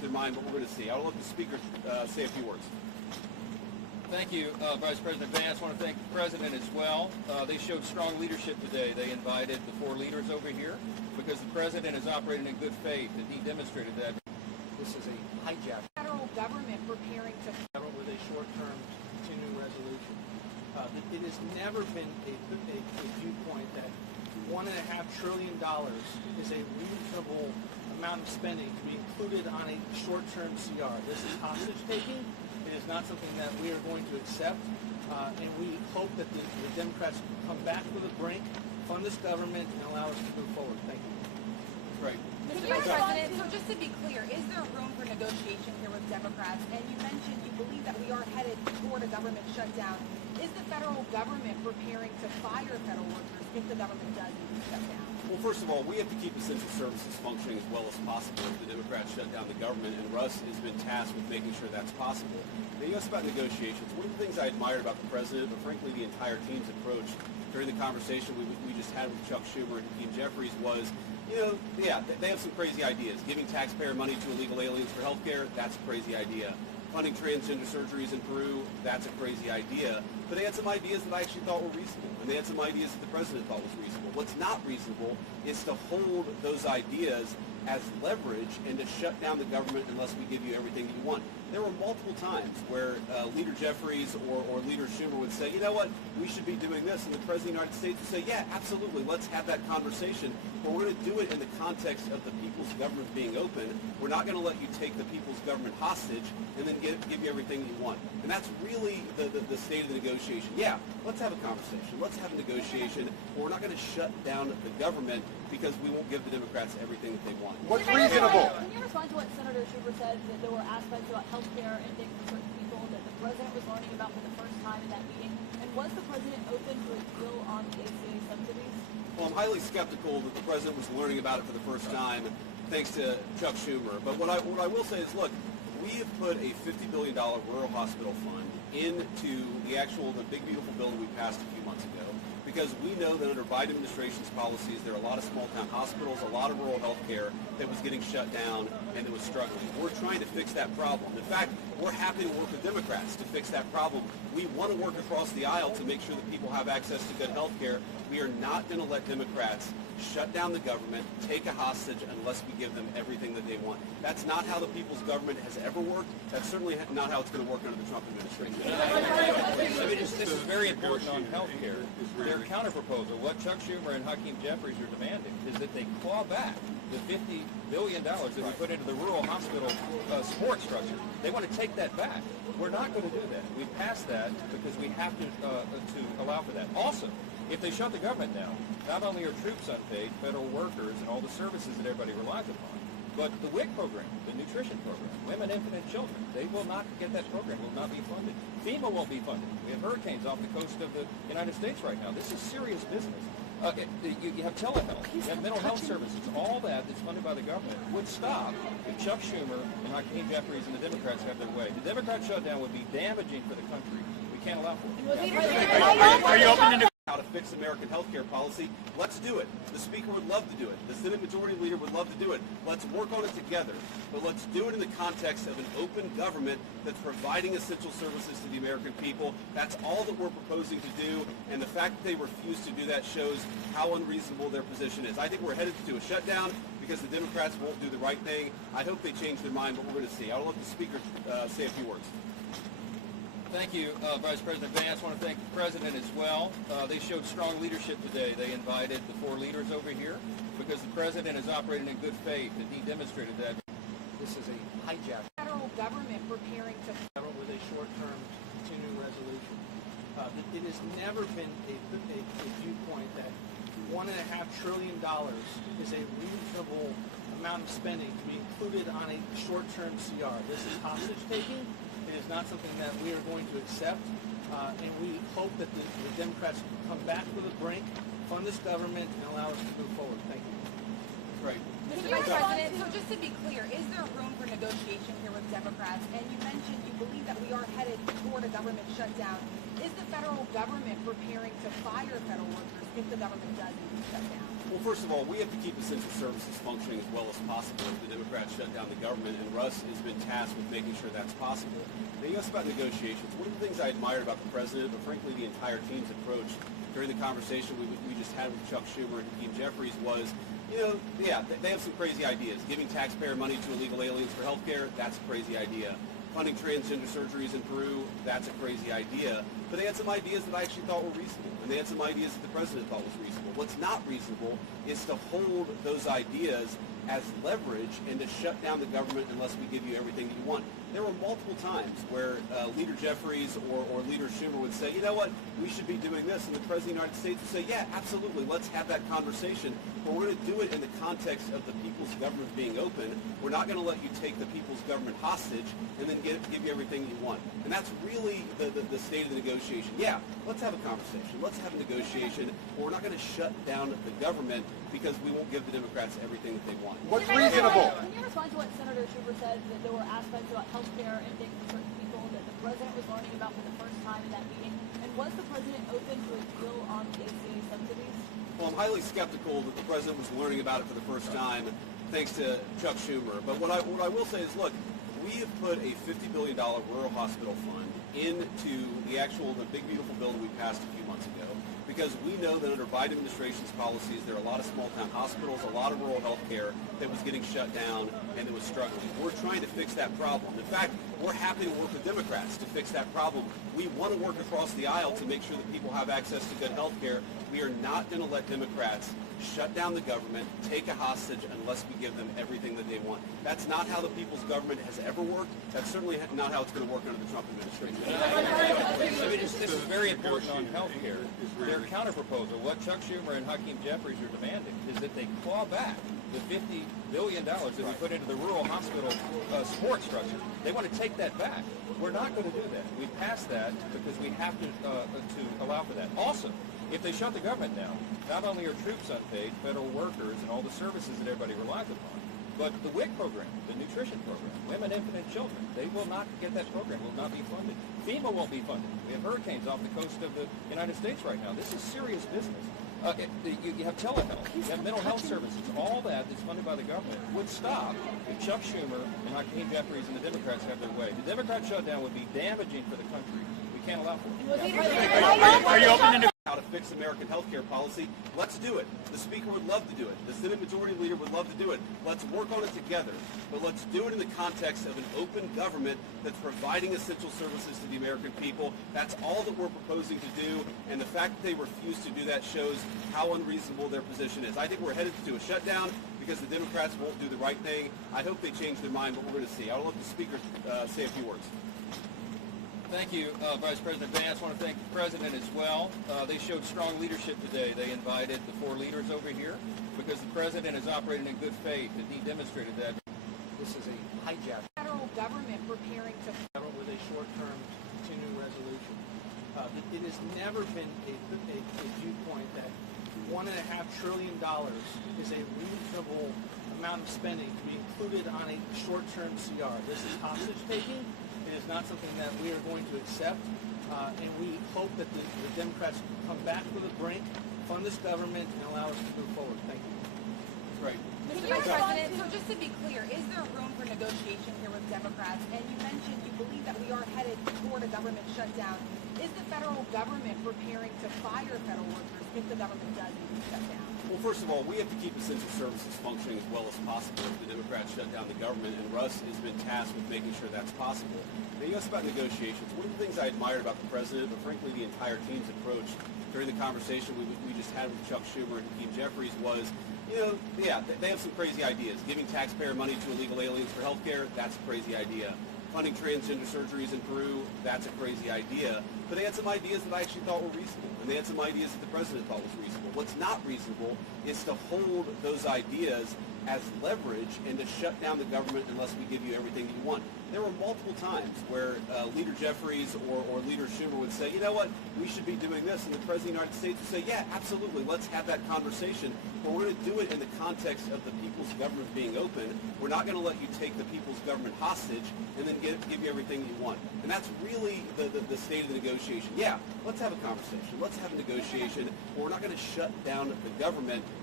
their mind, but we're going to see. I'll let the speaker say a few words. Thank you, Vice President Vance. I want to thank the President as well. They showed strong leadership today. They invited the 4 leaders over here because the President is operating in good faith, and he demonstrated that. This is a hijack. Federal government preparing to With a short-term continuing resolution. It has never been a viewpoint that $1.5 trillion is a reasonable amount of spending to be included on a short-term CR. This is hostage-taking. It is not something that we are going to accept, and we hope that the Democrats come back to the brink, fund this government, and allow us to move forward. Thank you. Right. Mr. Vice President, so just to be clear, is there room for negotiation here with Democrats? And you mentioned you believe that we are headed toward a government shutdown. Is the federal government preparing to fire federal workers if the government does shut down? Well, first of all, we have to keep essential services functioning as well as possible if the Democrats shut down the government, and Russ has been tasked with making sure that's possible. Now, you asked about negotiations. One of the things I admired about the President, but frankly the entire team's approach during the conversation we just had with Chuck Schumer and Jeffries was, yeah, they have some crazy ideas. Giving taxpayer money to illegal aliens for health care, that's a crazy idea. Funding transgender surgeries in Peru, that's a crazy idea. But they had some ideas that I actually thought were reasonable, and they had some ideas that the President thought was reasonable. What's not reasonable is to hold those ideas as leverage and to shut down the government unless we give you everything that you want. There were multiple times where Leader Jeffries or Leader Schumer would say, you know what, we should be doing this, and the President of the United States would say, yeah, absolutely, let's have that conversation, but we're going to do it in the context of the people's government being open. We're not going to let you take the people's government hostage and then give you everything you want. And that's really the state of the negotiation. Yeah, let's have a conversation. Let's have a negotiation, but we're not going to shut down the government because we won't give the Democrats everything that they want. What's reasonable? Can you respond to what Senator Schumer said, that there were aspects about health care and things for certain people that the President was learning about for the first time in that meeting? And was the President open to a deal on the ACA subsidies? Well, I'm highly skeptical that the President was learning about it for the first time, thanks to Chuck Schumer. But what I will say is, look, we have put a $50 billion rural hospital fund into the big beautiful bill that we passed a few months ago, because we know that under Biden administration's policies, there are a lot of small town hospitals, a lot of rural health care that was getting shut down and that was struggling. We're trying to fix that problem. In fact, we're happy to work with Democrats to fix that problem. We want to work across the aisle to make sure that people have access to good health care. We are not going to let Democrats shut down the government, take a hostage unless we give them everything that they want. That's not how the people's government has ever worked. That's certainly not how it's going to work under the Trump administration. This is very important on health care. Their counterproposal, what Chuck Schumer and Jeffries are demanding, is that they claw back the $50 billion that we put into the rural hospital support structure. They want to take that back. We're not going to do that. We passed that because we have to allow for that. Also, if they shut the government down, not only are troops unpaid, federal workers, and all the services that everybody relies upon, but the WIC program, the nutrition program, Women, Infant, and Children, they will not get that program, will not be funded. FEMA won't be funded. We have hurricanes off the coast of the United States right now. This is serious business. You have telehealth, you have mental health services, all that's funded by the government would stop if Chuck Schumer and Hakeem Jeffries and the Democrats have their way. The Democrat shutdown would be damaging for the country. We can't allow for it. Are you open to how to fix American health care policy? Let's do it. The Speaker would love to do it. The Senate Majority Leader would love to do it. Let's work on it together. But let's do it in the context of an open government that's providing essential services to the American people. That's all that we're proposing to do. And the fact that they refuse to do that shows how unreasonable their position is. I think we're headed to a shutdown because the Democrats won't do the right thing. I hope they change their mind, but we're going to see. I'll let the Speaker say a few words. Thank you, Vice President Vance. I want to thank the President as well. They showed strong leadership today. They invited the 4 leaders over here because the President is operating in good faith, and he demonstrated that. This is a hijack. Federal government preparing to With a short-term continuing resolution. It has never been a viewpoint that $1.5 trillion is a reasonable amount of spending to be included on a short-term CR. This is hostage-taking. It is not something that we are going to accept, and we hope that the Democrats come back to the brink, fund this government, and allow us to move forward. Thank you. Right. Mr. Vice President, so just to be clear, is there room for negotiation here with Democrats? And you mentioned you believe that we are headed toward a government shutdown. Is the federal government preparing to fire federal workers if the government does shut down? Well, first of all, we have to keep essential services functioning as well as possible as the Democrats shut down the government, and Russ has been tasked with making sure that's possible. Now, you asked about negotiations. One of the things I admired about the president, but frankly the entire team's approach during the conversation we just had with Chuck Schumer and Jeffries was, they have some crazy ideas. Giving taxpayer money to illegal aliens for health care, that's a crazy idea. Funding transgender surgeries in Peru, that's a crazy idea. But they had some ideas that I actually thought were reasonable, and they had some ideas that the president thought was reasonable. What's not reasonable is to hold those ideas as leverage and to shut down the government unless we give you everything that you want. There were multiple times where Leader Jeffries or Leader Schumer would say, you know what, we should be doing this, and the President of the United States would say, yeah, absolutely, let's have that conversation, but we're going to do it in the context of the people's government being open. We're not going to let you take the people's government hostage and then give you everything you want. And that's really the state of the negotiation. Yeah, let's have a conversation. Let's have a negotiation, but we're not going to shut down the government because we won't give the Democrats everything that they want. What's reasonable? Can you respond to what Senator Schumer said, that there were aspects about health care and things for certain people that the president was learning about for the first time in that meeting? And was the president open to a deal on the ACA subsidies? Well, I'm highly skeptical that the president was learning about it for the first time, thanks to Chuck Schumer. But what I will say is, look, we have put a $50 billion rural hospital fund into the big beautiful bill that we passed a few months ago, because we know that under Biden administration's policies, there are a lot of small-town hospitals, a lot of rural health care that was getting shut down and that was struggling. We're trying to fix that problem. In fact, we're happy to work with Democrats to fix that problem. We want to work across the aisle to make sure that people have access to good health care. We are not going to let Democrats shut down the government, take a hostage, unless we give them everything that they want. That's not how the people's government has ever worked. That's certainly not how it's going to work under the Trump administration. This is very important on health care. Their counterproposal, what Chuck Schumer and Jeffries are demanding, is that they claw back the $50 billion that we put into the rural hospital support structure. They want to take that back. We're not going to do that. We passed that because we have to allow for that. Also, if they shut the government down, not only are troops unpaid, federal workers, and all the services that everybody relies upon, but the WIC program, the nutrition program, women, infant, and children, they will not get that program, will not be funded. FEMA won't be funded. We have hurricanes off the coast of the United States right now. This is serious business. You have telehealth, you have mental health services, all that's funded by the government would stop if Chuck Schumer and Hakeem Jeffries and the Democrats have their way. The Democrat shutdown would be damaging for the country. We can't allow for it. Are you open to how to fix American health care policy? Let's do it. The Speaker would love to do it. The Senate Majority Leader would love to do it. Let's work on it together. But let's do it in the context of an open government that's providing essential services to the American people. That's all that we're proposing to do. And the fact that they refuse to do that shows how unreasonable their position is. I think we're headed to a shutdown because the Democrats won't do the right thing. I hope they change their mind, but we're going to see. I'll let the Speaker say a few words. Thank you, Vice President Vance. I want to thank the President as well. They showed strong leadership today. They invited the 4 leaders over here because the President is operating in good faith, and he demonstrated that. This is a hijack. Federal government preparing to With a short-term continuing resolution. It has never been a viewpoint that $1.5 trillion is a reasonable amount of spending to be included on a short-term CR. This is hostage-taking. It is not something that we are going to accept, and we hope that the Democrats come back to the brink, fund this government, and allow us to move forward. Thank you. Right. Mr. Vice President, so just to be clear, is there room for negotiation here with Democrats? And you mentioned you believe that we are headed toward a government shutdown. Is the federal government preparing to fire federal workers if the government does shut down? Well, first of all, we have to keep essential services functioning as well as possible as the Democrats shut down the government, and Russ has been tasked with making sure that's possible. Now, you asked about negotiations. One of the things I admired about the president, but frankly the entire team's approach during the conversation we just had with Chuck Schumer and Jeffries was, they have some crazy ideas. Giving taxpayer money to illegal aliens for health care, that's a crazy idea. Funding transgender surgeries in Peru, that's a crazy idea. But they had some ideas that I actually thought were reasonable, and they had some ideas that the president thought was reasonable. What's not reasonable is to hold those ideas as leverage and to shut down the government unless we give you everything that you want. There were multiple times where Leader Jeffries or Leader Schumer would say, you know what, we should be doing this, and the President of the United States would say, yeah, absolutely, let's have that conversation, but we're going to do it in the context of the people's government being open. We're not going to let you take the people's government hostage and then give you everything you want. And that's really the state of the negotiation. Yeah, let's have a conversation. Let's have a negotiation, but we're not going to shut down the government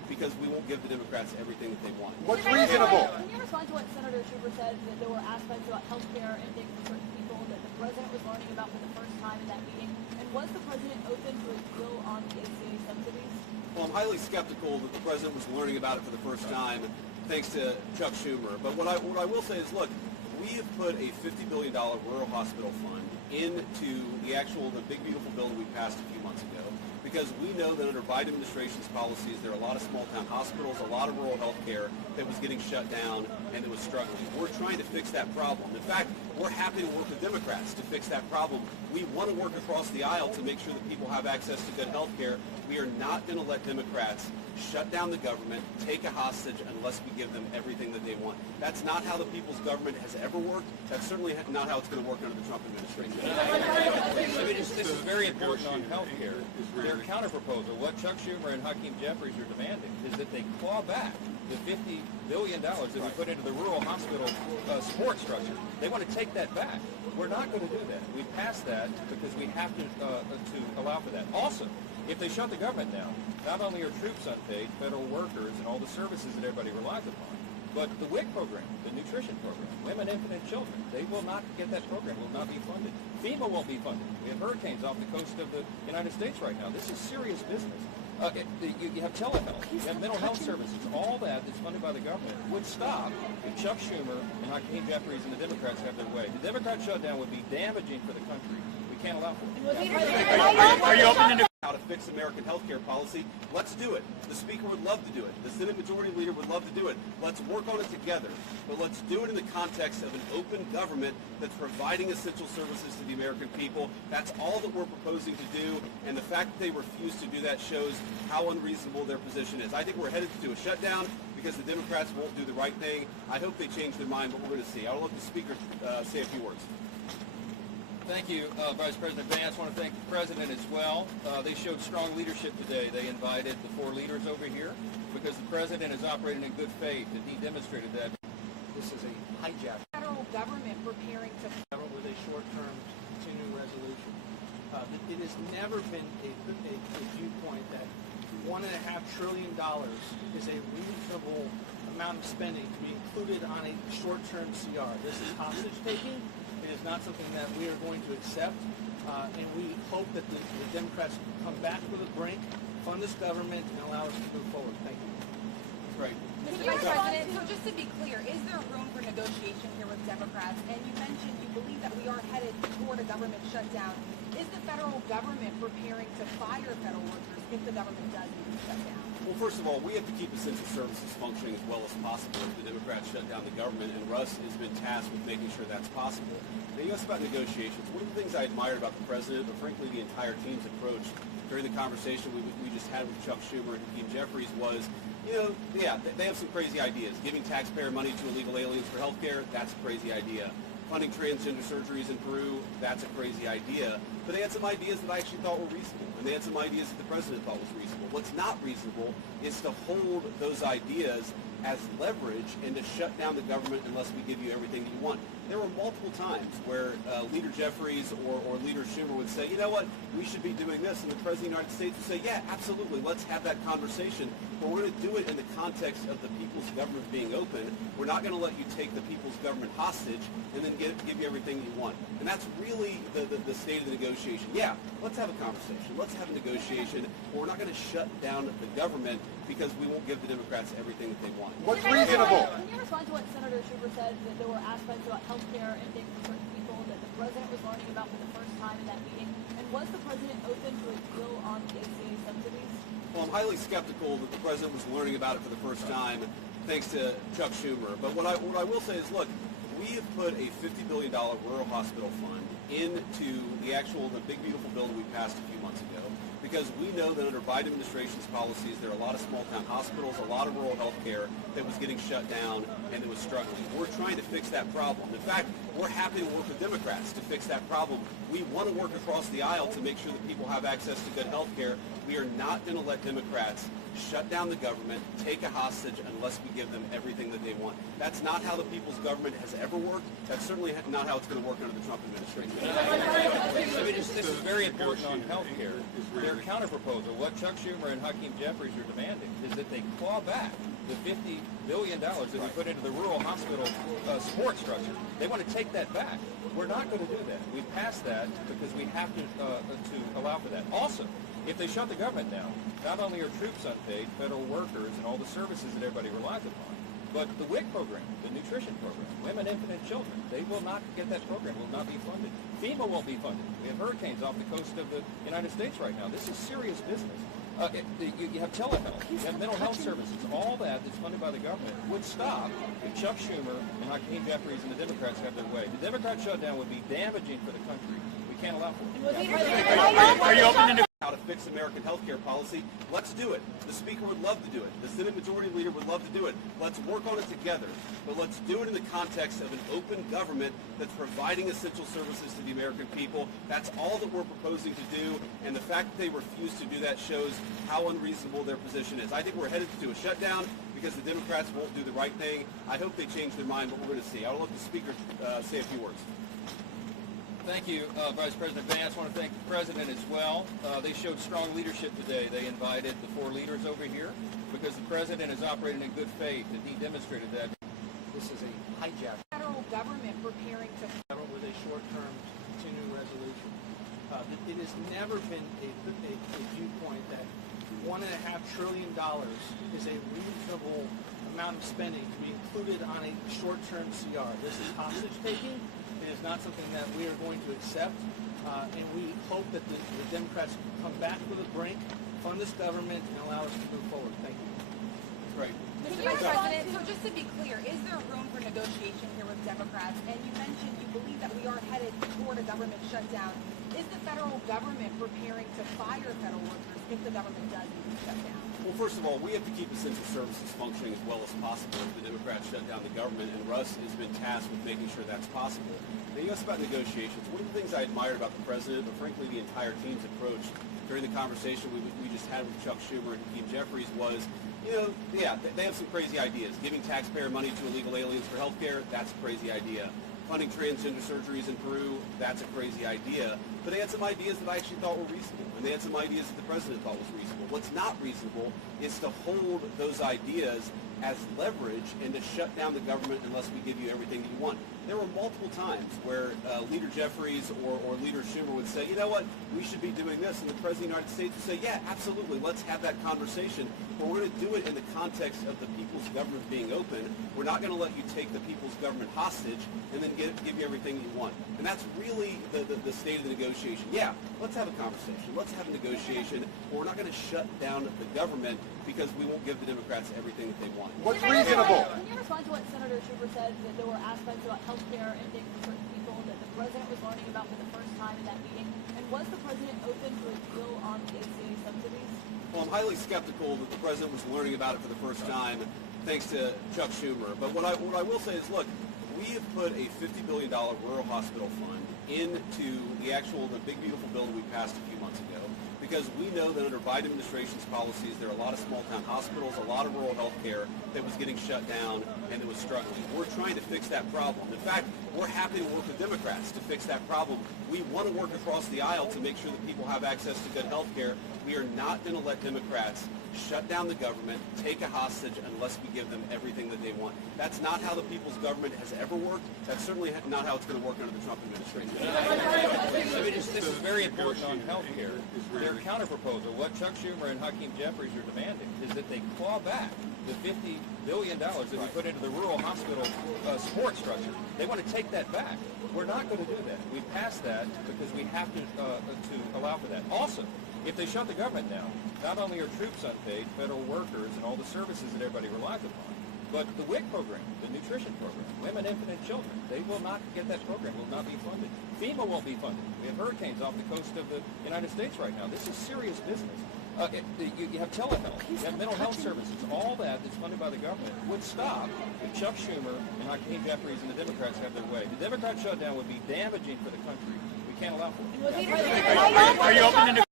because we won't give the Democrats everything that they want. What's reasonable? Can you respond to what Senator Schumer said, that there were aspects about health care and things for certain people that the president was learning about for the first time in that meeting? And was the president open to a deal on the ACA subsidies? Well, I'm highly skeptical that the president was learning about it for the first time, thanks to Chuck Schumer. But what I will say is, look, we have put a $50 billion rural hospital fund into the big beautiful bill that we passed a few months ago, because we know that under Biden administration's policies, there are a lot of small town hospitals, a lot of rural health care that was getting shut down and that was struggling. We're trying to fix that problem. In fact, we're happy to work with Democrats to fix that problem. We want to work across the aisle to make sure that people have access to good health care. We are not going to let Democrats shut down the government, take a hostage, unless we give them everything that they want. That's not how the people's government has ever worked. That's certainly not how it's going to work under the Trump administration. This is very important on health care. Their counterproposal, what Chuck Schumer and Hakeem Jeffries are demanding, is that they claw back the $50 billion that we put into the rural hospital support structure. They want to take that back. We're not going to do that. We passed that because we have to allow for that. Also, if they shut the government down, not only are troops unpaid, federal workers, and all the services that everybody relies upon, but the WIC program, the nutrition program, Women, Infant, and Children, they will not get that program, will not be funded. FEMA won't be funded. We have hurricanes off the coast of the United States right now. This is serious business. You have telehealth, you have mental health services, all that that's funded by the government would stop if Chuck Schumer and Hakeem Jeffries and the Democrats have their way. The Democrat shutdown would be damaging for the country. We can't allow for it. Are you open to How to fix American health care policy? Let's do it. The Speaker would love to do it. The Senate Majority Leader would love to do it. Let's work on it together. But let's do it in the context of an open government that's providing essential services to the American people. That's all that we're proposing to do. And the fact that they refuse to do that shows how unreasonable their position is. I think we're headed to a shutdown because the Democrats won't do the right thing. I hope they change their mind, but we're going to see. I'll let the Speaker say a few words. Thank you, Vice President Vance. I want to thank the President as well. They showed strong leadership today. They invited the four leaders over here because the President is operating in good faith, and he demonstrated that. This is a hijack. Federal government preparing to With a short-term continuing resolution. It has never been a viewpoint that $1.5 trillion is a reasonable amount of spending to be included on a short-term CR. This is hostage taking. It is not something that we are going to accept, and we hope that the Democrats come back to the brink, fund this government, and allow us to move forward. Thank you. Right. Mr. Vice President, so just to be clear, is there room for negotiation here with Democrats? And you mentioned you believe that we are headed toward a government shutdown. Is the federal government preparing to fire federal workers if the government does need to shut down? Well, first of all, we have to keep essential services functioning as well as possible if the Democrats shut down the government, and Russ has been tasked with making sure that's possible. Now, you asked about negotiations. One of the things I admired about the President, but frankly the entire team's approach during the conversation we just had with Chuck Schumer and Hakeem Jeffries was, they have some crazy ideas. Giving taxpayer money to illegal aliens for health care, that's a crazy idea. Funding transgender surgeries in Peru, that's a crazy idea. But they had some ideas that I actually thought were reasonable, and they had some ideas that the President thought was reasonable. What's not reasonable is to hold those ideas as leverage and to shut down the government unless we give you everything that you want. There were multiple times where Leader Jeffries or Leader Schumer would say, you know what, we should be doing this, and the President of the United States would say, yeah, absolutely, let's have that conversation, but we're going to do it in the context of the people's government being open. We're not going to let you take the people's government hostage and then give you everything you want. And that's really the state of the negotiation. Yeah, let's have a conversation. Let's have a negotiation, but we're not going to shut down the government because we won't give the Democrats everything that they want. What's reasonable? Can you respond to what Senator Schumer said, that there were aspects about health care and things for certain people that the president was learning about for the first time in that meeting? And was the president open to a deal on the ACA subsidies? Well, I'm highly skeptical that the President was learning about it for the first time, thanks to Chuck Schumer. But what I will say is, look, we have put a $50 billion rural hospital fund into the big beautiful bill that we passed a few months ago, because we know that under Biden administration's policies, there are a lot of small town hospitals, a lot of rural health care that was getting shut down and that was struggling. We're trying to fix that problem. In fact, we're happy to work with Democrats to fix that problem. We want to work across the aisle to make sure that people have access to good health care. We are not going to let Democrats shut down the government, take a hostage unless we give them everything that they want. That's not how the people's government has ever worked. That's certainly not how it's going to work under the Trump administration. This is very important on health care. Their counterproposal, what Chuck Schumer and Hakeem Jeffries are demanding, is that they claw back the $50 billion that we put into the rural hospital support structure. They want to take that back. We're not going to do that. We passed that because we have to allow for that. Also, if they shut the government down, not only are troops unpaid, federal workers, and all the services that everybody relies upon, but the WIC program, the nutrition program, women, infant, and children, they will not get that program, will not be funded. FEMA won't be funded. We have hurricanes off the coast of the United States right now. This is serious business. You have telehealth, you have mental health services, all that that's funded by the government would stop if Chuck Schumer and Hakeem Jeffries and the Democrats have their way. The Democrat shutdown would be damaging for the country. We can't allow for it. Are you open to how to fix American health care policy? Let's do it. The Speaker would love to do it. The Senate Majority Leader would love to do it. Let's work on it together. But let's do it in the context of an open government that's providing essential services to the American people. That's all that we're proposing to do. And the fact that they refuse to do that shows how unreasonable their position is. I think we're headed to a shutdown because the Democrats won't do the right thing. I hope they change their mind, but we're going to see. I'll let the Speaker say a few words. Thank you, Vice President Vance. I want to thank the President as well. They showed strong leadership today. They invited the 4 leaders over here because the President is operating in good faith, and he demonstrated that. This is a hijack. Federal government preparing to With a short-term continuing resolution. It has never been a viewpoint that $1.5 trillion is a reasonable amount of spending to be included on a short-term CR. This is hostage taking. It is not something that we are going to accept, and we hope that the Democrats come back to the brink, fund this government, and allow us to move forward. Thank you. Great. Mr. Vice President, so just to be clear, is there room for negotiation here with Democrats? And you mentioned you believe that we are headed toward a government shutdown. Is the federal government preparing to fire federal workers if the government does shut down? Well, first of all, we have to keep essential services functioning as well as possible if the Democrats shut down the government, and Russ has been tasked with making sure that's possible. Now, you asked about negotiations. One of the things I admired about the President, but frankly the entire team's approach during the conversation we just had with Chuck Schumer and Hakeem Jeffries was, they have some crazy ideas. Giving taxpayer money to illegal aliens for health care, that's a crazy idea. Funding transgender surgeries in Peru, that's a crazy idea. But they had some ideas that I actually thought were reasonable, and they had some ideas that the President thought was reasonable. What's not reasonable is to hold those ideas as leverage and to shut down the government unless we give you everything that you want. There were multiple times where Leader Jeffries or Leader Schumer would say, you know what, we should be doing this, and the President of the United States would say, yeah, absolutely, let's have that conversation, but we're going to do it in the context of the people's government being open. We're not going to let you take the people's government hostage and then give you everything you want. And that's really the state of the negotiation. Yeah, let's have a conversation. Let's have a negotiation, but we're not going to shut down the government because we won't give the Democrats everything that they want. What's reasonable? Can you respond to what Senator Schumer said, that there were aspects about health care and things for certain people that the President was learning about for the first time in that meeting? And was the President open to a deal on the ACA subsidies? Well, I'm highly skeptical that the President was learning about it for the first time thanks to Chuck Schumer. But what I will say is, look, we have put a $50 billion rural hospital fund into the big, beautiful bill that we passed a few months ago, because we know that under Biden administration's policies, there are a lot of small-town hospitals, a lot of rural health care that was getting shut down and that was struggling. We're trying to fix that problem. In fact, we're happy to work with Democrats to fix that problem. We want to work across the aisle to make sure that people have access to good health care. We are not going to let Democrats shut down the government, take a hostage unless we give them everything that they want. That's not how the people's government has ever worked. That's certainly not how it's going to work under the Trump administration. This is very important on health care. Their counterproposal, what Chuck Schumer and Hakeem Jeffries are demanding, is that they claw back the $50 billion that we put into the rural hospital support structure. They want to take that back. We're not going to do that. We passed that because we have to allow for that. Also, if they shut the government down, not only are troops unpaid, federal workers, and all the services that everybody relies upon, but the WIC program, the nutrition program, women, infant, and children, they will not get that program, will not be funded. FEMA won't be funded. We have hurricanes off the coast of the United States right now. This is serious business. You have telehealth, you have mental health services, all that that's funded by the government would stop if Chuck Schumer and Hakeem Jeffries and the Democrats have their way. The Democrat shutdown would be damaging for the country. We can't allow for it. Are you open to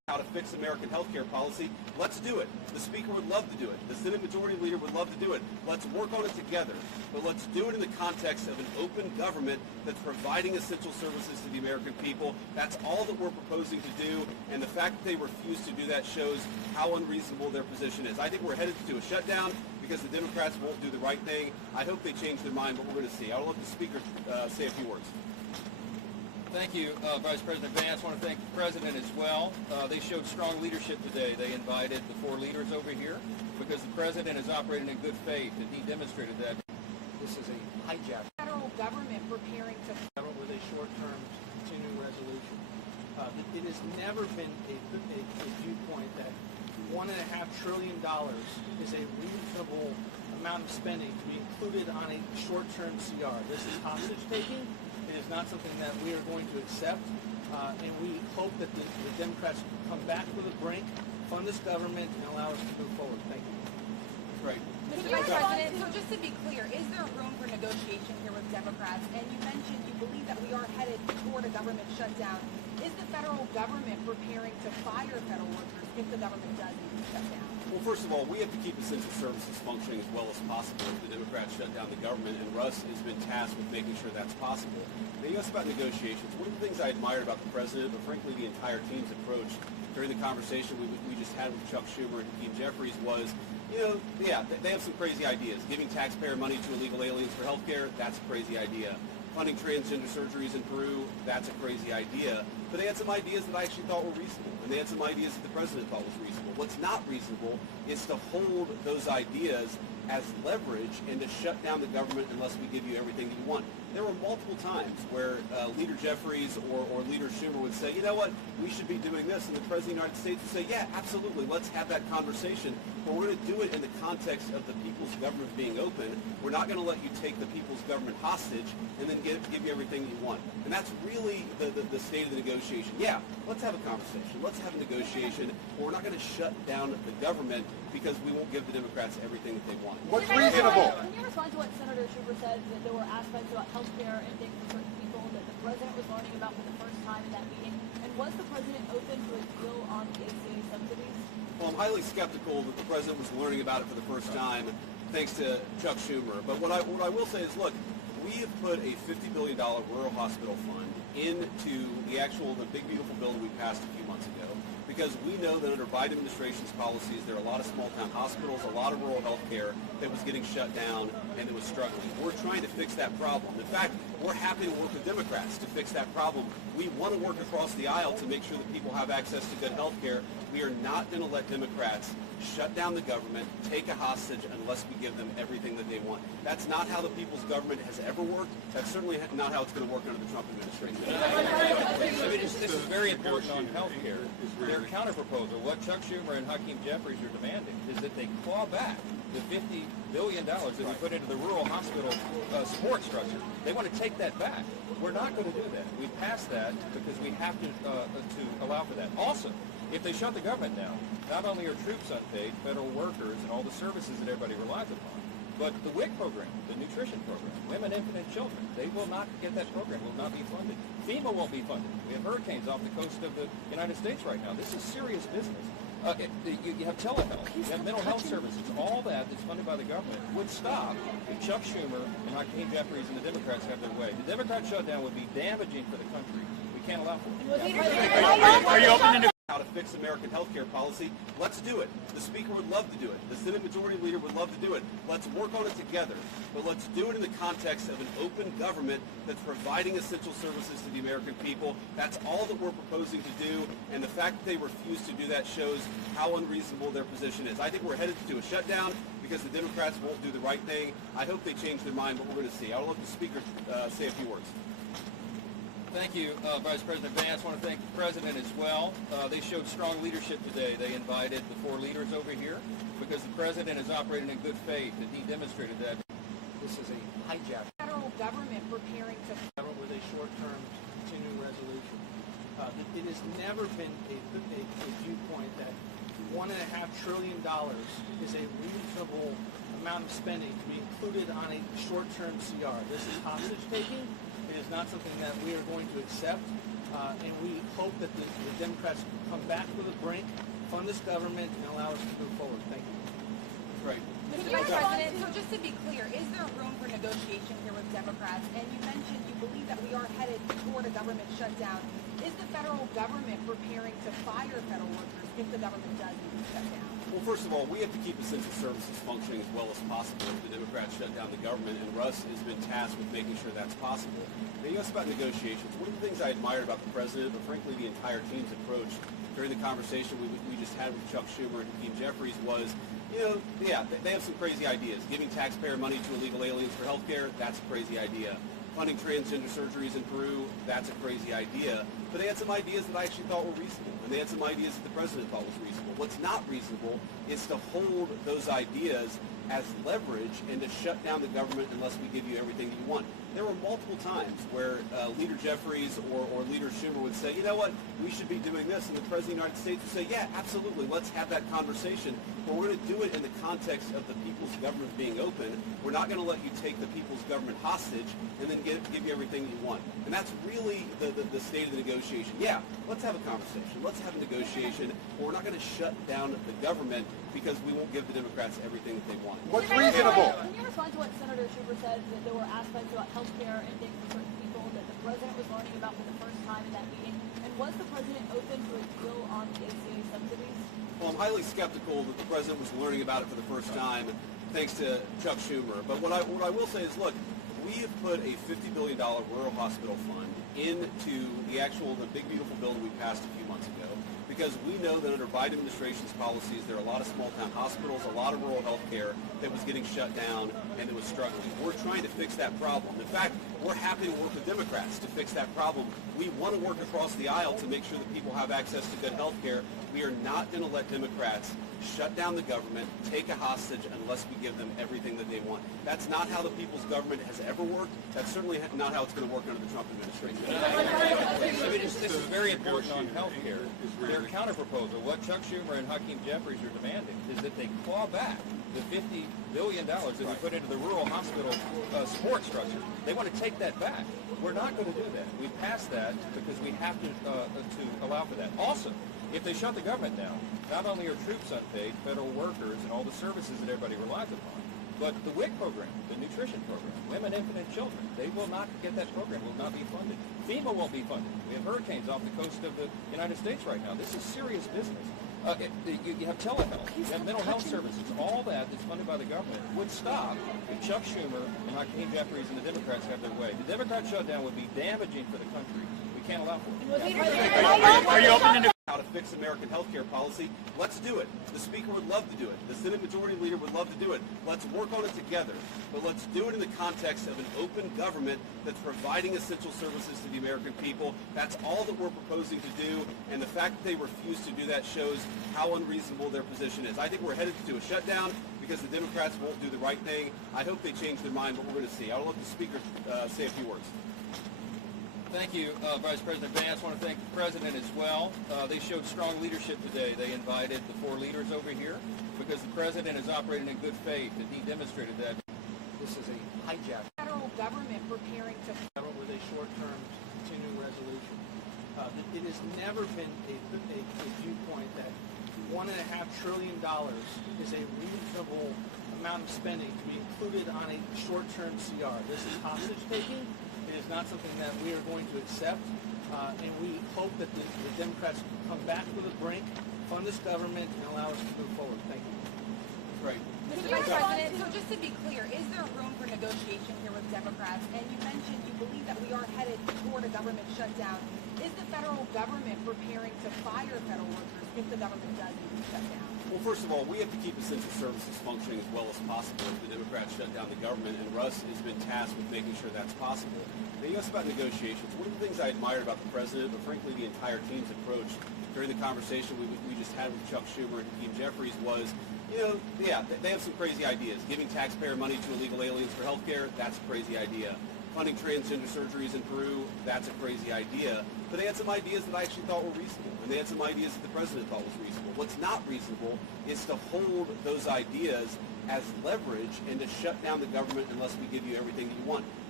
how to fix American health care policy. Let's do it. The Speaker would love to do it. The Senate Majority Leader would love to do it. Let's work on it together. But let's do it in the context of an open government that's providing essential services to the American people. That's all that we're proposing to do. And the fact that they refuse to do that shows how unreasonable their position is. I think we're headed to a shutdown because the Democrats won't do the right thing. I hope they change their mind, but we're going to see. I'll let the Speaker say a few words. Thank you, Vice President Vance. I want to thank the President as well. They showed strong leadership today. They invited the 4 leaders over here because the President is operating in good faith, and he demonstrated that. This is a hijack. Federal government preparing to With a short-term continuing resolution. It has never been a viewpoint that $1.5 trillion is a reasonable amount of spending to be included on a short-term CR. This is hostage-taking. It is not something that we are going to accept, and we hope that the Democrats come back to the brink, fund this government, and allow us to move forward. Thank you. Great. Mr. Vice President, so just to be clear, is there room for negotiation here with Democrats? And you mentioned you believe that we are headed toward a government shutdown. Is the federal government preparing to fire federal workers if the government does need to shut down? Well, first of all, we have to keep essential services functioning as well as possible if the Democrats shut down the government, and Russ has been tasked with making sure that's possible. Now, you asked about negotiations. One of the things I admired about the President, but frankly the entire team's approach during the conversation we just had with Chuck Schumer and Jeffries was, they have some crazy ideas. Giving taxpayer money to illegal aliens for health care, that's a crazy idea. Funding transgender surgeries in Peru, that's a crazy idea. But they had some ideas that I actually thought were reasonable, and they had some ideas that the President thought was reasonable. What's not reasonable is to hold those ideas as leverage and to shut down the government unless we give you everything that you want. There were multiple times where Leader Jeffries or Leader Schumer would say, you know what, we should be doing this, and the President of the United States would say, yeah, absolutely, let's have that conversation, but we're going to do it in the context of the people's government being open. We're not going to let you take the people's government hostage and then give you everything you want. And that's really the state of the negotiation. Yeah, let's have a conversation, let's have a negotiation, but we're not going to shut down the government because we won't give the Democrats everything that they want. What's reasonable? Can you respond to what Senator Schumer said, that there were aspects about health care and things for certain people that the President was learning about for the first time in that meeting? And was the President open to a deal on the ACA subsidies? Well, I'm highly skeptical that the President was learning about it for the first time thanks to Chuck Schumer. But what I will say is, look, we have put a $50 billion rural hospital fund into the big beautiful bill that we passed a few months ago, because we know that under Biden administration's policies, there are a lot of small-town hospitals, a lot of rural health care that was getting shut down and that was struggling. We're trying to fix that problem. In fact, we're happy to work with Democrats to fix that problem. We want to work across the aisle to make sure that people have access to good health care. We are not going to let Democrats shut down the government, take a hostage unless we give them everything that they want. That's not how the people's government has ever worked. That's certainly not how it's going to work under the Trump administration. This is very important on health care. Their counterproposal, what Chuck Schumer and Hakeem Jeffries are demanding, is that they claw back the $50 billion that we put into the rural hospital support structure. They want to take that back. We're not going to do that. We passed that because we have to allow for that. Also, if they shut the government down, not only are troops unpaid, federal workers, and all the services that everybody relies upon, but the WIC program, the nutrition program, women, infant, and children, they will not get that program, will not be funded. FEMA won't be funded. We have hurricanes off the coast of the United States right now. This is serious business. You have telehealth, you have mental health services, all that's funded by the government would stop if Chuck Schumer and Hakeem Jeffries and the Democrats have their way. The Democrat shutdown would be damaging for the country. We can't allow for it. Are you open to how to fix American health care policy? Let's do it. The Speaker would love to do it. The Senate Majority Leader would love to do it. Let's work on it together. But let's do it in the context of an open government that's providing essential services to the American people. That's all that we're proposing to do. And the fact that they refuse to do that shows how unreasonable their position is. I think we're headed to a shutdown because the Democrats won't do the right thing. I hope they change their mind, but we're going to see. I'll let the Speaker say a few words. Thank you, Vice President Vance. I want to thank the President as well. They showed strong leadership today. They invited the 4 leaders over here because the President is operating in good faith, and he demonstrated that. This is a hijack. Federal government preparing to With a short-term continuing resolution. It has never been a viewpoint that $1.5 trillion is a reasonable amount of spending to be included on a short-term CR. This is hostage-taking. It is not something that we are going to accept, and we hope that the Democrats come back to the brink, fund this government, and allow us to move forward. Thank you. Right. Mr. President, so just to be clear, is there room for negotiation here with Democrats? And you mentioned you believe that we are headed toward a government shutdown. Is the federal government preparing to fire federal workers if the government does need to shut down? Well, first of all, we have to keep essential services functioning as well as possible if the Democrats shut down the government, and Russ has been tasked with making sure that's possible. Now, you asked about negotiations. One of the things I admired about the president, but frankly the entire team's approach during the conversation we just had with Chuck Schumer and Jeffries was, they have some crazy ideas. Giving taxpayer money to illegal aliens for health care, that's a crazy idea. Funding transgender surgeries in Peru, that's a crazy idea. But they had some ideas that I actually thought were reasonable, and they had some ideas that the president thought was reasonable. What's not reasonable is to hold those ideas as leverage and to shut down the government unless we give you everything that you want. There were multiple times where Leader Jeffries or Leader Schumer would say, you know what, we should be doing this, and the President of the United States would say, yeah, absolutely, let's have that conversation, but we're going to do it in the context of the people's government being open. We're not going to let you take the people's government hostage and then give you everything you want. And that's really the state of the negotiation. Yeah, let's have a conversation, let's have a negotiation, but we're not going to shut down the government because we won't give the Democrats everything that they want. What's reasonable? Can you respond to what Senator Schumer said, that there were aspects about health care and things for certain people that the president was learning about for the first time in that meeting? And was the president open to a deal on the ACA subsidies? Well, I'm highly skeptical that the president was learning about it for the first time, thanks to Chuck Schumer. But what I will say is, look, we have put a $50 billion rural hospital fund into the big beautiful bill that we passed a few months ago, because we know that under Biden administration's policies, there are a lot of small-town hospitals, a lot of rural health care that was getting shut down and that was struggling. We're trying to fix that problem. In fact, we're happy to work with Democrats to fix that problem. We want to work across the aisle to make sure that people have access to good health care. We are not going to let Democrats shut down the government, take a hostage unless we give them everything that they want. That's not how the people's government has ever worked. That's certainly not how it's going to work under the Trump administration. This is very important on health care. Their counterproposal, what Chuck Schumer and Jeffries are demanding, is that they claw back the $50 billion that we put into the rural hospital support structure. They want to take that back. We're not going to do that. We passed that because we have to allow for that. Also, if they shut the government down, not only are troops unpaid, federal workers, and all the services that everybody relies upon, but the WIC program, the nutrition program, women, infant, and children, they will not get that program, will not be funded. FEMA won't be funded. We have hurricanes off the coast of the United States right now. This is serious business. You have telehealth, you have mental health services, all that's funded by the government would stop if Chuck Schumer and Jeffries and the Democrats have their way. The Democrat shutdown would be damaging for the country. We can't allow for it. Are you open to how to fix American health care policy? Let's do it. The Speaker would love to do it. The Senate Majority Leader would love to do it. Let's work on it together. But let's do it in the context of an open government that's providing essential services to the American people. That's all that we're proposing to do. And the fact that they refuse to do that shows how unreasonable their position is. I think we're headed to a shutdown because the Democrats won't do the right thing. I hope they change their mind, but we're going to see. I'll let the Speaker say a few words. Thank you, Vice President Vance. I want to thank the President as well. They showed strong leadership today. They invited the 4 leaders over here because the President is operating in good faith, and he demonstrated that. This is a hijack. Federal government preparing to With a short-term continuing resolution. It has never been a viewpoint that $1.5 trillion is a reasonable amount of spending to be included on a short-term CR. This is hostage taking. It is not something that we are going to accept, and we hope that the Democrats come back to the brink, fund this government, and allow us to move forward. Thank you. Right. Mr. President, so just to be clear, is there room for negotiation here with Democrats? And you mentioned you believe that we are headed toward a government shutdown. Is the federal government preparing to fire federal workers if the government does need to shut down? Well, first of all, we have to keep essential services functioning as well as possible if the Democrats shut down the government, and Russ has been tasked with making sure that's possible. Now, you asked about negotiations. One of the things I admired about the president, but frankly the entire team's approach during the conversation we just had with Chuck Schumer and Jeffries was, they have some crazy ideas. Giving taxpayer money to illegal aliens for health care, that's a crazy idea. Funding transgender surgeries in Peru, that's a crazy idea. But they had some ideas that I actually thought were reasonable, and they had some ideas that the president thought was reasonable. What's not reasonable is to hold those ideas as leverage and to shut down the government unless we give you everything that you want.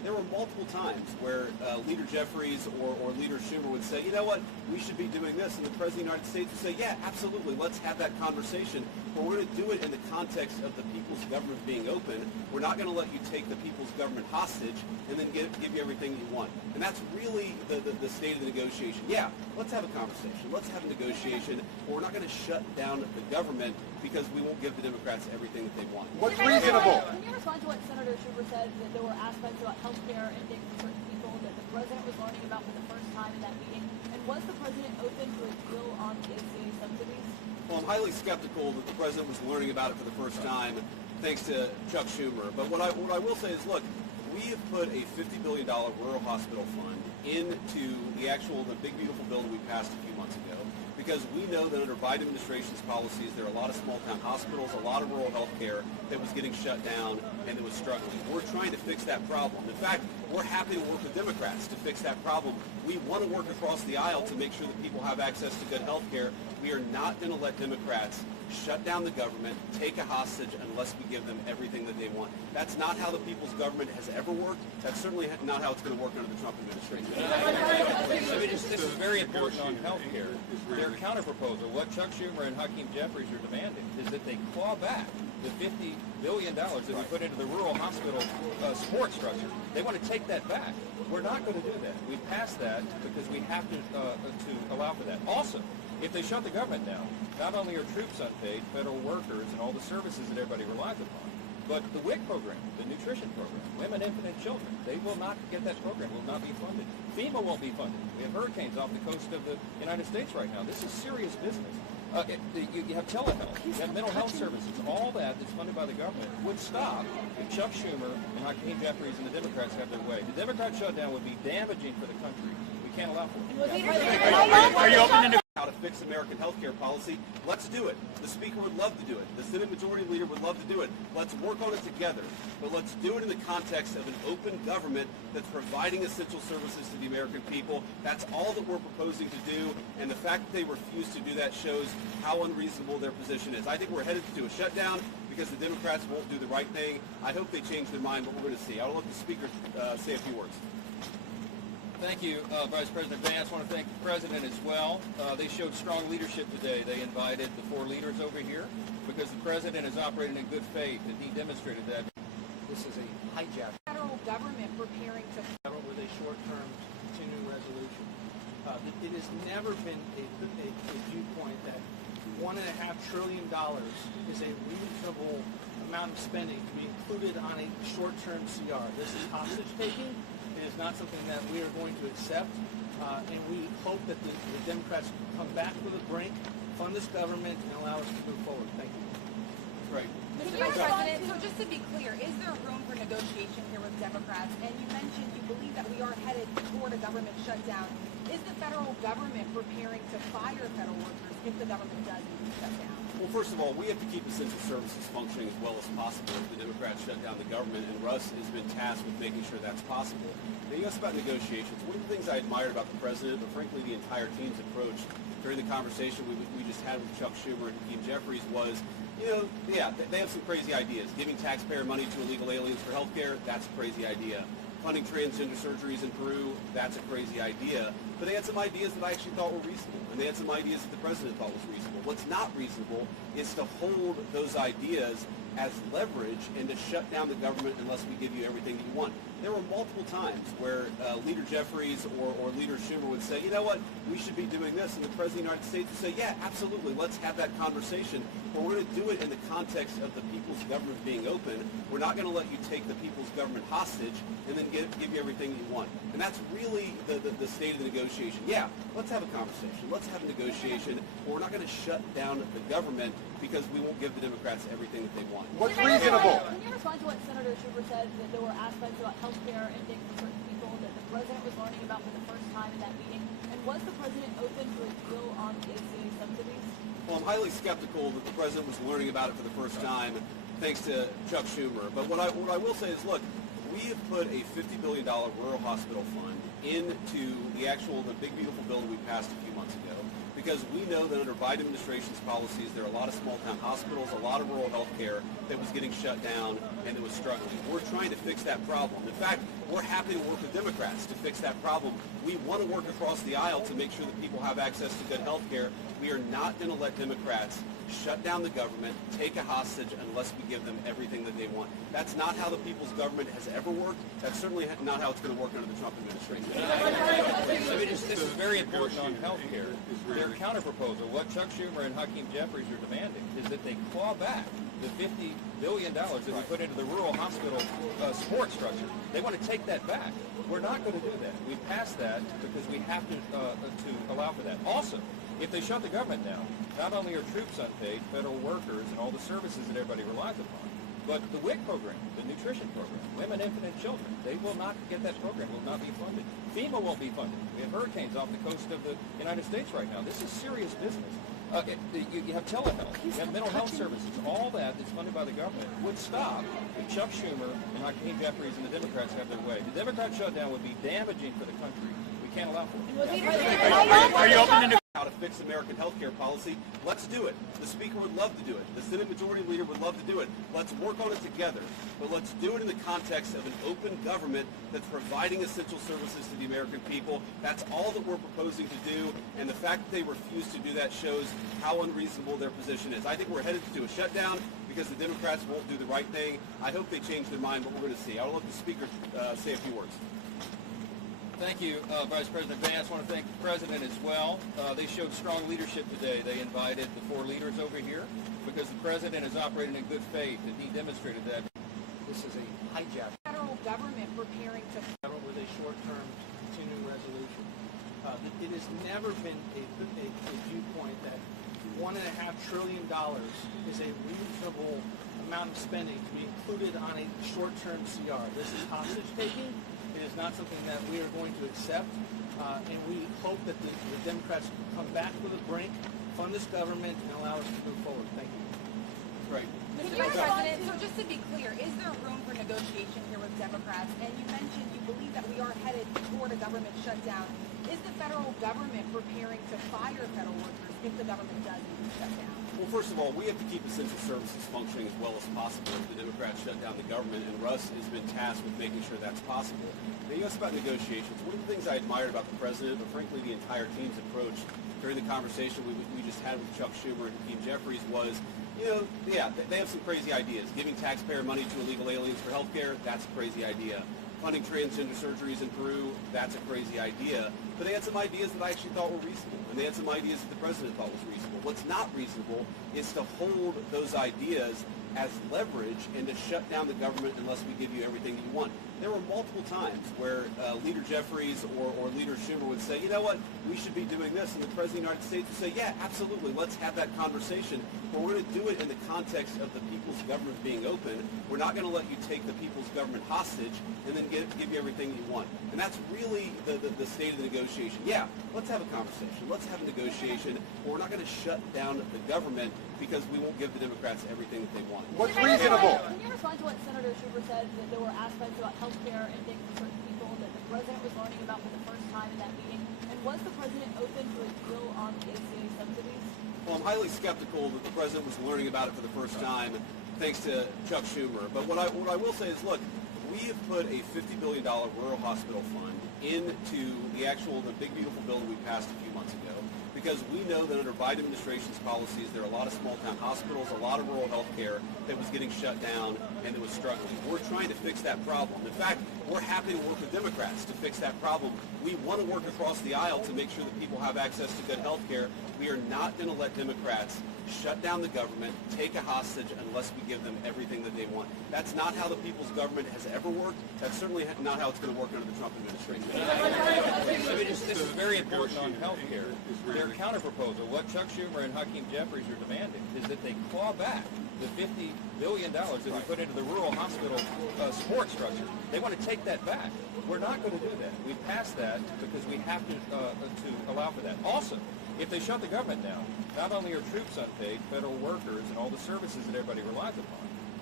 There were multiple times where Leader Jeffries or Leader Schumer would say, you know what, we should be doing this. And the President of the United States would say, yeah, absolutely, let's have that conversation. But we're going to do it in the context of the people's government being open. We're not going to let you take the people's government hostage and then give you everything you want. And that's really the state of the negotiation. Yeah, let's have a conversation. Let's have a negotiation. But we're not going to shut down the government because we won't give the Democrats everything that they want. What's reasonable? Can you respond to what Senator Schumer said, that there were aspects about health care and things for certain people that the president was learning about for the first time in that meeting? And was the president open to a deal on the ACA subsidies? Well, I'm highly skeptical that the president was learning about it for the first time, thanks to Chuck Schumer. But what I will say is, look, we have put a $50 billion rural hospital fund into the big, beautiful bill that we passed a few months ago, because we know that under Biden administration's policies, there are a lot of small-town hospitals, a lot of rural health care that was getting shut down and that was struggling. We're trying to fix that problem. In fact, we're happy to work with Democrats to fix that problem. We want to work across the aisle to make sure that people have access to good health care. We are not going to let Democrats shut down the government, take a hostage unless we give them everything that they want. That's not how the people's government has ever worked. That's certainly not how it's going to work under the Trump administration. This is very important on health care. Their counterproposal, what Chuck Schumer and Hakeem Jeffries are demanding, is that they claw back the $50 billion that we put into the rural hospital support structure. They want to take that back. We're not going to do that. We passed that because we have to allow for that. Also, if they shut the government down, not only are troops unpaid, federal workers, and all the services that everybody relies upon, but the WIC program, the nutrition program, women, infant, and children, they will not get that program, will not be funded. FEMA won't be funded. We have hurricanes off the coast of the United States right now. This is serious business. You have telehealth, you have mental health services, all that's funded by the government would stop if Chuck Schumer and Hakeem Jeffries and the Democrats have their way. The Democrat shutdown would be damaging for the country. We can't allow for it. Are you open to how to fix American health care policy? Let's do it. The Speaker would love to do it. The Senate Majority Leader would love to do it. Let's work on it together. But let's do it in the context of an open government that's providing essential services to the American people. That's all that we're proposing to do. And the fact that they refuse to do that shows how unreasonable their position is. I think we're headed to a shutdown because the Democrats won't do the right thing. I hope they change their mind, but we're going to see. I'll let the Speaker say a few words. Thank you, Vice President Vance. I want to thank the President as well. They showed strong leadership today. They invited the 4 leaders over here because the President is operating in good faith, and he demonstrated that. This is a hijack. Federal government preparing to With a short-term continuing resolution. It has never been a viewpoint that $1.5 trillion is a reasonable amount of spending to be included on a short-term CR. This is hostage-taking. It is not something that we are going to accept, and we hope that the Democrats come back to the brink, fund this government, and allow us to move forward. Thank you. Right. Mr. Vice President, so just to be clear, is there room for negotiation here with Democrats? And you mentioned you believe that we are headed toward a government shutdown. Is the federal government preparing to fire federal workers if the government does shut down? Well, first of all, we have to keep essential services functioning as well as possible if the Democrats shut down the government, and Russ has been tasked with making sure that's possible. Now, you asked about negotiations. One of the things I admired about the President, but frankly the entire team's approach during the conversation we just had with Chuck Schumer and Hakeem Jeffries was, they have some crazy ideas. Giving taxpayer money to illegal aliens for health care, that's a crazy idea. Funding transgender surgeries in Peru, that's a crazy idea. But they had some ideas that I actually thought were reasonable, and they had some ideas that the President thought was reasonable. What's not reasonable is to hold those ideas as leverage and to shut down the government unless we give you everything you want. There were multiple times where Leader Jeffries or Leader Schumer would say, you know what, we should be doing this, and the President of the United States would say, yeah, absolutely, let's have that conversation. But we're going to do it in the context of the people's government being open. We're not going to let you take the people's government hostage and then give you everything you want. And that's really the state of the negotiation. Yeah, let's have a conversation. Let's have a negotiation, but we're not going to shut down the government because we won't give the Democrats everything that they want. What's reasonable? Can you respond to what Senator Schumer said, that there were aspects about health care and things for certain people that the president was learning about for the first time in that meeting? And was the president open to a deal on the ACA subsidies? Well, I'm highly skeptical that the President was learning about it for the first time, thanks to Chuck Schumer. But what I will say is, look, we have put a $50 billion rural hospital fund into the big, beautiful bill that we passed a few months ago, because we know that under Biden administration's policies, there are a lot of small-town hospitals, a lot of rural health care that was getting shut down and that was struggling. We're trying to fix that problem. In fact, we're happy to work with Democrats to fix that problem. We want to work across the aisle to make sure that people have access to good health care. We are not going to let Democrats shut down the government, take a hostage unless we give them everything that they want. That's not how the people's government has ever worked. That's certainly not how it's going to work under the Trump administration. This is very important on health care. Their counterproposal, what Chuck Schumer and Hakeem Jeffries are demanding, is that they claw back the $50 billion that we put into the rural hospital support structure. They want to take that back. We're not going to do that. We passed that because we have to allow for that. Also, if they shut the government down, not only are troops unpaid, federal workers, and all the services that everybody relies upon, but the WIC program, the nutrition program, women, infant, and children, they will not get that program, will not be funded. FEMA won't be funded. We have hurricanes off the coast of the United States right now. This is serious business. You have telehealth, you have mental health services, all that's funded by the government would stop if Chuck Schumer and Hakeem Jeffries and the Democrats have their way. The Democrat shutdown would be damaging for the country. We can't allow for it. Are you open to how to fix American health care policy? Let's do it. The Speaker would love to do it. The Senate Majority Leader would love to do it. Let's work on it together. But let's do it in the context of an open government that's providing essential services to the American people. That's all that we're proposing to do. And the fact that they refuse to do that shows how unreasonable their position is. I think we're headed to a shutdown because the Democrats won't do the right thing. I hope they change their mind, but we're going to see. I'll let the Speaker say a few words. Thank you, Vice President Vance. I want to thank the President as well. They showed strong leadership today. They invited the 4 leaders over here because the President is operating in good faith, and he demonstrated that. This is a hijack. Federal government preparing to With a short-term continuing resolution. It has never been a viewpoint that $1.5 trillion is a reasonable amount of spending to be included on a short-term CR. This is hostage taking. It is not something that we are going to accept, and we hope that the Democrats come back to the brink, fund this government, and allow us to move forward. Thank you. Right. Mr. Vice President, so just to be clear, is there room for negotiation here with Democrats? And you mentioned you believe that we are headed toward a government shutdown. Is the federal government preparing to fire federal workers if the government does need to shut down? Well, first of all, we have to keep essential services functioning as well as possible if the Democrats shut down the government, and Russ has been tasked with making sure that's possible. Now, you asked about negotiations. One of the things I admired about the President, but frankly the entire team's approach during the conversation we just had with Chuck Schumer and Hakeem Jeffries was, they have some crazy ideas. Giving taxpayer money to illegal aliens for health care, that's a crazy idea. Funding transgender surgeries in Peru, that's a crazy idea. But they had some ideas that I actually thought were reasonable, and they had some ideas that the President thought was reasonable. What's not reasonable is to hold those ideas as leverage and to shut down the government unless we give you everything that you want. There were multiple times where Leader Jeffries or Leader Schumer would say, you know what, we should be doing this, and the President of the United States would say, yeah, absolutely, let's have that conversation, but we're going to do it in the context of the people's government being open. We're not going to let you take the people's government hostage and then give you everything you want. And that's really the state of the negotiation. Yeah, let's have a conversation. Let's have a negotiation, but we're not going to shut down the government because we won't give the Democrats everything that they want. What's reasonable? Can you respond to what Senator Schumer said, that there were aspects about health care and things for certain people that the President was learning about for the first time in that meeting? And was the President open to a deal on the ACA subsidies? Well, I'm highly skeptical that the President was learning about it for the first time, thanks to Chuck Schumer. But what I will say is, look, we have put a $50 billion rural hospital fund into the big, beautiful bill that we passed a few months ago, because we know that under Biden administration's policies, there are a lot of small-town hospitals, a lot of rural health care that was getting shut down and that was struggling. We're trying to fix that problem. In fact, we're happy to work with Democrats to fix that problem. We want to work across the aisle to make sure that people have access to good health care. We are not going to let Democrats shut down the government, take a hostage unless we give them everything that they want. That's not how the people's government has ever worked. That's certainly not how it's going to work under the Trump administration. This is very important on health care. Their counterproposal, what Chuck Schumer and Hakeem Jeffries are demanding, is that they claw back the $50 billion that we put into the rural hospital support structure. They want to take that back. We're not going to do that. We passed that because we have to allow for that. Also, if they shut the government down, not only are troops unpaid, federal workers, and all the services that everybody relies upon,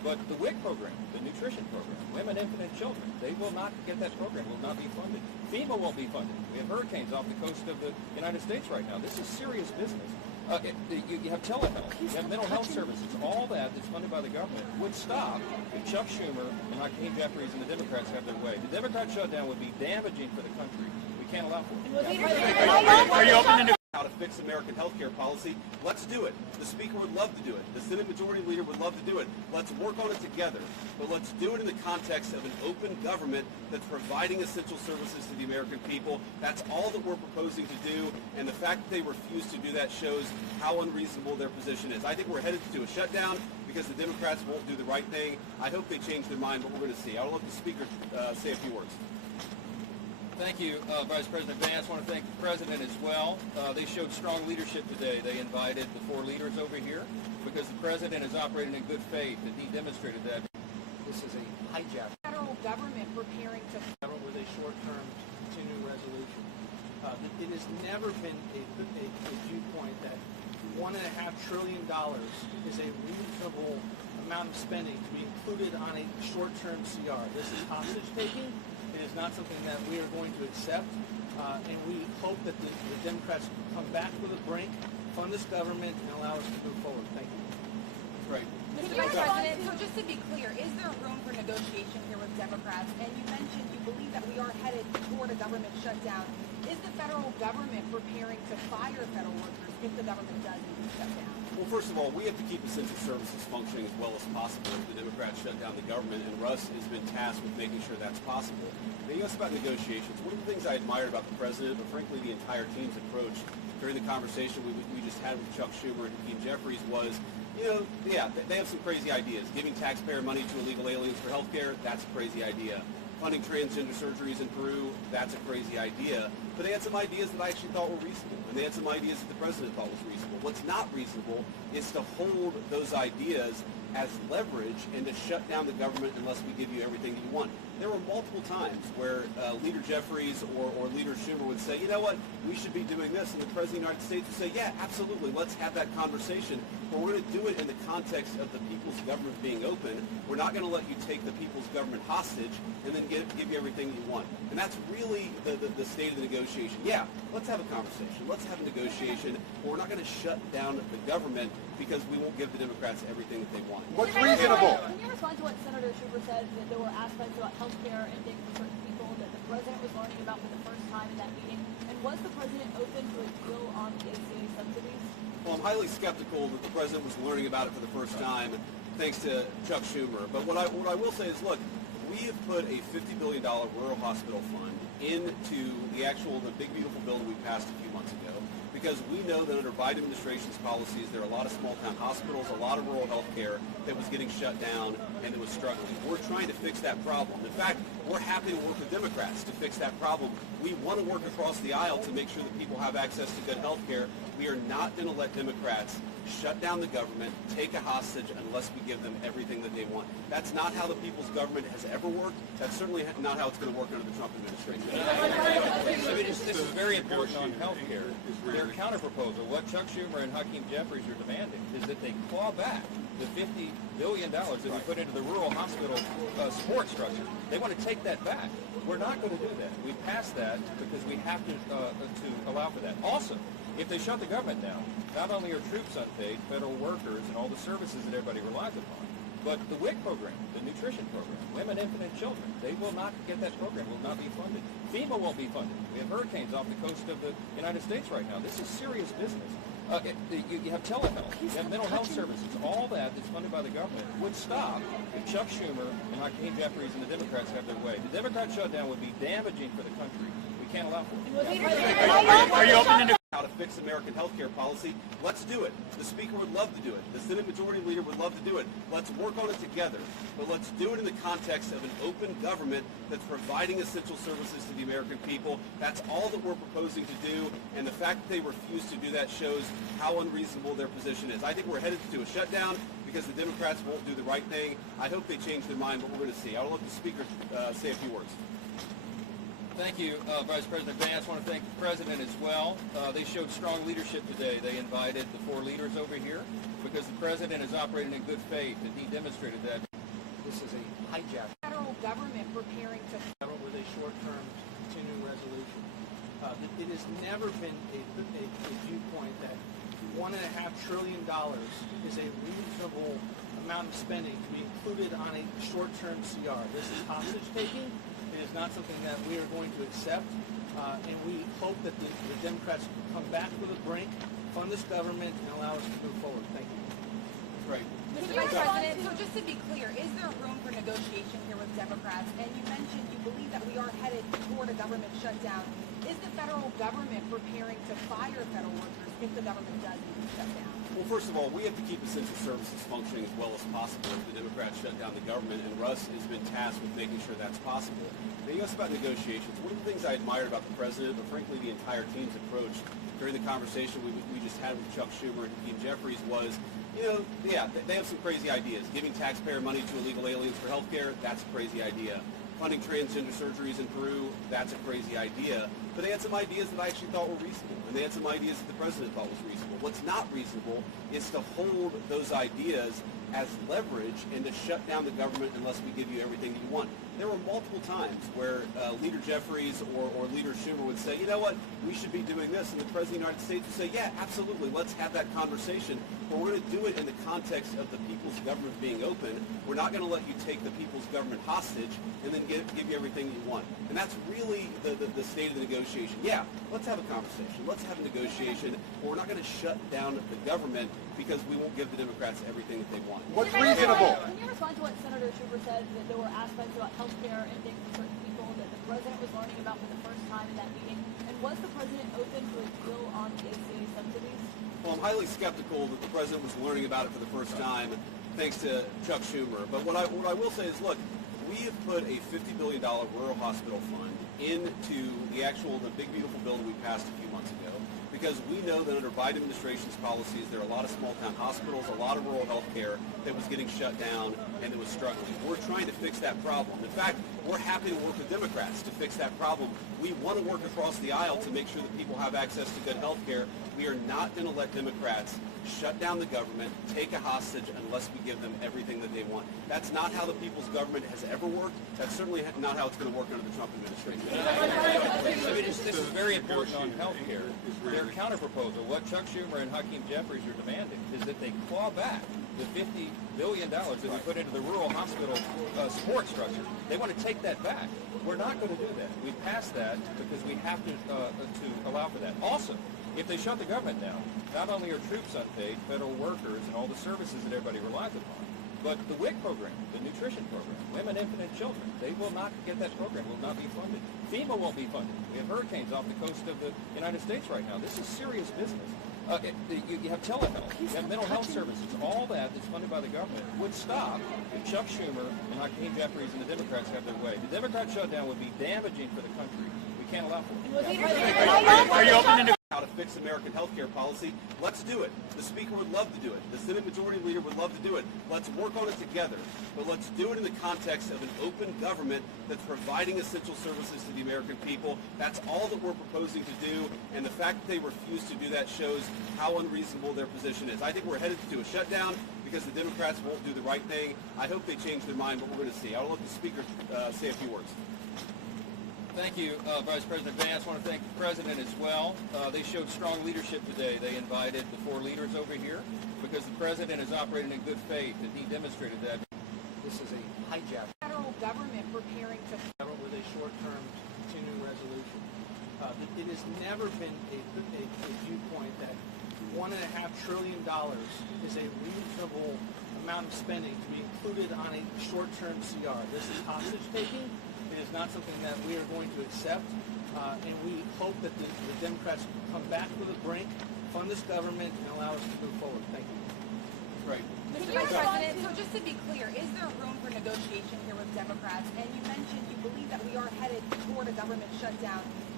But the WIC program, the nutrition program, Women, Infant, and Children, they will not get that program, will not be funded. FEMA won't be funded. We have hurricanes off the coast of the United States right now. This is serious business. You have telehealth, you have mental health services, all that that's funded by the government would stop if Chuck Schumer and Hakeem Jeffries and the Democrats have their way. The Democrat shutdown would be damaging for the country. We can't allow for it. Are you open to how to fix American health care policy? Let's do it. The Speaker would love to do it. The Senate Majority Leader would love to do it. Let's work on it together. But let's do it in the context of an open government that's providing essential services to the American people. That's all that we're proposing to do. And the fact that they refuse to do that shows how unreasonable their position is. I think we're headed to a shutdown because the Democrats won't do the right thing. I hope they change their mind, but we're going to see. I'll let the Speaker say a few words. Thank you, Vice President Vance. I want to thank the President as well. They showed strong leadership today. They invited the 4 leaders over here because the President is operating in good faith, and he demonstrated that. This is a hijack. Federal government preparing to With a short-term continuing resolution. It has never been a viewpoint that $1.5 trillion is a reasonable amount of spending to be included on a short-term CR. This is hostage taking. It is not something that we are going to accept, and we hope that the Democrats come back to the brink, fund this government, and allow us to move forward. Thank you. Right. Mr. Vice President, so just to be clear, is there room for negotiation here with Democrats? And you mentioned you believe that we are headed toward a government shutdown. Is the federal government preparing to fire federal workers if the government does need to shut down? Well, first of all, we have to keep essential services functioning as well as possible if the Democrats shut down the government, and Russ has been tasked with making sure that's possible. Now, you asked about negotiations. One of the things I admired about the President, but frankly the entire team's approach during the conversation we just had with Chuck Schumer and Hakeem Jeffries was, they have some crazy ideas. Giving taxpayer money to illegal aliens for health care, that's a crazy idea. Funding transgender surgeries in Peru, that's a crazy idea. But they had some ideas that I actually thought were reasonable, and they had some ideas that the President thought was reasonable. What's not reasonable is to hold those ideas as leverage and to shut down the government unless we give you everything you want. There were multiple times where Leader Jeffries or Leader Schumer would say, you know what, we should be doing this, and the President of the United States would say, yeah, absolutely, let's have that conversation, but we're going to do it in the context of the people's government being open. We're not going to let you take the people's government hostage and then give you everything you want. And that's really the state of the negotiation. Yeah, let's have a conversation. Let's have a negotiation, but we're not going to shut down the government because we won't give the Democrats everything that they want. What's reasonable? Can you respond to what Senator Schumer said, that there were aspects about health care and things for certain people that the President was learning about for the first time in that meeting? And was the President open to a deal on the ACA subsidies? Well, I'm highly skeptical that the President was learning about it for the first time, thanks to Chuck Schumer. But what I will say is, look, we have put a $50 billion rural hospital fund into the big, beautiful bill that we passed a few months ago, because we know that under Biden administration's policies, there are a lot of small-town hospitals, a lot of rural health care that was getting shut down and that was struggling. We're trying to fix that problem. In fact, we're happy to work with Democrats to fix that problem. We want to work across the aisle to make sure that people have access to good health care. We are not going to let Democrats shut down the government, take a hostage unless we give them everything that they want. That's not how the people's government has ever worked. That's certainly not how it's going to work under the Trump administration. This is very important on health care. Their counterproposal, what Chuck Schumer and Hakeem Jeffries are demanding, is that they claw back the $50 billion that we put into the rural hospital support structure. They want to take that back. We're not going to do that. We passed that because we have to allow for that. Also, if they shut the government down, not only are troops unpaid, federal workers, and all the services that everybody relies upon, but the WIC program, the nutrition program, Women, Infant, and Children, they will not get that program, will not be funded. FEMA won't be funded. We have hurricanes off the coast of the United States right now. This is serious business. You have telehealth, you have mental health services, all that that's funded by the government would stop if Chuck Schumer and Hakeem Jeffries and the Democrats have their way. The Democrat shutdown would be damaging for the country. We can't allow for it. Are you open to how to fix American health care policy? Let's do it. The Speaker would love to do it. The Senate Majority Leader would love to do it. Let's work on it together. But let's do it in the context of an open government that's providing essential services to the American people. That's all that we're proposing to do. And the fact that they refuse to do that shows how unreasonable their position is. I think we're headed to a shutdown because the Democrats won't do the right thing. I hope they change their mind, but we're going to see. I'll let the Speaker say a few words. Thank you, Vice President Vance. I want to thank the President as well. They showed strong leadership today. They invited the 4 leaders over here because the President is operating in good faith, and he demonstrated that. This is a hijack. Federal government preparing to With a short-term continuing resolution. It has never been a viewpoint that $1.5 trillion is a reasonable amount of spending to be included on a short-term CR. This is hostage taking. It is not something that we are going to accept, and we hope that the Democrats come back to the brink, fund this government, and allow us to move forward. Thank you. Right. Mr. Vice President, so just to be clear, is there room for negotiation here with Democrats? And you mentioned you believe that we are headed toward a government shutdown. Is the federal government preparing to fire federal workers if the government does need to shut down? Well, first of all, we have to keep essential services functioning as well as possible if the Democrats shut down the government, and Russ has been tasked with making sure that's possible. Now, you asked about negotiations. One of the things I admired about the president, but frankly the entire team's approach during the conversation we just had with Chuck Schumer and Jeffries was, they have some crazy ideas. Giving taxpayer money to illegal aliens for health care, that's a crazy idea. Funding transgender surgeries in Peru, that's a crazy idea. But they had some ideas that I actually thought were reasonable, and they had some ideas that the president thought was reasonable. What's not reasonable is to hold those ideas as leverage and to shut down the government unless we give you everything that you want. There were multiple times where Leader Jeffries or Leader Schumer would say, you know what, we should be doing this, and the President of the United States would say, yeah, absolutely, let's have that conversation, but we're going to do it in the context of the people's government being open. We're not going to let you take the people's government hostage and then give you everything you want. And that's really the state of the negotiation. Yeah, let's have a conversation. Let's have a negotiation, but we're not going to shut down the government because we won't give the Democrats everything that they want. What's reasonable? Can you respond to what Senator Schumer said, that there were aspects about health care and things for certain people that the president was learning about for the first time in that meeting? And was the president open to a deal on the ACA subsidies? Well, I'm highly skeptical that the president was learning about it for the first time, thanks to Chuck Schumer. But what I will say is, look, we have put a $50 billion rural hospital fund into the big, beautiful bill that we passed a few months ago, because we know that under Biden administration's policies, there are a lot of small-town hospitals, a lot of rural health care that was getting shut down and that was struggling. We're trying to fix that problem. In fact, we're happy to work with Democrats to fix that problem. We want to work across the aisle to make sure that people have access to good health care. We are not going to let Democrats shut down the government, take a hostage, unless we give them everything that they want. That's not how the people's government has ever worked. That's certainly not how it's going to work under the Trump administration. This is very important on health care. Their counterproposal, what Chuck Schumer and Hakeem Jeffries are demanding, is that they claw back the $50 billion that we put into the rural hospital support structure. They want to take that back. We're not going to do that. We passed that because we have to allow for that. Also, if they shut the government down, not only are troops unpaid, federal workers, and all the services that everybody relies upon, but the WIC program, the nutrition program, women, infant, and children, they will not get that program, will not be funded. FEMA won't be funded. We have hurricanes off the coast of the United States right now. This is serious business. You have telehealth, you have mental health services, all that's funded by the government would stop if Chuck Schumer and Hakeem Jeffries and the Democrats have their way. The Democrat shutdown would be damaging for the country. We can't allow for it. Are you open to how to fix American health care policy? Let's do it. The Speaker would love to do it. The Senate Majority Leader would love to do it. Let's work on it together. But let's do it in the context of an open government that's providing essential services to the American people. That's all that we're proposing to do. And the fact that they refuse to do that shows how unreasonable their position is. I think we're headed to a shutdown because the Democrats won't do the right thing. I hope they change their mind, but we're going to see. I'll let the Speaker say a few words. Thank you, Vice President Vance. I want to thank the President as well. They showed strong leadership today. They invited the four leaders over here because the President is operating in good faith, and he demonstrated that. This is a hijack. Federal government preparing to With a short-term continuing resolution. It has never been a viewpoint that $1.5 trillion is a reasonable amount of spending to be included on a short-term CR. This is hostage taking. It is not something that we are going to accept, and we hope that the Democrats come back to the brink, fund this government, and allow us to move forward. Thank you. Right. Mr. Vice President, so just to be clear, is there room for negotiation here with Democrats? And you mentioned you believe that we are headed toward a government shutdown.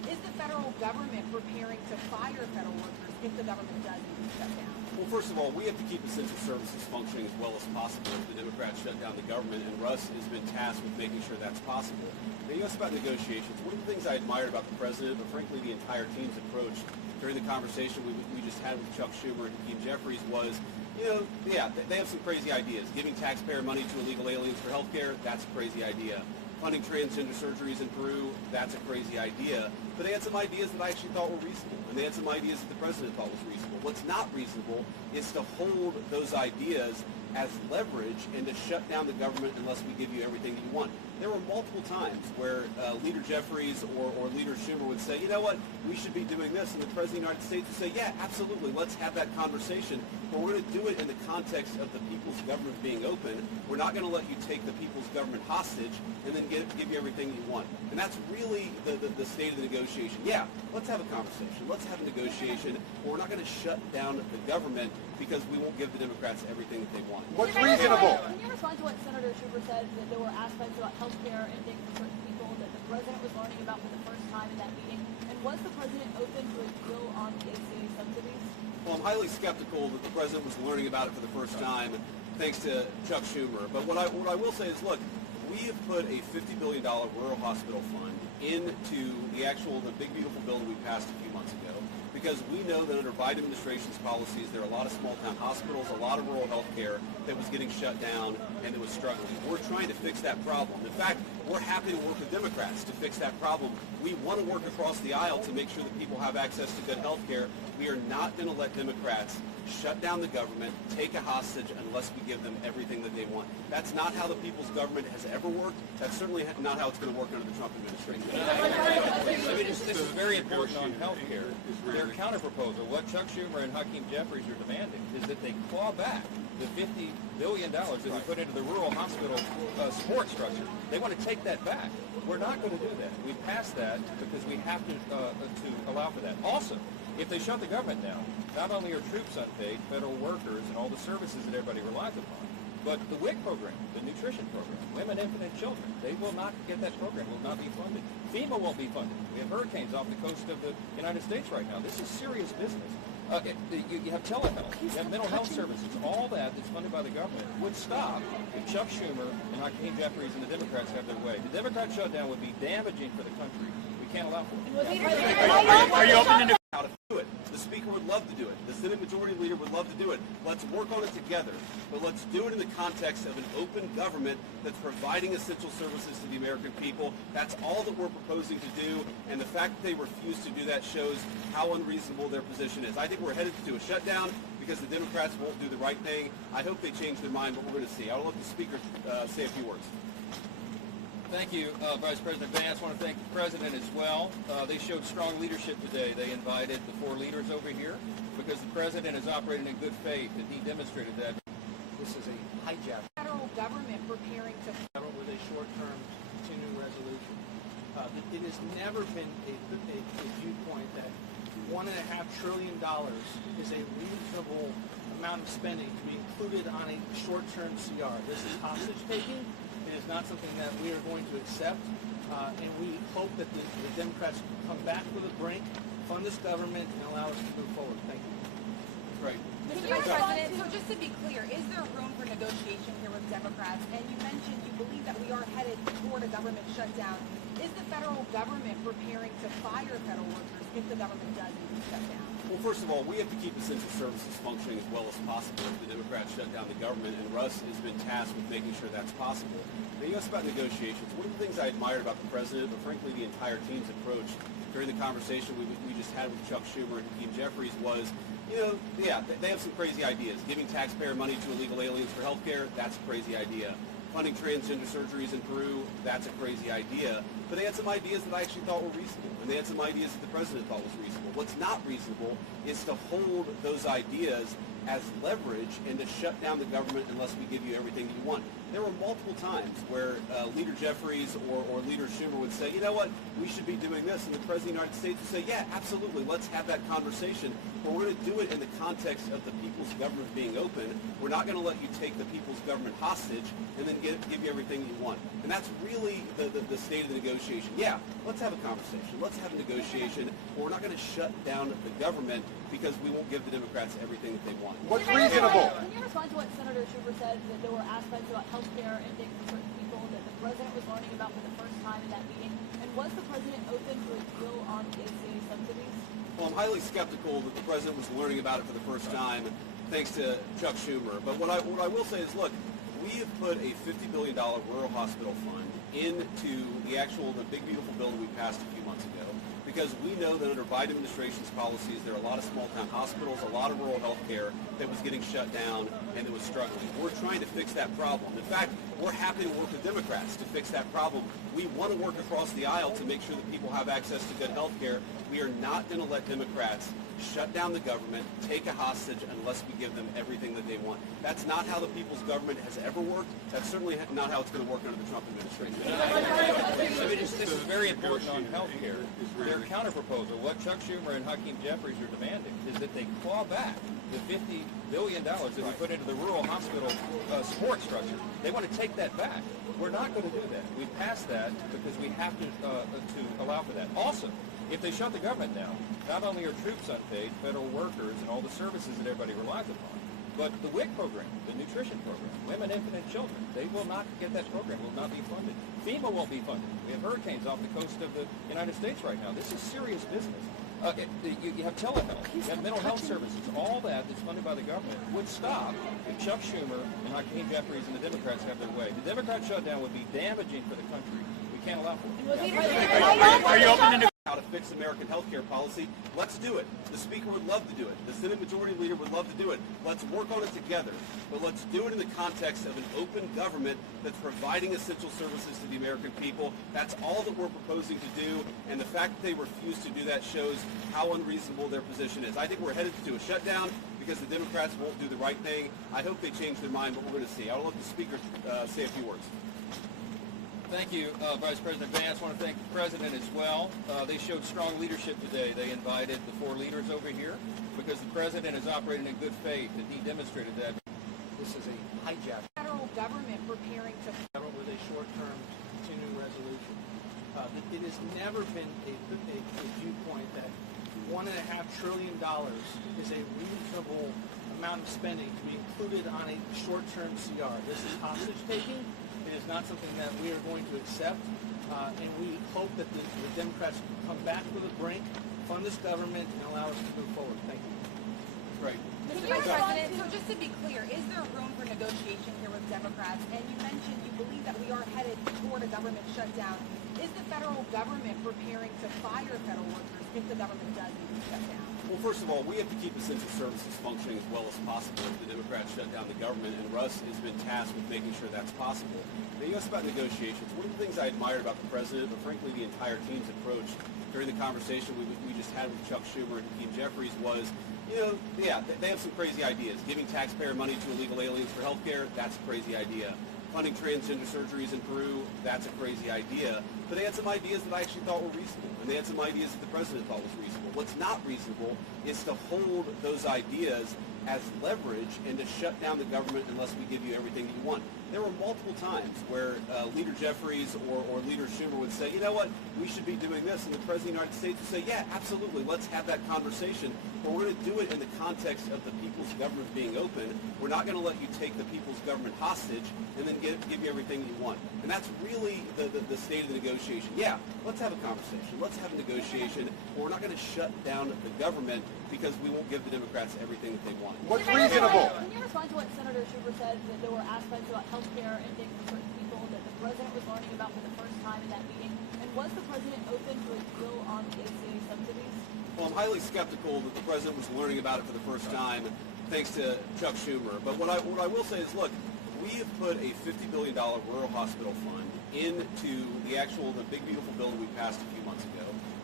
Is the federal government preparing to fire federal workers if the government does shut down? Well, first of all, we have to keep essential services functioning as well as possible if the Democrats shut down the government, and Russ has been tasked with making sure that's possible. Now, you asked about negotiations. One of the things I admired about the president, but frankly the entire team's approach during the conversation we just had with Chuck Schumer and Jeffries was, yeah, they have some crazy ideas. Giving taxpayer money to illegal aliens for health care, that's a crazy idea. Funding transgender surgeries in Peru, that's a crazy idea. But they had some ideas that I actually thought were reasonable, and they had some ideas that the president thought was reasonable. What's not reasonable is to hold those ideas as leverage and to shut down the government unless we give you everything that you want. There were multiple times where Leader Jeffries or Leader Schumer would say, you know what, we should be doing this, and the President of the United States would say, yeah, absolutely, let's have that conversation, but we're going to do it in the context of the people's government being open. We're not going to let you take the people's government hostage and then give you everything you want. And that's really the state of the negotiation. Yeah, let's have a conversation. Let's have a negotiation, but we're not going to shut down the government because we won't give the Democrats everything that they want. What's reasonable? Can you respond to what Senator Schumer said, that there were aspects about health care and things for certain people that the president was learning about for the first time in that meeting? And was the president open to a deal on the ACA subsidies? Well, I'm highly skeptical that the president was learning about it for the first time, thanks to Chuck Schumer. But what I will say is, look, we have put a $50 billion rural hospital fund into the big beautiful bill that we passed a few months ago, because we know that under Biden administration's policies, there are a lot of small town hospitals, a lot of rural health care that was getting shut down and that was struggling. We're trying to fix that problem. In fact, we're happy to work with Democrats to fix that problem. We want to work across the aisle to make sure that people have access to good health care. We are not going to let Democrats shut down the government, take a hostage unless we give them everything that they want. That's not how the people's government has ever worked. That's certainly not how it's going to work under the Trump administration. This is very important on health care. Their counterproposal, what Chuck Schumer and Jeffries are demanding, is that they claw back the $50 billion that we put into the rural hospital support structure. They want to take that back. We're not going to do that. We passed that because we have to allow for that. Also, if they shut the government down, not only are troops unpaid, federal workers, and all the services that everybody relies upon, but the WIC program, the nutrition program, women, infant, and children, they will not get that program, will not be funded. FEMA won't be funded. We have hurricanes off the coast of the United States right now. This is serious business. You have telehealth, you have mental health services, all that's funded by the government would stop if Chuck Schumer and Hakeem Jeffries and the Democrats have their way. The Democrat shutdown would be damaging for the country. We can't allow for it. Are you open to How to do it. The Speaker would love to do it. The Senate Majority Leader would love to do it. Let's work on it together. But let's do it in the context of an open government that's providing essential services to the American people. That's all that we're proposing to do. And the fact that they refuse to do that shows how unreasonable their position is. I think we're headed to a shutdown because the Democrats won't do the right thing. I hope they change their mind, but we're going to see. I'll let the Speaker say a few words. Thank you, Vice President Vance. I want to thank the President as well. They showed strong leadership today. They invited the 4 leaders over here because the President is operating in good faith, and he demonstrated that. This is a hijack. Federal government preparing to With a short-term continuing resolution. It has never been a viewpoint that $1.5 trillion is a reasonable amount of spending to be included on a short-term CR. This is hostage taking. It is not something that we are going to accept, and we hope that the Democrats come back to the brink, fund this government, and allow us to move forward. Thank you. Right. Mr. Vice President, so just to be clear, is there room for negotiation here with Democrats? And you mentioned you believe that we are headed toward a government shutdown. Is the federal government preparing to fire federal workers if the government does shut down? Well, first of all, we have to keep essential services functioning as well as possible if the Democrats shut down the government, and Russ has been tasked with making sure that's possible. Now, you asked about negotiations. One of the things I admired about the president, but frankly the entire team's approach during the conversation we just had with Chuck Schumer and Jeffries was, yeah, they have some crazy ideas. Giving taxpayer money to illegal aliens for health care, that's a crazy idea. Funding transgender surgeries in Peru, that's a crazy idea. But they had some ideas that I actually thought were reasonable, and they had some ideas that the president thought was reasonable. What's not reasonable is to hold those ideas as leverage and to shut down the government unless we give you everything you want. There were multiple times where Leader Jeffries or Leader Schumer would say, you know what, we should be doing this, and the President of the United States would say, yeah, absolutely, let's have that conversation, but we're going to do it in the context of the people's government being open. We're not going to let you take the people's government hostage and then give you everything you want. And that's really the state of the negotiation. Yeah, let's have a conversation. Let's have a negotiation, but we're not going to shut down the government because we won't give the Democrats everything that they want. What's reasonable? Can you respond to what Senator Schumer said, that there were aspects about health care and things for certain people that the president was learning about for the first time in that meeting? And was the president open to a deal on the ACA subsidies? Well, I'm highly skeptical that the president was learning about it for the first time, thanks to Chuck Schumer. But what I will say is, look, we have put a $50 billion rural hospital fund into the big beautiful bill that we passed a few months ago, because we know that under Biden administration's policies, there are a lot of small-town hospitals, a lot of rural health care that was getting shut down and that was struggling. We're trying to fix that problem. In fact, we're happy to work with Democrats to fix that problem. We want to work across the aisle to make sure that people have access to good health care. We are not going to let Democrats shut down the government, take a hostage unless we give them everything that they want. That's not how the people's government has ever worked. That's certainly not how it's going to work under the Trump administration. This is very important on health care. Their counterproposal, what Chuck Schumer and Hakeem Jeffries are demanding, is that they claw back the $50 billion that we put into the rural hospital support structure. They want to take that back. We're not going to do that. We passed that because we have to allow for that. Also, if they shut the government down, not only are troops unpaid, federal workers, and all the services that everybody relies upon, but the WIC program, the nutrition program, women, infant, and children, they will not get that program, will not be funded. FEMA won't be funded. We have hurricanes off the coast of the United States right now. This is serious business. You have telehealth, you have mental health services, all that's funded by the government would stop if Chuck Schumer and Hakeem Jeffries and the Democrats have their way. The Democrat shutdown would be damaging for the country. We can't allow for it. Are you open to how to fix American health care policy? Let's do it. The Speaker would love to do it. The Senate Majority Leader would love to do it. Let's work on it together. But let's do it in the context of an open government that's providing essential services to the American people. That's all that we're proposing to do. And the fact that they refuse to do that shows how unreasonable their position is. I think we're headed to a shutdown because the Democrats won't do the right thing. I hope they change their mind, but we're going to see. I'll let the Speaker say a few words. Thank you, Vice President Vance. I want to thank the President as well. They showed strong leadership today. They invited the 4 leaders over here because the President is operating in good faith, and he demonstrated that. This is a hijack. Federal government preparing to With a short-term continuing resolution. It has never been a viewpoint that $1.5 trillion is a reasonable amount of spending to be included on a short-term CR. This is hostage taking. It is not something that we are going to accept, and we hope that the Democrats come back to the brink, fund this government, and allow us to move forward. Thank you. Great. Mr. Vice President, so just to be clear, is there room for negotiation here with Democrats? And you mentioned you believe that we are headed toward a government shutdown. Is the federal government preparing to fire federal workers if the government does need to shut down? Well, first of all, we have to keep essential services functioning as well as possible if the Democrats shut down the government, and Russ has been tasked with making sure that's possible. Now, you asked about negotiations. One of the things I admired about the President, but frankly the entire team's approach during the conversation we just had with Chuck Schumer and Hakeem Jeffries was, they have some crazy ideas. Giving taxpayer money to illegal aliens for health care, that's a crazy idea. Funding transgender surgeries in Peru, that's a crazy idea. But they had some ideas that I actually thought were reasonable, and they had some ideas that the President thought was reasonable. What's not reasonable is to hold those ideas as leverage and to shut down the government unless we give you everything that you want. There were multiple times where Leader Jeffries or Leader Schumer would say, you know what, we should be doing this, and the President of the United States would say, yeah, absolutely, let's have that conversation, but we're going to do it in the context of the people's government being open. We're not going to let you take the people's government hostage and then give you everything you want. And that's really the state of the negotiation. Yeah, let's have a conversation. Let's have a negotiation, but we're not going to shut down the government because we won't give the Democrats everything that they want. What's reasonable? Can you respond to what Senator Schumer said, that there were aspects about health care and things for certain people that the president was learning about for the first time in that meeting? And was the president open to a deal on the ACA subsidies? Well, I'm highly skeptical that the President was learning about it for the first time, thanks to Chuck Schumer. But what I will say is, look, we have put a $50 billion rural hospital fund into the big beautiful bill that we passed a few months ago,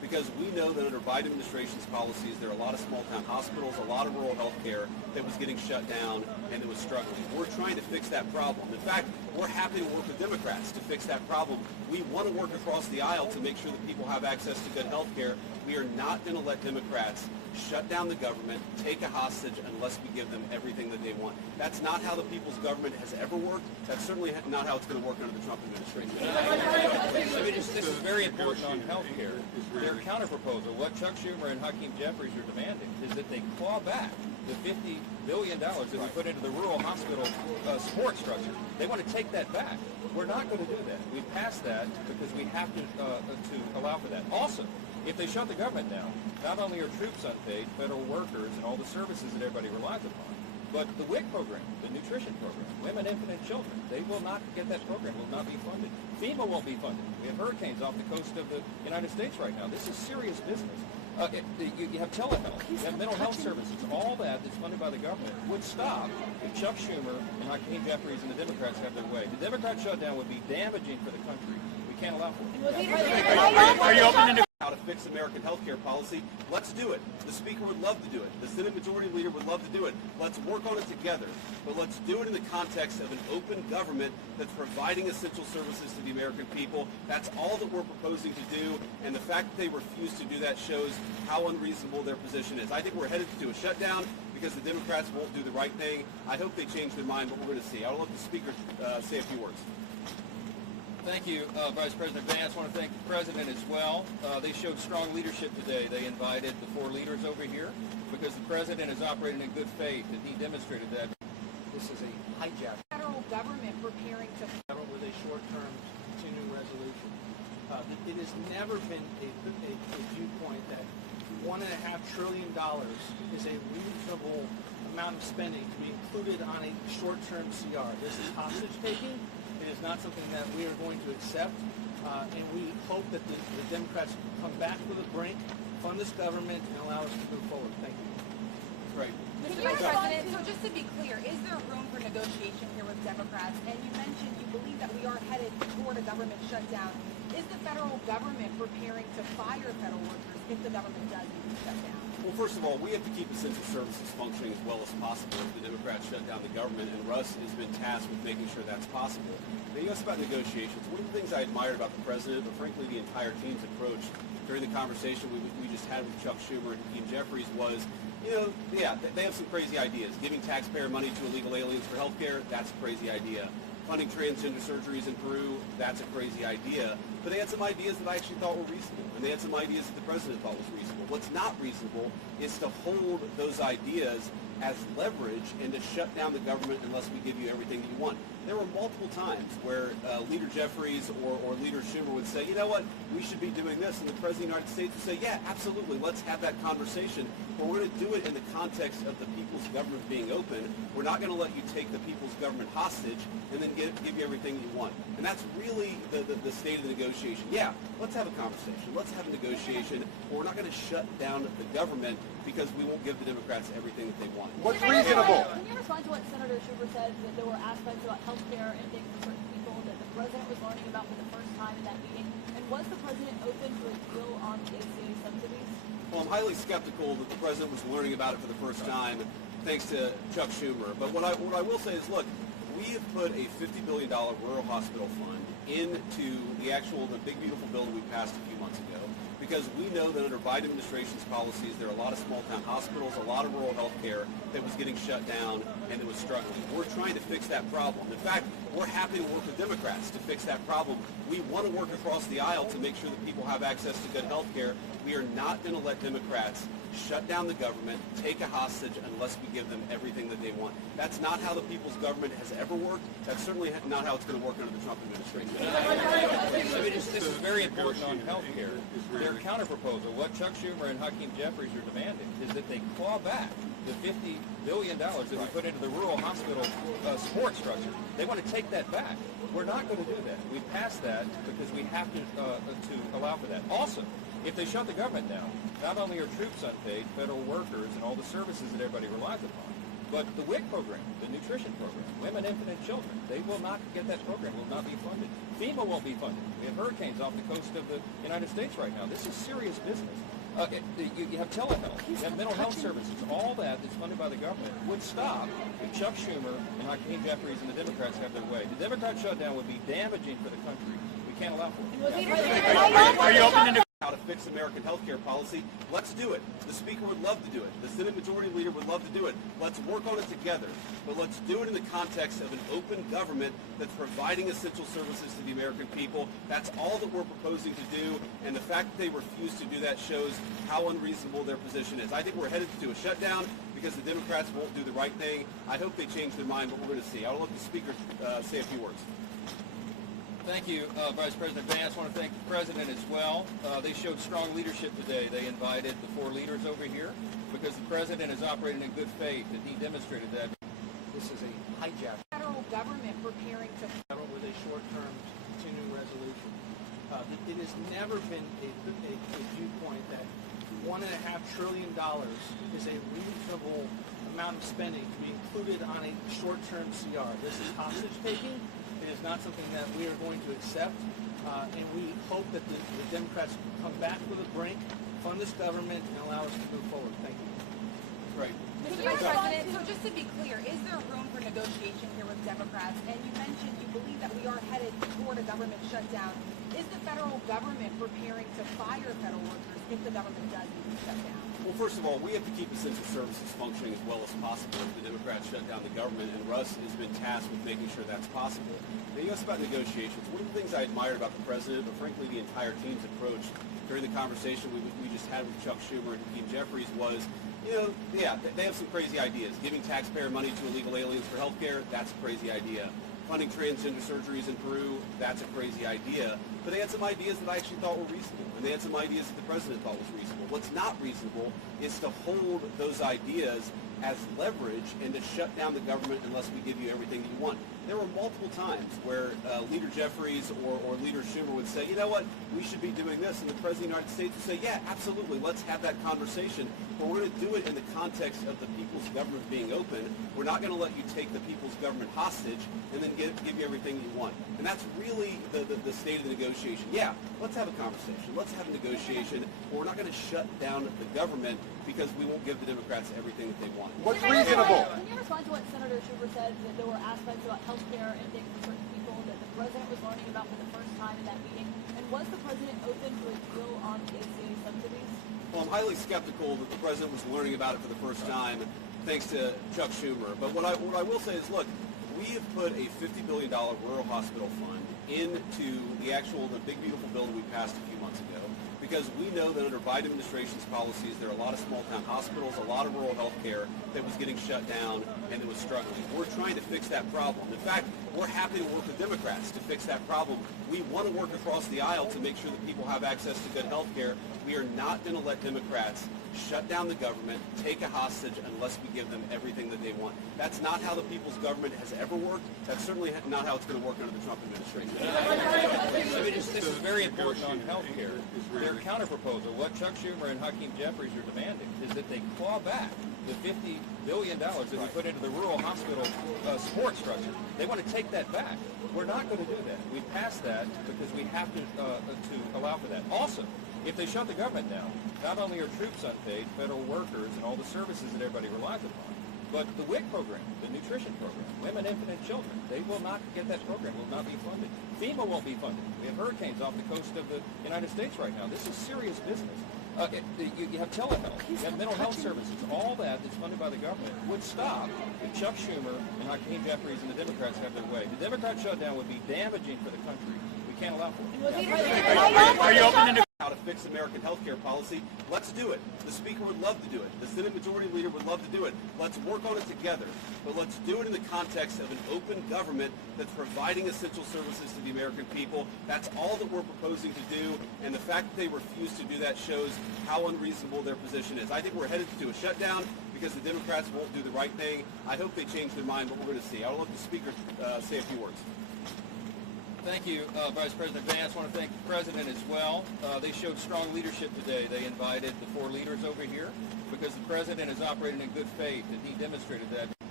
because we know that under Biden administration's policies, there are a lot of small-town hospitals, a lot of rural health care that was getting shut down and that was struggling. We're trying to fix that problem. In fact, we're happy to work with Democrats to fix that problem. We want to work across the aisle to make sure that people have access to good health care. We are not going to let Democrats shut down the government, take a hostage unless we give them everything that they want. That's not how the people's government has ever worked. That's certainly not how it's going to work under the Trump administration. This is very important on health care. Their counterproposal, what Chuck Schumer and Hakeem Jeffries are demanding, is that they claw back the $50 billion that we put into the rural hospital support structure. They want to take that back. We're not going to do that. We passed that because we have to allow for that. Also, if they shut the government down, not only are troops unpaid, federal workers, and all the services that everybody relies upon, but the WIC program, the nutrition program, women, infant, and children, they will not get that program, will not be funded. FEMA won't be funded. We have hurricanes off the coast of the United States right now. This is serious business. You have telehealth, you have mental health services, all that that's funded by the government would stop if Chuck Schumer and Hakeem Jeffries and the Democrats have their way. The Democrat shutdown would be damaging for the country. We can't allow for it. Are you open to How to fix American health care policy? Let's do it. The Speaker would love to do it. The Senate Majority Leader would love to do it. Let's work on it together. But let's do it in the context of an open government that's providing essential services to the American people. That's all that we're proposing to do. And the fact that they refuse to do that shows how unreasonable their position is. I think we're headed to a shutdown because the Democrats won't do the right thing. I hope they change their mind, but we're going to see. I'll let the Speaker say a few words. Thank you, Vice President Vance. I want to thank the President as well. They showed strong leadership today. They invited the four leaders over here because the President is operating in good faith, and he demonstrated that. This is a hijack. Federal government preparing to with a short-term continuing resolution. It has never been a viewpoint that $1.5 trillion is a reasonable amount of spending to be included on a short-term CR. This is hostage taking. It is not something that we are going to accept, and we hope that the Democrats come back to the brink, fund this government, and allow us to move forward. Thank you. Right. Mr. Vice President, so just to be clear, is there room for negotiation here with Democrats? And you mentioned you believe that we are headed toward a government shutdown. Is the federal government preparing to fire federal workers if the government does need to shut down? Well, first of all, we have to keep essential services functioning as well as possible if the Democrats shut down the government, and Russ has been tasked with making sure that's possible. Now, you asked about negotiations. One of the things I admired about the President, but frankly the entire team's approach during the conversation we just had with Chuck Schumer and Hakeem Jeffries was, yeah, they have some crazy ideas. Giving taxpayer money to illegal aliens for health care, that's a crazy idea. Funding transgender surgeries in Peru, that's a crazy idea. But they had some ideas that I actually thought were reasonable, and they had some ideas that the President thought was reasonable. What's not reasonable is to hold those ideas as leverage and to shut down the government unless we give you everything that you want. There were multiple times where Leader Jeffries or Leader Schumer would say, you know what, we should be doing this, and the President of the United States would say, yeah, absolutely, let's have that conversation, but we're going to do it in the context of the people's government being open. We're not going to let you take the people's government hostage and then give you everything you want. And that's really the state of the negotiation. Yeah, let's have a conversation. Let's have a negotiation, but we're not going to shut down the government because we won't give the Democrats everything that they want. What's reasonable? Can you respond to what Senator Schumer said, that there were aspects about health care and things for certain people that the President was learning about for the first time in that meeting? And was the President open to a deal on the ACA subsidies? Well, I'm highly skeptical that the President was learning about it for the first time, thanks to Chuck Schumer. But what I will say is, look, we have put a $50 billion rural hospital fund into the big, beautiful bill that we passed a few months ago, because we know that under Biden administration's policies, there are a lot of small-town hospitals, a lot of rural health care that was getting shut down and that was struggling. We're trying to fix that problem. In fact, we're happy to work with Democrats to fix that problem. We want to work across the aisle to make sure that people have access to good health care. We are not going to let Democrats shut down the government, take a hostage unless we give them everything that they want. That's not how the people's government has ever worked. That's certainly not how it's going to work under the Trump administration. This is very important on health care. Their counterproposal, what Chuck Schumer and Hakeem Jeffries are demanding, is that they claw back the $50 billion that we put into the rural hospital support structure. They want to take that back. We're not going to do that. We passed that because we have to allow for that. Also, if they shut the government down, not only are troops unpaid, federal workers, and all the services that everybody relies upon, But the WIC program, the nutrition program, women, infant, and children, they will not get that program, will not be funded. FEMA won't be funded. We have hurricanes off the coast of the United States right now. This is serious business. You have telehealth, you have mental health services, all that that's funded by the government would stop if Chuck Schumer and Hakeem Jeffries and the Democrats have their way. The Democrat shutdown would be damaging for the country. We can't allow for it. Are you open to how to fix American healthcare policy? Let's do it. The Speaker would love to do it. The Senate Majority Leader would love to do it. Let's work on it together. But let's do it in the context of an open government that's providing essential services to the American people. That's all that we're proposing to do. And the fact that they refuse to do that shows how unreasonable their position is. I think we're headed to a shutdown because the Democrats won't do the right thing. I hope they change their mind, but we're going to see. I'll let the Speaker say a few words. Thank you, Vice President Vance. I want to thank the President as well. They showed strong leadership today. They invited the 4 leaders over here because the President is operating in good faith, and he demonstrated that. This is a hijack. Federal government preparing to With a short-term continuing resolution. It has never been a viewpoint that $1.5 trillion is a reasonable amount of spending to be included on a short-term CR. This is hostage taking. It is not something that we are going to accept, and we hope that the Democrats come back to the brink, fund this government, and allow us to move forward. Thank you. Right. Mr. Vice President, so just to be clear, is there room for negotiation here with Democrats? And you mentioned you believe that we are headed toward a government shutdown. Is the federal government preparing to fire federal workers if the government does need to shut down? Well, first of all, we have to keep essential services functioning as well as possible if the Democrats shut down the government, and Russ has been tasked with making sure that's possible. Now, you asked about negotiations. One of the things I admired about the President, but frankly the entire team's approach during the conversation we just had with Chuck Schumer and Hakeem Jeffries was, they have some crazy ideas. Giving taxpayer money to illegal aliens for health care, that's a crazy idea. Funding transgender surgeries in Peru, that's a crazy idea. But they had some ideas that I actually thought were reasonable, and they had some ideas that the President thought was reasonable. What's not reasonable is to hold those ideas as leverage and to shut down the government unless we give you everything that you want. There were multiple times where Leader Jeffries or Leader Schumer would say, you know what, we should be doing this, and the President of the United States would say, yeah, absolutely, let's have that conversation, but we're going to do it in the context of the people's government being open. We're not going to let you take the people's government hostage and then give you everything you want. And that's really the state of the negotiation. Yeah, let's have a conversation. Let's have a negotiation, but we're not going to shut down the government because we won't give the Democrats everything that they want. What's reasonable? Can you respond to what Senator Schumer said, that there were aspects about health care and things for certain people that the President was learning about for the first time in that meeting? And was the President open to a deal on the ACA subsidies? Well, I'm highly skeptical that the President was learning about it for the first time thanks to Chuck Schumer. But what I will say is, look, we have put a $50 billion rural hospital fund into the big, beautiful bill that we passed a few months ago, because we know that under Biden administration's policies, there are a lot of small-town hospitals, a lot of rural health care that was getting shut down and that was struggling. We're trying to fix that problem. In fact, we're happy to work with Democrats to fix that problem. We want to work across the aisle to make sure that people have access to good health care. We are not going to let Democrats shut down the government, take a hostage, unless we give them everything that they want. That's not how the people's government has ever worked. That's certainly not how it's going to work under the Trump administration. This is very important on health care. Their counterproposal, what Chuck Schumer and Hakeem Jeffries are demanding, is that they claw back the $50 billion that we put into the rural hospital support structure. They want to take that back. We're not going to do that. We passed that because we have to allow for that. Also, if they shut the government down, not only are troops unpaid, federal workers, and all the services that everybody relies upon, but the WIC program, the nutrition program, women, infant, and children, they will not get that program, will not be funded. FEMA won't be funded. We have hurricanes off the coast of the United States right now. This is serious business. You have telehealth, you have mental health services, all that that's funded by the government would stop if Chuck Schumer and Hakeem Jeffries and the Democrats have their way. The Democrat shutdown would be damaging for the country. We can't allow for it. Are you open to how to fix American healthcare policy? Let's do it. The Speaker would love to do it. The Senate Majority Leader would love to do it. Let's work on it together. But let's do it in the context of an open government that's providing essential services to the American people. That's all that we're proposing to do. And the fact that they refuse to do that shows how unreasonable their position is. I think we're headed to a shutdown because the Democrats won't do the right thing. I hope they change their mind, but we're going to see. I'll let the Speaker say a few words. Thank you, Vice President Vance. I want to thank the President as well. They showed strong leadership today. They invited the 4 leaders over here because the President is operating in good faith, and he demonstrated that.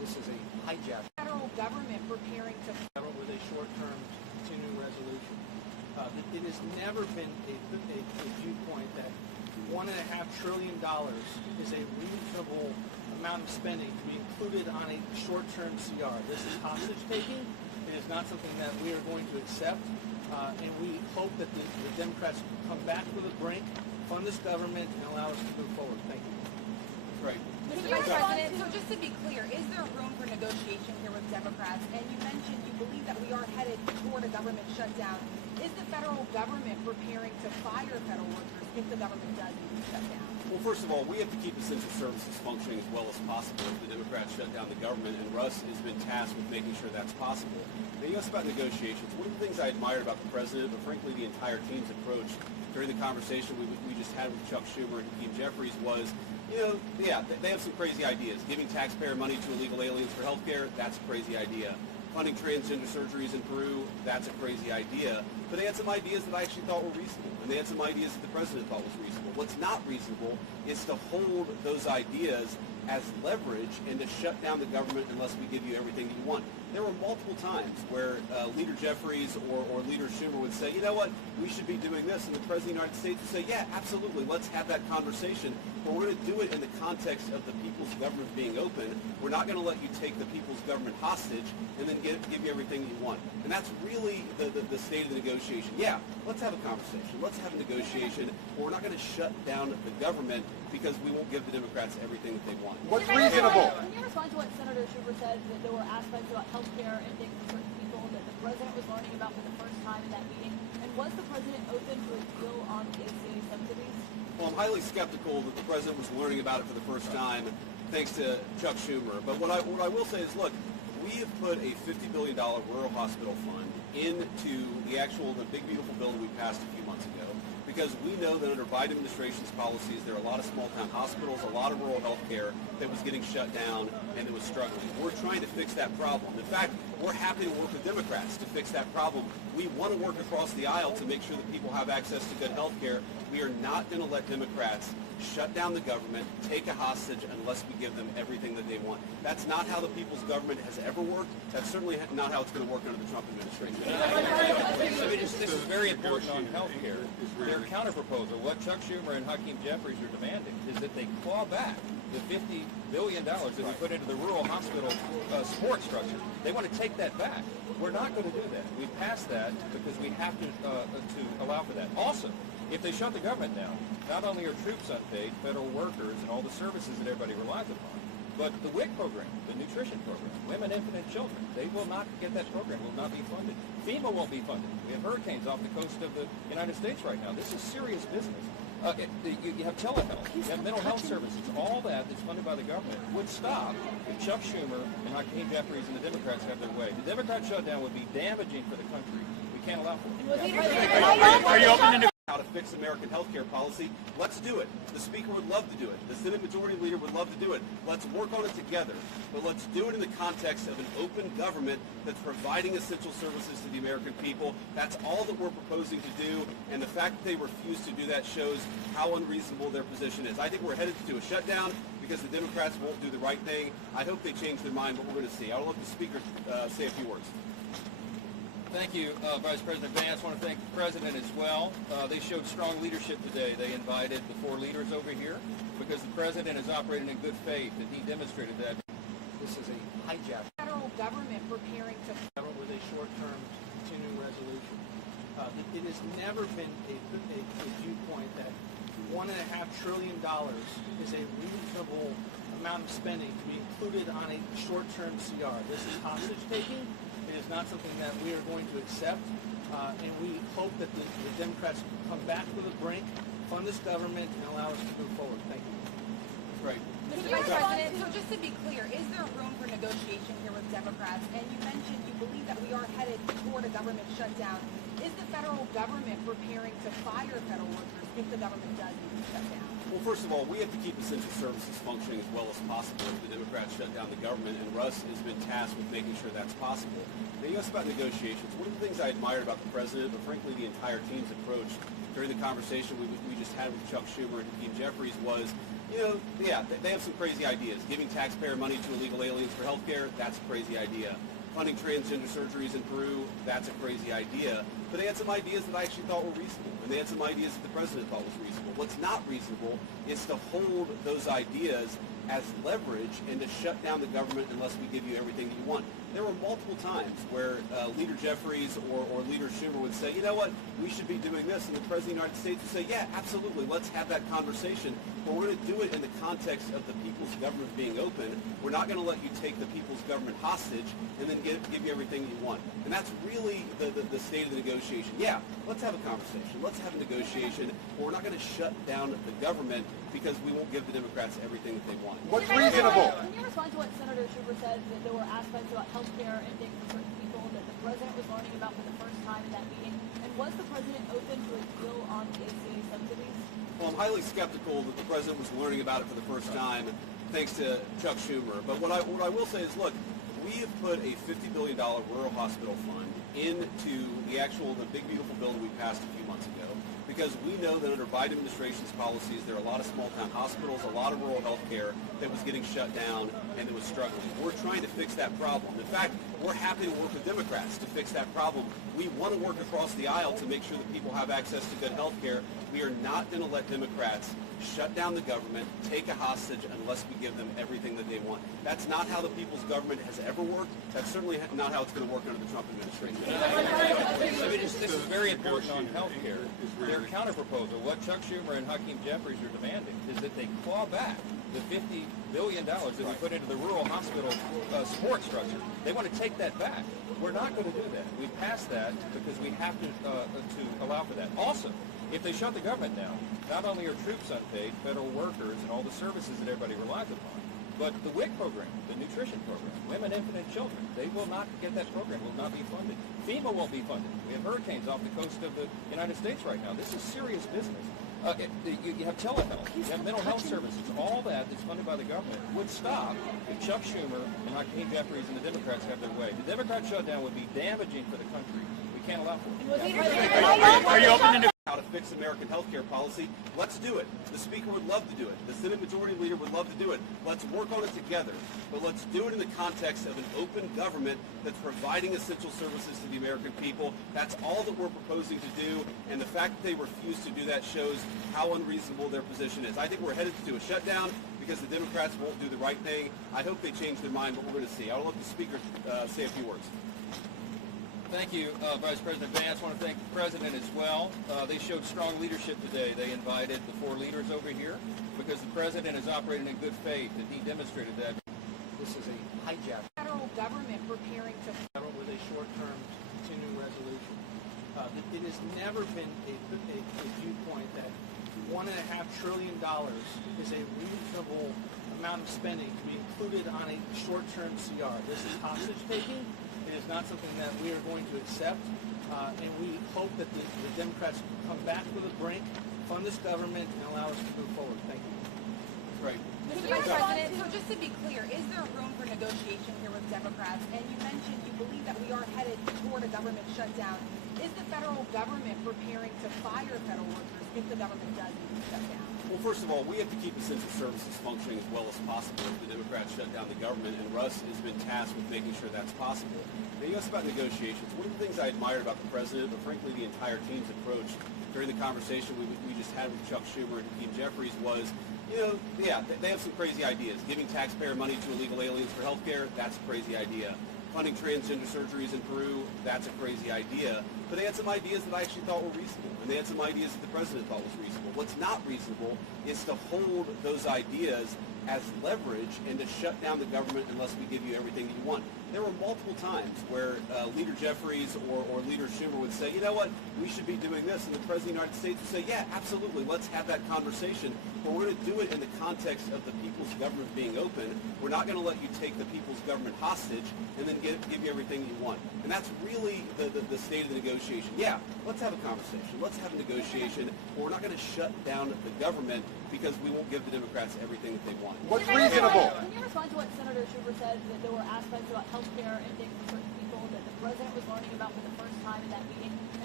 This is a hijack. Federal government preparing to with a short-term continuing resolution. It has never been a viewpoint that $1.5 trillion is a reasonable amount of spending to be included on a short-term CR. This is hostage taking. It is not something that we are going to accept, and we hope that the Democrats come back to the brink, fund this government, and allow us to move forward. Thank you. Right. Mr. Vice President, so just to be clear, is there room for negotiation here with Democrats? And you mentioned you believe that we are headed toward a government shutdown. Is the federal government preparing to fire federal workers if the government does need to shut down? Well, first of all, we have to keep essential services functioning as well as possible if the Democrats shut down the government, and Russ has been tasked with making sure that's possible. Now, you asked about negotiations. One of the things I admired about the president, but frankly the entire team's approach during the conversation we just had with Chuck Schumer and Jeffries was, they have some crazy ideas. Giving taxpayer money to illegal aliens for health care, that's a crazy idea. Funding transgender surgeries in Peru, that's a crazy idea. But they had some ideas that I actually thought were reasonable, and they had some ideas that the president thought was reasonable. What's not reasonable is to hold those ideas as leverage and to shut down the government unless we give you everything that you want. There were multiple times where Leader Jeffries or Leader Schumer would say, you know what, we should be doing this, and the President of the United States would say, yeah, absolutely, let's have that conversation, but we're going to do it in the context of the people's government being open. We're not going to let you take the people's government hostage and then give you everything you want. And that's really the state of the negotiation. Yeah, let's have a conversation. Let's have a negotiation, but we're not going to shut down the government because we won't give the Democrats everything that they want. What's reasonable? Can you respond to what Senator Schumer said, that there were aspects about health care and things for certain people that the president was learning about for the first time in that meeting? And was the president open to a deal on the ACA subsidies? Well, I'm highly skeptical that the president was learning about it for the first time, thanks to Chuck Schumer. But what I will say is, look, we have put a $50 billion rural hospital fund into the big beautiful bill that we passed a few months ago, because we know that under Biden administration's policies, there are a lot of small-town hospitals, a lot of rural health care that was getting shut down and that was struggling. We're trying to fix that problem. In fact, we're happy to work with Democrats to fix that problem. We want to work across the aisle to make sure that people have access to good health care. We are not going to let Democrats shut down the government, take a hostage, unless we give them everything that they want. That's not how the people's government has ever worked. That's certainly not how it's going to work under the Trump administration. This is very important on health care. Their counterproposal, what Chuck Schumer and Jeffries are demanding, is that they claw back the $50 billion that we put into the rural hospital support structure. They want to take that back. We're not going to do that. We passed that because we have to allow for that. Also, if they shut the government down, not only are troops unpaid, federal workers, and all the services that everybody relies upon, but the WIC program, the nutrition program, women, infant, and children, they will not get that program, will not be funded. FEMA won't be funded. We have hurricanes off the coast of the United States right now. This is serious business. You have telehealth, you have mental health services, all that's funded by the government would stop if Chuck Schumer and Hakeem Jeffries and the Democrats have their way. The Democrat shutdown would be damaging for the country. We can't allow for it. Are you open to how to fix American health care policy? Let's do it. The Speaker would love to do it. The Senate Majority Leader would love to do it. Let's work on it together. But let's do it in the context of an open government that's providing essential services to the American people. That's all that we're proposing to do. And the fact that they refuse to do that shows how unreasonable their position is. I think we're headed to a shutdown because the Democrats won't do the right thing. I hope they change their mind, but we're going to see. I'll let the Speaker say a few words. Thank you, Vice President Vance. I want to thank the President as well. They showed strong leadership today. They invited the 4 leaders over here because the President is operating in good faith, and he demonstrated that. This is a hijack. Federal government preparing to with a short-term continuing resolution. It has never been a viewpoint that $1.5 trillion is a reasonable amount of spending to be included on a short-term CR. This is hostage taking. It is not something that we are going to accept, and we hope that the Democrats come back to the brink, fund this government, and allow us to move forward. Thank you. Right. Mr. Vice President, so just to be clear, is there room for negotiation here with Democrats? And you mentioned you believe that we are headed toward a government shutdown. Is the federal government preparing to fire federal workers if the government does need to shut down? Well, first of all, we have to keep essential services functioning as well as possible if the Democrats shut down the government, and Russ has been tasked with making sure that's possible. Now, you asked about negotiations. One of the things I admired about the president, but frankly the entire team's approach during the conversation we just had with Chuck Schumer and Jeffries was, yeah, they have some crazy ideas. Giving taxpayer money to illegal aliens for health care, that's a crazy idea. Funding transgender surgeries in Peru, that's a crazy idea. But they had some ideas that I actually thought were reasonable, and they had some ideas that the president thought was reasonable. What's not reasonable is to hold those ideas as leverage and to shut down the government unless we give you everything that you want. There were multiple times where Leader Jeffries or Leader Schumer would say, you know what, we should be doing this, and the President of the United States would say, yeah, absolutely, let's have that conversation, but we're going to do it in the context of the people's government being open. We're not going to let you take the people's government hostage and then give you everything you want. And that's really the state of the negotiation. Yeah, let's have a conversation. Let's have a negotiation, but we're not going to shut down the government because we won't give the Democrats everything that they want. What's reasonable? Can you respond to what Senator Schumer said, that there were aspects about health care and things for certain people that the president was learning about for the first time in that meeting? And was the president open to a deal on the ACA subsidies? Well, I'm highly skeptical that the president was learning about it for the first time, thanks to Chuck Schumer. But what I will say is, look, we have put a $50 billion rural hospital fund into the big, beautiful bill that we passed a few months ago, because we know that under Biden administration's policies, there are a lot of small-town hospitals, a lot of rural health care that was getting shut down and that was struggling. We're trying to fix that problem. In fact, we're happy to work with Democrats to fix that problem. We want to work across the aisle to make sure that people have access to good health care. We are not going to let Democrats shut down the government, take a hostage, unless we give them everything that they want. That's not how the people's government has ever worked. That's certainly not how it's going to work under the Trump administration. This is very important on health care. Their counterproposal, what Chuck Schumer and Jeffries are demanding, is that they claw back the $50 billion that we put into the rural hospital support structure. They want to take that back. We're not going to do that. We passed that because we have to allow for that. Also, if they shut the government down, not only are troops unpaid, federal workers, and all the services that everybody relies upon, but the WIC program, the nutrition program, women, infant, and children, they will not get that program, will not be funded. FEMA won't be funded. We have hurricanes off the coast of the United States right now. This is serious business. You have telehealth, you have mental health services, all that's funded by the government would stop if Chuck Schumer and Hakeem Jeffries and the Democrats have their way. The Democrat shutdown would be damaging for the country. We can't allow for it. Are you open to how to fix American health care policy? Let's do it. The Speaker would love to do it. The Senate Majority Leader would love to do it. Let's work on it together. But let's do it in the context of an open government that's providing essential services to the American people. That's all that we're proposing to do. And the fact that they refuse to do that shows how unreasonable their position is. I think we're headed to a shutdown because the Democrats won't do the right thing. I hope they change their mind, but we're going to see. I'll let the Speaker say a few words. Thank you, Vice President Vance. I want to thank the President as well. They showed strong leadership today. They invited the four leaders over here because the President is operating in good faith, and he demonstrated that. This is a hijack. Federal government preparing to With a short-term continuing resolution. It has never been a viewpoint that $1.5 trillion is a reasonable amount of spending to be included on a short-term CR. This is hostage taking. It is not something that we are going to accept, and we hope that the Democrats come back to the brink, fund this government, and allow us to move forward. Thank you. Right. Mr. Vice President, so just to be clear, is there room for negotiation here with Democrats? And you mentioned you believe that we are headed toward a government shutdown. Is the federal government preparing to fire federal workers if the government does shut down? Well, first of all, we have to keep essential services functioning as well as possible if the Democrats shut down the government, and Russ has been tasked with making sure that's possible. Now, you asked about negotiations. One of the things I admired about the President, but frankly the entire team's approach during the conversation we just had with Chuck Schumer and Jeffries was, yeah, they have some crazy ideas. Giving taxpayer money to illegal aliens for health care, that's a crazy idea. Funding transgender surgeries in Peru, that's a crazy idea. But they had some ideas that I actually thought were reasonable, and they had some ideas that the President thought was reasonable. What's not reasonable is to hold those ideas as leverage and to shut down the government unless we give you everything that you want. There were multiple times where Leader Jeffries or Leader Schumer would say, you know what, we should be doing this, and the President of the United States would say, yeah, absolutely, let's have that conversation, but we're going to do it in the context of the people's government being open. We're not going to let you take the people's government hostage and then give you everything you want. And that's really the state of the negotiation. Yeah, let's have a conversation. Let's have a negotiation, but we're not going to shut down the government because we won't give the Democrats everything that they want. What's reasonable? Can you respond to what Senator Schumer said, that there were aspects about health care and things for certain people that the president was learning about for the first time in that meeting? And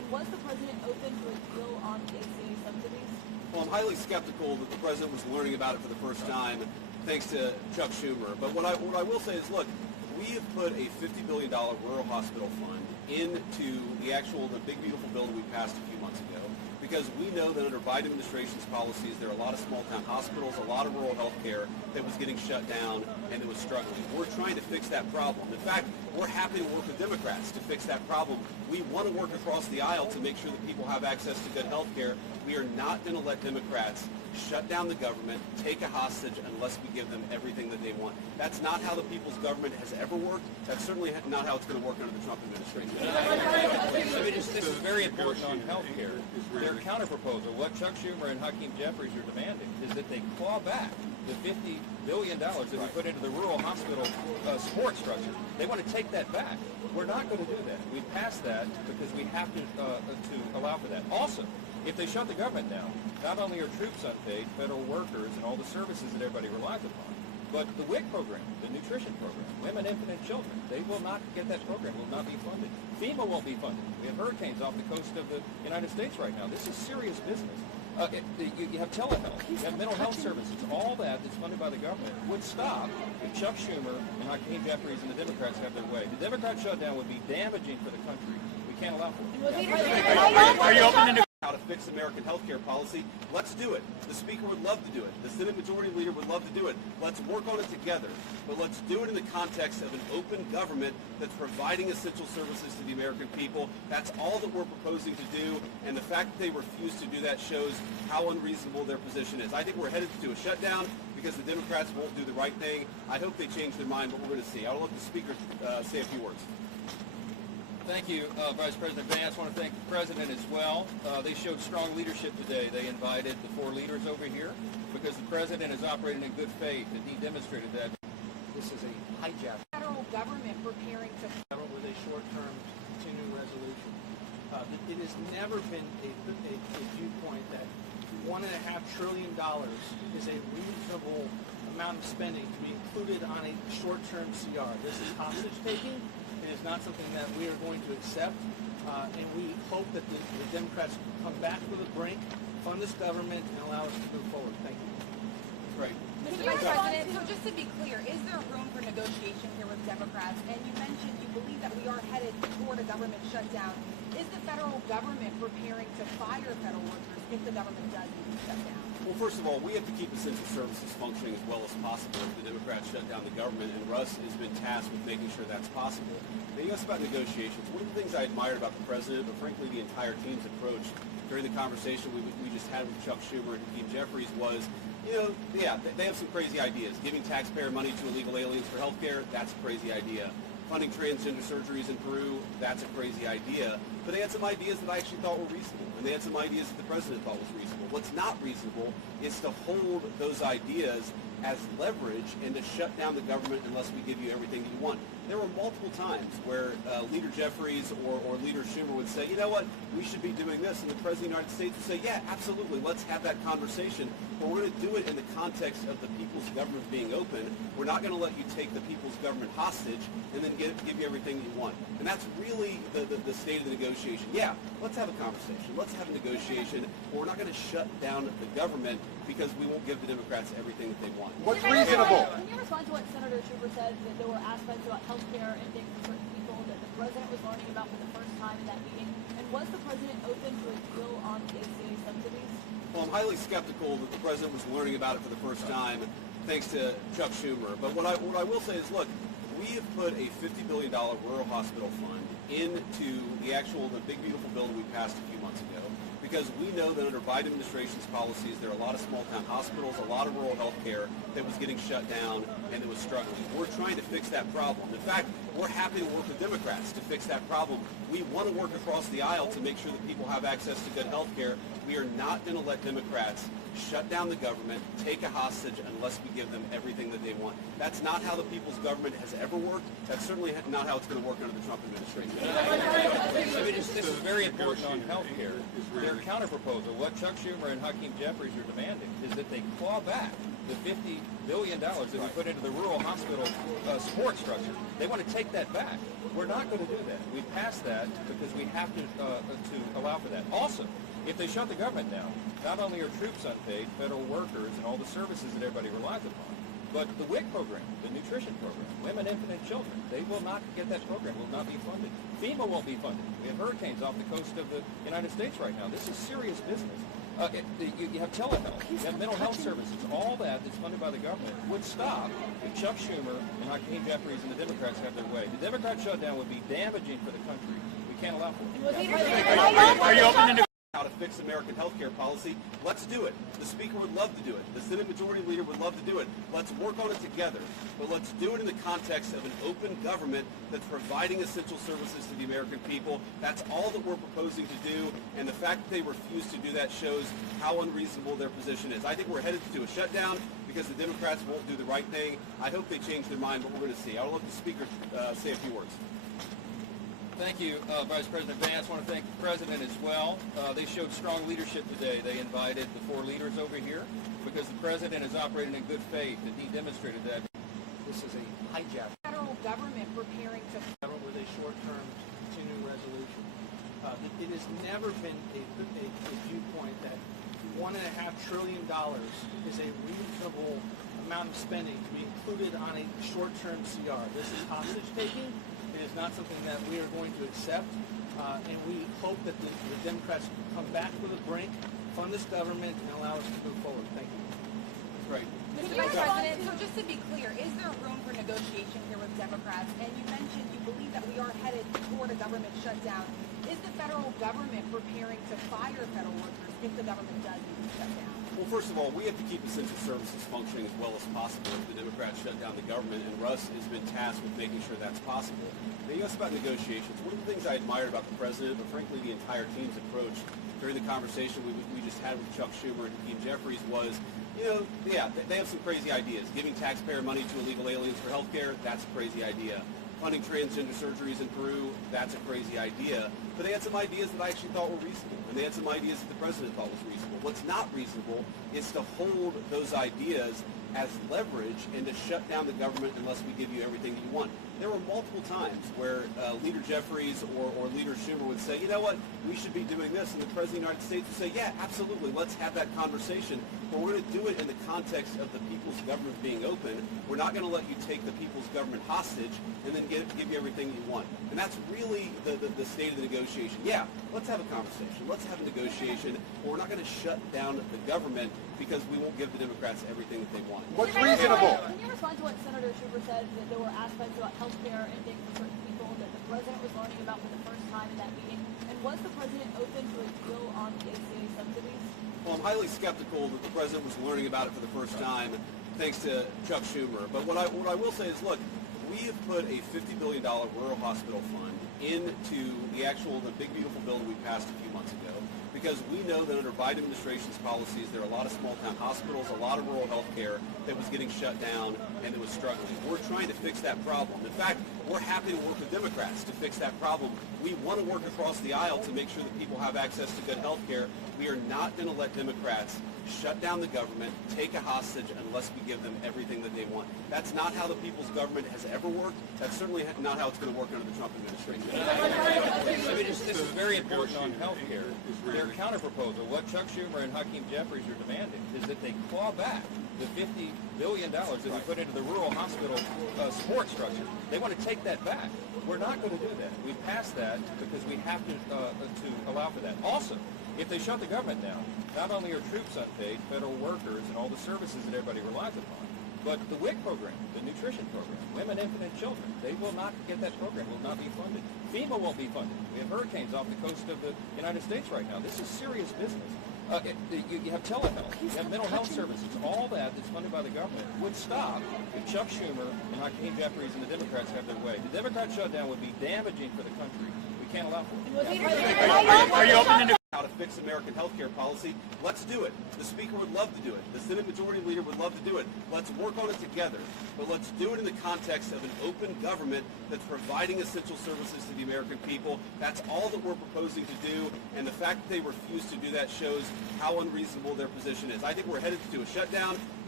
And was the president open to a deal on the ACA subsidies? Well, I'm highly skeptical that the president was learning about it for the first time, thanks to Chuck Schumer. But what I will say is, look, we have put a $50 billion rural hospital fund into the big beautiful bill that we passed a few months ago, because we know that under Biden administration's policies, there are a lot of small town hospitals, a lot of rural health care that was getting shut down and that was struggling. We're trying to fix that problem. In fact, we're happy to work with Democrats to fix that problem. We want to work across the aisle to make sure that people have access to good health care. We are not going to let Democrats shut down the government, take a hostage unless we give them everything that they want. That's not how the people's government has ever worked. That's certainly not how it's going to work under the Trump administration. This is very important on health care. Their counterproposal, what Chuck Schumer and Hakeem Jeffries are demanding, is that they claw back the $50 billion that we put into the rural hospital support structure. They want to take that back. We're not going to do that. We passed that because we have to allow for that. Also, if they shut the government down, not only are troops unpaid, federal workers, and all the services that everybody relies upon, but the WIC program, the nutrition program, women, infant, and children, they will not get that program, will not be funded. FEMA won't be funded. We have hurricanes off the coast of the United States right now. This is serious business. You have telehealth, you have mental health services, all that's funded by the government would stop if Chuck Schumer and Hakeem Jeffries and the Democrats have their way. The Democrat shutdown would be damaging for the country. We can't allow for it. Are you open to how to fix American health care policy? Let's do it. The Speaker would love to do it. The Senate Majority Leader would love to do it. Let's work on it together. But let's do it in the context of an open government that's providing essential services to the American people. That's all that we're proposing to do. And the fact that they refuse to do that shows how unreasonable their position is. I think we're headed to a shutdown because the Democrats won't do the right thing. I hope they change their mind, but we're going to see. I'll let the Speaker say a few words. Thank you, Vice President Vance. I want to thank the President as well. They showed strong leadership today. They invited the four leaders over here because the President is operating in good faith, and he demonstrated that. This is a hijack. Federal government preparing to with a short-term continuing resolution. It has never been a viewpoint that $1.5 trillion is a reasonable amount of spending to be included on a short-term CR. This is hostage-taking. It is not something that we are going to accept, and we hope that the Democrats come back to the brink, fund this government, and allow us to move forward. Thank you. Great. Mr. President, so just to be clear, is there room for negotiation here with Democrats? And you mentioned you believe that we are headed toward a government shutdown. Is the federal government preparing to fire federal workers if the government does need to shut down? Well, first of all, we have to keep essential services functioning as well as possible if the Democrats shut down the government, and Russ has been tasked with making sure that's possible. Now, you asked about negotiations. One of the things I admired about the President, but frankly the entire team's approach during the conversation we just had with Chuck Schumer and Hakeem Jeffries was, they have some crazy ideas. Giving taxpayer money to illegal aliens for health care, that's a crazy idea. Funding transgender surgeries in Peru, that's a crazy idea. But they had some ideas that I actually thought were reasonable, and they had some ideas that the President thought was reasonable. What's not reasonable is to hold those ideas as leverage and to shut down the government unless we give you everything that you want. There were multiple times where Leader Jeffries or Leader Schumer would say, you know what, we should be doing this, and the President of the United States would say, yeah, absolutely, let's have that conversation, but we're going to do it in the context of the people's government being open. We're not going to let you take the people's government hostage and then give you everything you want. And that's really the state of the negotiation. Yeah, let's have a conversation. Let's have a negotiation, but we're not going to shut down the government because we won't give the Democrats everything that they want. What's reasonable? Can you respond to what Senator Schumer said, that there were aspects about health care and things for certain people that the President was learning about for the first time in that meeting? And was the President open to a deal on the ACA subsidies? Well, I'm highly skeptical that the President was learning about it for the first time, thanks to Chuck Schumer. But what I will say is, look, we have put a $50 billion rural hospital fund into the big beautiful bill that we passed a few months ago, because we know that under Biden administration's policies, there are a lot of small town hospitals, a lot of rural health care that was getting shut down and that was struggling. We're trying to fix that problem. In fact, we're happy to work with Democrats to fix that problem. We want to work across the aisle to make sure that people have access to good health care. We are not going to let Democrats shut down the government, take a hostage unless we give them everything that they want. That's not how the people's government has ever worked. That's certainly not how it's going to work under the Trump administration. This is very important on health care. Their counterproposal, what Chuck Schumer and Hakeem Jeffries are demanding, is that they claw back the $50 billion that we put into the rural hospital support structure. They want to take that back. We're not going to do that. We passed that because we have to allow for that. Also, if they shut the government down, not only are troops unpaid, federal workers, and all the services that everybody relies upon, but the WIC program, the nutrition program, women, infant, and children, they will not get that program, will not be funded. FEMA won't be funded. We have hurricanes off the coast of the United States right now. This is serious business. You have telehealth, you have mental health services, all that that's funded by the government would stop if Chuck Schumer and Hakeem Jeffries and the Democrats have their way. The Democrat shutdown would be damaging for the country. We can't allow for it. Are you open to how to fix American healthcare policy? Let's do it. The Speaker would love to do it. The Senate Majority Leader would love to do it. Let's work on it together. But let's do it in the context of an open government that's providing essential services to the American people. That's all that we're proposing to do. And the fact that they refuse to do that shows how unreasonable their position is. I think we're headed to a shutdown because the Democrats won't do the right thing. I hope they change their mind, but we're going to see. I'll let the Speaker say a few words. Thank you, Vice President Vance. I want to thank the President as well. They showed strong leadership today. They invited the 4 leaders over here because the President is operating in good faith, and he demonstrated that. This is a hijack. Federal government preparing to with a short-term continuing resolution. It has never been a viewpoint that $1.5 trillion is a reasonable amount of spending to be included on a short-term CR. This is hostage taking. It is not something that we are going to accept, and we hope that the Democrats come back to the brink, fund this government, and allow us to move forward. Thank you. Right. Mr. Vice President, so just to be clear, is there room for negotiation here with Democrats? And you mentioned you believe that we are headed toward a government shutdown. Is the federal government preparing to fire federal workers if the government does need to shut down? Well, first of all, we have to keep essential services functioning as well as possible if the Democrats shut down the government, and Russ has been tasked with making sure that's possible. Now, you asked about negotiations. One of the things I admired about the President, but frankly the entire team's approach during the conversation we just had with Chuck Schumer and Hakeem Jeffries was, they have some crazy ideas. Giving taxpayer money to illegal aliens for health care, that's a crazy idea. Funding transgender surgeries in Peru, that's a crazy idea. But they had some ideas that I actually thought were reasonable, and they had some ideas that the President thought was reasonable. What's not reasonable is to hold those ideas as leverage and to shut down the government unless we give you everything that you want. There were multiple times where Leader Jeffries or Leader Schumer would say, you know what, we should be doing this, and the President of the United States would say, yeah, absolutely, let's have that conversation, but we're going to do it in the context of the people's government being open. We're not going to let you take the people's government hostage and then give you everything you want. And that's really the state of the negotiation. Yeah, let's have a conversation, let's have a negotiation, but we're not going to shut down the government because we won't give the Democrats everything that they want. What's reasonable? Can you respond to what Senator Schumer said, that there were aspects about health care and things for certain people that the President was learning about for the first time in that meeting? And was the President open to a deal on the ACA subsidies? Well, I'm highly skeptical that the President was learning about it for the first time thanks to Chuck Schumer. But what I will say is, look, we have put a $50 billion rural hospital fund into the big, beautiful bill that we passed a few months ago, because we know that under Biden administration's policies, there are a lot of small-town hospitals, a lot of rural health care that was getting shut down and that was struggling. We're trying to fix that problem. In fact, we're happy to work with Democrats to fix that problem. We want to work across the aisle to make sure that people have access to good health care. We are not going to let Democrats shut down the government, take a hostage, unless we give them everything that they want. That's not how the people's government has ever worked. That's certainly not how it's going to work under the Trump administration. This is very important on health care. Their counterproposal, what Chuck Schumer and Hakeem Jeffries are demanding, is that they claw back the $50 billion that we put into the rural hospital support structure. They want to take that back. We're not going to do that. We passed that because we have to allow for that. Also, if they shut the government down, not only are troops unpaid, federal workers, and all the services that everybody relies upon, but the WIC program, the nutrition program, women, infant, and children, they will not get that program, will not be funded. FEMA won't be funded. We have hurricanes off the coast of the United States right now. This is serious business. You have telehealth, you have mental health services, all that that's funded by the government would stop if Chuck Schumer and Hakeem Jeffries and the Democrats have their way. The Democrat shutdown would be damaging for the country. We can't allow for it. Are you open to how to fix American healthcare policy? Let's do it. The Speaker would love to do it. The Senate Majority Leader would love to do it. Let's work on it together. But let's do it in the context of an open government that's providing essential services to the American people. That's all that we're proposing to do. And the fact that they refuse to do that shows how unreasonable their position is. I think we're headed to a shutdown because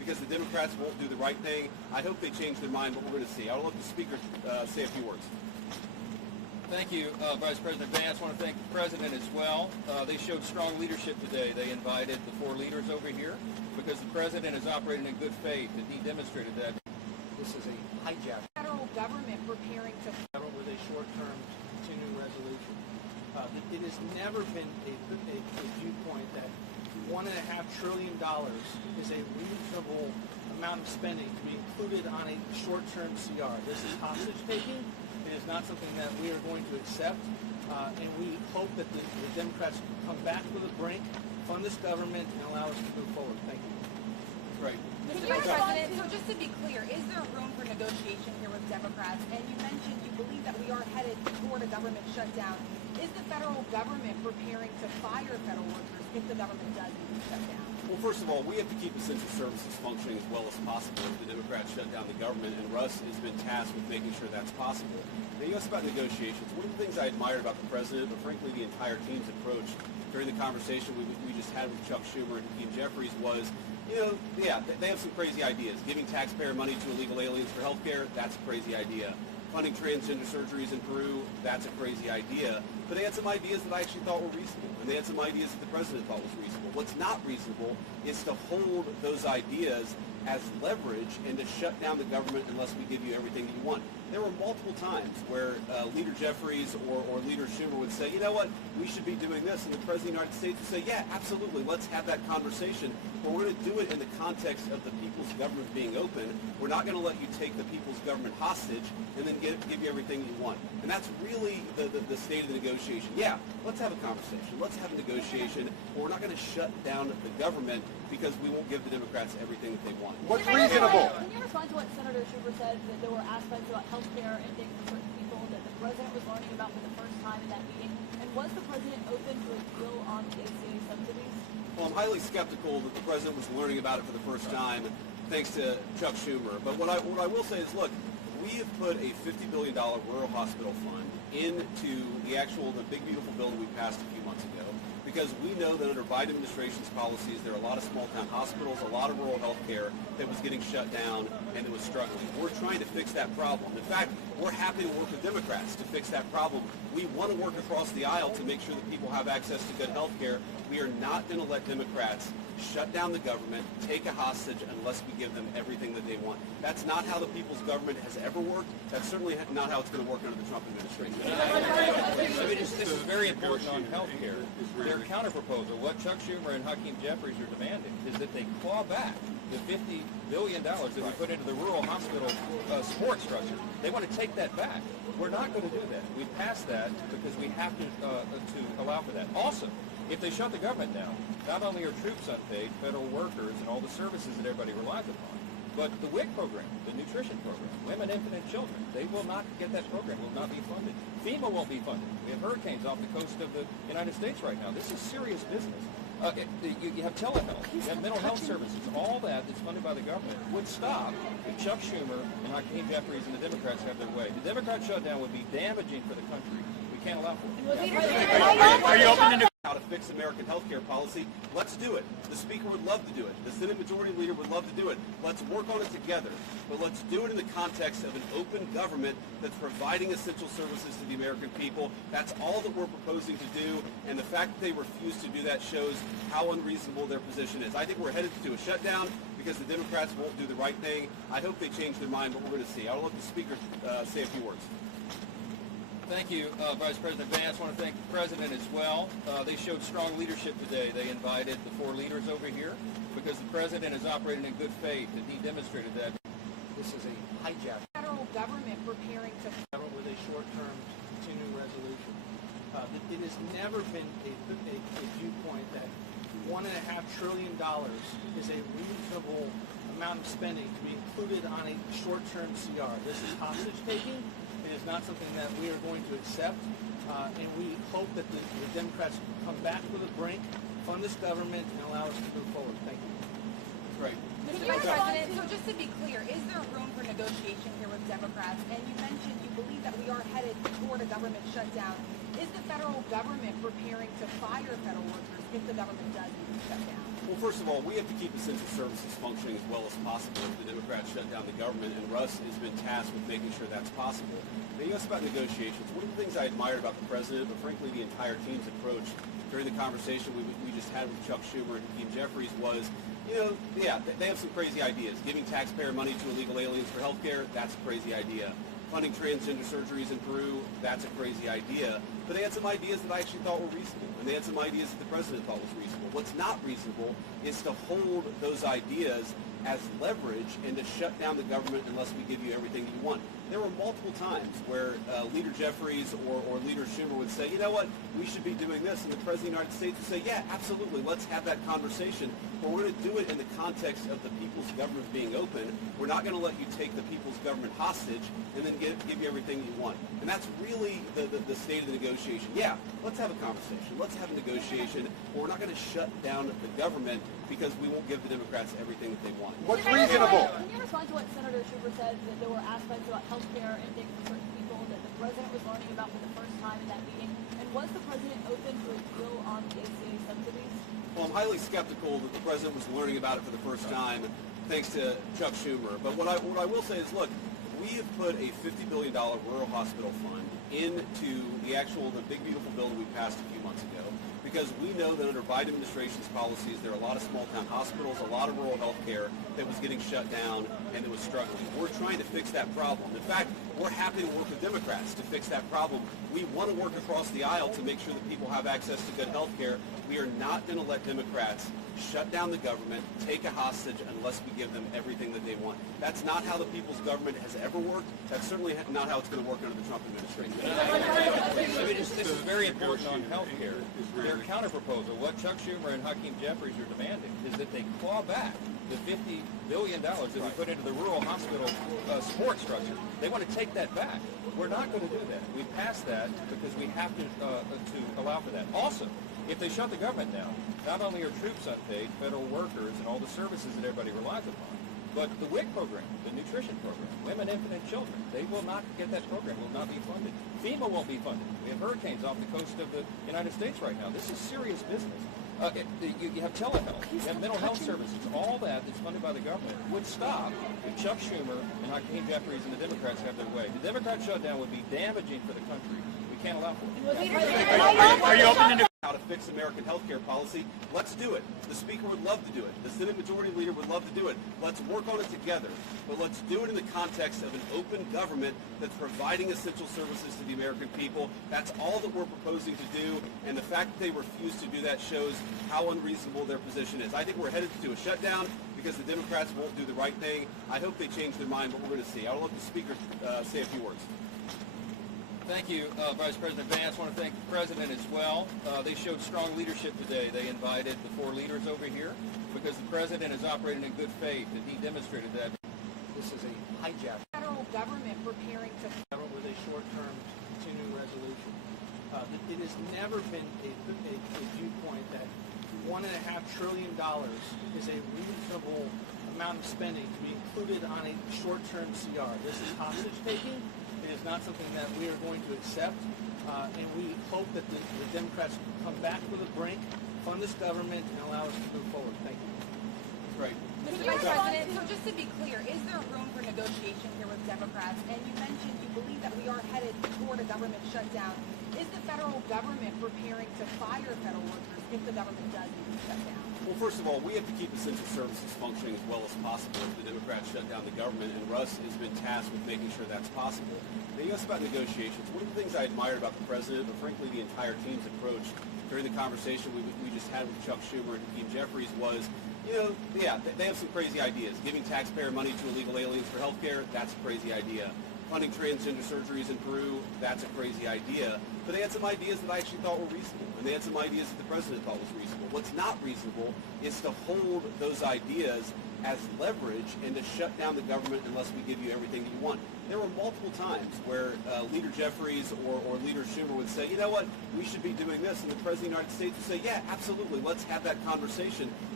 because the Democrats won't do the right thing. I hope they change their mind, but we're going to see. I'll let the speaker say a few words. Thank you, Vice President Vance. I want to thank the President as well. They showed strong leadership today. They invited the 4 leaders over here because the President is operating in good faith, and he demonstrated that. This is a hijack. Federal government preparing to With a short-term continuing resolution. It has never been a viewpoint that $1.5 trillion is a reasonable amount of spending to be included on a short-term CR. This is hostage taking. It is not something that we are going to accept, and we hope that the Democrats come back to the brink, fund this government, and allow us to move forward. Thank you. Right. Mr. Vice President, so just to be clear, is there room for negotiation here with Democrats? And you mentioned you believe that we are headed toward a government shutdown. Is the federal government preparing to fire federal workers if the government does need to shut down? Well, first of all, we have to keep essential services functioning as well as possible if the Democrats shut down the government, and Russ has been tasked with making sure that's possible. Now, you asked about negotiations. One of the things I admired about the President, but frankly the entire team's approach during the conversation we just had with Chuck Schumer and Jeffries was, yeah, they have some crazy ideas. Giving taxpayer money to illegal aliens for health care, that's a crazy idea. Funding transgender surgeries in Peru, that's a crazy idea. But they had some ideas that I actually thought were reasonable, and they had some ideas that the President thought was reasonable. What's not reasonable is to hold those ideas as leverage and to shut down the government unless we give you everything that you want. There were multiple times where Leader Jeffries or Leader Schumer would say, you know what, we should be doing this, and the President of the United States would say, yeah, absolutely, let's have that conversation, but we're going to do it in the context of the people's government being open. We're not going to let you take the people's government hostage and then give you everything you want. And that's really the state of the negotiation. Yeah, let's have a conversation. Let's have a negotiation, but we're not going to shut down the government because we won't give the Democrats everything that they want. What's reasonable? Can you respond to what Senator Schumer said, that there were aspects about health care and things for certain people that the President was learning about for the first time in that meeting? And was the President open to a deal on the ACA subsidies? Well, I'm highly skeptical that the President was learning about it for the first time, thanks to Chuck Schumer. But what I will say is, look, we have put a $50 billion rural hospital fund into the big, beautiful bill that we passed a few months ago, because we know that under Biden administration's policies, there are a lot of small-town hospitals, a lot of rural health care that was getting shut down and that was struggling. We're trying to fix that problem. In fact, we're happy to work with Democrats to fix that problem. We want to work across the aisle to make sure that people have access to good health care. We are not going to let Democrats shut down the government, take a hostage, unless we give them everything that they want. That's not how the people's government has ever worked. That's certainly not how it's going to work under the Trump administration. This is very important on health care. Their counterproposal, what Chuck Schumer and Jeffries are demanding, is that they claw back the $50 billion that we put into the rural hospital support structure. They want to take that back. We're not going to do that. We passed that because we have to allow for that. Also, if they shut the government down, not only are troops unpaid, federal workers, and all the services that everybody relies upon, but the WIC program, the nutrition program, women, infant, and children, they will not get that program, will not be funded. FEMA won't be funded. We have hurricanes off the coast of the United States right now. This is serious business. You have telehealth, you have mental health services, all that's funded by the government would stop if Chuck Schumer and Hakeem Jeffries and the Democrats have their way. The Democrat shutdown would be damaging for the country. We can't allow for it. Are you open to how to fix American health care policy? Let's do it. The Speaker would love to do it. The Senate Majority Leader would love to do it. Let's work on it together. But let's do it in the context of an open government that's providing essential services to the American people. That's all that we're proposing to do. And the fact that they refuse to do that shows how unreasonable their position is. I think we're headed to a shutdown because the Democrats won't do the right thing. I hope they change their mind, but we're going to see. I'll let the Speaker say a few words. Thank you, Vice President Vance. I want to thank the President as well. They showed strong leadership today. They invited the 4 leaders over here because the President is operating in good faith, and he demonstrated that. This is a hijack. Federal government preparing to With a short-term continuing resolution. It has never been a viewpoint that $1.5 trillion is a reasonable amount of spending to be included on a short-term CR. This is hostage taking. It is not something that we are going to accept, and we hope that the Democrats come back to the brink, fund this government, and allow us to move forward. Thank you. Right. Mr. Vice President, so just to be clear, is there room for negotiation here with Democrats? And you mentioned you believe that we are headed toward a government shutdown. Is the federal government preparing to fire federal workers if the government does shut down? Well, first of all, we have to keep essential services functioning as well as possible if the Democrats shut down the government, and Russ has been tasked with making sure that's possible. Now, you asked about negotiations. One of the things I admired about the president, but frankly the entire team's approach during the conversation we just had with Chuck Schumer and Jeffries was, yeah, they have some crazy ideas. Giving taxpayer money to illegal aliens for health care, that's a crazy idea. Funding transgender surgeries in Peru, that's a crazy idea. But they had some ideas that I actually thought were reasonable, and they had some ideas that the president thought was reasonable. What's not reasonable is to hold those ideas as leverage and to shut down the government unless we give you everything you want. There were multiple times where Leader Jeffries or Leader Schumer would say, you know what, we should be doing this, and the President of the United States would say, yeah, absolutely, let's have that conversation, but we're going to do it in the context of the people's government being open. We're not going to let you take the people's government hostage and then give you everything you want. And that's really the state of the negotiation. Yeah, let's have a conversation. Let's have a negotiation, but we're not going to shut down the government because we won't give the Democrats everything that they want. What's reasonable? Can you respond to what Senator Schumer said, that there were aspects about health care and things for certain people that the president was learning about for the first time in that meeting? And was the president open to a deal on the ACA subsidies? Well, I'm highly skeptical that the president was learning about it for the first time, thanks to Chuck Schumer. But what I will say is, look, we have put a $50 billion rural hospital fund into the big beautiful bill that we passed a few months ago, because we know that under Biden administration's policies, there are a lot of small town hospitals, a lot of rural health care that was getting shut down and that was struggling. We're trying to fix that problem. In fact, we're happy to work with Democrats to fix that problem. We want to work across the aisle to make sure that people have access to good health care. We are not going to let Democrats shut down the government, take a hostage unless we give them everything that they want. That's not how the people's government has ever worked. That's certainly not how it's going to work under the Trump administration. This is very important on health care. Their counterproposal, what Chuck Schumer and Jeffries are demanding, is that they claw back the $50 billion that we put into the rural hospital support structure. They want to take that back. We're not going to do that. We passed that because we have to allow for that. Also, if they shut the government down, not only are troops unpaid, federal workers, and all the services that everybody relies upon, but the WIC program, the nutrition program, women, infant, and children, they will not get that program, will not be funded. FEMA won't be funded. We have hurricanes off the coast of the United States right now. This is serious business. You have telehealth, you have mental health services, all that's funded by the government would stop if Chuck Schumer and Hakeem Jeffries and the Democrats have their way. The Democrat shutdown would be damaging for the country. We can't allow for it. Are you open to how to fix American health care policy? Let's do it. The Speaker would love to do it. The Senate Majority Leader would love to do it. Let's work on it together. But let's do it in the context of an open government that's providing essential services to the American people. That's all that we're proposing to do. And the fact that they refuse to do that shows how unreasonable their position is. I think we're headed to a shutdown because the Democrats won't do the right thing. I hope they change their mind, but we're going to see. I'll let the Speaker say a few words. Thank you, Vice President Vance. I want to thank the President as well. They showed strong leadership today. They invited the four leaders over here because the President is operating in good faith, and he demonstrated that. This is a hijack. Federal government preparing to With a short-term continuing resolution. It has never been a viewpoint that $1.5 trillion is a reasonable amount of spending to be included on a short-term CR. This is hostage taking. It is not something that we are going to accept, and we hope that the Democrats come back to the brink, fund this government, and allow us to move forward. Thank you. Right. Mr. President, so just to be clear, is there room for negotiation here with Democrats? And you mentioned you believe that we are headed toward a government shutdown. Is the federal government preparing to fire federal workers if the government does shut down? Well, first of all, we have to keep essential services functioning as well as possible if the Democrats shut down the government, and Russ has been tasked with making sure that's possible. Now, you asked about negotiations. One of the things I admired about the president, but frankly the entire team's approach during the conversation we just had with Chuck Schumer and Jeffries was, yeah, they have some crazy ideas. Giving taxpayer money to illegal aliens for health care, that's a crazy idea. Funding transgender surgeries in Peru, that's a crazy idea. But they had some ideas that I actually thought were reasonable, and they had some ideas that the president thought was reasonable. What's not reasonable is to hold those ideas as leverage and to shut down the government unless we give you everything you want. There were multiple times where Leader Jeffries or Leader Schumer would say, you know what, we should be doing this, and the President of the United States would say, yeah, absolutely, let's have that conversation,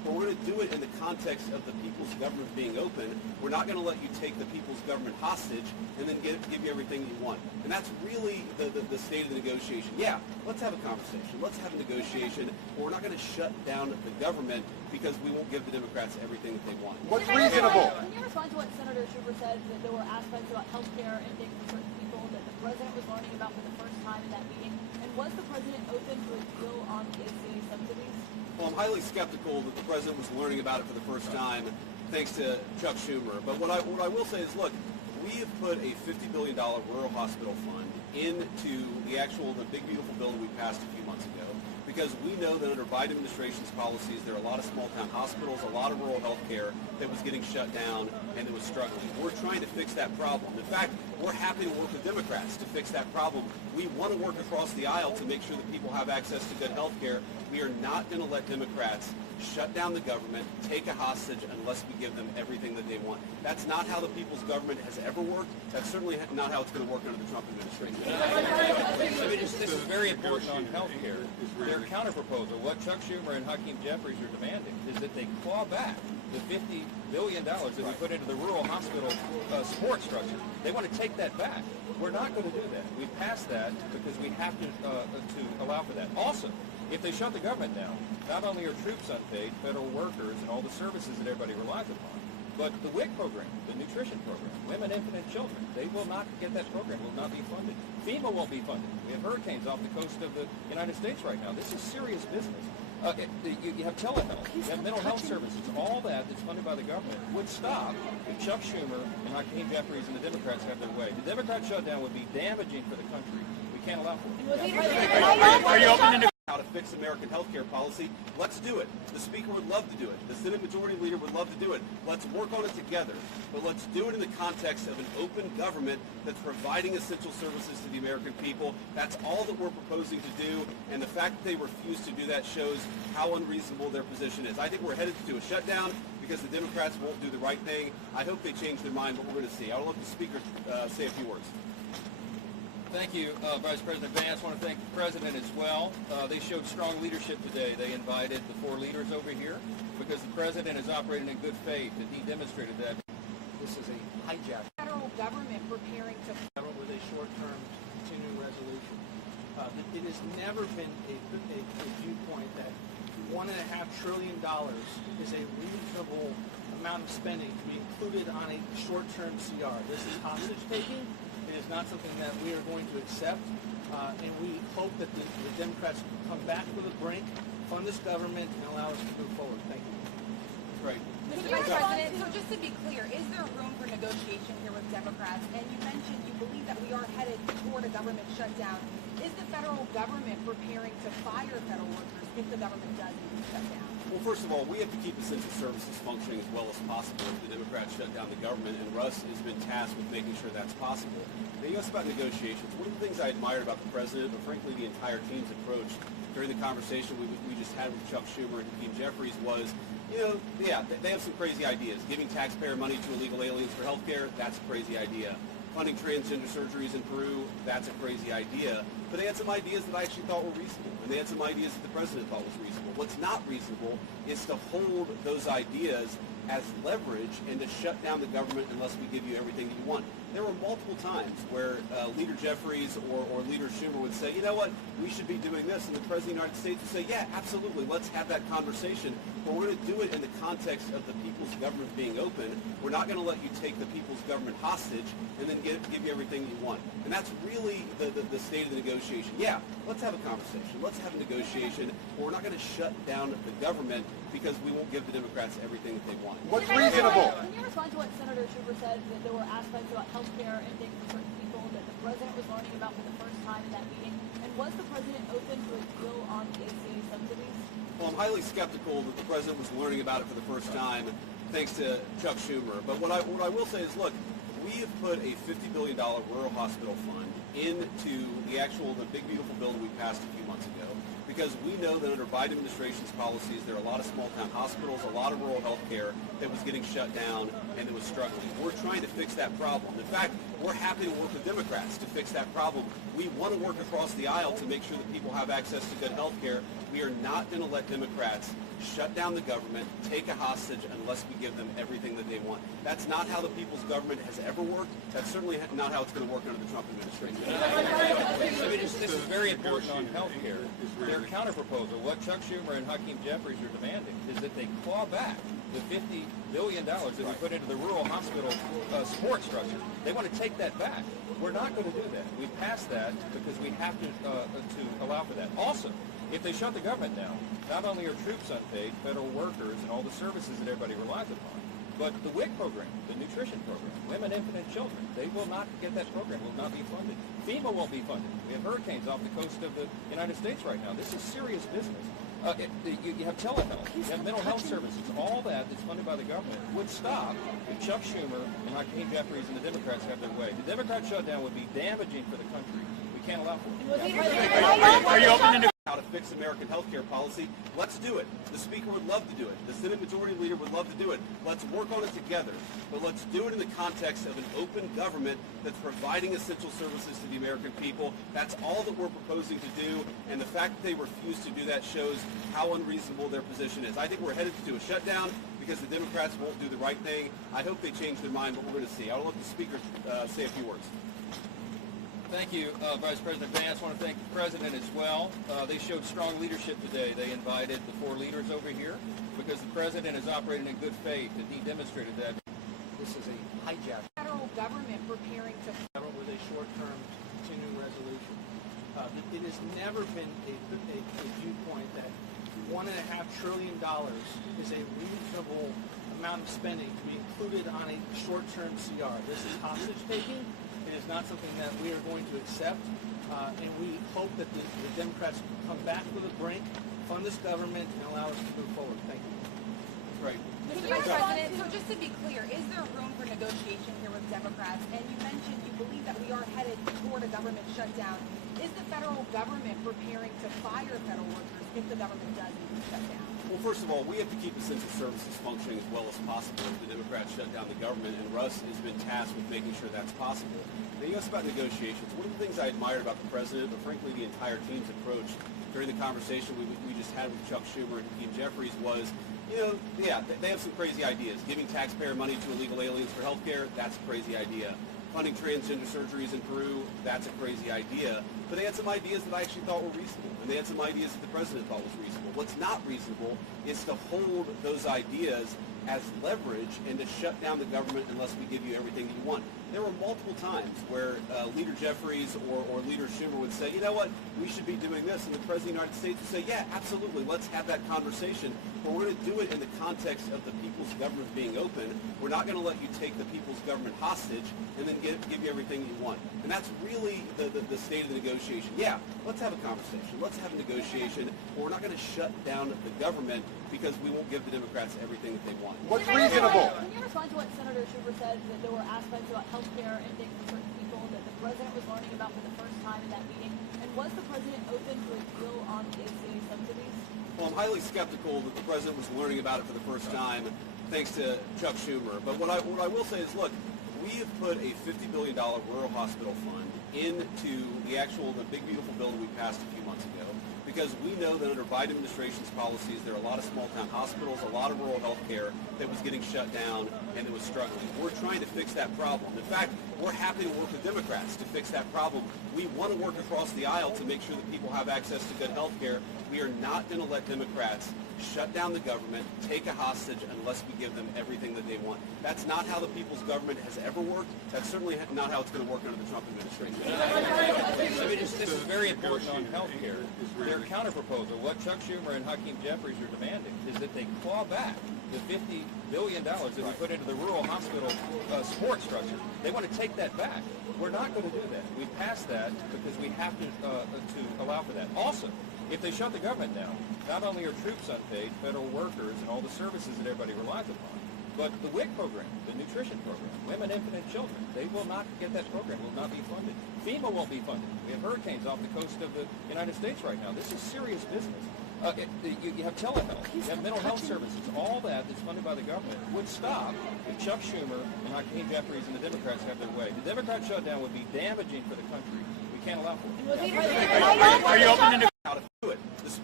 but we're going to do it in the context of the people's government being open. We're not going to let you take the people's government hostage and then give you everything you want. And that's really the state of the negotiation. Yeah, let's have a conversation. Let's have a negotiation. But we're not going to shut down the government because we won't give the Democrats everything that they want. What's reasonable? Can you respond to what Senator Schumer said, that there were aspects about health care and things for certain people that the president was learning about for the first time in that meeting? And was the president open to a deal on the ACA subsidies? Well, I'm highly skeptical that the president was learning about it for the first time, thanks to Chuck Schumer. But what I will say is, look, we have put a $50 billion rural hospital fund into the big beautiful bill that we passed a few months ago, because we know that under Biden administration's policies, there are a lot of small town hospitals, a lot of rural health care that was getting shut down and that was struggling. We're trying to fix that problem. In fact, we're happy to work with Democrats to fix that problem. We want to work across the aisle to make sure that people have access to good health care. We are not going to let Democrats shut down the government, take a hostage unless we give them everything that they want. That's not how the people's government has ever worked. That's certainly not how it's going to work under the Trump administration. This is very important on health care. Their counterproposal, what Chuck Schumer and Hakeem Jeffries are demanding, is that they claw back the $50 billion that we put into the rural hospital support structure. They want to take that back. We're not going to do that. We passed that because we have to allow for that. Also, if they shut the government down, not only are troops unpaid, federal workers, and all the services that everybody relies upon, but the WIC program, the nutrition program, Women, Infant, and Children, they will not get that program, will not be funded. FEMA won't be funded. We have hurricanes off the coast of the United States right now. This is serious business. You have telehealth, you have mental health services, all that's funded by the government would stop if Chuck Schumer and Hakeem Jeffries and the Democrats have their way. The Democrat shutdown would be damaging for the country. We can't allow for it. Are you open to How to fix American health care policy? Let's do it. The Speaker would love to do it. The Senate Majority Leader would love to do it. Let's work on it together. But let's do it in the context of an open government that's providing essential services to the American people. That's all that we're proposing to do. And the fact that they refuse to do that shows how unreasonable their position is. I think we're headed to a shutdown because the Democrats won't do the right thing. I hope they change their mind, but we're going to see. I'll let the Speaker say a few words. Thank you, Vice President Vance. I want to thank the President as well. They showed strong leadership today. They invited the four leaders over here because the President is operating in good faith, and he demonstrated that. This is a hijack. Federal government preparing to With a short-term continuing resolution. It has never been a viewpoint that $1.5 trillion is a reasonable amount of spending to be included on a short-term CR. This is hostage taking. It is not something that we are going to accept, and we hope that the Democrats come back to the brink, fund this government, and allow us to move forward. Thank you. Right. Mr. President, so just to be clear, is there room for negotiation here with Democrats? And you mentioned you believe that we are headed toward a government shutdown. Is the federal government preparing to fire federal workers if the government does shut down? Well, first of all, we have to keep essential services functioning as well as possible if the Democrats shut down the government, and Russ has been tasked with making sure that's possible. Now, you asked about negotiations. One of the things I admired about the President, but frankly the entire team's approach during the conversation we just had with Chuck Schumer and Hakeem Jeffries was, yeah, they have some crazy ideas. Giving taxpayer money to illegal aliens for health care, that's a crazy idea. Funding transgender surgeries in Peru, that's a crazy idea. But they had some ideas that I actually thought were reasonable, and they had some ideas that the President thought was reasonable. What's not reasonable is to hold those ideas as leverage and to shut down the government unless we give you everything that you want. There were multiple times where Leader Jeffries or Leader Schumer would say, you know what, we should be doing this, and the President of the United States would say, yeah, absolutely, let's have that conversation, but we're going to do it in the context of the people's government being open. We're not going to let you take the people's government hostage and then give you everything you want. And that's really the state of the negotiation. Yeah, let's have a conversation. Let's have a negotiation, but we're not going to shut down the government because we won't give the Democrats everything that they want. What's reasonable? Can you respond to what Senator Schumer said, that there were aspects about health care and things for certain people that the president was learning about for the first time in that meeting? And was the president open to a deal on the ACA subsidies? Well, I'm highly skeptical that the President was learning about it for the first time, thanks to Chuck Schumer. But what I will say is, look, we have put a $50 billion rural hospital fund into the big beautiful bill that we passed a few months ago, because we know that under Biden administration's policies, there are a lot of small town hospitals, a lot of rural health care that was getting shut down and that was struggling. We're trying to fix that problem. In fact, we're happy to work with Democrats to fix that problem. We want to work across the aisle to make sure that people have access to good health care. We are not going to let Democrats shut down the government, take a hostage unless we give them everything that they want. That's not how the people's government has ever worked. That's certainly not how it's going to work under the Trump administration. This is very important on health care. Their counterproposal, what Chuck Schumer and Hakeem Jeffries are demanding, is that they claw back the $50 billion that we put into the rural hospital support structure. They want to take that back. We're not going to do that. We passed that because we have to allow for that. Also, if they shut the government down, not only are troops unpaid, federal workers, and all the services that everybody relies upon, but the WIC program, the nutrition program, women, infant, and children, they will not get that program, will not be funded. FEMA won't be funded. We have hurricanes off the coast of the United States right now. This is serious business. You have telehealth, you have mental health services, all that's funded by the government would stop if Chuck Schumer and Hakeem Jeffries and the Democrats have their way. The Democrat shutdown would be damaging for the country. We can't allow for it. Are you open to how to fix American health care policy? Let's do it. The Speaker would love to do it. The Senate Majority Leader would love to do it. Let's work on it together. But let's do it in the context of an open government that's providing essential services to the American people. That's all that we're proposing to do. And the fact that they refuse to do that shows how unreasonable their position is. I think we're headed to a shutdown because the Democrats won't do the right thing. I hope they change their mind, but we're going to see. I'll let the Speaker say a few words. Thank you, Vice President Vance. I want to thank the President as well. They showed strong leadership today. They invited the 4 leaders over here because the President is operating in good faith, and he demonstrated that. This is a hijack. Federal government preparing to With a short-term continuing resolution. It has never been a viewpoint that $1.5 trillion is a reasonable amount of spending to be included on a short-term CR. This is hostage taking. It is not something that we are going to accept, and we hope that the Democrats come back to the brink, fund this government, and allow us to move forward. Thank you. Right. Mr. Vice President, so just to be clear, is there room for negotiation here with Democrats? And you mentioned you believe that we are headed toward a government shutdown. Is the federal government preparing to fire federal workers if the government does need to shut down? Well, first of all, we have to keep essential services functioning as well as possible if the Democrats shut down the government, and Russ has been tasked with making sure that's possible. Now, you asked about negotiations. One of the things I admired about the President, but frankly the entire team's approach during the conversation we just had with Chuck Schumer and Hakeem Jeffries was, they have some crazy ideas. Giving taxpayer money to illegal aliens for health care, that's a crazy idea. Funding transgender surgeries in Peru, that's a crazy idea. But they had some ideas that I actually thought were reasonable, and they had some ideas that the President thought was reasonable. What's not reasonable is to hold those ideas as leverage and to shut down the government unless we give you everything that you want. There were multiple times where Leader Jeffries or Leader Schumer would say, you know what, we should be doing this, and the President of the United States would say, yeah, absolutely, let's have that conversation, but we're going to do it in the context of the people's government being open. We're not going to let you take the people's government hostage and then give you everything you want. And that's really the state of the negotiation. Yeah, let's have a conversation. Let's have a negotiation, but we're not going to shut down the government because we won't give the Democrats everything that they want. What's reasonable? Can you respond to what Senator Schumer said, that there were aspects about health care and things for certain people that the President was learning about for the first time in that meeting? And was the President open to a deal on the ACA subsidies? Well, I'm highly skeptical that the President was learning about it for the first time thanks to Chuck Schumer. But what I will say is, look, we have put a $50 billion rural hospital fund into the big, beautiful bill that we passed a few months ago, because we know that under Biden administration's policies, there are a lot of small-town hospitals, a lot of rural health care that was getting shut down and that was struggling. We're trying to fix that problem. In fact, we're happy to work with Democrats to fix that problem. We want to work across the aisle to make sure that people have access to good health care. We are not going to let Democrats shut down the government, take a hostage unless we give them everything that they want. That's not how the people's government has ever worked. That's certainly not how it's going to work under the Trump administration. This is very important on health care. Their counterproposal, what Chuck Schumer and Hakeem Jeffries are demanding, is that they claw back the $50 billion that we put into the rural hospital support structure. They want to take that back. We're not going to do that. We passed that because we have to allow for that. Also, if they shut the government down, not only are troops unpaid, federal workers, and all the services that everybody relies upon, but the WIC program, the nutrition program, women, infant, and children, they will not get that program, will not be funded. FEMA won't be funded. We have hurricanes off the coast of the United States right now. This is serious business. You have telehealth, you have mental health services, all that's funded by the government would stop if Chuck Schumer and Hakeem Jeffries and the Democrats have their way. The Democrat shutdown would be damaging for the country. We can't allow for it. Are you open to how to do it? The Speaker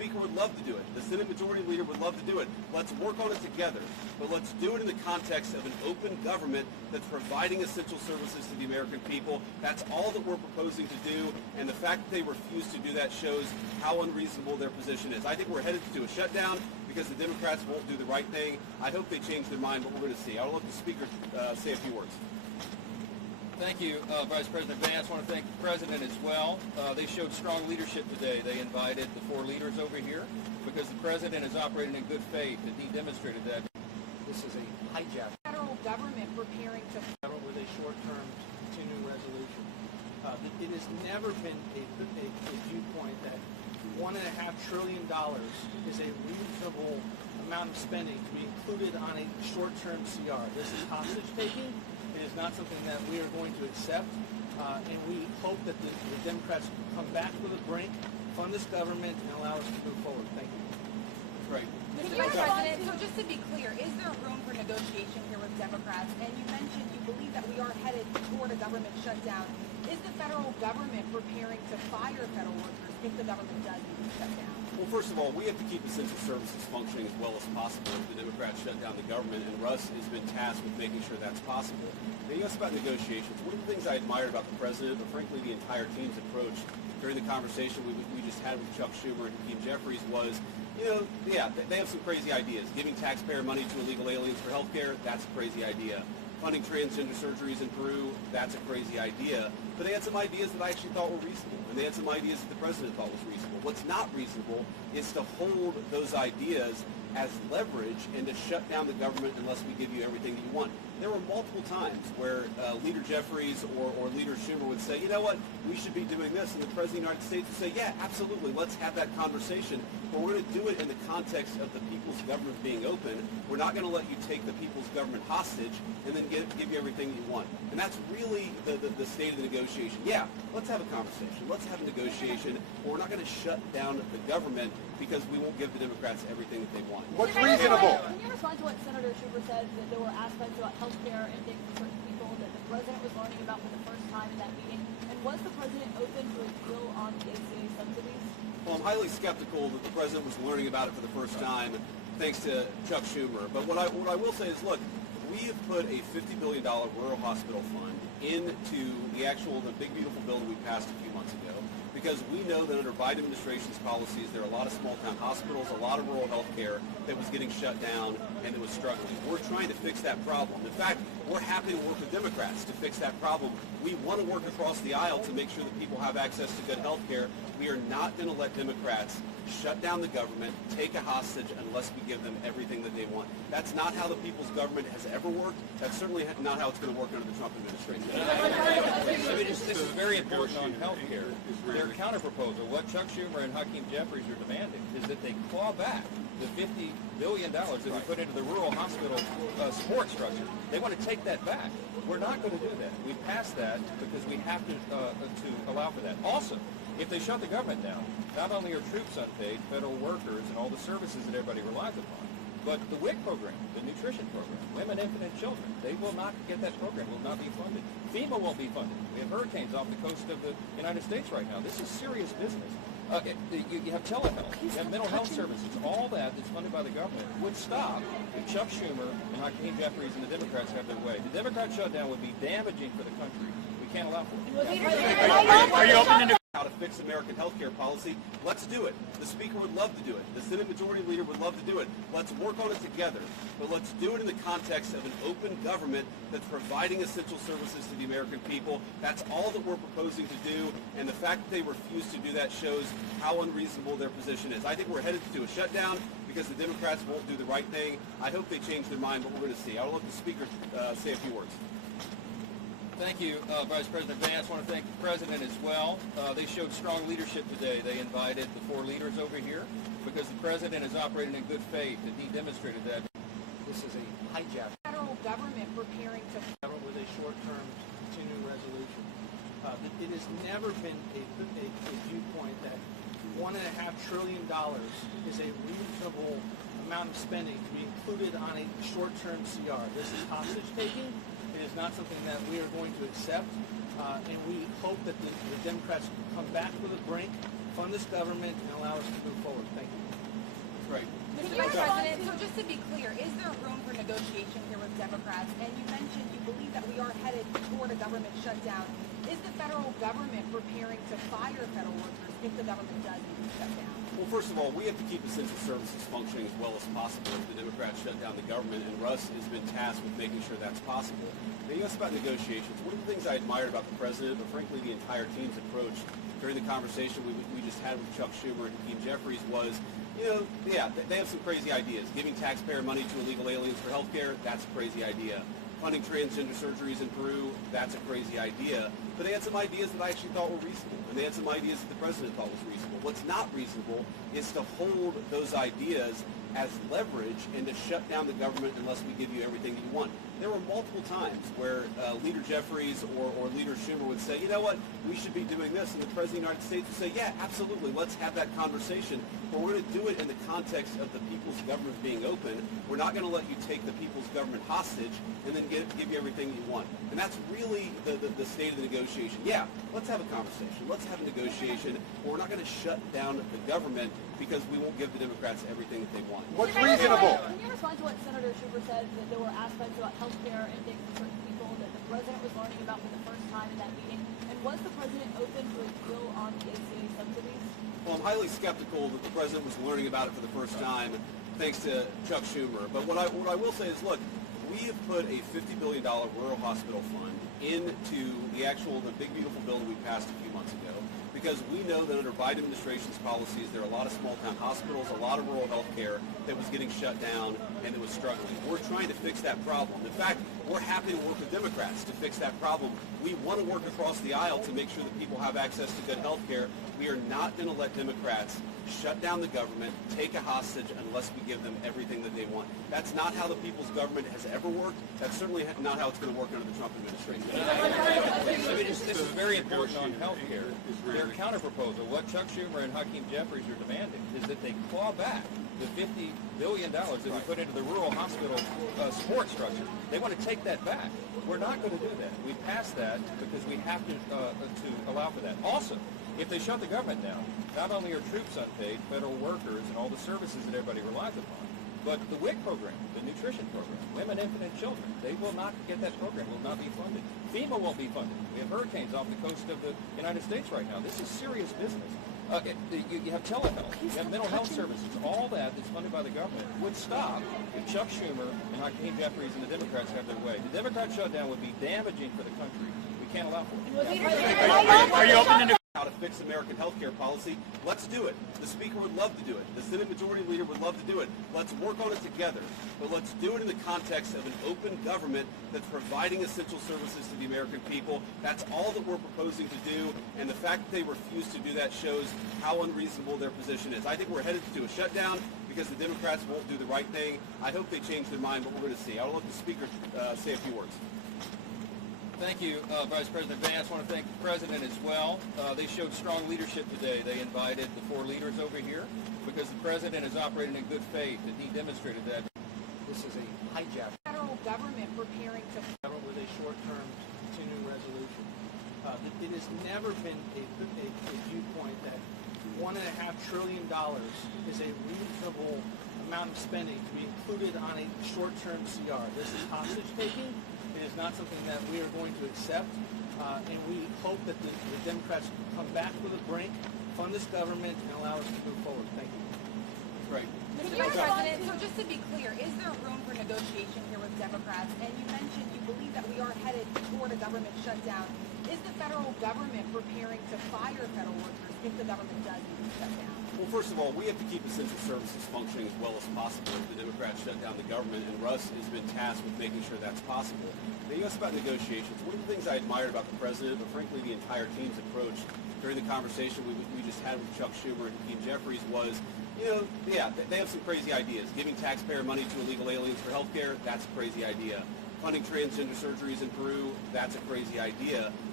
Speaker would love to do it. The Senate Majority Leader would love to do it. Let's work on it together. But let's do it in the context of an open government that's providing essential services to the American people. That's all that we're proposing to do. And the fact that they refuse to do that shows how unreasonable their position is. I think we're headed to a shutdown because the Democrats won't do the right thing. I hope they change their mind, but we're going to see. I'll let the Speaker say a few words. Thank you, Vice President Vance. I want to thank the President as well. They showed strong leadership today. They invited the four leaders over here because the President is operating in good faith, and he demonstrated that. This is a hijack. Federal government preparing to With a short-term continuing resolution. It has never been a viewpoint that $1.5 trillion is a reasonable amount of spending to be included on a short-term CR. This is hostage taking. It is not something that we are going to accept, and we hope that the Democrats come back to the brink, fund this government, and allow us to move forward. Thank you. Right. Mr. Vice President, so just to be clear, is there room for negotiation here with Democrats? And you mentioned you believe that we are headed toward a government shutdown. Is the federal government preparing to fire federal workers if the government does need to shut down? Well, first of all, we have to keep essential services functioning as well as possible if the Democrats shut down the government, and Russ has been tasked with making sure that's possible. Now, you asked about negotiations. One of the things I admired about the President, but frankly the entire team's approach during the conversation we just had with Chuck Schumer and Jeffries was, yeah, they have some crazy ideas. Giving taxpayer money to illegal aliens for health care, that's a crazy idea. Funding transgender surgeries in Peru, that's a crazy idea. But they had some ideas that I actually thought were reasonable, and they had some ideas that the President thought was reasonable. What's not reasonable is to hold those ideas as leverage and to shut down the government unless we give you everything that you want. There were multiple times where Leader Jeffries or Leader Schumer would say, you know what, we should be doing this, and the President of the United States would say, yeah, absolutely, let's have that conversation, but we're going to do it in the context of the people's government being open. We're not going to let you take the people's government hostage and then give you everything you want. And that's really the state of the negotiation. Yeah, let's have a conversation. Let's have a negotiation, but we're not going to shut down the government because we won't give the Democrats everything that they want. What's reasonable? Can you respond to what Senator Schumer said, that there were aspects about health care and things for certain people that the President was learning about for the first time in that meeting? And was the President open to a deal on the ACA subsidies? Well, I'm highly skeptical that the President was learning about it for the first time, thanks to Chuck Schumer. But what I will say is, look, we have put a $50 billion rural hospital fund into the big beautiful bill that we passed a few months ago, because we know that under Biden administration's policies, there are a lot of small town hospitals, a lot of rural health care that was getting shut down and that was struggling. We're trying to fix that problem. In fact, we're happy to work with Democrats to fix that problem. We want to work across the aisle to make sure that people have access to good health care. We are not going to let Democrats shut down the government, take a hostage, unless we give them everything that they want. That's not how the people's government has ever worked. That's certainly not how it's going to work under the Trump administration. This is very important on health care. Their counterproposal, what Chuck Schumer and Jeffries are demanding, is that they claw back the $50 billion that we put into the rural hospital support structure. They want to take that back. We're not going to do that. We passed that because we have to allow for that. Also, if they shut the government down, not only are troops unpaid, federal workers, and all the services that everybody relies upon, but the WIC program, the nutrition program, women, infant, and children, they will not get that program, will not be funded. FEMA won't be funded. We have hurricanes off the coast of the United States right now. This is serious business. You have telehealth, you have mental health services, all that's funded by the government would stop if Chuck Schumer and Hakeem Jeffries and the Democrats have their way. The Democrat shutdown would be damaging for the country. We can't allow for it. Are you open to how to fix American health care policy? Let's do it. The Speaker would love to do it. The Senate Majority Leader would love to do it. Let's work on it together. But let's do it in the context of an open government that's providing essential services to the American people. That's all that we're proposing to do. And the fact that they refuse to do that shows how unreasonable their position is. I think we're headed to a shutdown because the Democrats won't do the right thing. I hope they change their mind, but we're going to see. I'll let the Speaker say a few words. Thank you, Vice President Vance. I want to thank the President as well. They showed strong leadership today. They invited the four leaders over here because the President is operating in good faith, and he demonstrated that. This is a hijack. Federal government preparing to With a short-term continuing resolution. It has never been a viewpoint that $1.5 trillion is a reasonable amount of spending to be included on a short-term CR. This is hostage taking. It is not something that we are going to accept, and we hope that the Democrats come back to the brink, fund this government, and allow us to move forward. Thank you. Right. Can you Vice respond President, so to- just to be clear, is there room for negotiation here with Democrats? And you mentioned you believe that we are headed toward a government shutdown. Is the federal government preparing to fire federal workers if the government does need to shut down? Well, first of all, we have to keep essential services functioning as well as possible if the Democrats shut down the government, and Russ has been tasked with making sure that's possible. Now, you asked about negotiations. One of the things I admired about the president, but frankly the entire team's approach during the conversation we just had with Chuck Schumer and Jeffries was, yeah, they have some crazy ideas. Giving taxpayer money to illegal aliens for health care, that's a crazy idea. Funding transgender surgeries in Peru, that's a crazy idea. But they had some ideas that I actually thought were reasonable, and they had some ideas that the president thought was reasonable. What's not reasonable is to hold those ideas as leverage and to shut down the government unless we give you everything that you want. There were multiple times where Leader Jeffries or Leader Schumer would say, you know what, we should be doing this, and the President of the United States would say, yeah, absolutely, let's have that conversation, but we're going to do it in the context of the people's government being open. We're not going to let you take the people's government hostage and then give you everything you want. And that's really the state of the negotiation. Yeah, let's have a conversation. Let's have a negotiation, but we're not going to shut down the government because we won't give the Democrats everything that they want. What's reasonable? Can you respond to what Senator Schumer said, that there were aspects about health care and things for certain people that the president was learning about for the first time in that meeting? And was the president open to a deal on the ACA subsidies? Well, I'm highly skeptical that the president was learning about it for the first time, thanks to Chuck Schumer. But what I will say is, look, we have put a $50 billion rural hospital fund into the big beautiful bill that we passed a few months ago, because we know that under Biden administration's policies, there are a lot of small town hospitals, a lot of rural health care that was getting shut down and that was struggling. We're trying to fix that problem. In fact, we're happy to work with Democrats to fix that problem. We want to work across the aisle to make sure that people have access to good health care. We are not going to let Democrats shut down the government, take a hostage unless we give them everything that they want. That's not how the people's government has ever worked. That's certainly not how it's going to work under the Trump administration. This is very important on health care. Their counterproposal, what Chuck Schumer and Jeffries are demanding, is that they claw back the $50 billion that we put into the rural hospital support structure. They want to take that back. We're not going to do that. We passed that because we have to allow for that. Also, if they shut the government down, not only are troops unpaid, federal workers, and all the services that everybody relies upon, but the WIC program, the nutrition program, women, infant, and children, they will not get that program, will not be funded. FEMA won't be funded. We have hurricanes off the coast of the United States right now. This is serious business. You have telehealth, you have mental health services, all that's funded by the government would stop if Chuck Schumer and Hakeem Jeffries and the Democrats have their way. The Democrat shutdown would be damaging for the country. We can't allow for it. Are you open to how to fix American health care policy? Let's do it. The Speaker would love to do it. The Senate Majority Leader would love to do it. Let's work on it together. But let's do it in the context of an open government that's providing essential services to the American people. That's all that we're proposing to do. And the fact that they refuse to do that shows how unreasonable their position is. I think we're headed to a shutdown because the Democrats won't do the right thing. I hope they change their mind, but we're going to see. I'll let the Speaker say a few words. Thank you, Vice President Vance. I want to thank the President as well. They showed strong leadership today. They invited the four leaders over here because the President is operating in good faith, and he demonstrated that. This is a hijack. Federal government preparing to With a short-term continuing resolution. It has never been a viewpoint that $1.5 trillion is a reasonable amount of spending to be included on a short-term CR. This is hostage taking. It is not something that we are going to accept, and we hope that the Democrats come back with a brink, fund this government, and allow us to move forward. Thank you. Right. Vice President, so just to be clear, is there room for negotiation here with Democrats? And you mentioned you believe that we are headed toward a government shutdown. Is the federal government preparing to fire federal workers if the government does need to shut down? Well, first of all, we have to keep essential services functioning as well as possible if the Democrats shut down the government, and Russ has been tasked with making sure that's possible. Now, you asked about negotiations. One of the things I admired about the president, but frankly the entire team's approach during the conversation we just had with Chuck Schumer and Jeffries was, yeah, they have some crazy ideas. Giving taxpayer money to illegal aliens for health care, that's a crazy idea. Funding transgender surgeries in Peru, that's a crazy idea.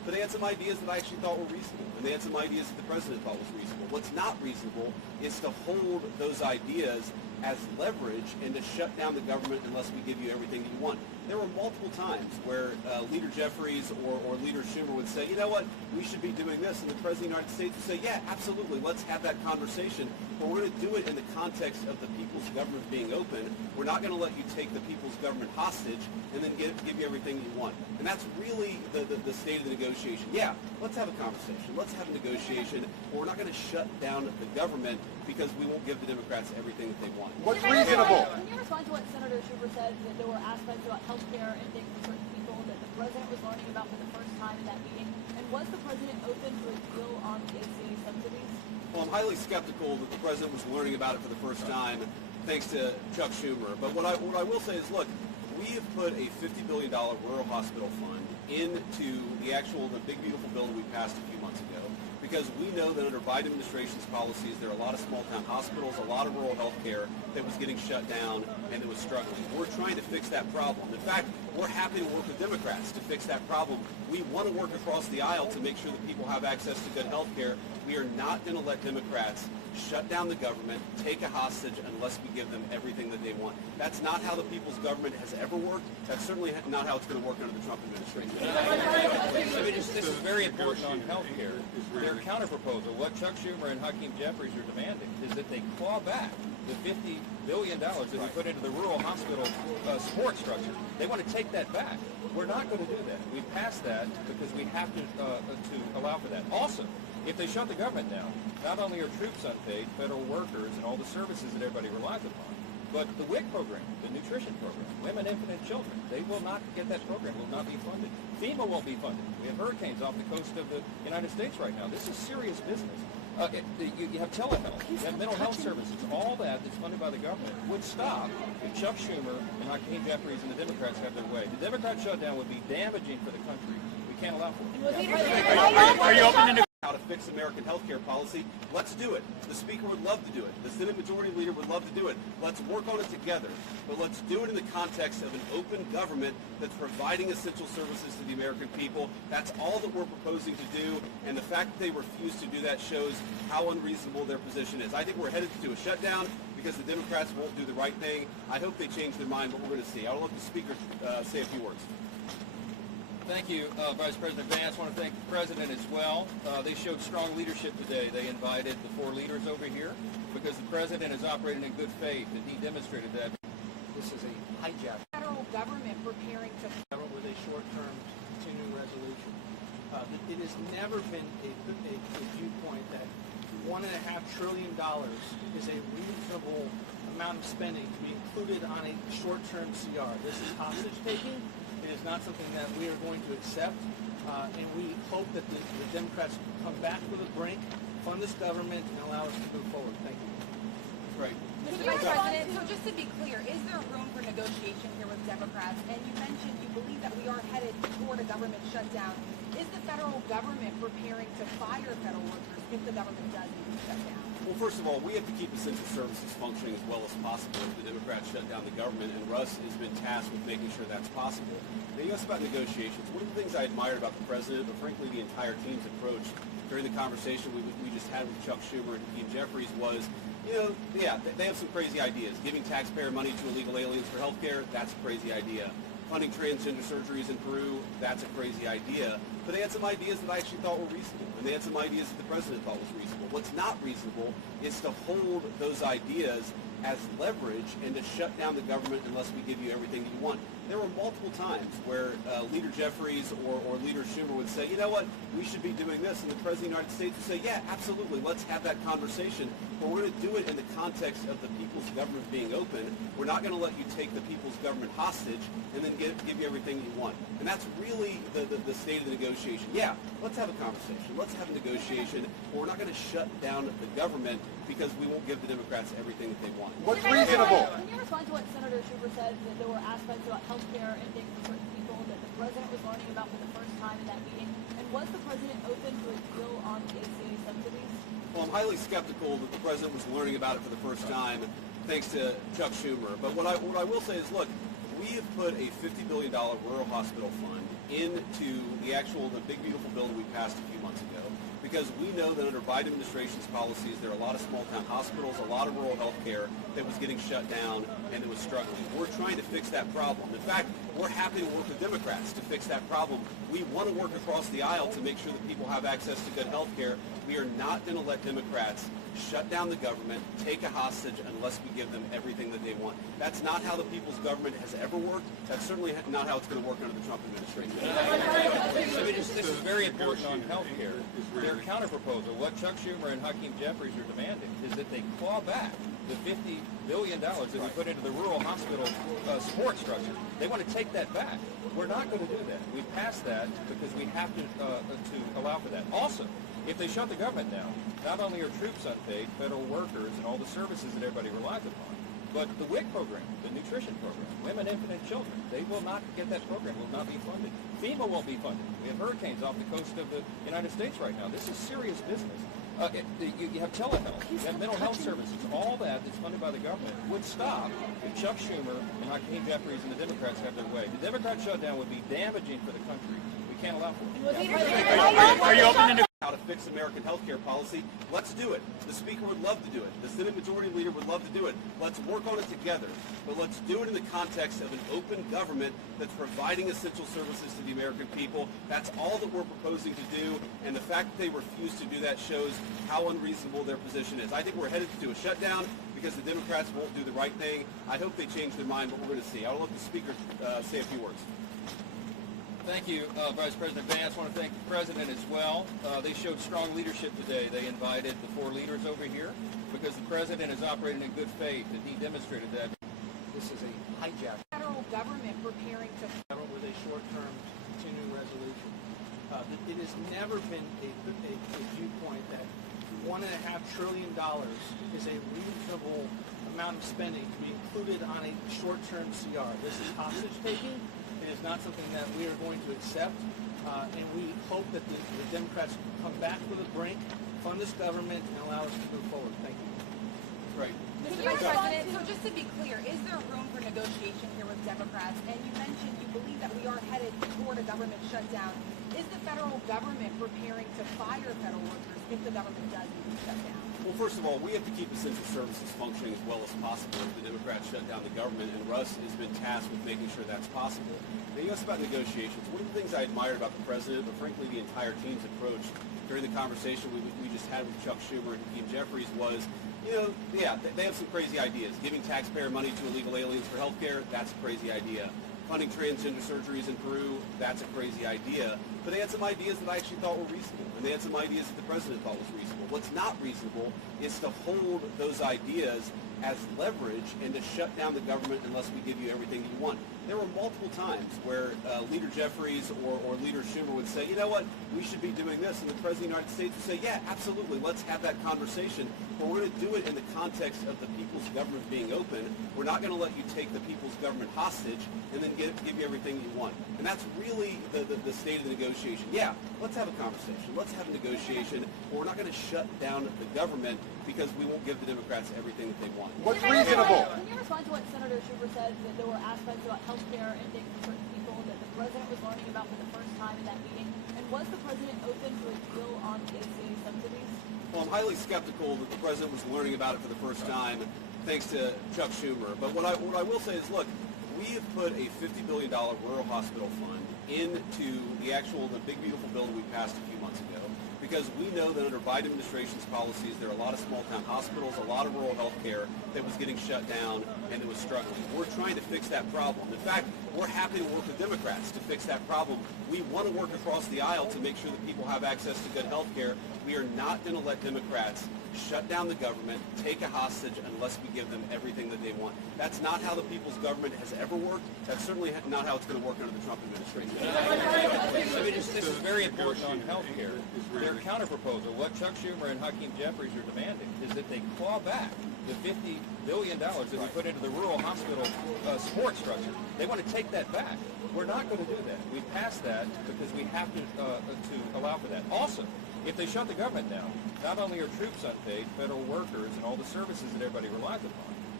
but they had some ideas that I actually thought were reasonable, and they had some ideas that the president thought was reasonable. What's not reasonable is to hold those ideas as leverage and to shut down the government unless we give you everything that you want. There were multiple times where Leader Jeffries or Leader Schumer would say, you know what, we should be doing this, and the President of the United States would say, yeah, absolutely, let's have that conversation, but we're going to do it in the context of the people's government being open. We're not going to let you take the people's government hostage and then give you everything you want. And that's really the state of the negotiation. Yeah, let's have a conversation. Let's have a negotiation, but we're not going to shut down the government because we won't give the Democrats everything that they want. What's reasonable? Can you respond to what Senator Schumer said, that there were aspects about health care and things for certain people that the president was learning about for the first time in that meeting? And was the president open to a deal on the ACA subsidies? Well, I'm highly skeptical that the president was learning about it for the first time, thanks to Chuck Schumer. But what I will say is, look, we have put a $50 billion rural hospital fund into the big beautiful bill that we passed a few months ago, because we know that under Biden administration's policies, there are a lot of small-town hospitals, a lot of rural health care that was getting shut down and that was struggling. We're trying to fix that problem. In fact, we're happy to work with Democrats to fix that problem. We want to work across the aisle to make sure that people have access to good health care. We are not going to let Democrats shut down the government, take a hostage, unless we give them everything that they want. That's not how the people's government has ever worked. That's certainly not how it's going to work under the Trump administration. This is very important on health care. Their counterproposal, what Chuck Schumer and Hakeem Jeffries are demanding, is that they claw back the $50 billion that we put into the rural hospital support structure. They want to take that back. We're not going to do that. We passed that because we have to allow for that. Also, if they shut the government down, not only are troops unpaid, federal workers, and all the services that everybody relies upon, but the WIC program, the nutrition program, women, infant, and children, they will not get that program, will not be funded. FEMA won't be funded. We have hurricanes off the coast of the United States right now. This is serious business. You have telehealth, you have mental health services, all that's funded by the government would stop if Chuck Schumer and Hakeem Jeffries and the Democrats have their way. The Democrat shutdown would be damaging for the country. We can't allow for it. Are you open to how to fix American health care policy? Let's do it. The Speaker would love to do it. The Senate Majority Leader would love to do it. Let's work on it together. But let's do it in the context of an open government that's providing essential services to the American people. That's all that we're proposing to do. And the fact that they refuse to do that shows how unreasonable their position is. I think we're headed to a shutdown because the Democrats won't do the right thing. I hope they change their mind, but we're going to see. I'll let the Speaker say a few words. Thank you, Vice President Vance. I want to thank the President as well. They showed strong leadership today. They invited the four leaders over here because the President is operating in good faith, and he demonstrated that. This is a hijack. Federal government preparing to with a short-term continuing resolution. It has never been a viewpoint that $1.5 trillion is a reasonable amount of spending to be included on a short-term CR. This is hostage taking. It is not something that we are going to accept, and we hope that the Democrats come back to the brink, fund this government, and allow us to move forward. Thank you. Right. Mr. President, so just to be clear, is there room for negotiation here with Democrats? And you mentioned you believe that we are headed toward a government shutdown. Is the federal government preparing to fire federal workers if the government does need to shut down? Well, first of all, we have to keep essential services functioning as well as possible if the Democrats shut down the government, and Russ has been tasked with making sure that's possible. Now, you asked about negotiations. One of the things I admired about the President, but frankly the entire team's approach during the conversation we just had with Chuck Schumer and Hakeem Jeffries was, they have some crazy ideas. Giving taxpayer money to illegal aliens for health care, that's a crazy idea. Funding transgender surgeries in Peru, that's a crazy idea. But they had some ideas that I actually thought were reasonable, and they had some ideas that the President thought was reasonable. What's not reasonable is to hold those ideas as leverage and to shut down the government unless we give you everything that you want. There were multiple times where Leader Jeffries or Leader Schumer would say, you know what, we should be doing this, and the President of the United States would say, yeah, absolutely, let's have that conversation, but we're going to do it in the context of the people's government being open. We're not going to let you take the people's government hostage and then give you everything you want. And that's really the state of the negotiation. Yeah, let's have a conversation. Let's have a negotiation, but we're not going to shut down the government because we won't give the Democrats everything that they want. What's reasonable? Can you respond to what Senator Schumer said, that there were aspects about health care and things for certain people that the president was learning about for the first time in that meeting? And was the president open to a deal on the ACA subsidies? Well, I'm highly skeptical that the President was learning about it for the first time, thanks to Chuck Schumer. But what I will say is, look, we have put a $50 billion rural hospital fund into the big beautiful bill that we passed a few months ago, because we know that under Biden administration's policies, there are a lot of small town hospitals, a lot of rural health care that was getting shut down and that was struggling. We're trying to fix that problem. In fact, we're happy to work with Democrats to fix that problem. We want to work across the aisle to make sure that people have access to good health care. We are not going to let Democrats shut down the government, take a hostage, unless we give them everything that they want. That's not how the people's government has ever worked. That's certainly not how it's going to work under the Trump administration. This is very important on health care. Their counterproposal, what Chuck Schumer and Hakeem Jeffries are demanding, is that they claw back the $50 billion that we put into the rural hospital support structure. They want to take that back. We're not going to do that. We passed that because we have to allow for that. Also, if they shut the government down, not only are troops unpaid, federal workers, and all the services that everybody relies upon, but the WIC program, the nutrition program, women, infant, and children, they will not get that program, will not be funded. FEMA won't be funded. We have hurricanes off the coast of the United States right now. This is serious business. You have telehealth, you have mental health services, all that's funded by the government would stop if Chuck Schumer and Hakeem Jeffries and the Democrats have their way. The Democrat shutdown would be damaging for the country. We can't allow for it. Are you open to how to fix American health care policy? Let's do it. The Speaker would love to do it. The Senate Majority Leader would love to do it. Let's work on it together. But let's do it in the context of an open government that's providing essential services to the American people. That's all that we're proposing to do. And the fact that they refuse to do that shows how unreasonable their position is. I think we're headed to a shutdown because the Democrats won't do the right thing. I hope they change their mind, but we're going to see. I'll let the Speaker say a few words. Thank you, Vice President Vance. I want to thank the President as well. They showed strong leadership today. They invited the four leaders over here because the President is operating in good faith, and he demonstrated that. This is a hijack. Federal government preparing to With a short-term continuing resolution. It has never been a viewpoint that $1.5 trillion is a reasonable amount of spending to be included on a short-term CR. This is hostage taking. It is not something that we are going to accept, and we hope that the Democrats come back to the brink, fund this government, and allow us to move forward. Thank you. Right. Mr. Vice President, so just to be clear, is there room for negotiation here with Democrats? And you mentioned you believe that we are headed toward a government shutdown. Is the federal government preparing to fire federal workers if the government does need to shut down? Well, first of all, we have to keep essential services functioning as well as possible if the Democrats shut down the government, and Russ has been tasked with making sure that's possible. Now, you asked about negotiations. One of the things I admired about the President, but frankly the entire team's approach during the conversation we just had with Chuck Schumer and Hakeem Jeffries was, they have some crazy ideas. Giving taxpayer money to illegal aliens for health care, that's a crazy idea. Funding transgender surgeries in Peru, that's a crazy idea. But they had some ideas that I actually thought were reasonable, and they had some ideas that the President thought was reasonable. What's not reasonable is to hold those ideas as leverage and to shut down the government unless we give you everything you want. There were multiple times where Leader Jeffries or Leader Schumer would say, you know what, we should be doing this, and the President of the United States would say, yeah, absolutely, let's have that conversation, but we're going to do it in the context of the people's government being open. We're not going to let you take the people's government hostage and then give you everything you want. And that's really the state of the negotiation. Yeah, let's have a conversation. Let's have a negotiation, but we're not going to shut down the government because we won't give the Democrats everything that they want. What's reasonable? Can you respond to what Senator Schumer said, that there were aspects about health care and things for certain people that the President was learning about for the first time in that meeting? And was the President open to a deal on the ACA subsidies? Well, I'm highly skeptical that the President was learning about it for the first time, thanks to Chuck Schumer. But what I will say is, look, we have put a $50 billion rural hospital fund into the big beautiful bill that we passed a few months ago, because we know that under Biden administration's policies, there are a lot of small town hospitals, a lot of rural health care that was getting shut down and that was struggling. We're trying to fix that problem. In fact, we're happy to work with Democrats to fix that problem. We want to work across the aisle to make sure that people have access to good health care. We are not going to let Democrats shut down the government, take a hostage, unless we give them everything that they want. That's not how the people's government has ever worked. That's certainly not how it's going to work under the Trump administration. This is very important on health care. Their counterproposal, what Chuck Schumer and Hakeem Jeffries are demanding, is that they claw back the $50 billion that we put into the rural hospital support structure. They want to take that back. We're not going to do that. We passed that because we have to allow for that. Also, if they shut the government down, not only are troops unpaid, federal workers, and all the services that everybody relies upon,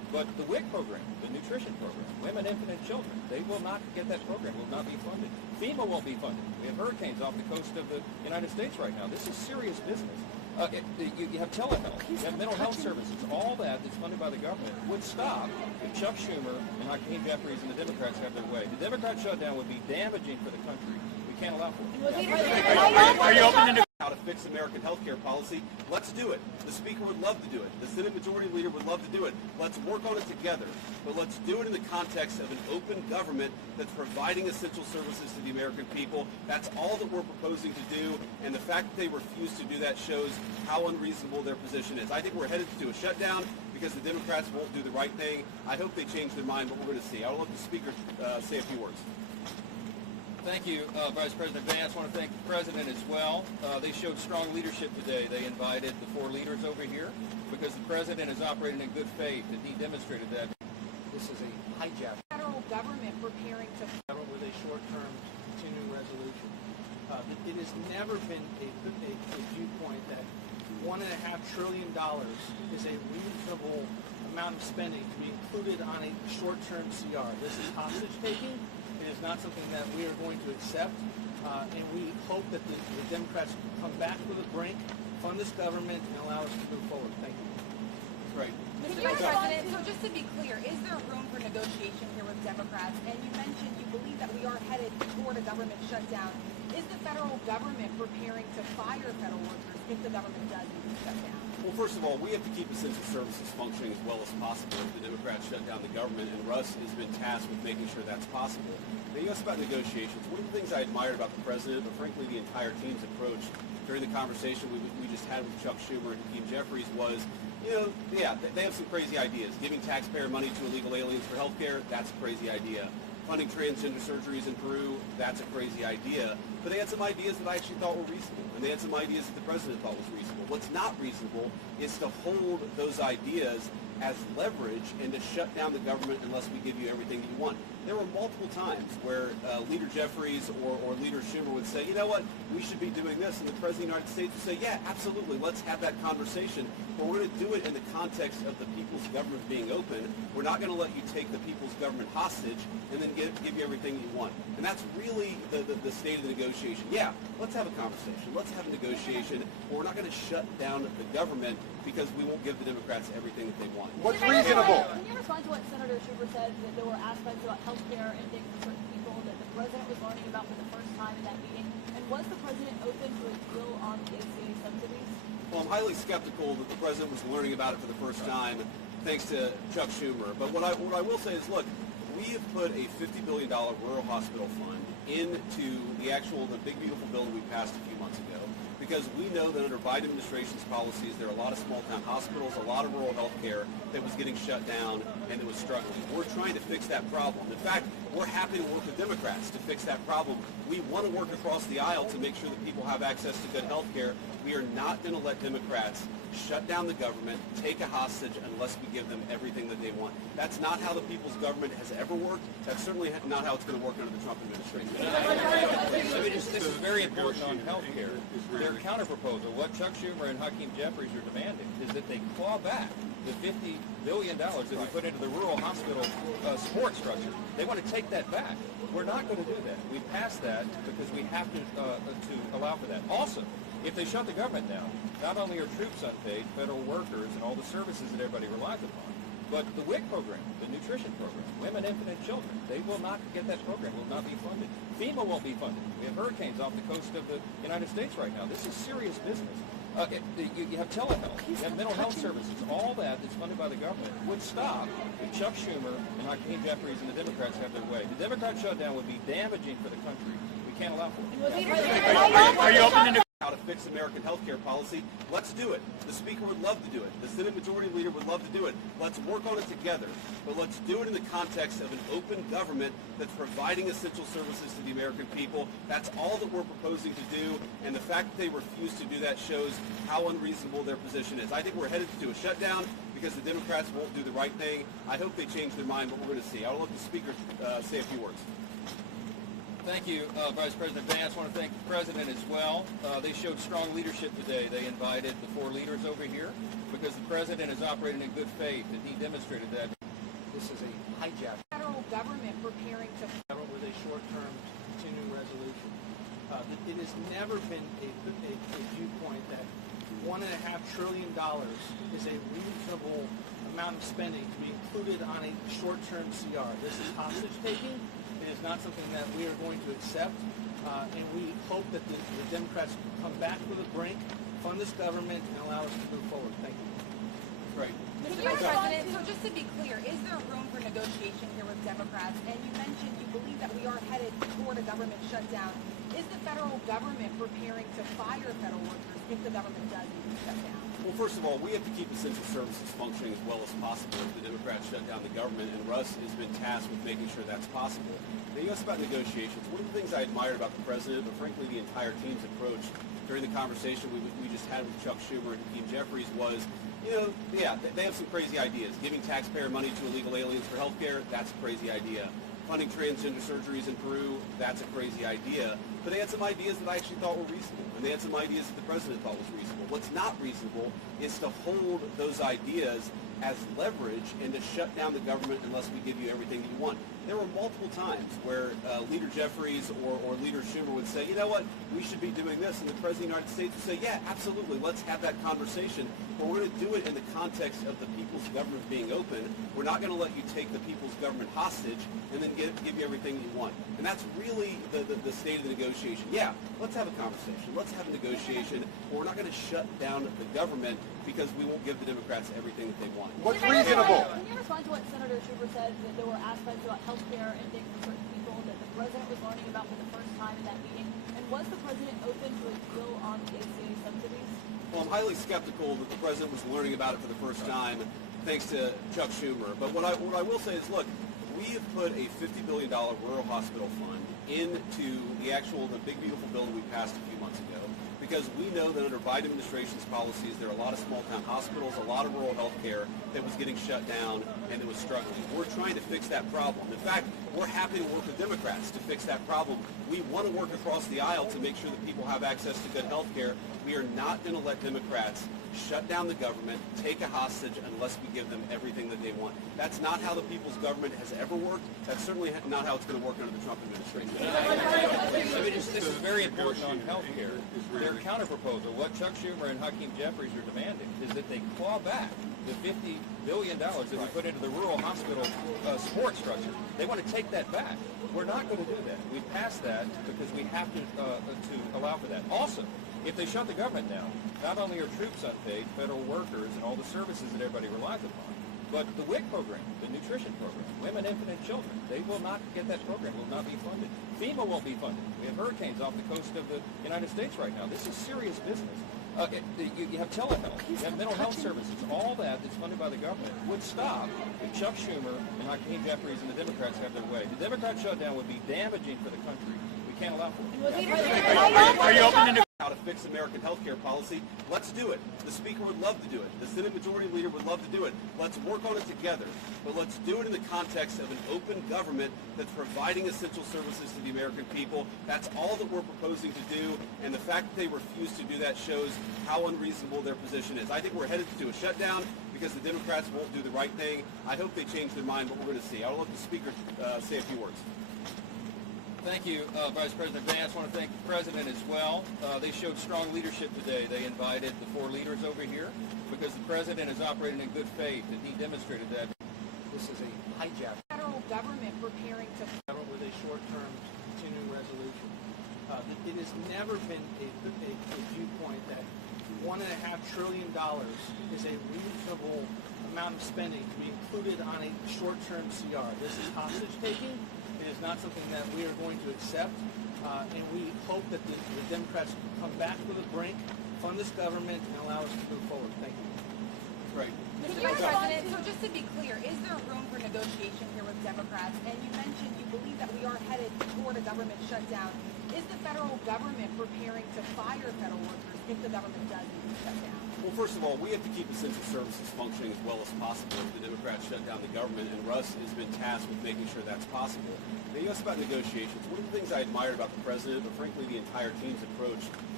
But the WIC program, the nutrition program, women, infant, and children, they will not get that program, will not be funded. FEMA won't be funded. We have hurricanes off the coast of the United States right now. This is serious business. You have telehealth, you have mental health services, all that's funded by the government would stop if Chuck Schumer and Hakeem Jeffries and the Democrats have their way. The Democrat shutdown would be damaging for the country. We can't allow for it. Are you open to how to fix American health care policy? Let's do it. The Speaker would love to do it. The Senate Majority Leader would love to do it. Let's work on it together. But let's do it in the context of an open government that's providing essential services to the American people. That's all that we're proposing to do. And the fact that they refuse to do that shows how unreasonable their position is. I think we're headed to a shutdown because the Democrats won't do the right thing. I hope they change their mind, but we're going to see. I'll let the Speaker say a few words. Thank you, Vice President Vance. I want to thank the President as well. They showed strong leadership today. They invited the 4 leaders over here because the President is operating in good faith, and he demonstrated that. This is a hijack. Federal government preparing to with a short-term continuing resolution. It has never been a viewpoint that $1.5 trillion is a reasonable amount of spending to be included on a short-term CR. This is hostage taking. It is not something that we are going to accept, and we hope that the Democrats come back to the brink, fund this government, and allow us to move forward. Thank you. Right. Mr. Vice President, so just to be clear, is there room for negotiation here with Democrats? And you mentioned you believe that we are headed toward a government shutdown. Is the federal government preparing to fire federal workers if the government does shut down? Well, first of all, we have to keep essential services functioning as well as possible if the Democrats shut down the government, and Russ has been tasked with making sure that's possible. Now, you asked about negotiations. One of the things I admired about the President, but frankly the entire team's approach during the conversation we just had with Chuck Schumer and Hakeem Jeffries was, yeah, they have some crazy ideas. Giving taxpayer money to illegal aliens for health care, that's a crazy idea. Funding transgender surgeries in Peru, that's a crazy idea. But they had some ideas that I actually thought were reasonable, and they had some ideas that the President thought was reasonable. What's not reasonable is to hold those ideas as leverage and to shut down the government unless we give you everything that you want. There were multiple times where Leader Jeffries or Leader Schumer would say, you know what, we should be doing this, and the President of the United States would say, yeah, absolutely, let's have that conversation, but we're going to do it in the context of the people's government being open. We're not going to let you take the people's government hostage and then give you everything you want. And that's really the state of the negotiation. Yeah, let's have a conversation. Let's have a negotiation, but we're not going to shut down the government because we won't give the Democrats everything that they want. What's reasonable? Can you respond to what Senator Schumer said, that there were aspects about health care and things for certain people that the President was learning about for the first time in that meeting? And was the President open to a deal on the ACA subsidies? Well, I'm highly skeptical that the President was learning about it for the first time thanks to Chuck Schumer. But what I will say is, look, we have put a $50 billion rural hospital fund into the big beautiful bill that we passed a few months ago, because we know that under Biden administration's policies, there are a lot of small-town hospitals, a lot of rural health care that was getting shut down and that was struggling. We're trying to fix that problem. In fact, we're happy to work with Democrats to fix that problem. We want to work across the aisle to make sure that people have access to good health care. We are not going to let Democrats shut down the government, take a hostage, unless we give them everything that they want. That's not how the people's government has ever worked. That's certainly not how it's going to work under the Trump administration. This is very important on health care. Their counterproposal, what Chuck Schumer and Hakeem Jeffries are demanding, is that they claw back the $50 billion that we put into the rural hospital support structure. They want to take that back. We're not going to do that. We passed that because we have to allow for that. Also, if they shut the government down, not only are troops unpaid, federal workers, and all the services that everybody relies upon, but the WIC program, the nutrition program, women, infant, and children, they will not get that program, will not be funded. FEMA won't be funded. We have hurricanes off the coast of the United States right now. This is serious business. You have telehealth, you have mental health services, all that's funded by the government would stop if Chuck Schumer and Hakeem Jeffries and the Democrats have their way. The Democrat shutdown would be damaging for the country. We can't allow for it. Are you open to how to fix American health care policy? Let's do it. The Speaker would love to do it. The Senate Majority Leader would love to do it. Let's work on it together. But let's do it in the context of an open government that's providing essential services to the American people. That's all that we're proposing to do. And the fact that they refuse to do that shows how unreasonable their position is. I think we're headed to a shutdown because the Democrats won't do the right thing. I hope they change their mind, but we're going to see. I'll let the Speaker say a few words. Thank you, Vice President Vance. I want to thank the President as well. They showed strong leadership today. They invited the 4 leaders over here because the President is operating in good faith, and he demonstrated that. This is a hijack. Federal government preparing to with a short-term continuing resolution. It has never been a viewpoint that $1.5 trillion is a reasonable amount of spending to be included on a short-term CR. This is hostage taking. It is not something that we are going to accept, and we hope that the Democrats come back to the brink, fund this government, and allow us to move forward. Thank you. Right. Mr. President, so just to be clear, is there room for negotiation here with Democrats? And you mentioned you believe that we are headed toward a government shutdown. Is the federal government preparing to fire federal workers if the government does need to shut down? Well, first of all, we have to keep essential services functioning as well as possible if the Democrats shut down the government, and Russ has been tasked with making sure that's possible. Now, you asked about negotiations. One of the things I admired about the president, but frankly the entire team's approach during the conversation we just had with Chuck Schumer and Jeffries was, yeah, they have some crazy ideas. Giving taxpayer money to illegal aliens for health care, that's a crazy idea. Funding transgender surgeries in Peru, that's a crazy idea. But they had some ideas that I actually thought were reasonable, and they had some ideas that the president thought was reasonable. What's not reasonable is to hold those ideas as leverage and to shut down the government unless we give you everything that you want. There were multiple times where Leader Jeffries or Leader Schumer would say, you know what, we should be doing this, and the President of the United States would say, yeah, absolutely, let's have that conversation, but we're going to do it in the context of the people's government being open. We're not going to let you take the people's government hostage and then give you everything you want. And that's really the state of the negotiation. Yeah, let's have a conversation. Let's have a negotiation, but we're not going to shut down the government because we won't give the Democrats everything that they want. What's reasonable? Can you respond to what Senator Schumer said, that there were aspects about health care and things for certain people that the president was learning about for the first time in that meeting? And was the president open to a deal on the ACA subsidies? Well, I'm highly skeptical that the president was learning about it for the first time, thanks to Chuck Schumer. But what I will say is, look, we have put a $50 billion rural hospital fund into the big beautiful bill that we passed a few months ago, because we know that under Biden administration's policies, there are a lot of small town hospitals, a lot of rural health care that was getting shut down and that was struggling. We're trying to fix that problem. In fact, we're happy to work with Democrats to fix that problem. We want to work across the aisle to make sure that people have access to good health care. We are not going to let Democrats shut down the government, take a hostage unless we give them everything that they want. That's not how the people's government has ever worked. That's certainly not how it's going to work under the Trump administration. This is very important on health care. Their counterproposal, what Chuck Schumer and Hakeem Jeffries are demanding, is that they claw back the $50 billion that we put into the rural hospital support structure. They want to take that back. We're not going to do that. We passed that because we have to allow for that. Also, if they shut the government down, not only are troops unpaid, federal workers, and all the services that everybody relies upon, but the WIC program, the nutrition program, women, infant, and children, they will not get that program, will not be funded. FEMA won't be funded. We have hurricanes off the coast of the United States right now. This is serious business. You have telehealth, you have mental health services, all that's funded by the government would stop if Chuck Schumer and Hakeem Jeffries and the Democrats have their way. The Democrat shutdown would be damaging for the country. We can't allow for it. Are you open to how to fix American health care policy? Let's do it. The Speaker would love to do it. The Senate Majority Leader would love to do it. Let's work on it together. But let's do it in the context of an open government that's providing essential services to the American people. That's all that we're proposing to do. And the fact that they refuse to do that shows how unreasonable their position is. I think we're headed to a shutdown because the Democrats won't do the right thing. I hope they change their mind, but we're going to see. I'll let the Speaker say a few words. Thank you, Vice President Vance. I want to thank the President as well. They showed strong leadership today. They invited the four leaders over here because the President is operating in good faith, and he demonstrated that. This is a hijack. Federal government preparing to With a short-term continuing resolution. It has never been a viewpoint that $1.5 trillion is a reasonable amount of spending to be included on a short-term CR. This is hostage taking. It is not something that we are going to accept, and we hope that the Democrats come back to the brink, fund this government, and allow us to move forward. Thank you. Right. Mr. President, so just to be clear, is there room for negotiation here with Democrats? And you mentioned you believe that we are headed toward a government shutdown. Is the federal government preparing to fire federal workers if the government does need to shut down? Well, first of all, we have to keep essential services functioning as well as possible if the Democrats shut down the government, and Russ has been tasked with making sure that's possible. Now, you asked about negotiations. One of the things I admired about the president, but frankly the entire team's approach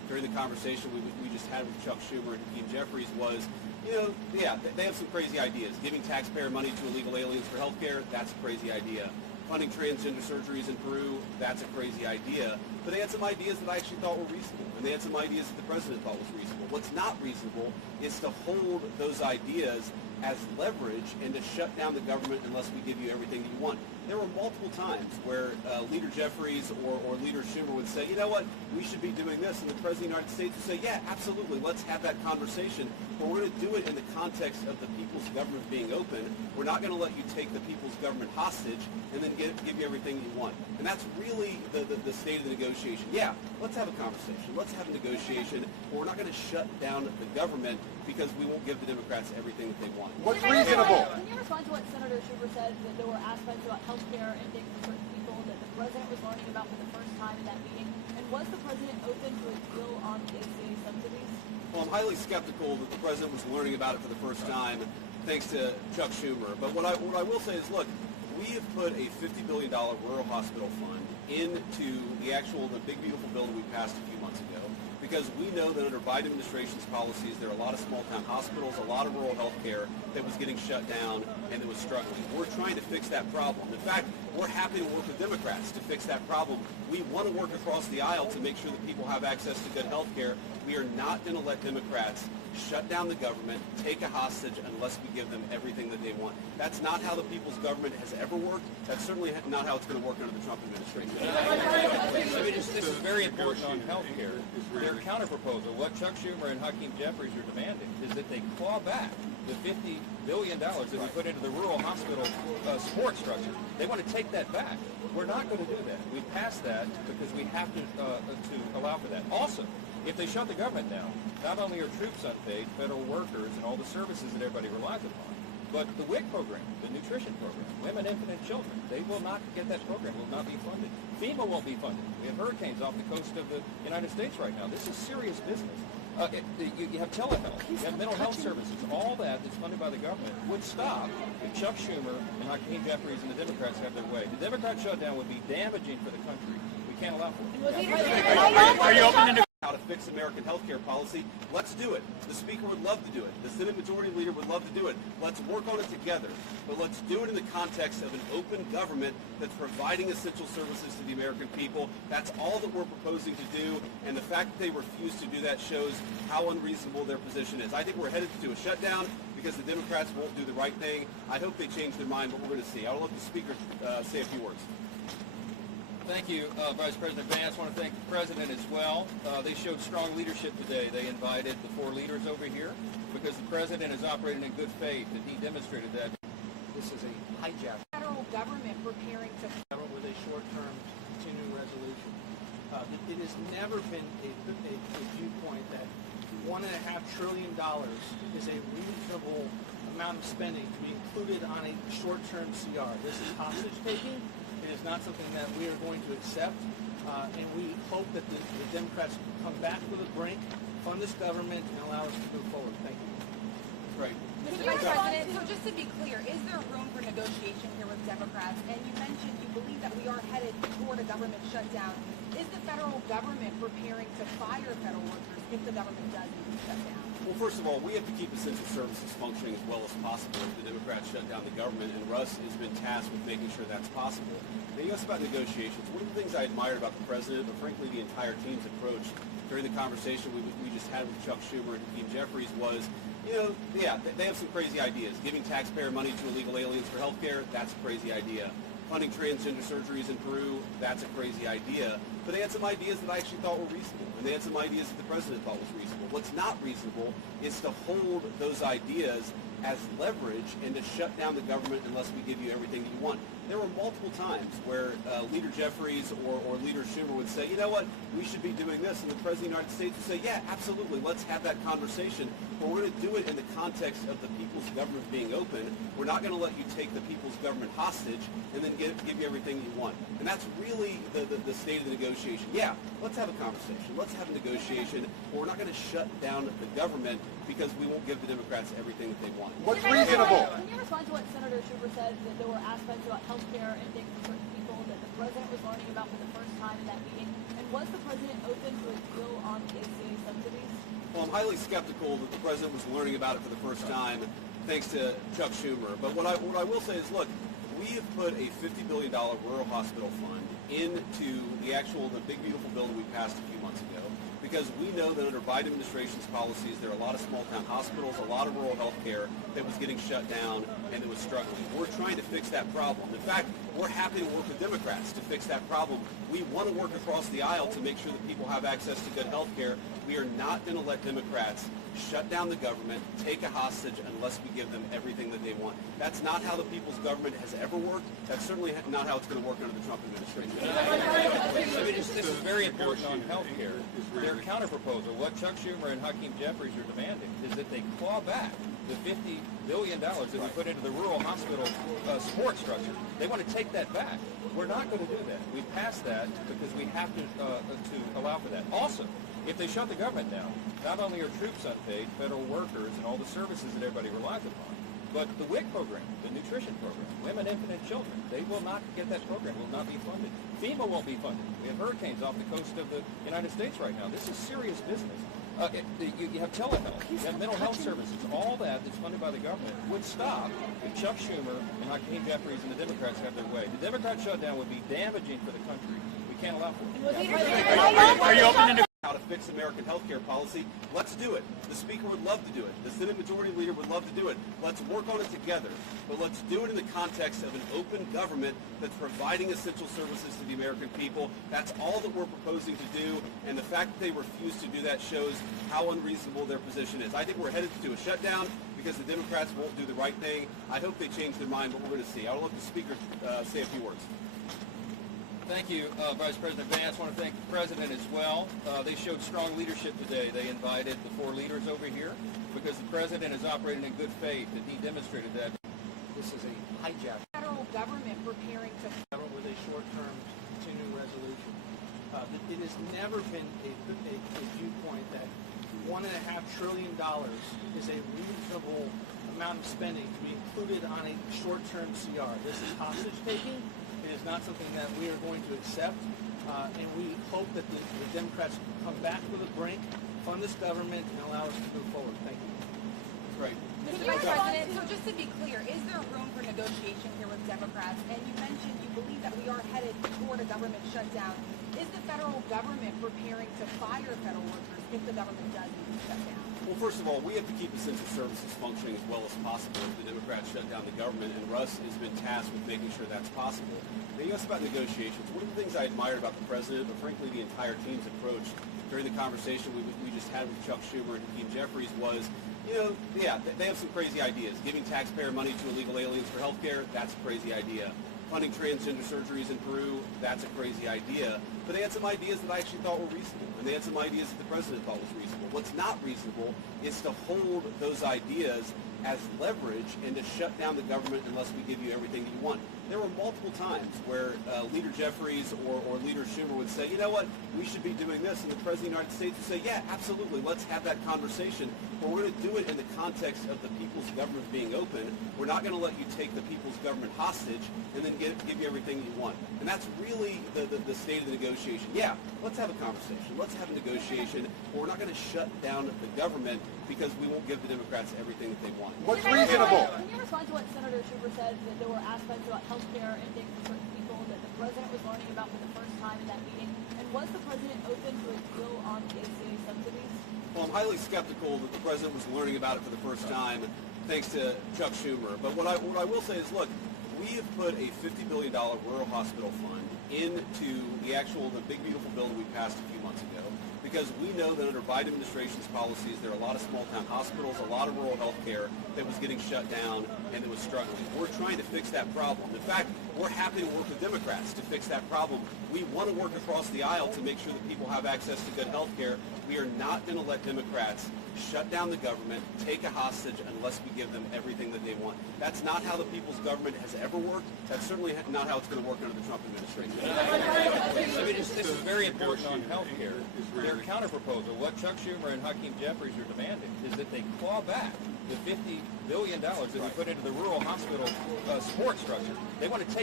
during the conversation we just had with Chuck Schumer and Jeffries was, yeah, they have some crazy ideas. Giving taxpayer money to illegal aliens for health care, that's a crazy idea. Funding transgender surgeries in Peru, that's a crazy idea. But they had some ideas that I actually thought were reasonable, and they had some ideas that the president thought was reasonable. What's not reasonable is to hold those ideas as leverage and to shut down the government unless we give you everything that you want. There were multiple times where Leader Jeffries or Leader Schumer would say, you know what, we should be doing this, and the President of the United States would say, yeah, absolutely, let's have that conversation, but we're going to do it in the context of the people's government being open. We're not going to let you take the people's government hostage and then give you everything you want. And that's really the state of the negotiation. Yeah, let's have a conversation. Let's have a negotiation, but we're not going to shut down the government because we won't give the Democrats everything that they want. What's reasonable? Can you respond to what Senator Schumer said, that there were aspects about health care and things for certain people that the president was learning about for the first time in that meeting? And was the president open to a bill on the ACA subsidies? Well, I'm highly skeptical that the president was learning about it for the first time, thanks to Chuck Schumer. But what I will say is, look, we have put a $50 billion rural hospital fund into the big beautiful bill that we passed a few months ago, because we know that under Biden administration's policies, there are a lot of small-town hospitals, a lot of rural health care that was getting shut down and that was struggling. We're trying to fix that problem. In fact, we're happy to work with Democrats to fix that problem. We want to work across the aisle to make sure that people have access to good health care. We are not going to let Democrats shut down the government, take a hostage, unless we give them everything that they want. That's not how the people's government has ever worked. That's certainly not how it's going to work under the Trump administration. This is very important on health care. Their counterproposal, what Chuck Schumer and Hakeem Jeffries are demanding, is that they claw back the $50 billion that we put into the rural hospital support structure. They want to take that back. We're not going to do that. We passed that because we have to allow for that. Also, if they shut the government down, not only are troops unpaid, federal workers, and all the services that everybody relies upon, but the WIC program, the nutrition program, Women, Infant, and Children, they will not get that program, will not be funded. FEMA won't be funded. We have hurricanes off the coast of the United States right now. This is serious business. You have telehealth, you have mental health services, all that's funded by the government would stop if Chuck Schumer and Hakeem Jeffries and the Democrats have their way. The Democrat shutdown would be damaging for the country. We can't allow for it. Are you open to how to fix American health care policy? Let's do it. The Speaker would love to do it. The Senate Majority Leader would love to do it. Let's work on it together. But let's do it in the context of an open government that's providing essential services to the American people. That's all that we're proposing to do. And the fact that they refuse to do that shows how unreasonable their position is. I think we're headed to a shutdown because the Democrats won't do the right thing. I hope they change their mind, but we're going to see. I'll let the Speaker say a few words. Thank you, Vice President Vance. I want to thank the President as well. They showed strong leadership today. They invited the four leaders over here because the President is operating in good faith, and he demonstrated that. This is a hijack. Federal government preparing to with a short-term continuing resolution. It has never been a viewpoint that $1.5 trillion is a reasonable amount of spending to be included on a short-term CR. This is hostage taking. It is not something that we are going to accept, and we hope that the Democrats come back to the brink, fund this government, and allow us to move forward. Thank you. Right. Mr. Vice President, so just to be clear, is there room for negotiation here with Democrats? And you mentioned you believe that we are headed toward a government shutdown. Is the federal government preparing to fire federal workers if the government does need to shut down? Well, first of all, we have to keep essential services functioning as well as possible if the Democrats shut down the government, and Russ has been tasked with making sure that's possible. Now, you asked about negotiations. One of the things I admired about the President, but frankly the entire team's approach during the conversation we just had with Chuck Schumer and Hakeem Jeffries was, yeah, they have some crazy ideas. Giving taxpayer money to illegal aliens for health care, that's a crazy idea. Funding transgender surgeries in Peru, that's a crazy idea. But they had some ideas that I actually thought were reasonable, and they had some ideas that the President thought was reasonable. What's not reasonable is to hold those ideas as leverage and to shut down the government unless we give you everything that you want. There were multiple times where Leader Jeffries or Leader Schumer would say, you know what, we should be doing this, and the President of the United States would say, yeah, absolutely, let's have that conversation, but we're going to do it in the context of the people's government being open. We're not going to let you take the people's government hostage and then give you everything you want. And that's really the state of the negotiation. Yeah, let's have a conversation. Let's have a negotiation, but we're not going to shut down the government because we won't give the Democrats everything that they want. What's reasonable? Can you respond to what Senator Schumer said, that there were aspects about health care and things for certain people that the president was learning about for the first time in that meeting? And And was the president open to a deal on the ACA subsidies? Well, I'm highly skeptical that the president was learning about it for the first time, thanks to Chuck Schumer. But what I will say is, look, we have put a $50 billion rural hospital fund into the big beautiful bill that we passed a few months ago, because we know that under Biden administration's policies, there are a lot of small town hospitals, a lot of rural health care that was getting shut down and that was struggling. We're trying to fix that problem. In fact, we're happy to work with Democrats to fix that problem. We want to work across the aisle to make sure that people have access to good health care. We are not going to let Democrats shut down the government, take a hostage, unless we give them everything that they want. That's not how the people's government has ever worked. That's certainly not how it's going to work under the Trump administration. This is very important on health care. Their counterproposal, what Chuck Schumer and Hakeem Jeffries are demanding, is that they claw back the $50 billion that we put into the rural hospital support structure. They want to take that back. We're not going to do that. We passed that because we have to allow for that. Also, if they shut the government down, not only are troops unpaid, federal workers, and all the services that everybody relies upon, but the WIC program, the nutrition program, women, infant, and children, they will not get that program, will not be funded. FEMA won't be funded. We have hurricanes off the coast of the United States right now. This is serious business. You have telehealth, you have mental health services, all that's funded by the government would stop if Chuck Schumer and Hakeem Jeffries and the Democrats have their way. The Democrat shutdown would be damaging for the country. We can't allow for it. Are you open to how to fix American health care policy? Let's do it. The Speaker would love to do it. The Senate Majority Leader would love to do it. Let's work on it together. But let's do it in the context of an open government that's providing essential services to the American people. That's all that we're proposing to do. And the fact that they refuse to do that shows how unreasonable their position is. I think we're headed to a shutdown because the Democrats won't do the right thing. I hope they change their mind, but we're going to see. I'll let the Speaker say a few words. Thank you, Vice President Vance. I want to thank the President as well. They showed strong leadership today. They invited the four leaders over here because the President is operating in good faith, and he demonstrated that. This is a hijack. Federal government preparing to with a short-term continuing resolution. It has never been a viewpoint that $1.5 trillion is a reasonable amount of spending to be included on a short-term CR. This is hostage taking. It is not something that we are going to accept, and we hope that the Democrats come back to the brink, fund this government, and allow us to move forward. Thank you. Right. Mr. Vice President, so just to be clear, is there room for negotiation here with Democrats? And you mentioned you believe that we are headed toward a government shutdown. Is the federal government preparing to fire federal workers if the government does need to shut down? Well, first of all, we have to keep essential services functioning as well as possible if the Democrats shut down the government, and Russ has been tasked with making sure that's possible. Now, you asked about negotiations. One of the things I admired about the president, but frankly the entire team's approach during the conversation we just had with Chuck Schumer and Hakeem Jeffries was, they have some crazy ideas. Giving taxpayer money to illegal aliens for health care, that's a crazy idea. Funding transgender surgeries in Peru, that's a crazy idea. But they had some ideas that I actually thought were reasonable, and they had some ideas that the president thought was reasonable. What's not reasonable is to hold those ideas as leverage and to shut down the government unless we give you everything that you want. There were multiple times where Leader Jeffries or Leader Schumer would say, you know what, we should be doing this, and the President of the United States would say, yeah, absolutely, let's have that conversation, but we're going to do it in the context of the people's government being open. We're not going to let you take the people's government hostage and then give you everything you want. And that's really the state of the negotiation. Yeah, let's have a conversation, let's have a negotiation, but we're not going to shut down the government because we won't give the Democrats everything that they want. What's reasonable? Can you respond to what Senator Schumer said, that there were aspects about health care and things for certain people that the President was learning about for the first time in that meeting? And was the President open to a deal on the ACA subsidies? Well, I'm highly skeptical that the President was learning about it for the first time, thanks to Chuck Schumer. But what I will say is, look, we have put a $50 billion rural hospital fund into the big beautiful bill that we passed a few months ago, because we know that under Biden administration's policies, there are a lot of small town hospitals, a lot of rural health care that was getting shut down and that was struggling. We're trying to fix that problem. In fact, we're happy to work with Democrats to fix that problem. We want to work across the aisle to make sure that people have access to good health care. We are not going to let Democrats shut down the government, take a hostage, unless we give them everything that they want. That's not how the people's government has ever worked. That's certainly not how it's going to work under the Trump administration. This is very important on health care. Their counterproposal, what Chuck Schumer and Hakeem Jeffries are demanding, is that they claw back the $50 billion that we put into the rural hospital support structure. They want to take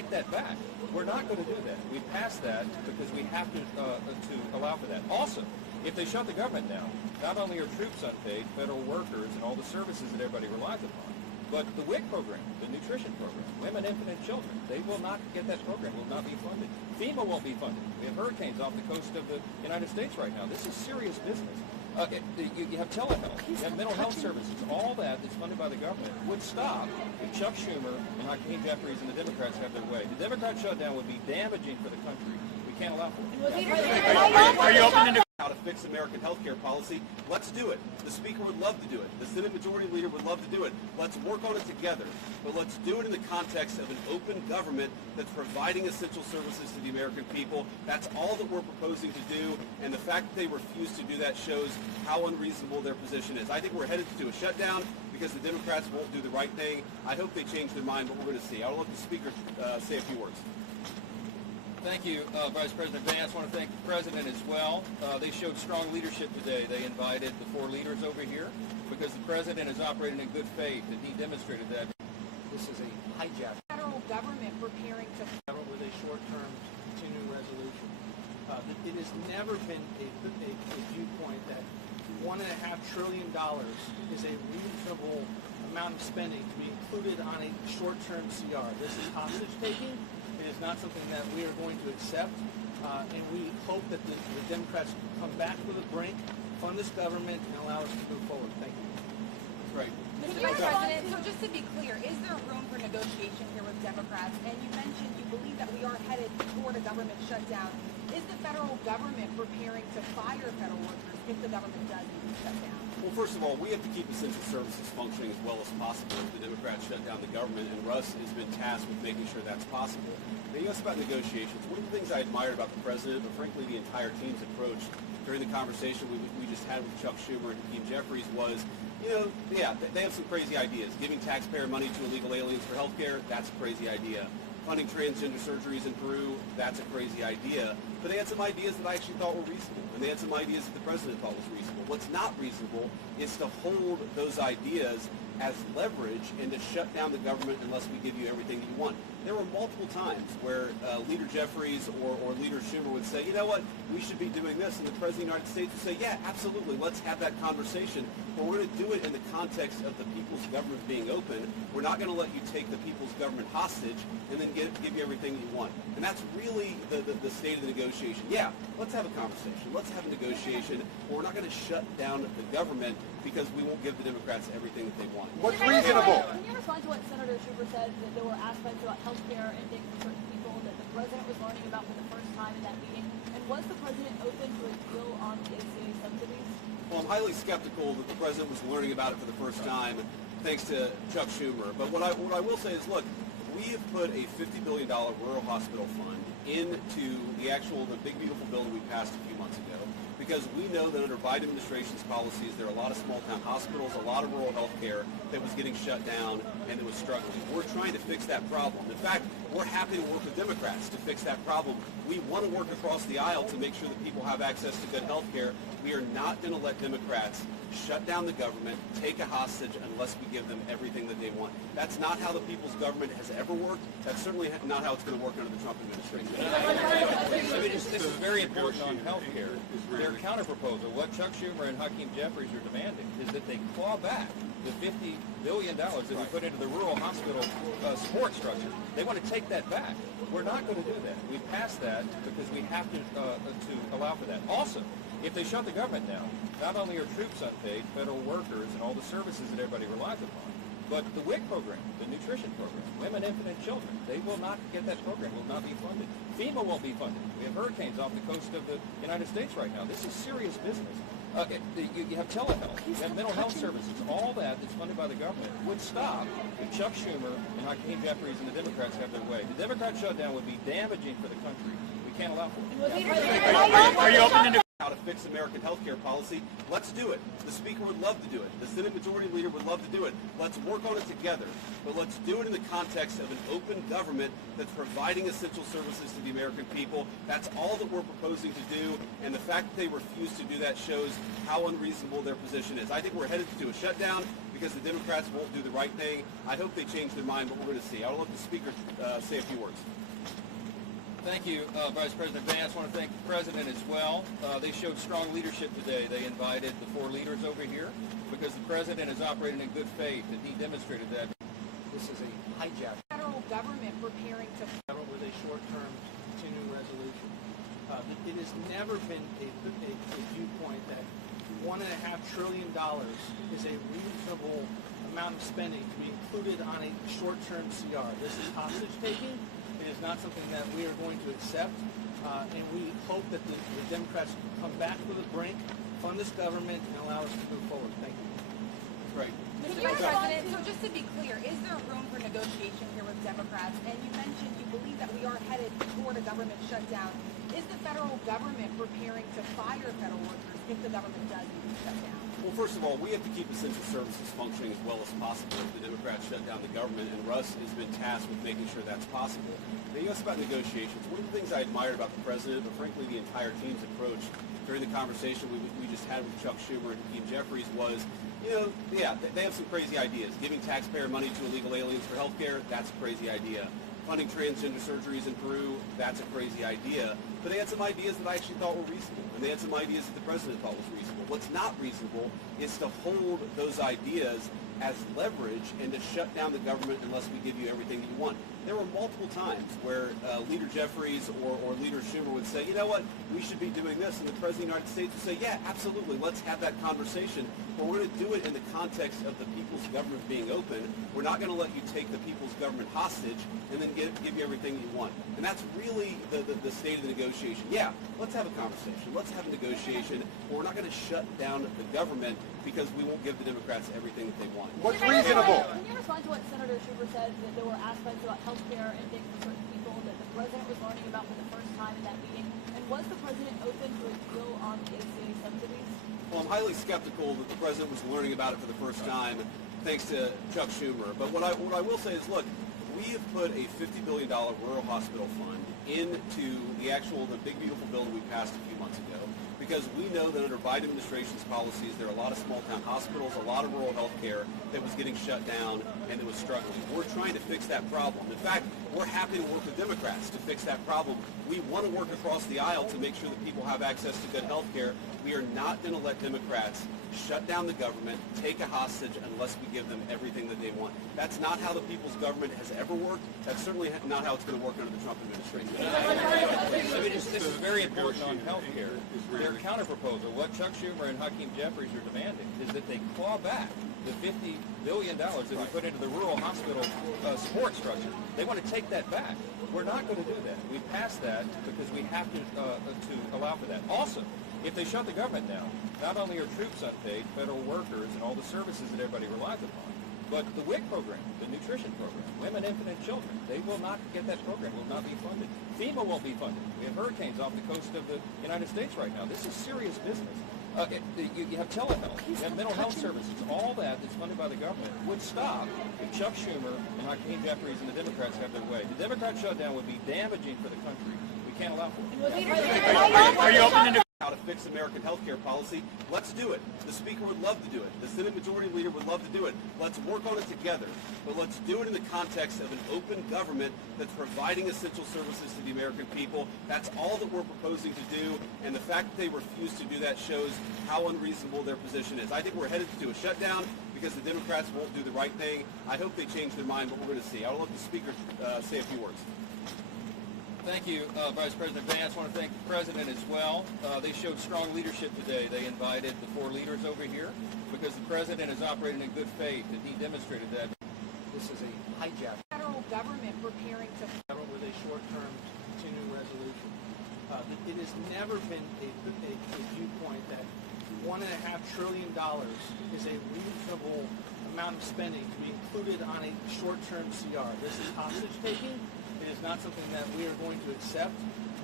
take that back. We're not going to do that. We passed that because we have to allow for that. Also, if they shut the government down, not only are troops unpaid, federal workers, and all the services that everybody relies upon, but the WIC program, the nutrition program, women, infant, and children, they will not get that program, will not be funded. FEMA won't be funded. We have hurricanes off the coast of the United States right now. This is serious business. You have telehealth, you have mental health services, all that that's funded by the government would stop if Chuck Schumer and Hakeem Jeffries and the Democrats have their way. The Democrat shutdown would be damaging for the country. We can't allow for it. Are you open to how to fix American health care policy? Let's do it. The Speaker would love to do it. The Senate Majority Leader would love to do it. Let's work on it together. But let's do it in the context of an open government that's providing essential services to the American people. That's all that we're proposing to do. And the fact that they refuse to do that shows how unreasonable their position is. I think we're headed to a shutdown because the Democrats won't do the right thing. I hope they change their mind, but we're going to see. I'll let the Speaker say a few words. Thank you, Vice President Vance. I want to thank the President as well. They showed strong leadership today. They invited the four leaders over here because the President is operating in good faith, and he demonstrated that. This is a hijack. Federal government preparing to with a short-term continuing resolution. It has never been a viewpoint that $1.5 trillion is a reasonable amount of spending to be included on a short-term CR. This is hostage taking. It is not something that we are going to accept, and we hope that the Democrats come back to the brink, fund this government, and allow us to move forward. Thank you. Right. Mr. President, so just to be clear, is there room for negotiation here with Democrats? And you mentioned you believe that we are headed toward a government shutdown. Is the federal government preparing to fire federal workers if the government does shut down? Well, first of all, we have to keep essential services functioning as well as possible if the Democrats shut down the government, and Russ has been tasked with making sure that's possible. Now, you asked about negotiations. One of the things I admired about the President, but frankly the entire team's approach during the conversation we just had with Chuck Schumer and Hakeem Jeffries was, they have some crazy ideas. Giving taxpayer money to illegal aliens for health care, that's a crazy idea. Funding transgender surgeries in Peru, that's a crazy idea. But they had some ideas that I actually thought were reasonable, and they had some ideas that the President thought was reasonable. What's not reasonable is to hold those ideas as leverage and to shut down the government unless we give you everything that you want. There were multiple times where Leader Jeffries or Leader Schumer would say, you know what, we should be doing this, and the President of the United States would say, yeah, absolutely, let's have that conversation, but we're going to do it in the context of the people's government being open. We're not going to let you take the people's government hostage and then give you everything you want. And that's really the state of the negotiation. Yeah, let's have a conversation. Let's have a negotiation, but we're not going to shut down the government because we won't give the Democrats everything that they want. What's reasonable? Can you respond to what Senator Schumer said, that there were aspects about health care and things for certain people that the President was learning about for the first time in that meeting? And was the President open to a deal on the ACA subsidies? Well, I'm highly skeptical that the President was learning about it for the first time, thanks to Chuck Schumer. But what I will say is, look, we have put a $50 billion rural hospital fund into the big beautiful bill that we passed a few months ago, because we know that under Biden administration's policies, there are a lot of small town hospitals, a lot of rural health care that was getting shut down and that was struggling. We're trying to fix that problem. In fact, we're happy to work with Democrats to fix that problem. We want to work across the aisle to make sure that people have access to good health care. We are not going to let Democrats shut down the government, take a hostage unless we give them everything that they want. That's not how the people's government has ever worked. That's certainly not how it's going to work under the Trump administration. This is very important on health care. Their counterproposal, what Chuck Schumer and Hakeem Jeffries are demanding, is that they claw back the $50 billion that we put into the rural hospital support structure. They want to take that back. We're not going to do that. We passed that because we have to allow for that. Also, if they shut the government down, not only are troops unpaid, federal workers, and all the services that everybody relies upon, but the WIC program, the nutrition program, women, infant, and children, they will not get that program, will not be funded. FEMA won't be funded. We have hurricanes off the coast of the United States right now. This is serious business. You have telehealth, you have mental health services, all that that's funded by the government would stop if Chuck Schumer and Hakeem Jeffries and the Democrats have their way. The Democrat shutdown would be damaging for the country. We can't allow for it. Are you open to fix American health care policy. Let's do it. The Speaker would love to do it. The Senate Majority Leader would love to do it. Let's work on it together. But let's do it in the context of an open government that's providing essential services to the American people. That's all that we're proposing to do. And the fact that they refuse to do that shows how unreasonable their position is. I think we're headed to a shutdown because the Democrats won't do the right thing. I hope they change their mind, but we're going to see. I'll let the Speaker say a few words. Thank you, Vice President Vance. I want to thank the President as well. They showed strong leadership today. They invited the four leaders over here because the President is operating in good faith, and he demonstrated that. This is a hijack. Federal government preparing to With a short-term continuing resolution. It has never been a viewpoint that $1.5 trillion is a reasonable amount of spending to be included on a short-term CR. This is hostage taking. It is not something that we are going to accept, and we hope that the Democrats come back to the brink, fund this government, and allow us to move forward. Thank you. Right. Mr. Vice President, so just to be clear, is there room for negotiation here with Democrats? And you mentioned you believe that we are headed toward a government shutdown. Is the federal government preparing to fire federal workers if the government does need to shut down? Well, first of all, we have to keep essential services functioning as well as possible if the Democrats shut down the government, and Russ has been tasked with making sure that's possible. Now, you asked about negotiations. One of the things I admired about the President, but frankly the entire team's approach during the conversation we just had with Chuck Schumer and Jeffries was, they have some crazy ideas. Giving taxpayer money to illegal aliens for health care, that's a crazy idea. Funding transgender surgeries in Peru, that's a crazy idea. But they had some ideas that I actually thought were reasonable, and they had some ideas that the President thought was reasonable. What's not reasonable is to hold those ideas as leverage and to shut down the government unless we give you everything that you want. There were multiple times where Leader Jeffries or Leader Schumer would say, you know what, we should be doing this, and the President of the United States would say, yeah, absolutely, let's have that conversation, but we're going to do it in the context of the people's government being open. We're not going to let you take the people's government hostage and then give you everything you want. And that's really the state of the negotiation. Yeah, let's have a conversation. Let's have a negotiation, but we're not going to shut down the government because we won't give the Democrats everything that they want. What's reasonable? Can you respond to what Senator Schumer said, that there were aspects about health care and things for certain people that the President was learning about for the first time in that meeting? And was the President open to a deal on the ACA subsidies? Well, I'm highly skeptical that the President was learning about it for the first time thanks to Chuck Schumer. But what I will say is, look, we have put a $50 billion rural hospital fund into the big beautiful bill that we passed a few months ago, because we know that under Biden administration's policies, there are a lot of small town hospitals, a lot of rural health care that was getting shut down and that was struggling. We're trying to fix that problem. In fact, we're happy to work with Democrats to fix that problem. We want to work across the aisle to make sure that people have access to good health care. We are not going to let Democrats shut down the government, take a hostage unless we give them everything that they want. That's not how the people's government has ever worked. That's certainly not how it's going to work under the Trump administration. This is very important on health care. Their counterproposal, what Chuck Schumer and Hakeem Jeffries are demanding, is that they claw back the $50 billion that we put into the rural hospital support structure. They want to take that back. We're not going to do that. We passed that because we have to allow for that. Also, if they shut the government down, not only are troops unpaid, federal workers, and all the services that everybody relies upon, but the WIC program, the nutrition program, Women, Infant, and Children, they will not get that program, will not be funded. FEMA won't be funded. We have hurricanes off the coast of the United States right now. This is serious business. You have telehealth, you have mental health services, all that's funded by the government would stop if Chuck Schumer and Hakeem Jeffries and the Democrats have their way. The Democrat shutdown would be damaging for the country. We can't allow for it. Are you open to how to fix American health care policy? Let's do it. The Speaker would love to do it. The Senate Majority Leader would love to do it. Let's work on it together. But let's do it in the context of an open government that's providing essential services to the American people. That's all that we're proposing to do. And the fact that they refuse to do that shows how unreasonable their position is. I think we're headed to a shutdown because the Democrats won't do the right thing. I hope they change their mind, but we're going to see. I'll let the Speaker say a few words. Thank you, Vice President Vance. I want to thank the President as well. They showed strong leadership today. They invited the four leaders over here because the President is operating in good faith, and he demonstrated that. This is a hijack. Federal government preparing to With a short-term continuing resolution. It has never been a viewpoint that $1.5 trillion is a reasonable amount of spending to be included on a short-term CR. This is hostage taking. It is not something that we are going to accept,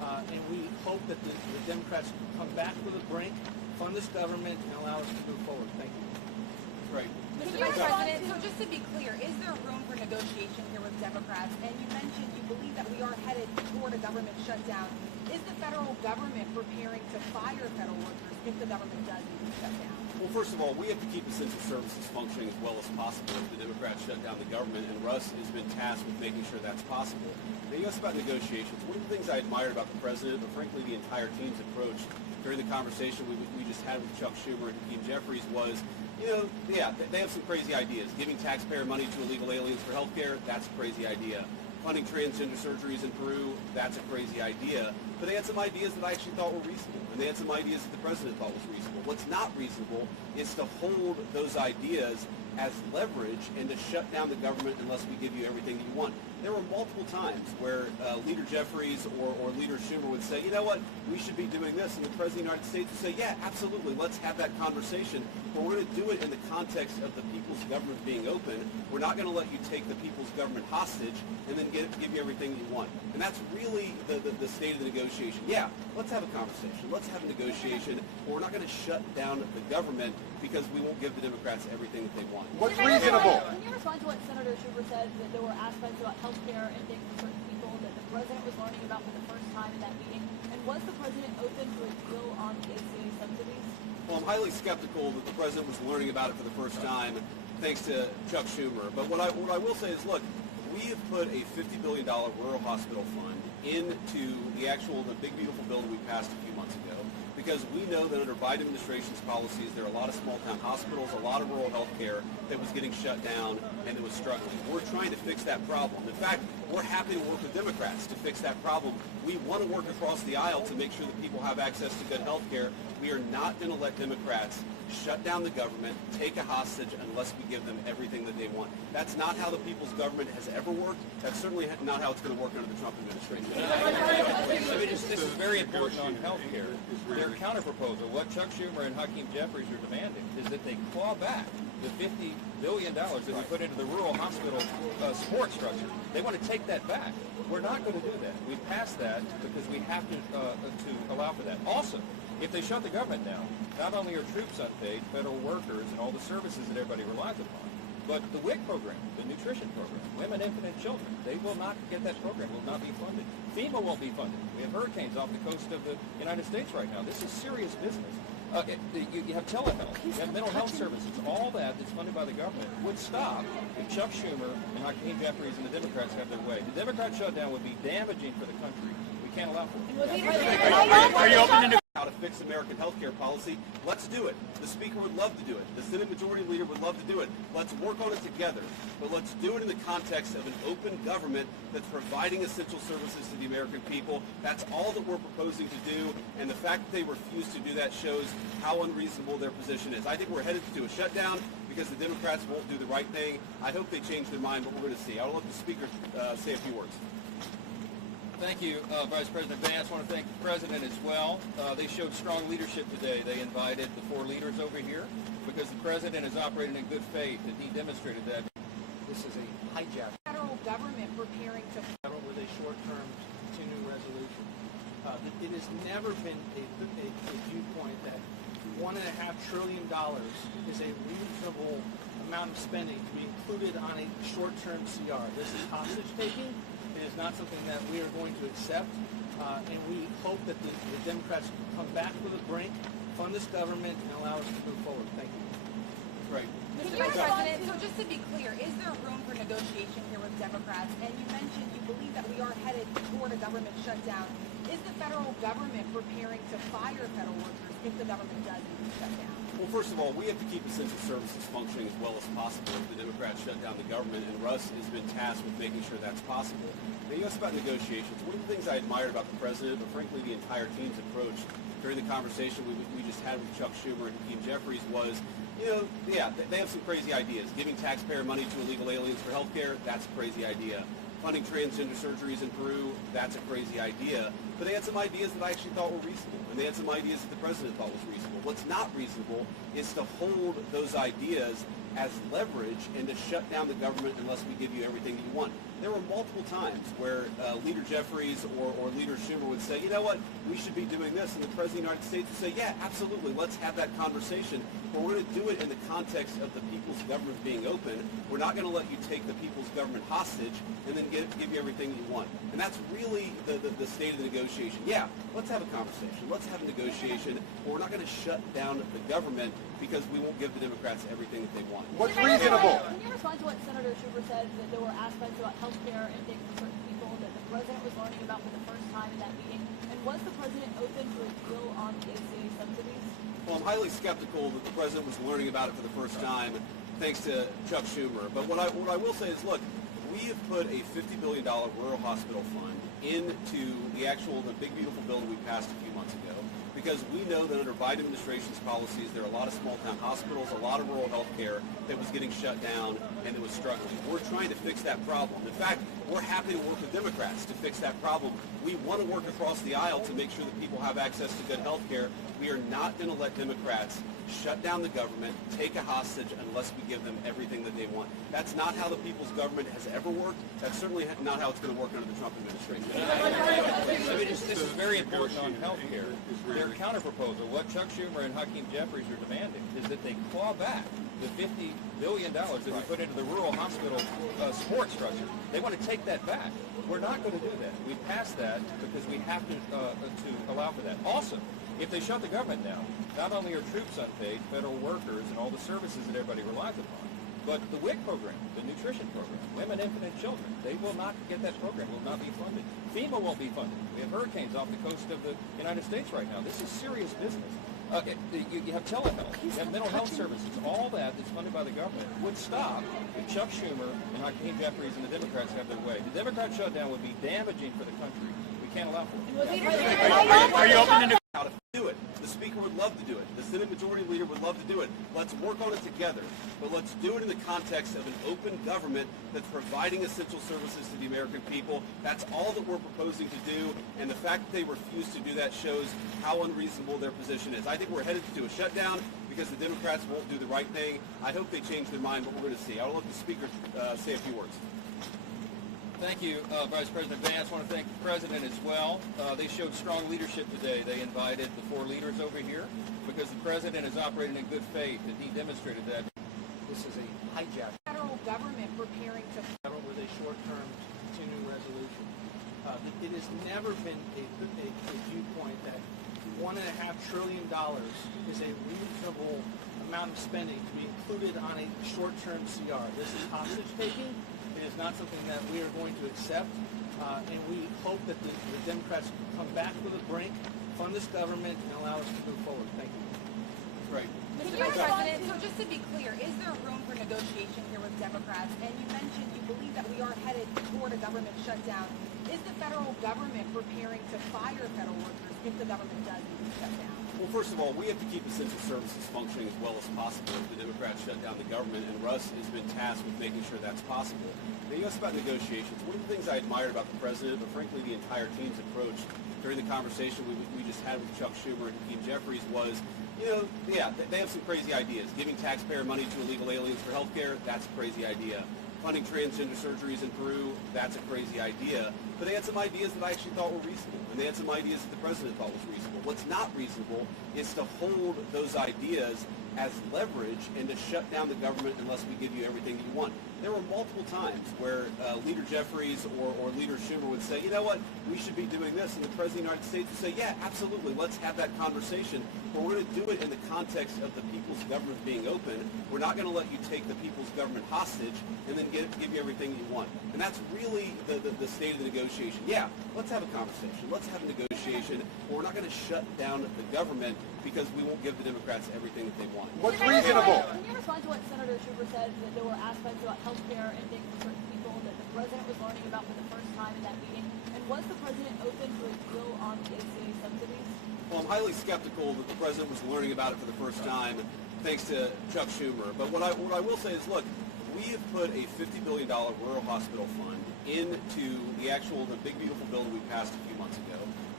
and we hope that the Democrats come back to the brink, fund this government, and allow us to move forward. Thank you. Right. Mr. Vice President, so just to be clear, is there room for negotiation here with Democrats? And you mentioned you believe that we are headed toward a government shutdown. Is the federal government preparing to fire federal workers if the government does shut down? Well, first of all, we have to keep essential services functioning as well as possible if the Democrats shut down the government, and Russ has been tasked with making sure that's possible. Now, you asked about negotiations. One of the things I admired about the president, but frankly the entire team's approach during the conversation we just had with Chuck Schumer and Jeffries was, they have some crazy ideas. Giving taxpayer money to illegal aliens for health care, that's a crazy idea. Funding transgender surgeries in Peru, that's a crazy idea. But they had some ideas that I actually thought were reasonable, and they had some ideas that the president thought was reasonable. What's not reasonable is to hold those ideas as leverage and to shut down the government unless we give you everything that you want. There were multiple times where Leader Jeffries or Leader Schumer would say, you know what, we should be doing this, and the President of the United States would say, yeah, absolutely, let's have that conversation, but we're going to do it in the context of the people's government being open. We're not going to let you take the people's government hostage and then give you everything you want. And that's really the state of the negotiation. Yeah, let's have a conversation. Let's have a negotiation, but we're not going to shut down the government because we won't give the Democrats everything that they want. What's reasonable? Can you respond to what Senator Schumer said, that there were aspects about health care and things for certain people that the president was learning about for the first time in that meeting? And was the president open to a deal on the ACA subsidies? Well, I'm highly skeptical that the president was learning about it for the first time, thanks to Chuck Schumer. But what I will say is, look, we have put a $50 billion rural hospital fund into the big beautiful bill that we passed a few months ago, because we know that under Biden administration's policies, there are a lot of small town hospitals, a lot of rural health care that was getting shut down and that was struggling. We're trying to fix that problem. In fact, we're happy to work with Democrats to fix that problem. We want to work across the aisle to make sure that people have access to good health care. We are not going to let Democrats shut down the government, take a hostage unless we give them everything that they want. That's not how the people's government has ever worked. That's certainly not how it's going to work under the Trump administration. This is very important on health care. Their counterproposal, what Chuck Schumer and Jeffries are demanding, is that they claw back the $50 billion that we put into the rural hospital support structure. They want to take that back. We're not going to do that. We passed that because we have to allow for that. Also, if they shut the government down, not only are troops unpaid, federal workers, and all the services that everybody relies upon, but the WIC program, the nutrition program, women, infant, and children, they will not get that program, will not be funded. FEMA won't be funded. We have hurricanes off the coast of the United States right now. This is serious business. You have telehealth, you have mental health services, all that's funded by the government would stop if Chuck Schumer and Hakeem Jeffries and the Democrats have their way. The Democrat shutdown would be damaging for the country. We can't allow for it. Are you open to how to fix American health care policy? Let's do it. The Speaker would love to do it. The Senate Majority Leader would love to do it. Let's work on it together. But let's do it in the context of an open government that's providing essential services to the American people. That's all that we're proposing to do. And the fact that they refuse to do that shows how unreasonable their position is. I think we're headed to a shutdown because the Democrats won't do the right thing. I hope they change their mind, but we're going to see. I'll let the Speaker say a few words. Thank you, Vice President Vance. I want to thank the President as well. They showed strong leadership today. They invited the four leaders over here because the President is operating in good faith, and he demonstrated that. This is a hijack. Federal government preparing to With a short-term continuing resolution. It has never been a viewpoint that $1.5 trillion is a reasonable amount of spending to be included on a short-term CR. This is hostage taking. It is not something that we are going to accept, and we hope that the Democrats come back to the brink, fund this government, and allow us to move forward. Thank you. Right. Mr. Vice President, so just to be clear, is there room for negotiation here with Democrats? And you mentioned you believe that we are headed toward a government shutdown. Is the federal government preparing to fire federal workers if the government does shut down? Well, first of all, we have to keep essential services functioning as well as possible if the Democrats shut down the government, and Russ has been tasked with making sure that's possible. Now, you asked about negotiations. One of the things I admired about the president, but frankly the entire team's approach during the conversation we just had with Chuck Schumer and Jeffries was, they have some crazy ideas. Giving taxpayer money to illegal aliens for health care, that's a crazy idea. Funding transgender surgeries in Peru, that's a crazy idea. But they had some ideas that I actually thought were reasonable, and they had some ideas that the president thought was reasonable. What's not reasonable is to hold those ideas as leverage and to shut down the government unless we give you everything that you want. There were multiple times where Leader Jeffries or Leader Schumer would say, you know what, we should be doing this, and the President of the United States would say, yeah, absolutely, let's have that conversation, but we're going to do it in the context of the people's government being open. We're not going to let you take the people's government hostage and then give you everything you want. And that's really the state of the negotiation. Yeah, let's have a conversation. Let's have a negotiation, but we're not going to shut down the government because we won't give the Democrats everything that they want. What's reasonable? Can you respond to what Senator Schumer said, that there were aspects about health care and things for certain people that the president was learning about for the first time in that meeting? And was the president open to a deal on the ACA subsidies? Well, I'm highly skeptical that the president was learning about it for the first time, thanks to Chuck Schumer. But what I will say is, look, we have put a $50 billion rural hospital fund into the big beautiful bill that we passed a few months ago, because we know that under Biden administration's policies, there are a lot of small-town hospitals, a lot of rural health care that was getting shut down and that was struggling. We're trying to fix that problem. In fact, we're happy to work with Democrats to fix that problem. We want to work across the aisle to make sure that people have access to good health care. We are not going to let Democrats shut down the government, take a hostage, unless we give them everything that they want. That's not how the people's government has ever worked. That's certainly not how it's going to work under the Trump administration. I mean, this is very important on health care. Their counterproposal, what Chuck Schumer and Hakeem Jeffries are demanding, is that they claw back the $50 billion that we put into the rural hospital support structure. They want to take that back. We're not going to do that. We passed that because we have to allow for that. Also, if they shut the government down, not only are troops unpaid, federal workers, and all the services that everybody relies upon, but the WIC program, the nutrition program, Women, Infant, and Children, they will not get that program, will not be funded. FEMA won't be funded. We have hurricanes off the coast of the United States right now. This is serious business. You have telehealth, you have mental health services, all that that's funded by the government would stop if Chuck Schumer and Hakeem Jeffries and the Democrats have their way. The Democrat shutdown would be damaging for the country. We can't allow for it. Are you open to how to do it? The Speaker would love to do it. The Senate Majority Leader would love to do it. Let's work on it together. But let's do it in the context of an open government that's providing essential services to the American people. That's all that we're proposing to do. And the fact that they refuse to do that shows how unreasonable their position is. I think we're headed to a shutdown because the Democrats won't do the right thing. I hope they change their mind, but we're going to see. I'll let the Speaker say a few words. Thank you, Vice President Vance. I want to thank the President as well. They showed strong leadership today. They invited the four leaders over here because the President is operating in good faith, and he demonstrated that. This is a hijack. Federal government preparing to With a short-term continuing resolution. It has never been a viewpoint that $1.5 trillion is a reasonable amount of spending to be included on a short-term CR. This is hostage taking. It is not something that we are going to accept, and we hope that the Democrats come back to the brink, fund this government, and allow us to move forward. Thank you. Right. Mr. President, so just to be clear, is there room for negotiation here with Democrats? And you mentioned you believe that we are headed toward a government shutdown. Is the federal government preparing to fire federal workers if the government does need to shut down? Well, first of all, we have to keep essential services functioning as well as possible if the Democrats shut down the government, and Russ has been tasked with making sure that's possible. Now, you asked about negotiations. One of the things I admired about the President, but frankly the entire team's approach during the conversation we just had with Chuck Schumer and Hakeem Jeffries was, yeah, they have some crazy ideas. Giving taxpayer money to illegal aliens for health care, that's a crazy idea. Funding transgender surgeries in Peru, that's a crazy idea. But they had some ideas that I actually thought were reasonable, and they had some ideas that the President thought was reasonable. What's not reasonable is to hold those ideas as leverage and to shut down the government unless we give you everything that you want. There were multiple times where Leader Jeffries or Leader Schumer would say, you know what, we should be doing this, and the President of the United States would say, yeah, absolutely, let's have that conversation, but we're going to do it in the context of the people's government being open. We're not going to let you take the people's government hostage and then give you everything you want. And that's really the state of the negotiation. Yeah, let's have a conversation. Let's have a negotiation, but we're not going to shut down the government because we won't give the Democrats everything that they want. What's reasonable? Can you respond to what Senator Schumer said, that there were aspects about health care and things for certain people that the president was learning about for the first time in that meeting? And was the president open to a deal on the ACA subsidies? Well, I'm highly skeptical that the President was learning about it for the first time, thanks to Chuck Schumer. But what I will say is, look, we have put a $50 billion rural hospital fund into the big beautiful bill that we passed a few months ago,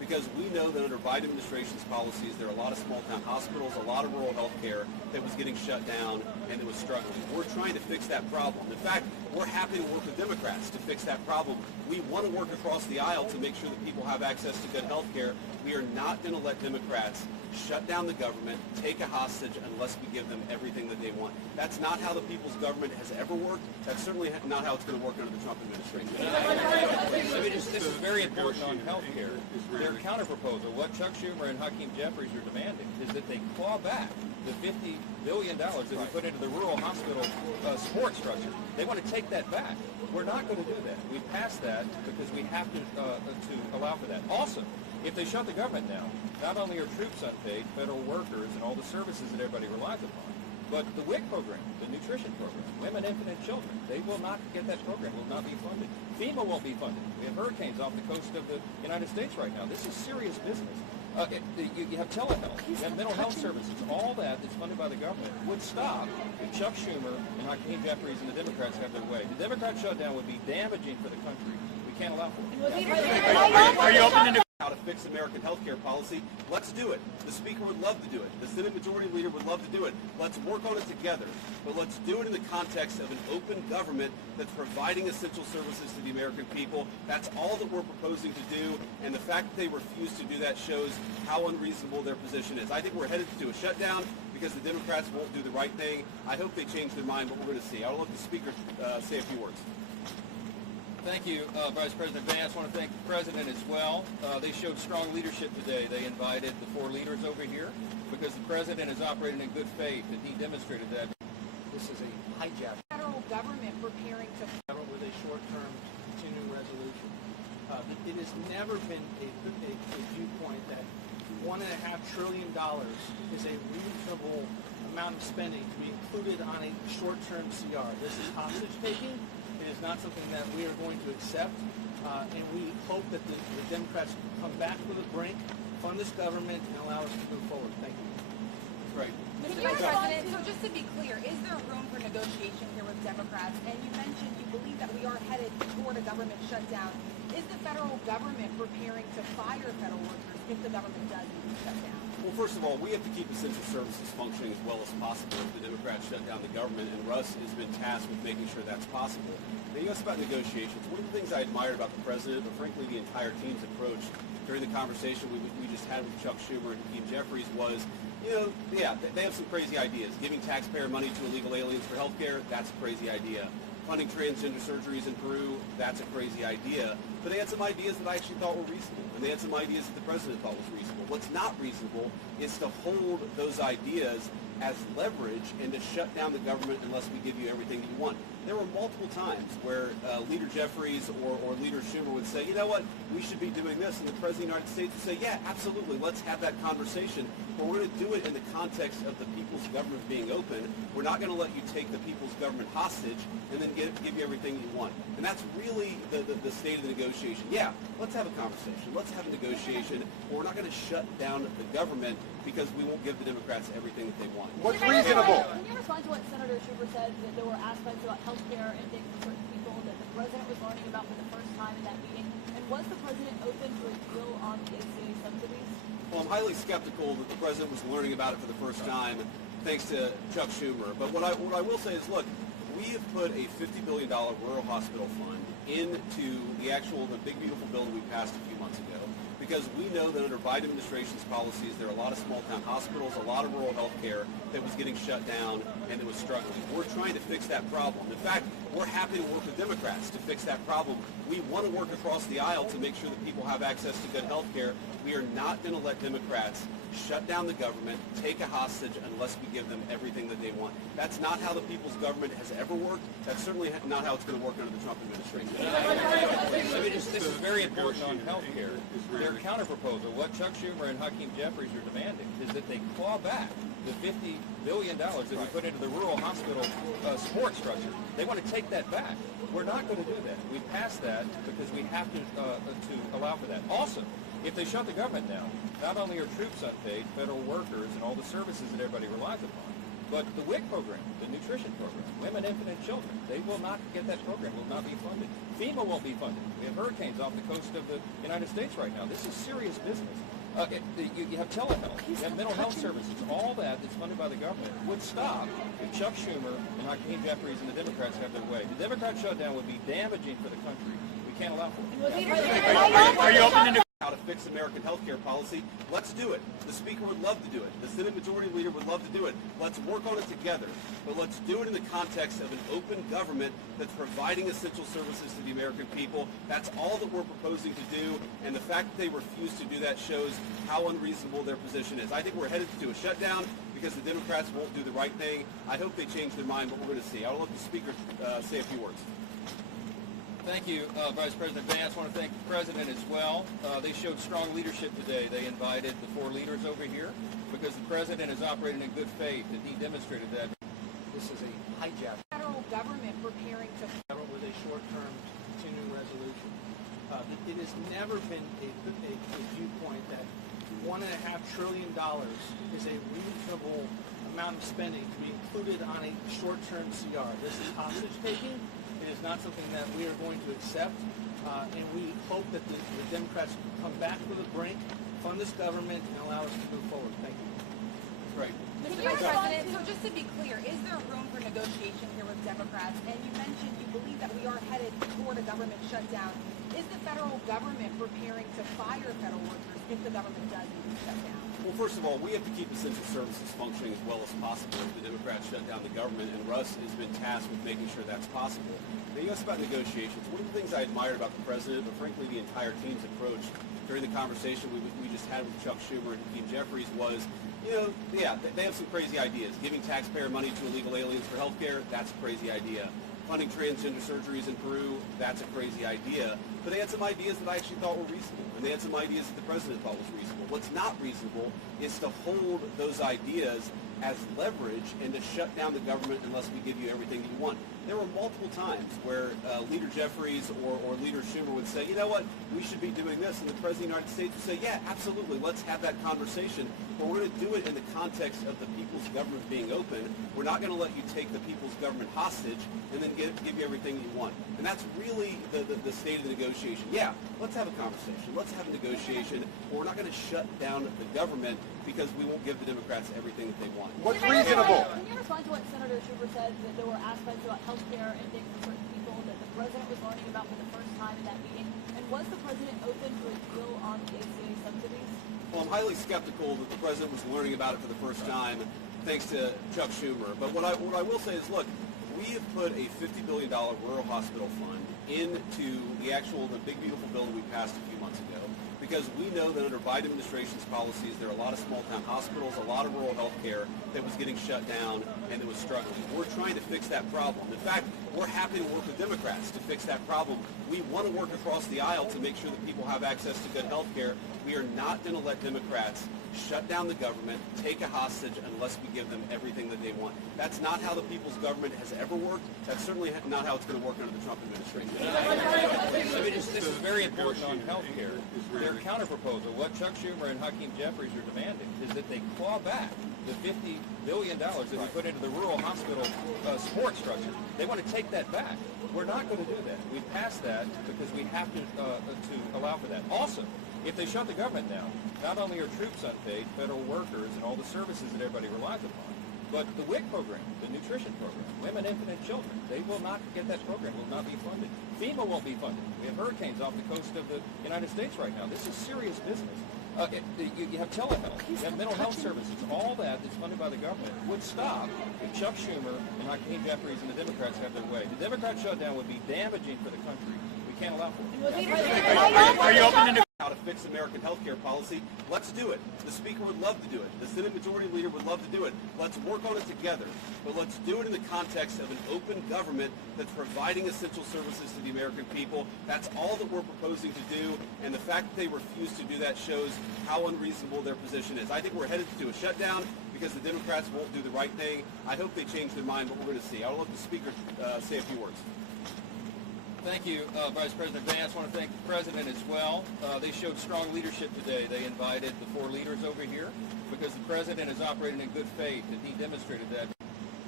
because we know that under Biden administration's policies, there are a lot of small-town hospitals, a lot of rural health care that was getting shut down and that was struggling. We're trying to fix that problem. In fact, we're happy to work with Democrats to fix that problem. We want to work across the aisle to make sure that people have access to good health care. We are not going to let Democrats shut down the government, take a hostage unless we give them everything that they want. That's not how the people's government has ever worked. That's certainly not how it's going to work under the Trump administration. This is very important on health care. Their counterproposal, what Chuck Schumer and Hakeem Jeffries are demanding, is that they claw back the $50 billion that we put into the rural hospital support structure. They want to take that back. We're not going to do that. We passed that because we have to allow for that. Also, if they shut the government down, not only are troops unpaid, federal workers, and all the services that everybody relies upon, but the WIC program, the nutrition program, women, infant, and children, they will not get that program, will not be funded. FEMA won't be funded. We have hurricanes off the coast of the United States right now. This is serious business. You have telehealth, you have mental health services, all that's funded by the government would stop if Chuck Schumer and Hakeem Jeffries and the Democrats have their way. The Democrat shutdown would be damaging for the country. We can't allow for it. Are you open to How to fix American health care policy? Let's do it. The Speaker would love to do it. The Senate Majority Leader would love to do it. Let's work on it together. But let's do it in the context of an open government that's providing essential services to the American people. That's all that we're proposing to do. And the fact that they refuse to do that shows how unreasonable their position is. I think we're headed to a shutdown because the Democrats won't do the right thing. I hope they change their mind, but we're going to see. I'll let the Speaker say a few words. Thank you, Vice President Vance. I want to thank the President as well. They showed strong leadership today. They invited the 4 leaders over here because the President is operating in good faith, and he demonstrated that. This is a hijack. Federal government preparing to with a short-term continuing resolution. It has never been a viewpoint that $1.5 trillion is a reasonable amount of spending to be included on a short-term CR. This is hostage taking. It is not something that we are going to accept, and we hope that the Democrats come back to the brink, fund this government, and allow us to move forward. Thank you. Right. Mr. Vice President, so just to be clear, is there room for negotiation here with Democrats? And you mentioned you believe that we are headed toward a government shutdown. Is the federal government preparing to fire federal workers if the government does shut down? Well, first of all, we have to keep essential services functioning as well as possible if the Democrats shut down the government, and Russ has been tasked with making sure that's possible. Now, you asked about negotiations. One of the things I admired about the President, but frankly the entire team's approach during the conversation we just had with Chuck Schumer and Hakeem Jeffries was, they have some crazy ideas. Giving taxpayer money to illegal aliens for health care, that's a crazy idea. Funding transgender surgeries in Peru, that's a crazy idea. But they had some ideas that I actually thought were reasonable, and they had some ideas that the President thought was reasonable. What's not reasonable is to hold those ideas as leverage and to shut down the government unless we give you everything that you want. There were multiple times where Leader Jeffries or Leader Schumer would say, you know what, we should be doing this, and the President of the United States would say, yeah, absolutely, let's have that conversation, but we're going to do it in the context of the people's government being open. We're not going to let you take the people's government hostage and then give you everything you want. And that's really the state of the negotiation. Yeah, let's have a conversation. Let's have a negotiation, but we're not going to shut down the government because we won't give the Democrats everything that they want. What's reasonable? Can you respond to what Senator Schumer said, that there were aspects about health care and things for certain people that the President was learning about for the first time in that meeting? And was the President open to a deal on the ACA subsidies? Well, I'm highly skeptical that the President was learning about it for the first time thanks to Chuck Schumer. But what I will say is, look, we have put a $50 billion rural hospital fund into the big, beautiful bill that we passed a few months ago, because we know that under Biden administration's policies, there are a lot of small-town hospitals, a lot of rural health care that was getting shut down and that was struggling. We're trying to fix that problem. In fact, we're happy to work with Democrats to fix that problem. We want to work across the aisle to make sure that people have access to good health care. We are not going to let Democrats shut down the government, take a hostage unless we give them everything that they want. That's not how the people's government has ever worked. That's certainly not how it's going to work under the Trump administration. This is very important on health care. Their counterproposal, what Chuck Schumer and Hakeem Jeffries are demanding, is that they claw back the $50 billion that we put into the rural hospital support structure. They want to take that back. We're not going to do that. We passed that because we have to allow for that. Also, if they shut the government down, not only are troops unpaid, federal workers, and all the services that everybody relies upon, But the WIC program, the nutrition program, women, infant, and children, they will not get that program, will not be funded. FEMA won't be funded. We have hurricanes off the coast of the United States right now. This is serious business. You have telehealth, you have mental health services, all that that's funded by the government would stop if Chuck Schumer and Hakeem Jeffries and the Democrats have their way. The Democrat shutdown would be damaging for the country. We can't allow for it. Are you open to How to fix American health care policy? Let's do it. The Speaker would love to do it. The Senate Majority Leader would love to do it. Let's work on it together. But let's do it in the context of an open government that's providing essential services to the American people. That's all that we're proposing to do. And the fact that they refuse to do that shows how unreasonable their position is. I think we're headed to a shutdown because the Democrats won't do the right thing. I hope they change their mind, but we're going to see. I'll let the Speaker say a few words. Thank you, Vice President Vance. I want to thank the President as well. They showed strong leadership today. They invited the 4 leaders over here because the President is operating in good faith, and he demonstrated that. This is a hijack. Federal government preparing to With a short-term continuing resolution. It has never been a viewpoint that $1.5 trillion is a reasonable amount of spending to be included on a short-term CR. This is hostage taking. It is not something that we are going to accept, and we hope that the Democrats come back to the brink, fund this government, and allow us to move forward. Thank you. Great. Mr. Vice President, so just to be clear, is there room for negotiation here with Democrats? And you mentioned you believe that we are headed toward a government shutdown. Is the federal government preparing to fire federal workers if the government does need to shut down? Well, first of all, we have to keep essential services functioning as well as possible if the Democrats shut down the government, and Russ has been tasked with making sure that's possible. Now, you asked about negotiations. One of the things I admired about the President, but frankly the entire team's approach during the conversation we just had with Chuck Schumer and Hakeem Jeffries was, they have some crazy ideas. Giving taxpayer money to illegal aliens for health care, that's a crazy idea. Funding transgender surgeries in Peru, that's a crazy idea. But they had some ideas that I actually thought were reasonable, and they had some ideas that the President thought was reasonable. What's not reasonable is to hold those ideas as leverage and to shut down the government unless we give you everything you want. There were multiple times where Leader Jeffries or Leader Schumer would say, you know what, we should be doing this, and the President of the United States would say, yeah, absolutely, let's have that conversation, but we're going to do it in the context of the people's government being open. We're not going to let you take the people's government hostage and then give you everything you want. And that's really the state of the negotiation. Yeah, let's have a conversation, let's have a negotiation, but we're not going to shut down the government because we won't give the Democrats everything that they want. What's reasonable? Can you respond to what Senator Schumer said, that there were aspects about health care and things for certain people that the President was learning about for the first time in that meeting? And was the President open to a deal on the ACA subsidies? Well, I'm highly skeptical that the President was learning about it for the first time thanks to Chuck Schumer. But what I will say is, look, we have put a $50 billion rural hospital fund into the big, beautiful bill that we passed a few months ago, because we know that under Biden administration's policies, there are a lot of small-town hospitals, a lot of rural health care that was getting shut down and that was struggling. We're trying to fix that problem. In fact, we're happy to work with Democrats to fix that problem. We want to work across the aisle to make sure that people have access to good health care. We are not going to let Democrats shut down the government, take a hostage unless we give them everything that they want. That's not how the people's government has ever worked. That's certainly not how it's going to work under the Trump administration. This is very important on health care. Their counterproposal, what Chuck Schumer and Hakeem Jeffries are demanding, is that they claw back the $50 billion that we put into the rural hospital support structure. They want to take that back. We're not going to do that. We passed that because we have to allow for that. Also, if they shut the government down, not only are troops unpaid, federal workers, and all the services that everybody relies upon, but the WIC program, the nutrition program, women, infant, and children, they will not get that program, will not be funded. FEMA won't be funded. We have hurricanes off the coast of the United States right now. This is serious business. You have telehealth, you have mental health services, all that that's funded by the government would stop if Chuck Schumer and Hakeem Jeffries and the Democrats have their way. The Democrat shutdown would be damaging for the country. We can't allow for it. Are you open to How to fix American health care policy? Let's do it. The Speaker would love to do it. The Senate Majority Leader would love to do it. Let's work on it together. But let's do it in the context of an open government that's providing essential services to the American people. That's all that we're proposing to do. And the fact that they refuse to do that shows how unreasonable their position is. I think we're headed to a shutdown because the Democrats won't do the right thing. I hope they change their mind, but we're going to see. I'll let the Speaker say a few words. Thank you, Vice President Vance. I want to thank the President as well. They showed strong leadership today. They invited the 4 leaders over here because the President is operating in good faith, and he demonstrated that.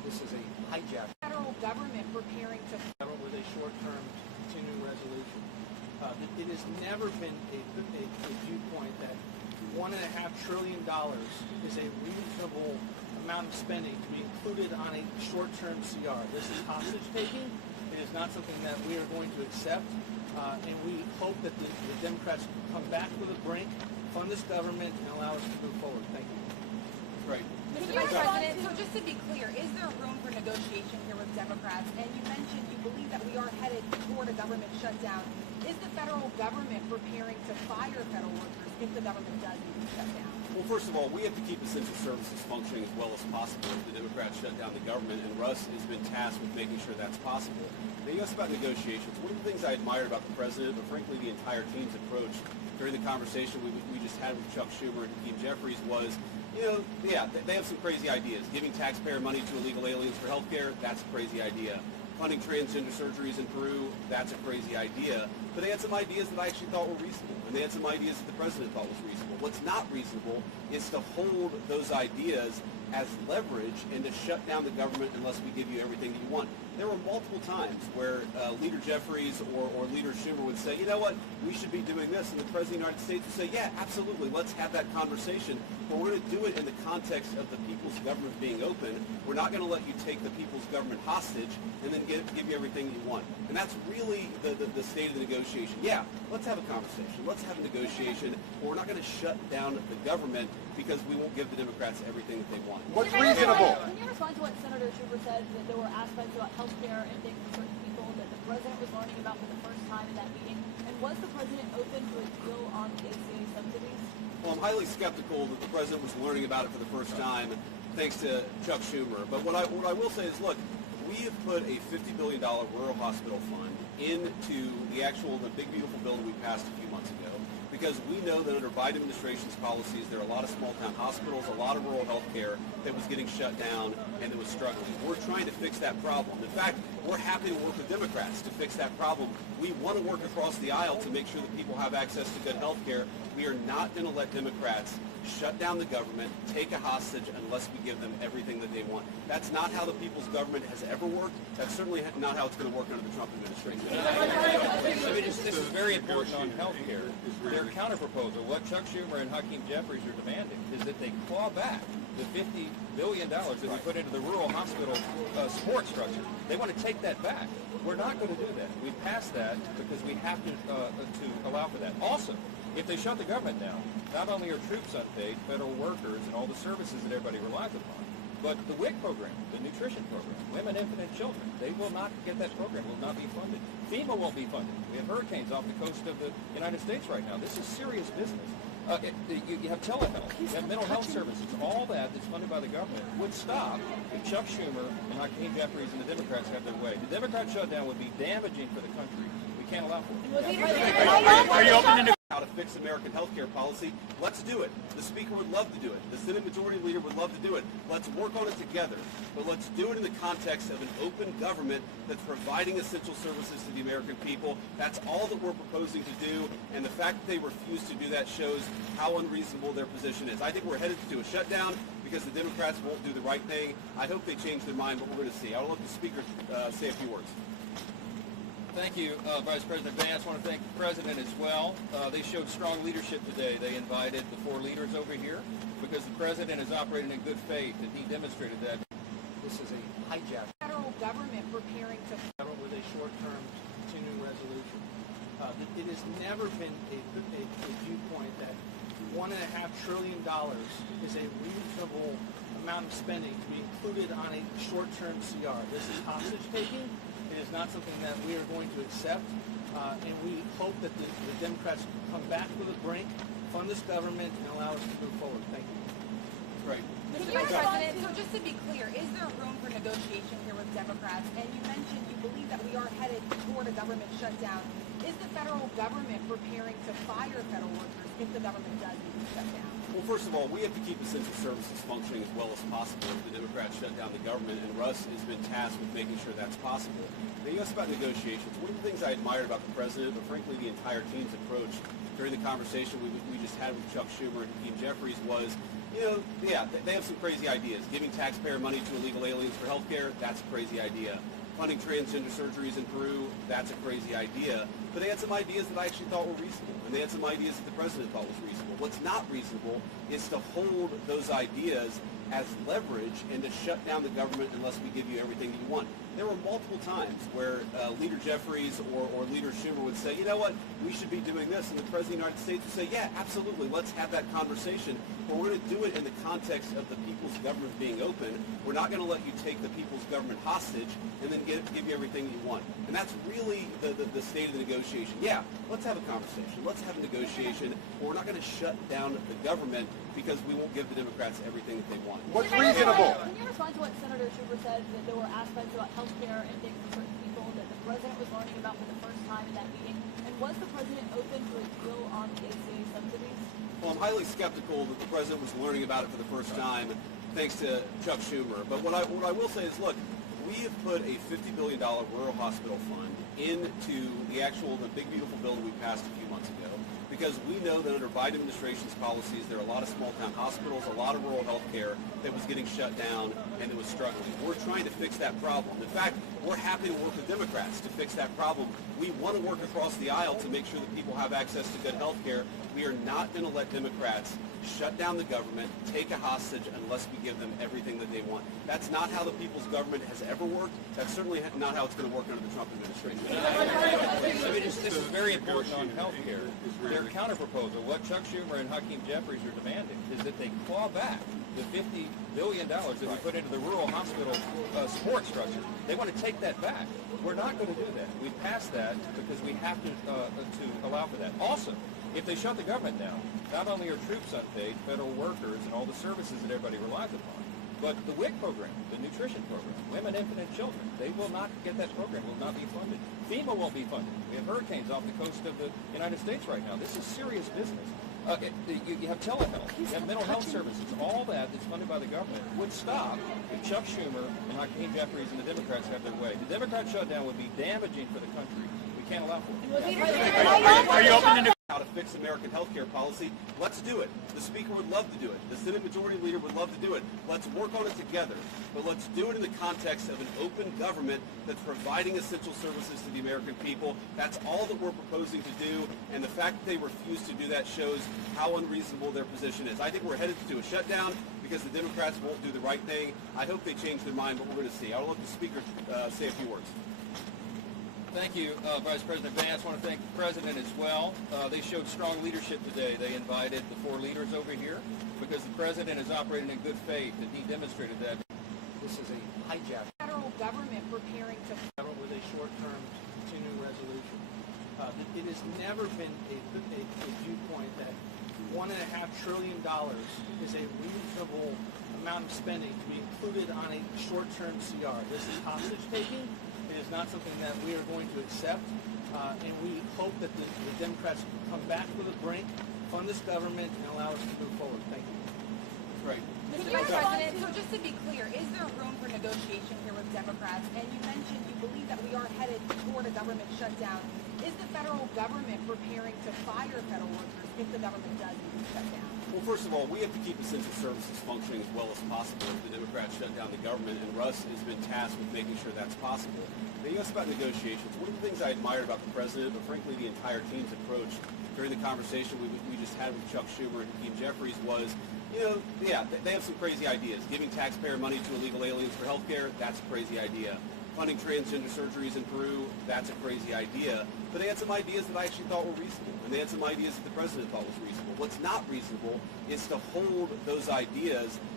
This is a hijack. Federal government preparing to with a short-term continuing resolution. It has never been a viewpoint that $1.5 trillion is a reasonable amount of spending to be included on a short-term CR. This is hostage taking. It is not something that we are going to accept, and we hope that the Democrats come back to the brink, fund this government, and allow us to move forward. Thank you. Right. Mr. Vice President, so just to be clear, is there room for negotiation here with Democrats? And you mentioned you believe that we are headed toward a government shutdown. Is the federal government preparing to fire federal workers if the government does need to shut down? Well, first of all, we have to keep essential services functioning as well as possible if the Democrats shut down the government, and Russ has been tasked with making sure that's possible. Now, you asked about negotiations. One of the things I admired about the president, but frankly the entire team's approach during the conversation we just had with Chuck Schumer and Jeffries was, they have some crazy ideas. Giving taxpayer money to illegal aliens for health care, that's a crazy idea. Funding transgender surgeries in Peru, that's a crazy idea. But they had some ideas that I actually thought were reasonable, and they had some ideas that the president thought was reasonable. What's not reasonable is to hold those ideas as leverage and to shut down the government unless we give you everything that you want. There were multiple times where Leader Jeffries or Leader Schumer would say, you know what, we should be doing this, and the President of the United States would say, yeah, absolutely, let's have that conversation, but we're going to do it in the context of the people's government being open. We're not going to let you take the people's government hostage and then give you everything you want. And that's really the state of the negotiation. Yeah, let's have a conversation. Let's have a negotiation, but we're not going to shut down the government because we won't give the Democrats everything that they want. What's reasonable? Can you respond to what Senator Schumer said, that there were aspects about health care and things for certain people that the president was learning about for the first time in that meeting? And was the president open to a deal on the ACA subsidies? Well, I'm highly skeptical that the president was learning about it for the first time thanks to Chuck Schumer. But what I will say is, look, we have put a $50 billion rural hospital fund into the big, beautiful bill that we passed a few months ago, because we know that under Biden administration's policies, there are a lot of small-town hospitals, a lot of rural health care that was getting shut down and that was struggling. We're trying to fix that problem. In fact, we're happy to work with Democrats to fix that problem. We want to work across the aisle to make sure that people have access to good health care. We are not going to let Democrats shut down the government, take a hostage, unless we give them everything that they want. That's not how the people's government has ever worked. That's certainly not how it's going to work under the Trump administration. This is very important on health care. Their counterproposal, what Chuck Schumer and Hakeem Jeffries are demanding, is that they claw back the $50 billion that we put into the rural hospital support structure. They want to take that back. We're not going to do that. We passed that because we have to allow for that. Also, if they shut the government down, not only are troops unpaid, federal workers, and all the services that everybody relies upon, but the WIC program, the nutrition program, women, infant, and children, they will not get that program, will not be funded. FEMA won't be funded. We have hurricanes off the coast of the United States right now. This is serious business. You have telehealth, you have mental health services, all that's funded by the government would stop if Chuck Schumer and Hakeem Jeffries and the Democrats have their way. The Democrat shutdown would be damaging for the country. We can't allow for it. Are you open to How to fix American health care policy? Let's do it. The Speaker would love to do it. The Senate Majority Leader would love to do it. Let's work on it together. But let's do it in the context of an open government that's providing essential services to the American people. That's all that we're proposing to do. And the fact that they refuse to do that shows how unreasonable their position is. I think we're headed to a shutdown because the Democrats won't do the right thing. I hope they change their mind, but we're going to see. I'll let the Speaker say a few words. Thank you, Vice President Vance. I want to thank the President as well. They showed strong leadership today. They invited the four leaders over here because the President is operating in good faith, and he demonstrated that. This is a hijack. Federal government preparing to With a short-term continuing resolution. It has never been a viewpoint that $1.5 trillion is a reasonable amount of spending to be included on a short-term CR. This is hostage taking. It is not something that we are going to accept, and we hope that the Democrats come back to the brink, fund this government, and allow us to move forward. Thank you. Right. Mr. Vice President, so just to be clear, is there room for negotiation here with Democrats? And you mentioned you believe that we are headed toward a government shutdown. Is the federal government preparing to fire federal workers if the government does need to shut down? Well, first of all, we have to keep essential services functioning as well as possible if the Democrats shut down the government, and Russ has been tasked with making sure that's possible. Now, you asked about negotiations. One of the things I admired about the president, but frankly the entire team's approach during the conversation we just had with Chuck Schumer and Jeffries was, yeah, they have some crazy ideas. Giving taxpayer money to illegal aliens for health care, that's a crazy idea. Funding transgender surgeries in Peru, that's a crazy idea. But they had some ideas that I actually thought were reasonable, and they had some ideas that the president thought was reasonable. What's not reasonable is to hold those ideas as leverage and to shut down the government unless we give you everything that you want. There were multiple times where Leader Jeffries or Leader Schumer would say, you know what, we should be doing this, and the President of the United States would say, yeah, absolutely, let's have that conversation, but we're going to do it in the context of the people's government being open. We're not going to let you take the people's government hostage and then give you everything you want. And that's really the state of the negotiation. Yeah, let's have a conversation. Let's have a negotiation, but we're not going to shut down the government because we won't give the Democrats everything that they want. What's reasonable? Can you respond to what Senator Schumer said, that there were aspects about health care and things for certain people that the president was learning about for the first time in that meeting? And was the president open to a deal on the ACA subsidies? Well, I'm highly skeptical that the president was learning about it for the first time, thanks to Chuck Schumer. But what I will say is, look, we have put a $50 billion rural hospital fund into the big beautiful bill that we passed a few months ago, because we know that under Biden administration's policies, there are a lot of small town hospitals, a lot of rural health care that was getting shut down and that was struggling. We're trying to fix that problem. In fact, we're happy to work with Democrats to fix that problem. We want to work across the aisle to make sure that people have access to good health care. We are not going to let Democrats shut down the government, take a hostage, unless we give them everything that they want. That's not how the people's government has ever worked. That's certainly not how it's going to work under the Trump administration. This is very important on health care. Their counterproposal, what Chuck Schumer and Jeffries are demanding, is that they claw back the $50 billion that we put into the rural hospital support structure. They want to take that back. We're not going to do that. We passed that because we have to allow for that. Also, if they shut the government down, not only are troops unpaid, federal workers, and all the services that everybody relies upon, but the WIC program, the nutrition program, women, infant, and children, they will not get that program, will not be funded. FEMA won't be funded. We have hurricanes off the coast of the United States right now. This is serious business. You have telehealth, you have mental health services, all that's funded by the government would stop if Chuck Schumer and Hakeem Jeffries and the Democrats have their way. The Democrat shutdown would be damaging for the country. We can't allow for it. Are you open to how to fix American health care policy? Let's do it. The Speaker would love to do it. The Senate Majority Leader would love to do it. Let's work on it together. But let's do it in the context of an open government that's providing essential services to the American people. That's all that we're proposing to do. And the fact that they refuse to do that shows how unreasonable their position is. I think we're headed to a shutdown because the Democrats won't do the right thing. I hope they change their mind, but we're going to see. I'll let the Speaker say a few words. Thank you, Vice President Vance. I want to thank the President as well. They showed strong leadership today. They invited the four leaders over here because the President is operating in good faith, and he demonstrated that. This is a hijack. Federal government preparing to With a short-term continuing resolution. It has never been a viewpoint that $1.5 trillion is a reasonable amount of spending to be included on a short-term CR. This is hostage taking. It is not something that we are going to accept, and we hope that the Democrats come back to the brink, fund this government, and allow us to move forward. Thank you. Right. Mr. Vice President, so just to be clear, is there room for negotiation here with Democrats? And you mentioned you believe that we are headed toward a government shutdown. Is the federal government preparing to fire federal workers if the government does need to shut down? Well, first of all, we have to keep essential services functioning as well as possible if the Democrats shut down the government, and Russ has been tasked with making sure that's possible. Now, you asked about negotiations. One of the things I admired about the president, but frankly the entire team's approach during the conversation we just had with Chuck Schumer and Jeffries was, yeah, they have some crazy ideas. Giving taxpayer money to illegal aliens for health care, that's a crazy idea. Funding transgender surgeries in Peru, that's a crazy idea. But they had some ideas that I actually thought were reasonable, and they had some ideas that the president thought was reasonable. What's not reasonable is to hold those ideas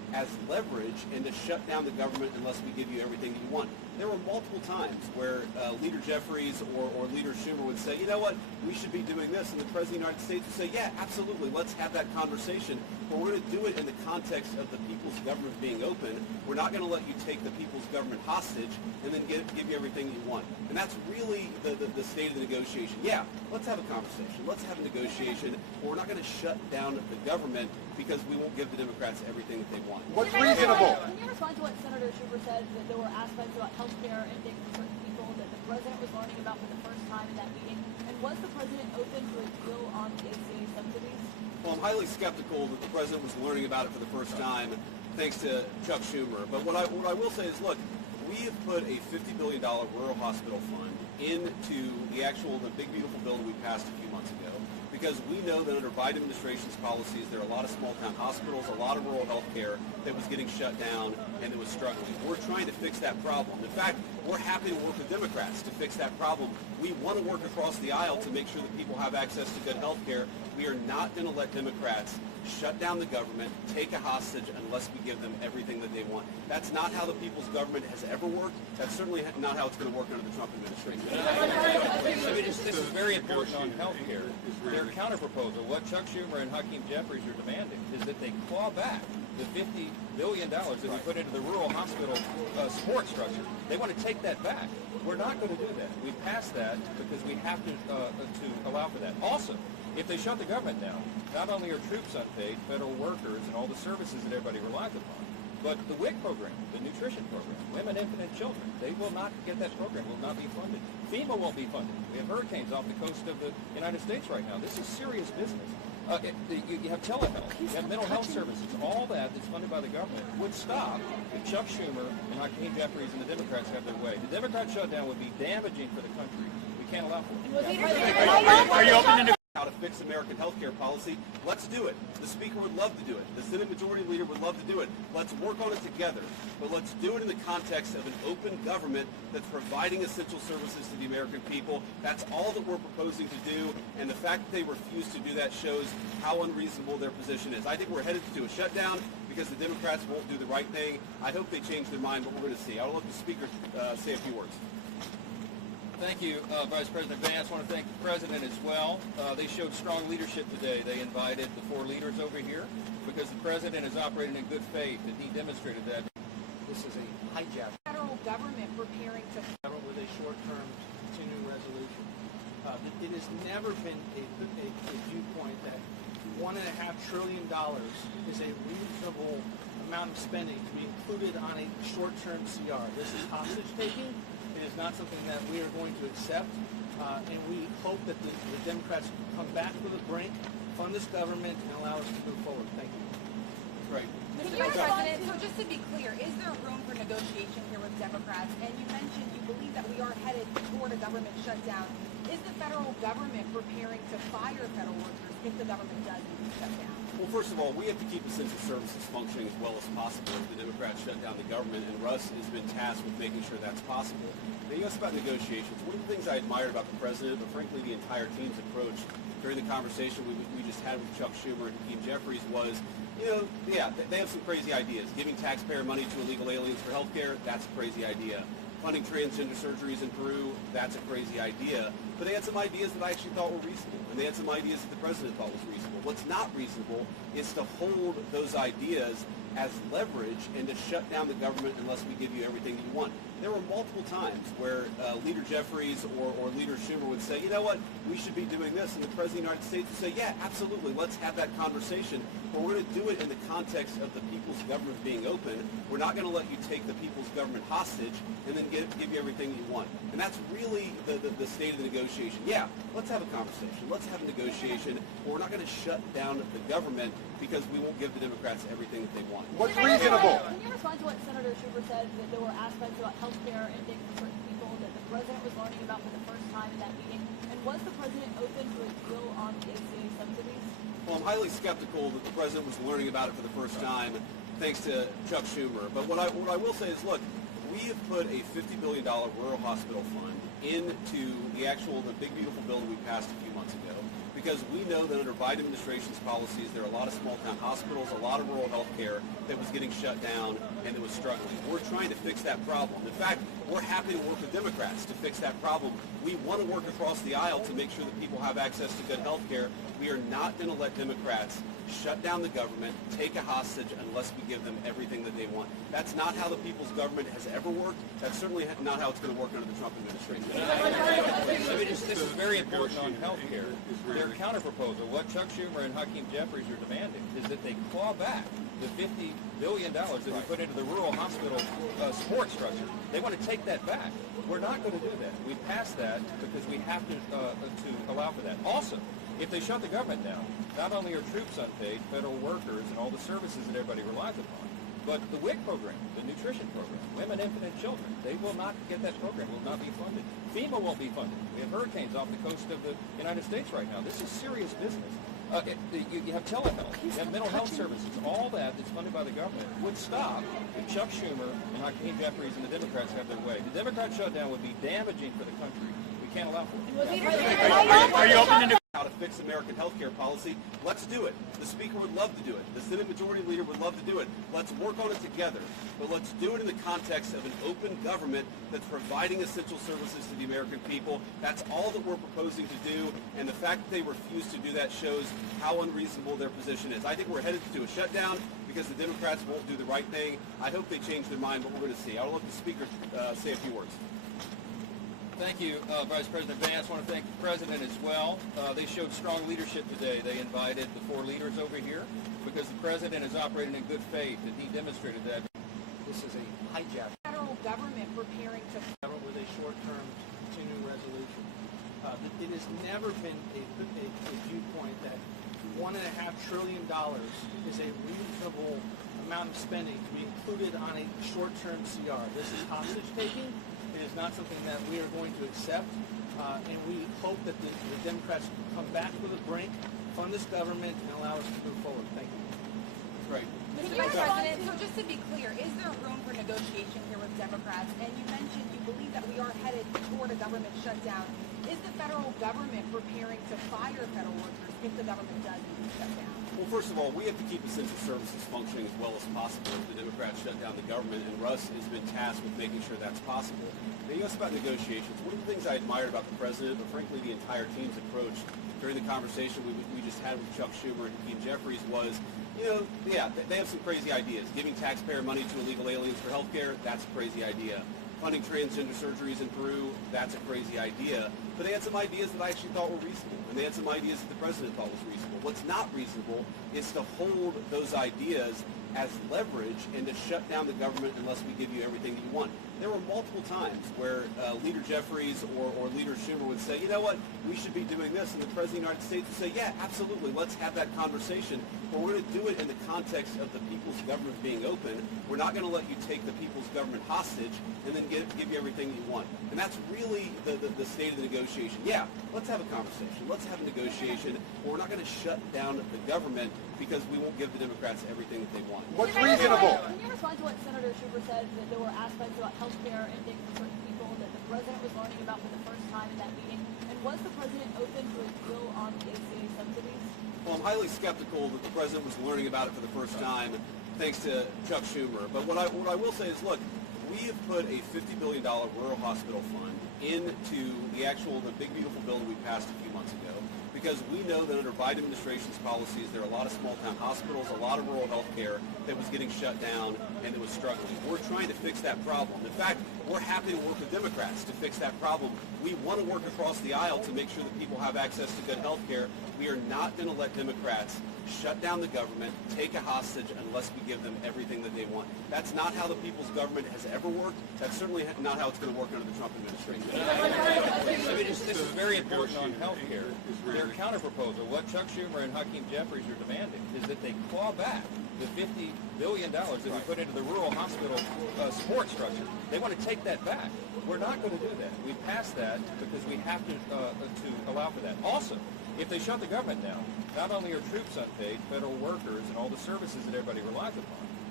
as leverage and to shut down the government unless we give you everything that you want. There were multiple times where Leader Jeffries or Leader Schumer would say, you know what, we should be doing this, and the President of the United States would say, yeah, absolutely, let's have that conversation, but we're going to do it in the context of the people's government being open. We're not going to let you take the people's government hostage and then give you everything you want. And that's really the state of the negotiation. Yeah, let's have a conversation. Let's have a negotiation, but we're not going to shut down the government because we won't give the Democrats everything that they want. What's reasonable? Can you respond to what Senator Schumer said, that there were aspects about health care and things for certain people that the president was learning about for the first time in that meeting? And was the president open to a deal on the ACA subsidies? Well, I'm highly skeptical that the president was learning about it for the first time, thanks to Chuck Schumer. But what I will say is, look, we have put a $50 billion rural hospital fund into the big beautiful bill that we passed a few months ago, because we know that under Biden administration's policies, there are a lot of small town hospitals, a lot of rural health care that was getting shut down and that was struggling. We're trying to fix that problem. In fact, we're happy to work with Democrats to fix that problem. We want to work across the aisle to make sure that people have access to good health care. We are not going to let Democrats shut down the government, take a hostage unless we give them everything that they want. That's not how the people's government has ever worked. That's certainly not how it's going to work under the Trump administration. This is very important on health care. Their counterproposal, what Chuck Schumer and Hakeem Jeffries are demanding, is that they claw back the $50 billion that we put into the rural hospital support structure. They want to take that back. We're not going to do that. We passed that because we have to allow for that. Also, if they shut the government down, not only are troops unpaid, federal workers, and all the services that everybody relies upon, but the WIC program, the nutrition program, women, infant, and children, they will not get that program, will not be funded. FEMA won't be funded. We have hurricanes off the coast of the United States right now. This is serious business. You have telehealth, you have mental health services, all that's funded by the government would stop if Chuck Schumer and Hakeem Jeffries and the Democrats have their way. The Democrat shutdown would be damaging for the country. We can't allow for it. Are you open to how to fix American health care policy? Let's do it. The Speaker would love to do it. The Senate Majority Leader would love to do it. Let's work on it together. But let's do it in the context of an open government that's providing essential services to the American people. That's all that we're proposing to do. And the fact that they refuse to do that shows how unreasonable their position is. I think we're headed to a shutdown because the Democrats won't do the right thing. I hope they change their mind, but we're going to see. I'll let the Speaker say a few words. Thank you, Vice President Vance. I want to thank the President as well. They showed strong leadership today. They invited the 4 leaders over here because the President is operating in good faith, and he demonstrated that. This is a hijack. Federal government preparing to with a short-term continuing resolution. It has never been a viewpoint that $1.5 trillion is a reasonable amount of spending to be included on a short-term CR. This is hostage taking. It is not something that we are going to accept, and we hope that the Democrats come back to the brink, fund this government, and allow us to move forward. Thank you. Right. Mr. Vice President, so just to be clear, is there room for negotiation here with Democrats? And you mentioned you believe that we are headed toward a government shutdown. Is the federal government preparing to fire federal workers if the government does shut down? Well, first of all, we have to keep essential services functioning as well as possible if the Democrats shut down the government, and Russ has been tasked with making sure that's possible. Now, you asked about negotiations. One of the things I admired about the President, but frankly the entire team's approach during the conversation we just had with Chuck Schumer and Hakeem Jeffries was, they have some crazy ideas. Giving taxpayer money to illegal aliens for health care, that's a crazy idea. Funding transgender surgeries in Peru, that's a crazy idea. But they had some ideas that I actually thought were reasonable, and they had some ideas that the President thought was reasonable. What's not reasonable is to hold those ideas as leverage and to shut down the government unless we give you everything that you want. There were multiple times where Leader Jeffries or Leader Schumer would say, you know what, we should be doing this, and the President of the United States would say, yeah, absolutely, let's have that conversation, but we're going to do it in the context of the people's government being open. We're not going to let you take the people's government hostage and then give you everything you want. And that's really the state of the negotiation. Yeah, let's have a conversation. Let's have a negotiation, but we're not going to shut down the government because we won't give the Democrats everything that they want. What's reasonable? Can you respond to what Senator Schumer said, that there were aspects about health care and things for certain people that the president was learning about for the first time in that meeting? And was the president open to a deal on the ACA subsidies? Well, I'm highly skeptical that the President was learning about it for the first time, thanks to Chuck Schumer. But what I will say is, look, we we have put a $50 billion rural hospital fund into the big beautiful bill that we passed a few months ago, because we know that under Biden administration's policies, there are a lot of small town hospitals, a lot of rural health care that was getting shut down and that was struggling. We're trying to fix that problem. In fact, we're happy to work with Democrats to fix that problem. We want to work across the aisle to make sure that people have access to good health care. We are not going to let Democrats shut down the government, take a hostage unless we give them everything that they want. That's not how the people's government has ever worked. That's certainly not how it's going to work under the Trump administration. This is very important on health care. Their counterproposal, what Chuck Schumer and Jeffries are demanding, is that they claw back the $50 billion that we put into the rural hospital support structure. They want to take that back. We're not going to do that. We passed that because we have to allow for that. Also, if they shut the government down, not only are troops unpaid, federal workers, and all the services that everybody relies upon, but the WIC program, the nutrition program, women, infant, and children, they will not get that program, will not be funded. FEMA won't be funded. We have hurricanes off the coast of the United States right now. This is serious business. You have telehealth, you have mental health services, all that's funded by the government would stop if Chuck Schumer and Jeffries and the Democrats have their way. The Democrat shutdown would be damaging for the country. We can't allow for it. Are you open to how to fix American health care policy? Let's do it. The Speaker would love to do it. The Senate Majority Leader would love to do it. Let's work on it together. But let's do it in the context of an open government that's providing essential services to the American people. That's all that we're proposing to do. And the fact that they refuse to do that shows how unreasonable their position is. I think we're headed to a shutdown because the Democrats won't do the right thing. I hope they change their mind, but we're going to see. I'll let the Speaker say a few words. Thank you, Vice President Vance. I want to thank the President as well. They showed strong leadership today. They invited the 4 leaders over here because the President is operating in good faith, and he demonstrated that. This is a hijack. Federal government preparing to with a short-term continuing resolution. It has never been a viewpoint that $1.5 trillion is a reasonable amount of spending to be included on a short-term CR. This is hostage taking. It is not something that we are going to accept, and we hope that the Democrats come back to the brink, fund this government, and allow us to move forward. Thank you. Great. Mr. Vice President, so just to be clear, is there room for negotiation here with Democrats? And you mentioned you believe that we are headed toward a government shutdown. Is the federal government preparing to fire federal workers if the government does shut down? Well, first of all, we have to keep essential services functioning as well as possible if the Democrats shut down the government, and Russ has been tasked with making sure that's possible. Now, you asked about negotiations. One of the things I admired about the President, but frankly the entire team's approach during the conversation we just had with Chuck Schumer and Jeffries was, they have some crazy ideas. Giving taxpayer money to illegal aliens for health care, that's a crazy idea. Funding transgender surgeries in Peru, that's a crazy idea. But they had some ideas that I actually thought were reasonable, and they had some ideas that the President thought was reasonable. What's not reasonable is to hold those ideas as leverage and to shut down the government unless we give you everything that you want. There were multiple times where Leader Jeffries or Leader Schumer would say, you know what, we should be doing this, and the President of the United States would say, yeah, absolutely, let's have that conversation, but we're going to do it in the context of the people's government being open. We're not going to let you take the people's government hostage and then give you everything you want. And that's really the state of the negotiation. Yeah, let's have a conversation. Let's have a negotiation, but we're not going to shut down the government because we won't give the Democrats everything that they want. What's reasonable? Can you respond to what Senator Schumer said, that there were aspects about health care and things for certain people that the President was learning about for the first time in that meeting? And was the President open to a deal on the ACA subsidies? Well, I'm highly skeptical that the President was learning about it for the first time thanks to Chuck Schumer. But what I will say is, look, we have put a $50 billion rural hospital fund into the big beautiful bill that we passed a few months ago, because we know that under Biden administration's policies, there are a lot of small town hospitals, a lot of rural health care that was getting shut down and that was struggling. We're trying to fix that problem. In fact, we're happy to work with Democrats to fix that problem. We want to work across the aisle to make sure that people have access to good health care. We are not going to let Democrats shut down the government, take a hostage unless we give them everything that they want. That's not how the people's government has ever worked. That's certainly not how it's going to work under the Trump administration. This is very important on health care. Their counterproposal, what Chuck Schumer and Jeffries are demanding, is that they claw back the $50 billion that we put into the rural hospital support structure. They want to take that back. We're not going to do that. We passed that because we have to allow for that. Also, if they shut the government down, not only are troops unpaid, federal workers, and all the services that everybody relies upon,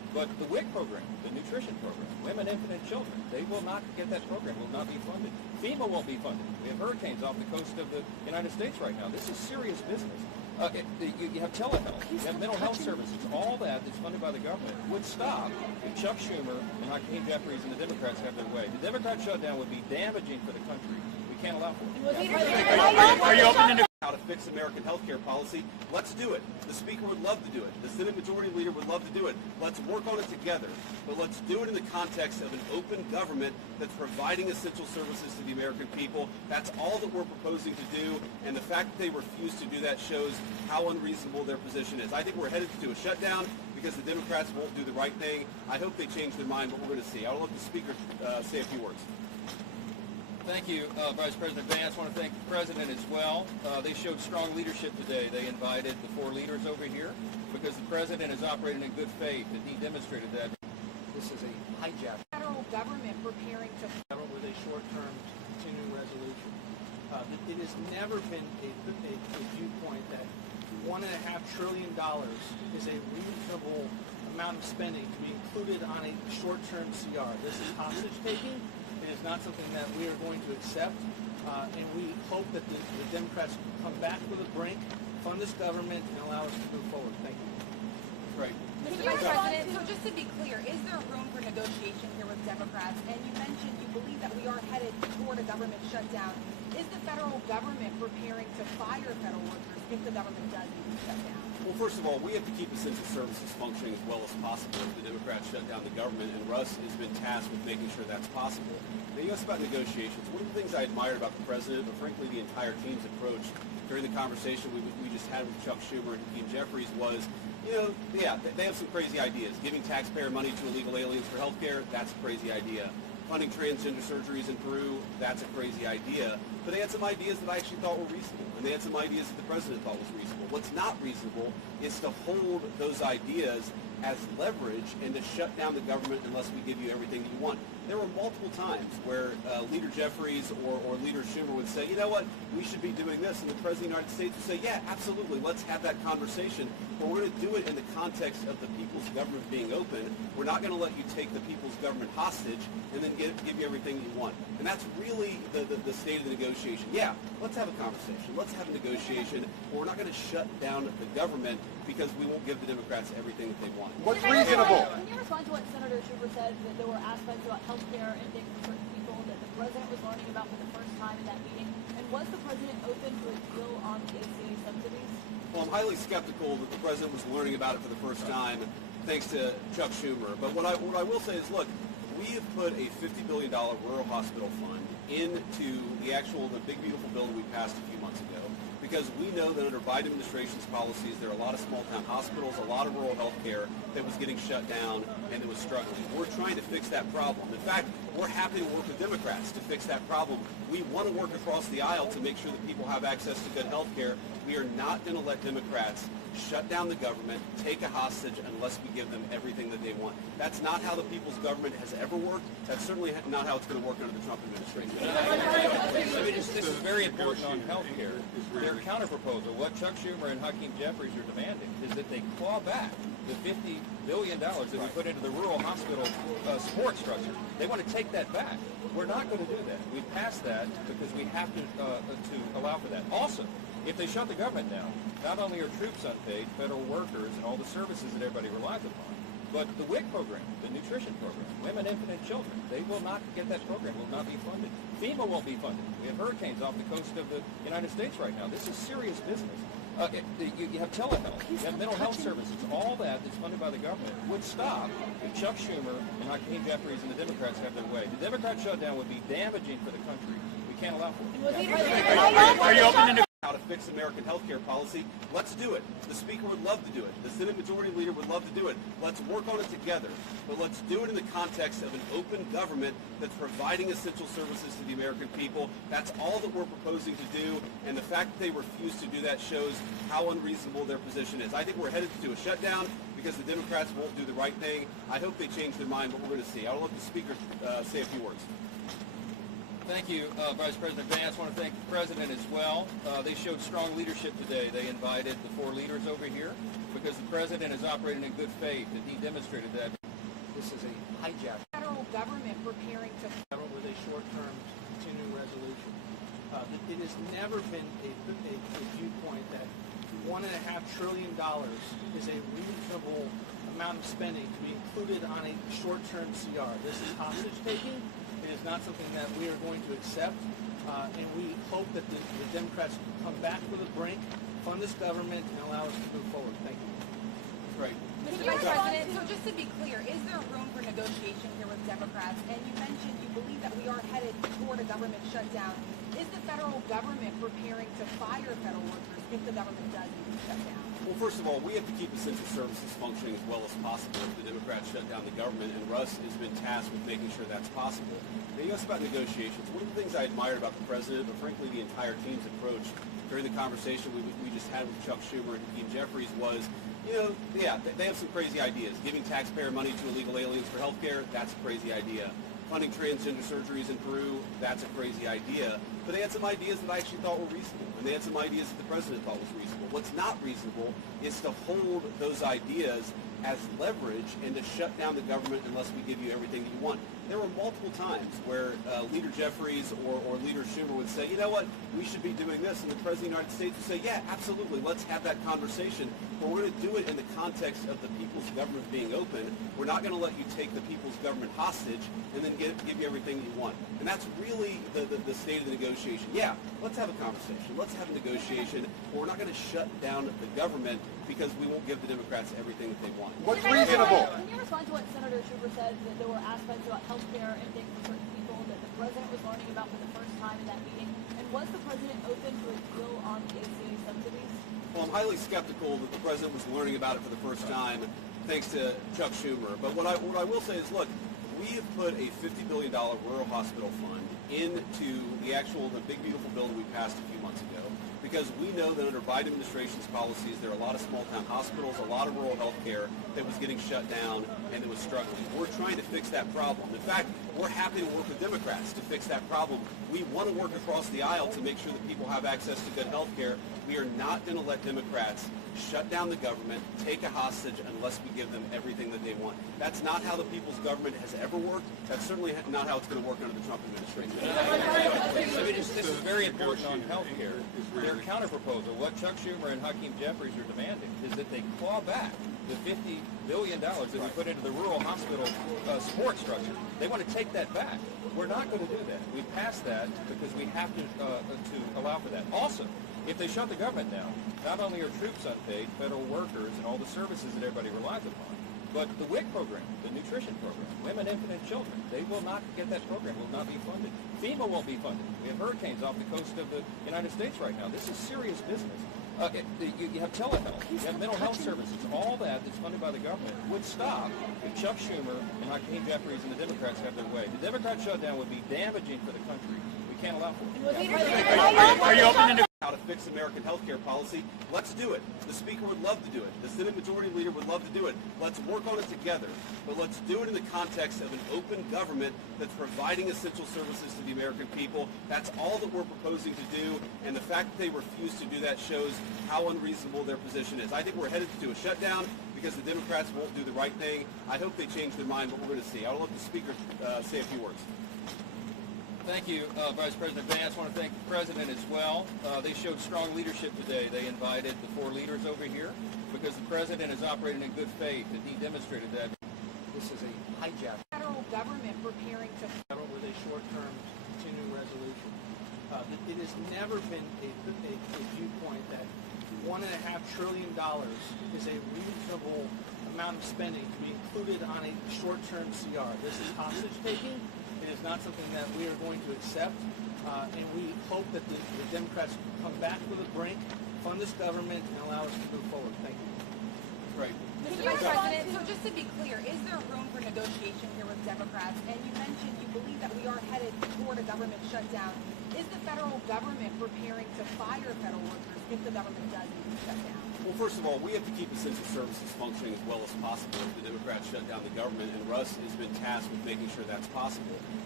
But the WIC program, the nutrition program, women, infant, and children, they will not get that program, will not be funded. FEMA won't be funded. We have hurricanes off the coast of the United States right now. This is serious business. You have telehealth, you have mental health services, all that's funded by the government would stop if Chuck Schumer and Hakeem Jeffries and the Democrats have their way. The Democrat shutdown would be damaging for the country. We can't allow for it. Are you open to how to fix American health care policy? Let's do it. The Speaker would love to do it. The Senate Majority Leader would love to do it. Let's work on it together. But let's do it in the context of an open government that's providing essential services to the American people. That's all that we're proposing to do. And the fact that they refuse to do that shows how unreasonable their position is. I think we're headed to a shutdown because the Democrats won't do the right thing. I hope they change their mind, but we're going to see. I'll let the Speaker say a few words. Thank you, Vice President Vance. I want to thank the President as well. They showed strong leadership today. They invited the four leaders over here because the President is operating in good faith, and he demonstrated that. This is a hijack. Federal government preparing to with a short-term continuing resolution. It has never been a viewpoint that $1.5 trillion is a reasonable amount of spending to be included on a short-term CR. This is hostage taking. It is not something that we are going to accept, and we hope that the Democrats come back to the brink, fund this government, and allow us to move forward. Thank you. Right. Mr. Vice President, so just to be clear, is there room for negotiation here with Democrats? And you mentioned you believe that we are headed toward a government shutdown. Is the federal government preparing to fire federal workers if the government does need to shut down? Well, first of all, we have to keep essential services functioning as well as possible if the Democrats shut down the government, and Russ has been tasked with making sure that's possible. Now, you asked about negotiations. One of the things I admired about the President, but frankly the entire team's approach during the conversation we just had with Chuck Schumer and Hakeem Jeffries was, they have some crazy ideas. Giving taxpayer money to illegal aliens for health care, that's a crazy idea. Funding transgender surgeries in Peru, that's a crazy idea. But they had some ideas that I actually thought were reasonable, and they had some ideas that the President thought was reasonable. What's not reasonable is to hold those ideas as leverage and to shut down the government unless we give you everything that you want. There were multiple times where Leader Jeffries or Leader Schumer would say, you know what, we should be doing this, and the President of the United States would say, yeah, absolutely, let's have that conversation, but we're going to do it in the context of the people's government being open. We're not going to let you take the people's government hostage and then give you everything you want. And that's really the state of the negotiation. Yeah, let's have a conversation. Let's have a negotiation, but we're not going to shut down the government because we won't give the Democrats everything that they want. What's reasonable? Can you respond to what Senator Schumer said, that there were aspects about health care and things for certain people that the President was learning about for the first time in that meeting? And was the President open to a deal on the ACA subsidies? Well, I'm highly skeptical that the President was learning about it for the first time thanks to Chuck Schumer. But what I will say is, look, we have put a $50 billion rural hospital fund into the big, beautiful bill that we passed a few months ago, because we know that under Biden administration's policies, there are a lot of small-town hospitals, a lot of rural health care that was getting shut down and that was struggling. We're trying to fix that problem. In fact, we're happy to work with Democrats to fix that problem. We want to work across the aisle to make sure that people have access to good health care. We are not going to let Democrats shut down the government, take a hostage, unless we give them everything that they want. That's not how the people's government has ever worked. That's certainly not how it's going to work under the Trump administration. This is very important on health care. Their counterproposal, what Chuck Schumer and Hakeem Jeffries are demanding, is that they claw back the $50 billion that we put into the rural hospital support structure. They want to take that back. We're not going to do that. We passed that because we have to allow for that. Also, if they shut the government down, not only are troops unpaid, federal workers, and all the services that everybody relies upon, but the WIC program, the nutrition program, women, infant, and children, they will not get that program, will not be funded. FEMA won't be funded. We have hurricanes off the coast of the United States right now. This is serious business. You have telehealth, you have mental health services, all that's funded by the government would stop if Chuck Schumer and Hakeem Jeffries and the Democrats have their way. The Democrat shutdown would be damaging for the country. We can't allow for it. Are you open to how to fix American health care policy? Let's do it. The Speaker would love to do it. The Senate Majority Leader would love to do it. Let's work on it together. But let's do it in the context of an open government that's providing essential services to the American people. That's all that we're proposing to do. And the fact that they refuse to do that shows how unreasonable their position is. I think we're headed to a shutdown because the Democrats won't do the right thing. I hope they change their mind, but we're going to see. I'll let the Speaker say a few words. Thank you, Vice President Vance. I want to thank the President as well. They showed strong leadership today. They invited the four leaders over here because the President is operating in good faith, and he demonstrated that. This is a hijack. Federal government preparing to With a short-term continuing resolution. It has never been a viewpoint that $1.5 trillion is a reasonable amount of spending to be included on a short-term CR. This is hostage taking. It is not something that we are going to accept, and we hope that the Democrats come back to the brink, fund this government, and allow us to move forward. Thank you. Right. Mr. Vice President, so just to be clear, is there room for negotiation here with Democrats? And you mentioned you believe that we are headed toward a government shutdown. Is the federal government preparing to fire federal workers if the government does need to shut down? Well, first of all, we have to keep essential services functioning as well as possible if the Democrats shut down the government, and Russ has been tasked with making sure that's possible. Now, you asked about negotiations. One of the things I admired about the president, but frankly the entire team's approach during the conversation we just had with Chuck Schumer and Jeffries was, yeah, they have some crazy ideas. Giving taxpayer money to illegal aliens for health care, that's a crazy idea. Funding transgender surgeries in Peru, that's a crazy idea. But they had some ideas that I actually thought were reasonable, and they had some ideas that the president thought was reasonable. What's not reasonable is to hold those ideas as leverage and to shut down the government unless we give you everything that you want. There were multiple times where Leader Jeffries or Leader Schumer would say, you know what, we should be doing this, and the President of the United States would say, yeah, absolutely, let's have that conversation, but we're going to do it in the context of the people's government being open. We're not going to let you take the people's government hostage and then give you everything you want. And that's really the state of the negotiation. Yeah, let's have a conversation. Let's have a negotiation, but we're not going to shut down the government because we won't give the Democrats everything that they want. What's reasonable? Can you respond to what Senator Schumer said, that there were aspects about health care and things for certain people that the president was learning about for the first time in that meeting? And was the president open to a deal on the ACA subsidies? Well, I'm highly skeptical that the president was learning about it for the first time thanks to Chuck Schumer. But what I will say is, look, we have put a $50 billion rural hospital fund into the big beautiful bill that we passed a few months ago, because we know that under Biden administration's policies, there are a lot of small-town hospitals, a lot of rural health care that was getting shut down and that was struggling. We're trying to fix that problem. In fact, we're happy to work with Democrats to fix that problem. We want to work across the aisle to make sure that people have access to good health care. We are not going to let Democrats shut down the government, take a hostage, unless we give them everything that they want. That's not how the people's government has ever worked. That's certainly not how it's going to work under the Trump administration. This is very important on health care. Their counterproposal, what Chuck Schumer and Jeffries are demanding, is that they claw back the $50 billion that we put into the rural hospital support structure. They want to take that back. We're not going to do that. We passed that because we have to allow for that. Also, if they shut the government down, not only are troops unpaid, federal workers, and all the services that everybody relies upon, but the WIC program, the nutrition program, women, infant, and children, they will not get that program, will not be funded. FEMA won't be funded. We have hurricanes off the coast of the United States right now. This is serious business. You have telehealth, you have mental health services, all that's funded by the government would stop if Chuck Schumer and Hakeem Jeffries and the Democrats have their way. The Democrat shutdown would be damaging for the country. We can't allow for it. Are you open to how to fix American health care policy? Let's do it. The Speaker would love to do it. The Senate Majority Leader would love to do it. Let's work on it together. But let's do it in the context of an open government that's providing essential services to the American people. That's all that we're proposing to do. And the fact that they refuse to do that shows how unreasonable their position is. I think we're headed to a shutdown because the Democrats won't do the right thing. I hope they change their mind, but we're going to see. I'll let the Speaker say a few words. Thank you, Vice President Vance. I want to thank the President as well. They showed strong leadership today. They invited the four leaders over here because the President is operating in good faith, and he demonstrated that. This is a hijack. Federal government preparing to With a short-term continuing resolution. It has never been a viewpoint that $1.5 trillion is a reasonable amount of spending to be included on a short-term CR. This is hostage taking. It is not something that we are going to accept, and we hope that the Democrats come back to the brink, fund this government, and allow us to move forward. Thank you. Right. Mr. Vice President, so just to be clear, is there room for negotiation here with Democrats? And you mentioned you believe that we are headed toward a government shutdown. Is the federal government preparing to fire federal workers if the government does need to shut down? Well, first of all, we have to keep essential services functioning as well as possible if the Democrats shut down the government, and Russ has been tasked with making sure that's possible.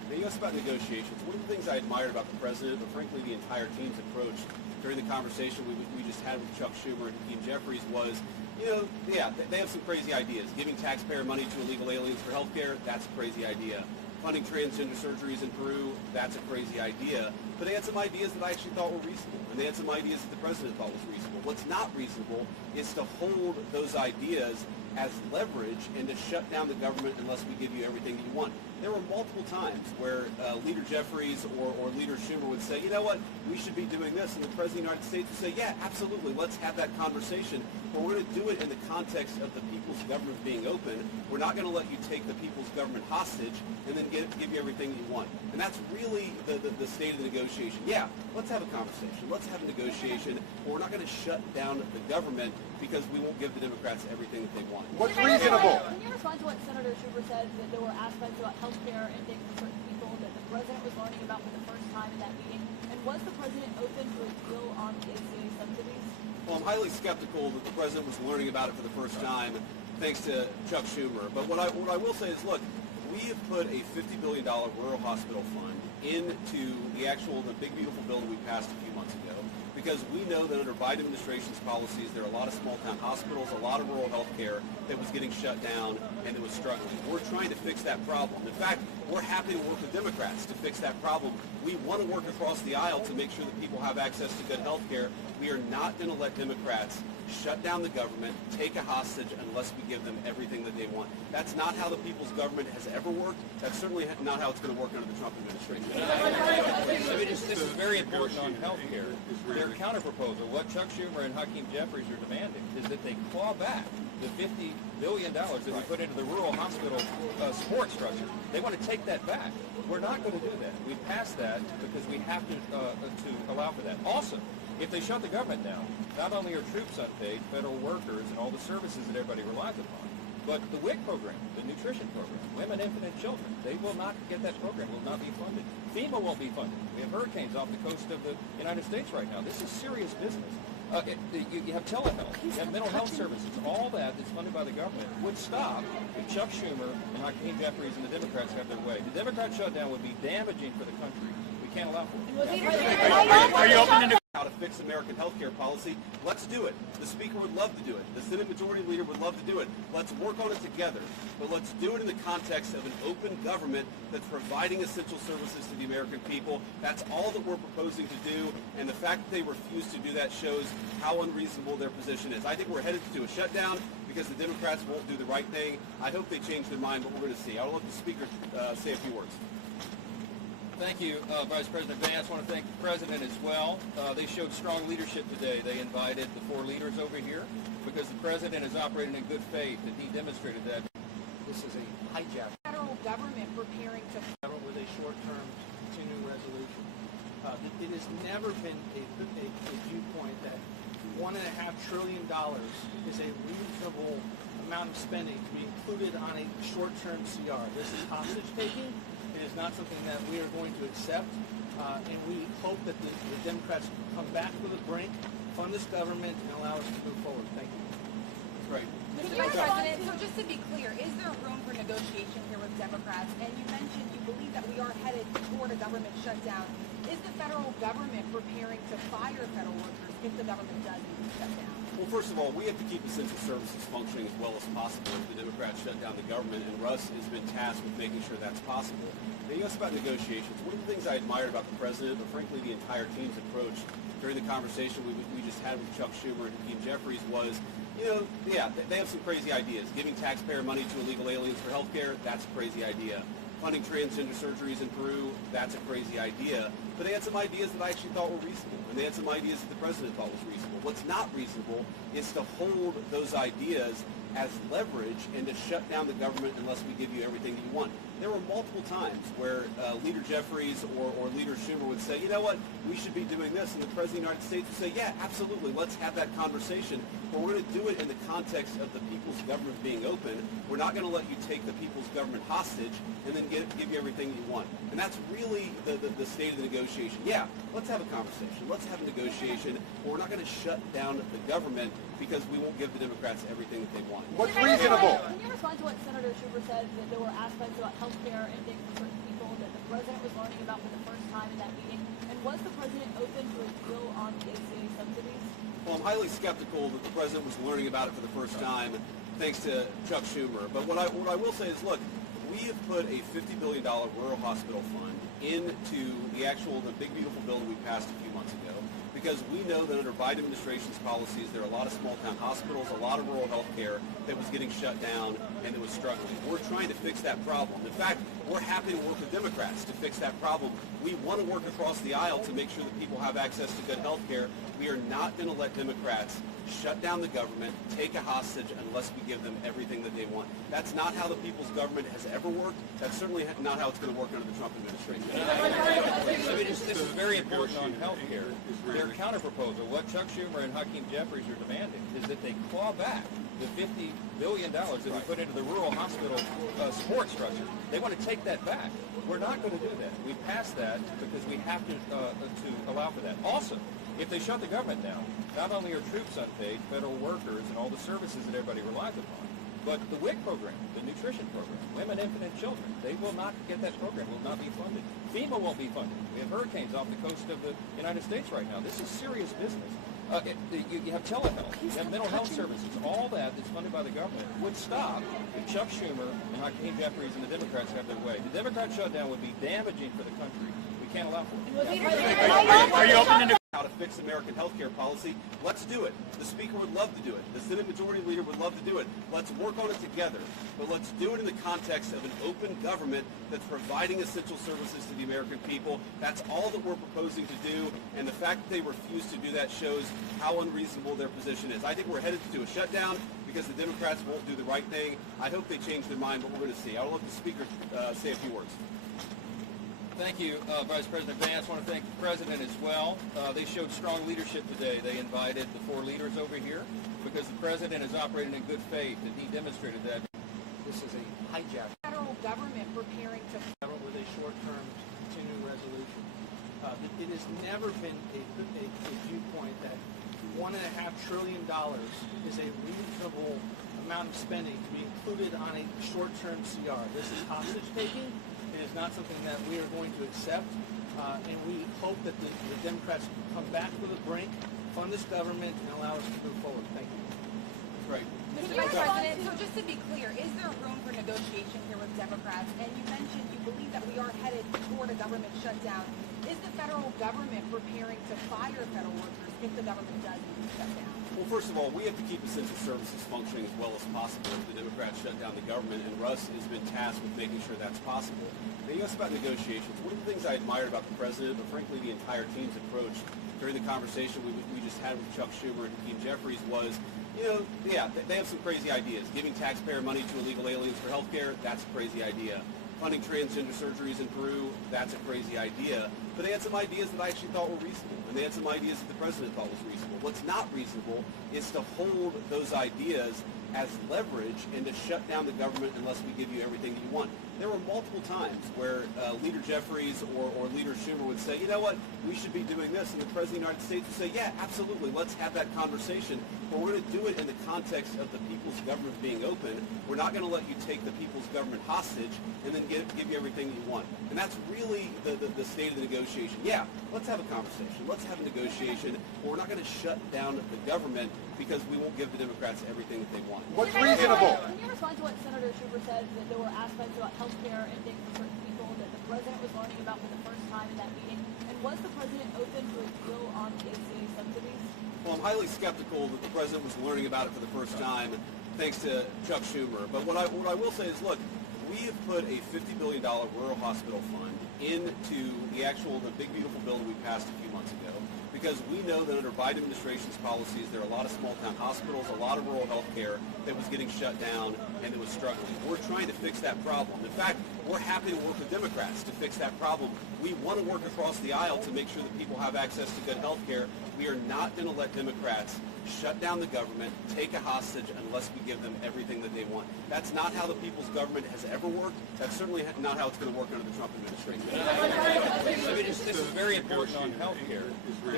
Now, you asked about negotiations. One of the things I admired about the president, but frankly the entire team's approach during the conversation we just had with Chuck Schumer and Jeffries was, yeah, they have some crazy ideas. Giving taxpayer money to illegal aliens for health care, that's a crazy idea. Funding transgender surgeries in Peru, that's a crazy idea. But they had some ideas that I actually thought were reasonable, and they had some ideas that the president thought was reasonable. What's not reasonable is to hold those ideas as leverage and to shut down the government unless we give you everything that you want. There were multiple times where Leader Jeffries or Leader Schumer would say, you know what, we should be doing this, and the President of the United States would say, yeah, absolutely, let's have that conversation, but we're going to do it in the context of the people's government being open. We're not going to let you take the people's government hostage and then give you everything you want. And that's really the state of the negotiation. Yeah, let's have a conversation. Let's have a negotiation, but we're not going to shut down the government because we won't give the Democrats everything that they want. What's reasonable? Can you respond to what Senator Schumer said, that there were aspects about health care and things for certain people that the president was learning about for the first time in that meeting? And was the president open to a deal on the ACA subsidies? Well, I'm highly skeptical that the president was learning about it for the first time, thanks to Chuck Schumer. But what I will say is, look, we have put a $50 billion rural hospital fund into the big beautiful bill that we passed a few months ago, because we know that under Biden administration's policies, there are a lot of small town hospitals, a lot of rural health care that was getting shut down and that was struggling. We're trying to fix that problem. In fact, we're happy to work with Democrats to fix that problem. We want to work across the aisle to make sure that people have access to good health care. We are not going to let Democrats shut down the government, take a hostage unless we give them everything that they want. That's not how the people's government has ever worked. That's certainly not how it's going to work under the Trump administration. This is very important on health care. Their counterproposal, what Chuck Schumer and Hakeem Jeffries are demanding, is that they claw back the $50 billion that we put into the rural hospital support structure. They want to take that back. We're not going to do that. We passed that because we have to allow for that. Also, if they shut the government down, not only are troops unpaid, federal workers, and all the services that everybody relies upon, but the WIC program, the nutrition program, women, infant, and children, they will not get that program, will not be funded. FEMA won't be funded. We have hurricanes off the coast of the United States right now. This is serious business. You have telehealth, you have mental health services, all that's funded by the government would stop if Chuck Schumer and Hakeem Jeffries and the Democrats have their way. The Democrat shutdown would be damaging for the country. We can't allow for it. Are you open to how to fix American health care policy? Let's do it. The Speaker would love to do it. The Senate Majority Leader would love to do it. Let's work on it together. But let's do it in the context of an open government that's providing essential services to the American people. That's all that we're proposing to do. And the fact that they refuse to do that shows how unreasonable their position is. I think we're headed to a shutdown because the Democrats won't do the right thing. I hope they change their mind, but we're going to see. I'll let the Speaker say a few words. Thank you, Vice President Vance. I want to thank the President as well. They showed strong leadership today. They invited the four leaders over here because the President is operating in good faith, and he demonstrated that. This is a hijack. Federal government preparing to with a short-term continuing resolution. It has never been a viewpoint that $1.5 trillion is a reasonable amount of spending to be included on a short-term CR. This is hostage taking. It is not something that we are going to accept, and we hope that the Democrats come back to the brink, fund this government, and allow us to move forward. Thank you. Right. Mr. President, so just to be clear, is there room for negotiation here with Democrats? And you mentioned you believe that we are headed toward a government shutdown. Is the federal government preparing to fire federal workers if the government does need to shut down? Well, first of all, we have to keep essential services functioning as well as possible if the Democrats shut down the government, and Russ has been tasked with making sure that's possible. Now, you asked about negotiations. One of the things I admired about the president, but frankly the entire team's approach during the conversation we just had with Chuck Schumer and Hakeem Jeffries was, yeah, they have some crazy ideas. Giving taxpayer money to illegal aliens for health care, that's a crazy idea. Funding transgender surgeries in Peru, that's a crazy idea. But they had some ideas that I actually thought were reasonable, and they had some ideas that the president thought was reasonable. What's not reasonable is to hold those ideas as leverage and to shut down the government unless we give you everything that you want. There were multiple times where Leader Jeffries or Leader Schumer would say, you know what, we should be doing this, and the President of the United States would say, yeah, absolutely, let's have that conversation, but we're going to do it in the context of the people's government being open. We're not going to let you take the people's government hostage and then give you everything you want. And that's really the state of the negotiation. Yeah, let's have a conversation. Let's have a negotiation, but we're not going to shut down the government because we won't give the Democrats everything that they want. What's reasonable? Can you respond to what Senator Schumer said, that there were aspects about health care and things for certain people that the president was learning about for the first time in that meeting? And was the president open to a deal on the ACA subsidies? Well, I'm highly skeptical that the president was learning about it for the first time, thanks to Chuck Schumer. But what I will say is, look, we have put a $50 billion rural hospital fund into the big beautiful bill that we passed a few months ago, because we know that under Biden administration's policies, there are a lot of small town hospitals, a lot of rural health care that was getting shut down and that was struggling. We're trying to fix that problem. In fact, we're happy to work with Democrats to fix that problem. We want to work across the aisle to make sure that people have access to good health care. We are not going to let Democrats shut down the government, take a hostage, unless we give them everything that they want. That's not how the people's government has ever worked. That's certainly not how it's going to work under the Trump administration. This is very important on health care. Their counterproposal, what Chuck Schumer and Hakeem Jeffries are demanding, is that they claw back the $50 billion that we put into the rural hospital support structure. They want to take that back. We're not going to do that. We passed that because we have to allow for that. Also, if they shut the government down, not only are troops unpaid, federal workers, and all the services that everybody relies upon, but the WIC program, the nutrition program, Women, Infant, and Children, they will not get that program, will not be funded. FEMA won't be funded. We have hurricanes off the coast of the United States right now. This is serious business. You have telehealth, you have mental health services, all that that's funded by the government would stop if Chuck Schumer and Hakeem Jeffries and the Democrats have their way. The Democrat shutdown would be damaging for the country. We can't allow for it. Are you open to how to fix American health care policy? Let's do it. The Speaker would love to do it. The Senate Majority Leader would love to do it. Let's work on it together. But let's do it in the context of an open government that's providing essential services to the American people. That's all that we're proposing to do. And the fact that they refuse to do that shows how unreasonable their position is. I think we're headed to a shutdown because the Democrats won't do the right thing. I hope they change their mind, but we're going to see. I'll let the Speaker say a few words. Thank you, Vice President Vance. I want to thank the President as well. They showed strong leadership today. They invited the 4 leaders over here because the President is operating in good faith, and he demonstrated that. This is a hijack. Federal government preparing to With a short-term continuing resolution. It has never been a viewpoint that $1.5 trillion is a reasonable amount of spending to be included on a short-term CR. This is hostage-taking. It is not something that we are going to accept, and we hope that the Democrats come back to the brink, fund this government, and allow us to move forward. Thank you. Right. Mr. President, so just to be clear, is there room for negotiation here with Democrats? And you mentioned you believe that we are headed toward a government shutdown. Is the federal government preparing to fire federal workers if the government does shut down? Well, first of all, we have to keep essential services functioning as well as possible if the Democrats shut down the government, and Russ has been tasked with making sure that's possible. Now, you asked about negotiations. One of the things I admired about the President, but frankly the entire team's approach during the conversation we just had with Chuck Schumer and Hakeem Jeffries was, they have some crazy ideas. Giving taxpayer money to illegal aliens for health care, that's a crazy idea. Funding transgender surgeries in Peru, that's a crazy idea. But they had some ideas that I actually thought were reasonable, and they had some ideas that the President thought was reasonable. What's not reasonable is to hold those ideas as leverage and to shut down the government unless we give you everything that you want. There were multiple times where Leader Jeffries or Leader Schumer would say, you know what, we should be doing this, and the President of the United States would say, yeah, absolutely, let's have that conversation, but we're going to do it in the context of the people's government being open. We're not going to let you take the people's government hostage and then give you everything that you want. And that's really the state of the negotiation. Yeah, let's have a conversation. Let's have a negotiation, but we're not going to shut down the government because we won't give the Democrats everything that they want. What's reasonable? Can you respond to what Senator Schumer said, that there were aspects about health care and things for certain people that the President was learning about for the first time in that meeting? And was the President open to a deal on the ACA subsidies? Well, I'm highly skeptical that the President was learning about it for the first time, thanks to Chuck Schumer. But what I will say is, look, we have put a $50 billion rural hospital fund into the big beautiful bill that we passed a few months ago, because we know that under Biden administration's policies, there are a lot of small town hospitals, a lot of rural health care that was getting shut down and that was struggling. We're trying to fix that problem. In fact, we're happy to work with Democrats to fix that problem. We want to work across the aisle to make sure that people have access to good health care. We are not going to let Democrats shut down the government, take a hostage unless we give them everything that they want. That's not how the people's government has ever worked. That's certainly not how it's going to work under the Trump administration. This is very important on health care.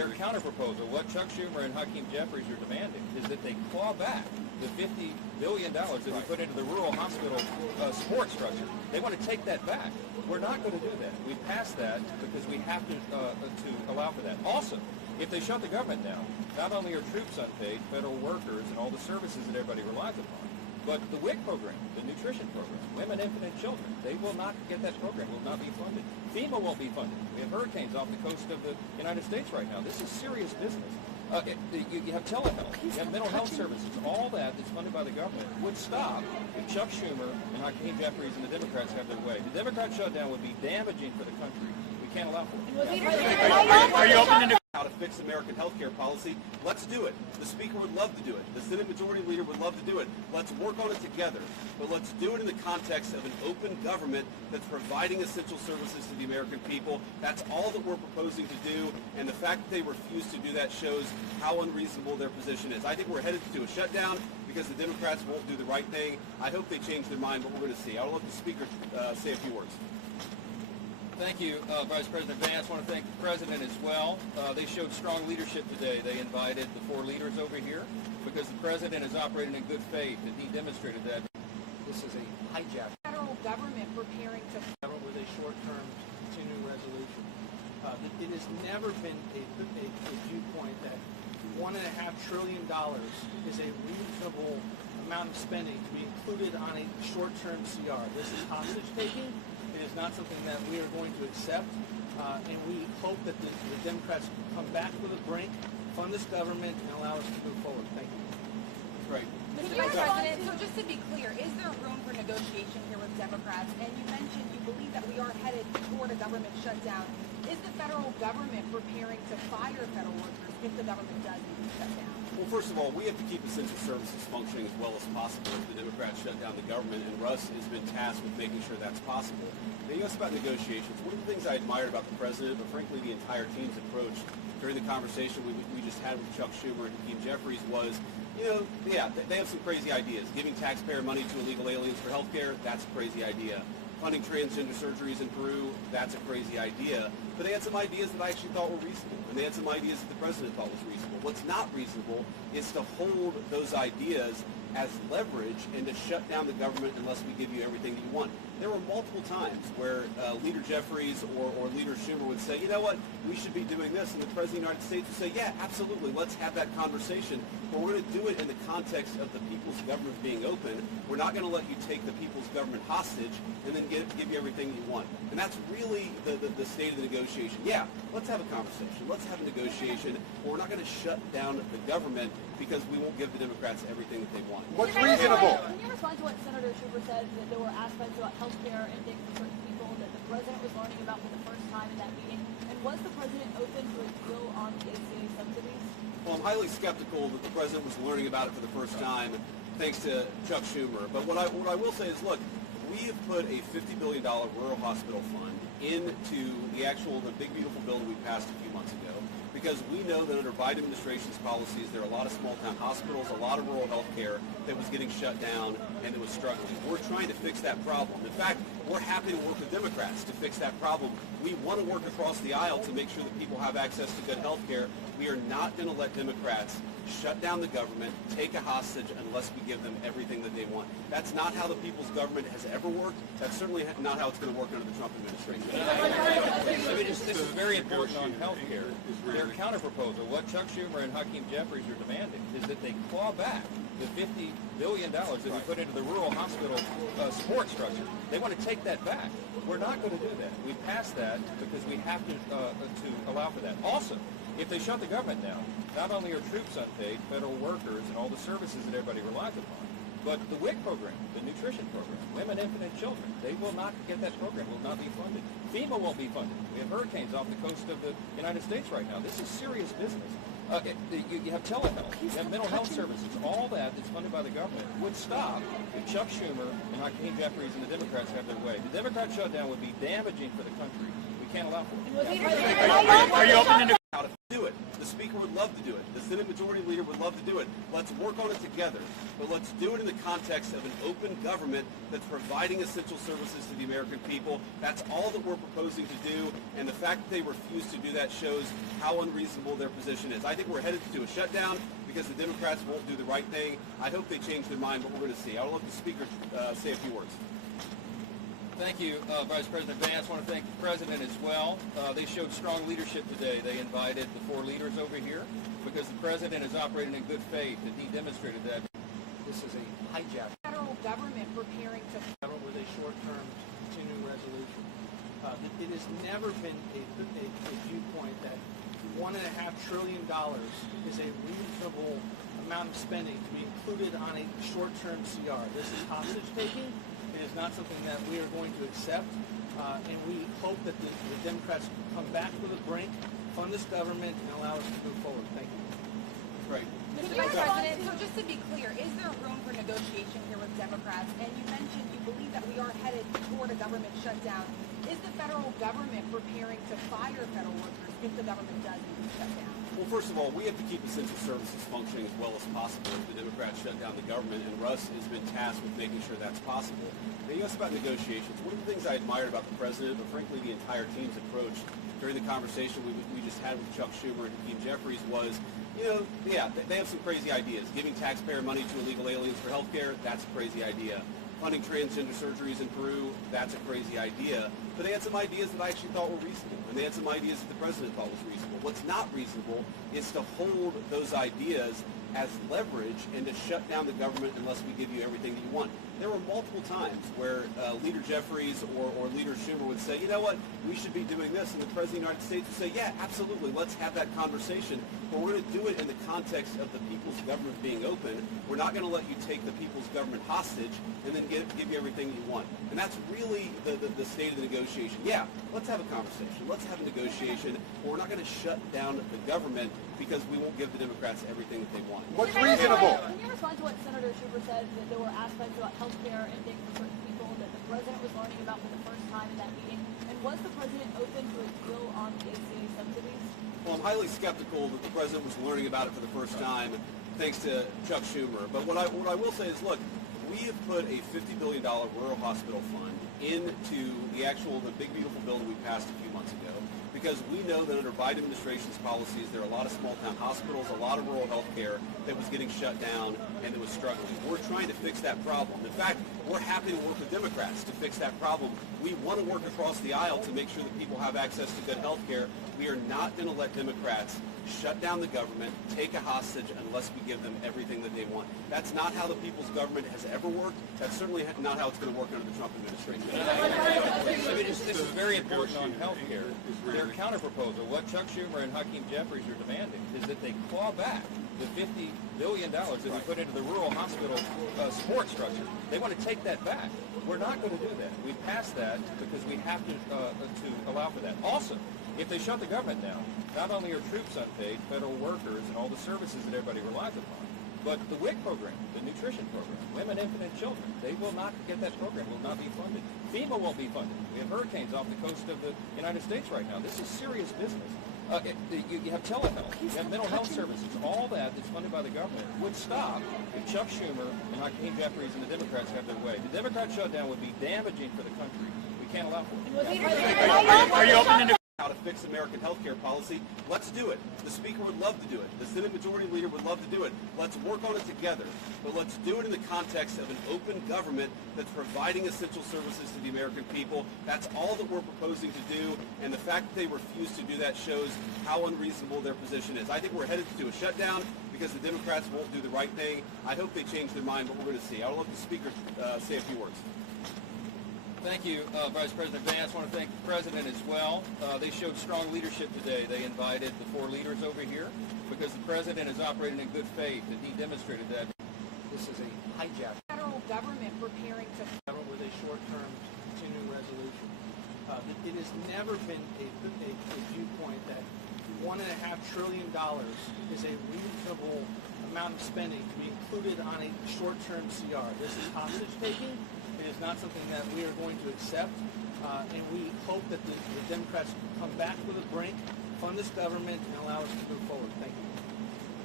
their counterproposal, what Chuck Schumer and Hakeem Jeffries are demanding, is that they claw back the $50 billion that we put into the rural hospital support structure. They want to take that back. We're not going to do that. We passed that because we have to allow for that. Also, if they shut the government down, not only are troops unpaid, federal workers, and all the services that everybody relies upon, but the WIC program, the nutrition program, women, infant, and children, they will not get that program, will not be funded. FEMA won't be funded. We have hurricanes off the coast of the United States right now. This is serious business. You have telehealth, you have mental health services, all that that's funded by the government would stop if Chuck Schumer and Hakeem Jeffries and the Democrats have their way. The Democrat shutdown would be damaging for the country. We can't allow for it. Are you open to how to fix American health care policy? Let's do it. The Speaker would love to do it. The Senate Majority Leader would love to do it. Let's work on it together. But let's do it in the context of an open government that's providing essential services to the American people. That's all that we're proposing to do. And the fact that they refuse to do that shows how unreasonable their position is. I think we're headed to a shutdown because the Democrats won't do the right thing. I hope they change their mind, but we're going to see. I'll let the Speaker say a few words. Thank you, Vice President Vance. I want to thank the President as well. They showed strong leadership today. They invited the 4 leaders over here because the President is operating in good faith, and he demonstrated that. This is a hijack. Federal government preparing to With a short-term continuing resolution. It has never been a viewpoint that $1.5 trillion is a reasonable amount of spending to be included on a short-term CR. This is hostage taking. It is not something that we are going to accept, and we hope that the Democrats come back to the brink, fund this government, and allow us to move forward. Thank you. Great. Mr. President, so just to be clear, is there room for negotiation here with Democrats? And you mentioned you believe that we are headed toward a government shutdown. Is the federal government preparing to fire federal workers if the government does shut down? Well, first of all, we have to keep essential services functioning as well as possible if the Democrats shut down the government, and Russ has been tasked with making sure that's possible. Now, you asked about negotiations. One of the things I admired about the President, but frankly the entire team's approach during the conversation we just had with Chuck Schumer and Hakeem Jeffries was, they have some crazy ideas. Giving taxpayer money to illegal aliens for health care, that's a crazy idea. Funding transgender surgeries in Peru, that's a crazy idea. But they had some ideas that I actually thought were reasonable, and they had some ideas that the President thought was reasonable. What's not reasonable is to hold those ideas as leverage and to shut down the government unless we give you everything that you want. There were multiple times where Leader Jeffries or Leader Schumer would say, you know what, we should be doing this, and the President of the United States would say, yeah, absolutely, let's have that conversation, but we're going to do it in the context of the people's government being open. We're not going to let you take the people's government hostage and then give you everything you want. And that's really the state of the negotiation. Yeah, let's have a conversation. Let's have a negotiation, but we're not going to shut down the government because we won't give the Democrats everything that they want. What's reasonable? Can you respond to what Senator Schumer said, that there were aspects about health care and things for certain people that the President was learning about for the first time in that meeting? And was the President open to a deal on the ACA subsidies? Well, I'm highly skeptical that the President was learning about it for the first time thanks to Chuck Schumer. But what I will say is, look, we have put a $50 billion rural hospital fund into the big, beautiful bill that we passed a few months ago, because we know that under Biden administration's policies, there are a lot of small-town hospitals, a lot of rural health care that was getting shut down and that was struggling. We're trying to fix that problem. In fact, we're happy to work with Democrats to fix that problem. We want to work across the aisle to make sure that people have access to good health care. We are not going to let Democrats shut down the government, take a hostage unless we give them everything that they want. That's not how the people's government has ever worked. That's certainly not how it's going to work under the Trump administration. This is very important on health care. Their counterproposal, what Chuck Schumer and Hakeem Jeffries are demanding, is that they claw back the $50 billion that we put into the rural hospital support structure. They want to take that back. We're not going to do that. We passed that because we have to allow for that. Also, if they shut the government down, not only are troops unpaid, federal workers, and all the services that everybody relies upon, but the WIC program, the nutrition program, women, infant, and children, they will not get that program, will not be funded. FEMA won't be funded. We have hurricanes off the coast of the United States right now. This is serious business. You have telehealth, you have mental health services, all that that's funded by the government would stop if Chuck Schumer and Hakeem Jeffries and the Democrats have their way. The Democrat shutdown would be damaging for the country. We can't allow for it. Are you open to how to do it? The Speaker would love to do it. The Senate Majority Leader would love to do it. Let's work on it together. But let's do it in the context of an open government that's providing essential services to the American people. That's all that we're proposing to do. And the fact that they refuse to do that shows how unreasonable their position is. I think we're headed to a shutdown because the Democrats won't do the right thing. I hope they change their mind, but we're going to see. I'll let the Speaker say a few words. Thank you, Vice President Vance. I want to thank the President as well. They showed strong leadership today. They invited the 4 leaders over here because the President is operating in good faith, and he demonstrated that. This is a hijack. Federal government preparing to With a short-term continuing resolution. It has never been a viewpoint that $1.5 trillion is a reasonable amount of spending to be included on a short-term CR. This is hostage taking. It is not something that we are going to accept, and we hope that the Democrats come back to the brink, fund this government, and allow us to move forward. Thank you. Right. Mr. Vice President, so just to be clear, is there room for negotiation here with Democrats? And you mentioned you believe that we are headed toward a government shutdown. Is the federal government preparing to fire federal workers if the government does shut down? Well, first of all, we have to keep essential services functioning as well as possible if the Democrats shut down the government, and Russ has been tasked with making sure that's possible. Now, you asked about negotiations. One of the things I admired about the President, but frankly the entire team's approach during the conversation we just had with Chuck Schumer and Jeffries was, they have some crazy ideas. Giving taxpayer money to illegal aliens for health care, that's a crazy idea. Funding transgender surgeries in Peru, that's a crazy idea. But they had some ideas that I actually thought were reasonable, and they had some ideas that the President thought was reasonable. What's not reasonable is to hold those ideas as leverage and to shut down the government unless we give you everything that you want. There were multiple times where Leader Jeffries or Leader Schumer would say, you know what, we should be doing this, and the President of the United States would say, yeah, absolutely, let's have that conversation, but we're going to do it in the context of the people's government being open. We're not going to let you take the people's government hostage and then give you everything you want. And that's really the state of the negotiation. Yeah, let's have a conversation. Let's have a negotiation, but we're not going to shut down the government because we won't give the Democrats everything that they want. What's reasonable? Can you respond to what Senator Schumer said, that there were aspects about health care and things for certain people that the President was learning about for the first time in that meeting? And was the President open to a deal on the ACA subsidies? Well, I'm highly skeptical that the President was learning about it for the first time thanks to Chuck Schumer. But what I will say is, look, we have put a $50 billion rural hospital fund into the big, beautiful bill that we passed a few months ago, because we know that under Biden administration's policies, there are a lot of small-town hospitals, a lot of rural health care that was getting shut down and that was struggling. We're trying to fix that problem. In fact, we're happy to work with Democrats to fix that problem. We want to work across the aisle to make sure that people have access to good health care. We are not going to let Democrats shut down the government, take a hostage unless we give them everything that they want. That's not how the people's government has ever worked. That's certainly not how it's going to work under the Trump administration. This is very important on health care. Their counterproposal, what Chuck Schumer and Jeffries are demanding, is that they claw back the $50 billion that we put into the rural hospital support structure. They want to take that back. We're not going to do that. We passed that because we have to allow for that. Also, if they shut the government down, not only are troops unpaid, federal workers, and all the services that everybody relies upon, but the WIC program, the nutrition program, women, infant, and children, they will not get that program, will not be funded. FEMA won't be funded. We have hurricanes off the coast of the United States right now. This is serious business. You have telehealth, you have mental health services, all that's funded by the government would stop if Chuck Schumer and Jeffries and the Democrats have their way. The Democrat shutdown would be damaging for the country. We can't allow for it. Are you open to how to fix American health care policy? Let's do it. The Speaker would love to do it. The Senate Majority Leader would love to do it. Let's work on it together. But let's do it in the context of an open government that's providing essential services to the American people. That's all that we're proposing to do. And the fact that they refuse to do that shows how unreasonable their position is. I think we're headed to a shutdown because the Democrats won't do the right thing. I hope they change their mind, but we're going to see. I'll let the Speaker say a few words. Thank you, Vice President Vance. I want to thank the President as well. They showed strong leadership today. They invited the 4 leaders over here because the President is operating in good faith, and he demonstrated that. This is a hijack. Federal government preparing to With a short-term continuing resolution. It has never been a viewpoint that $1.5 trillion is a reasonable amount of spending to be included on a short-term CR. This is hostage taking. It is not something that we are going to accept, and we hope that the Democrats come back to the brink, fund this government, and allow us to move forward. Thank you.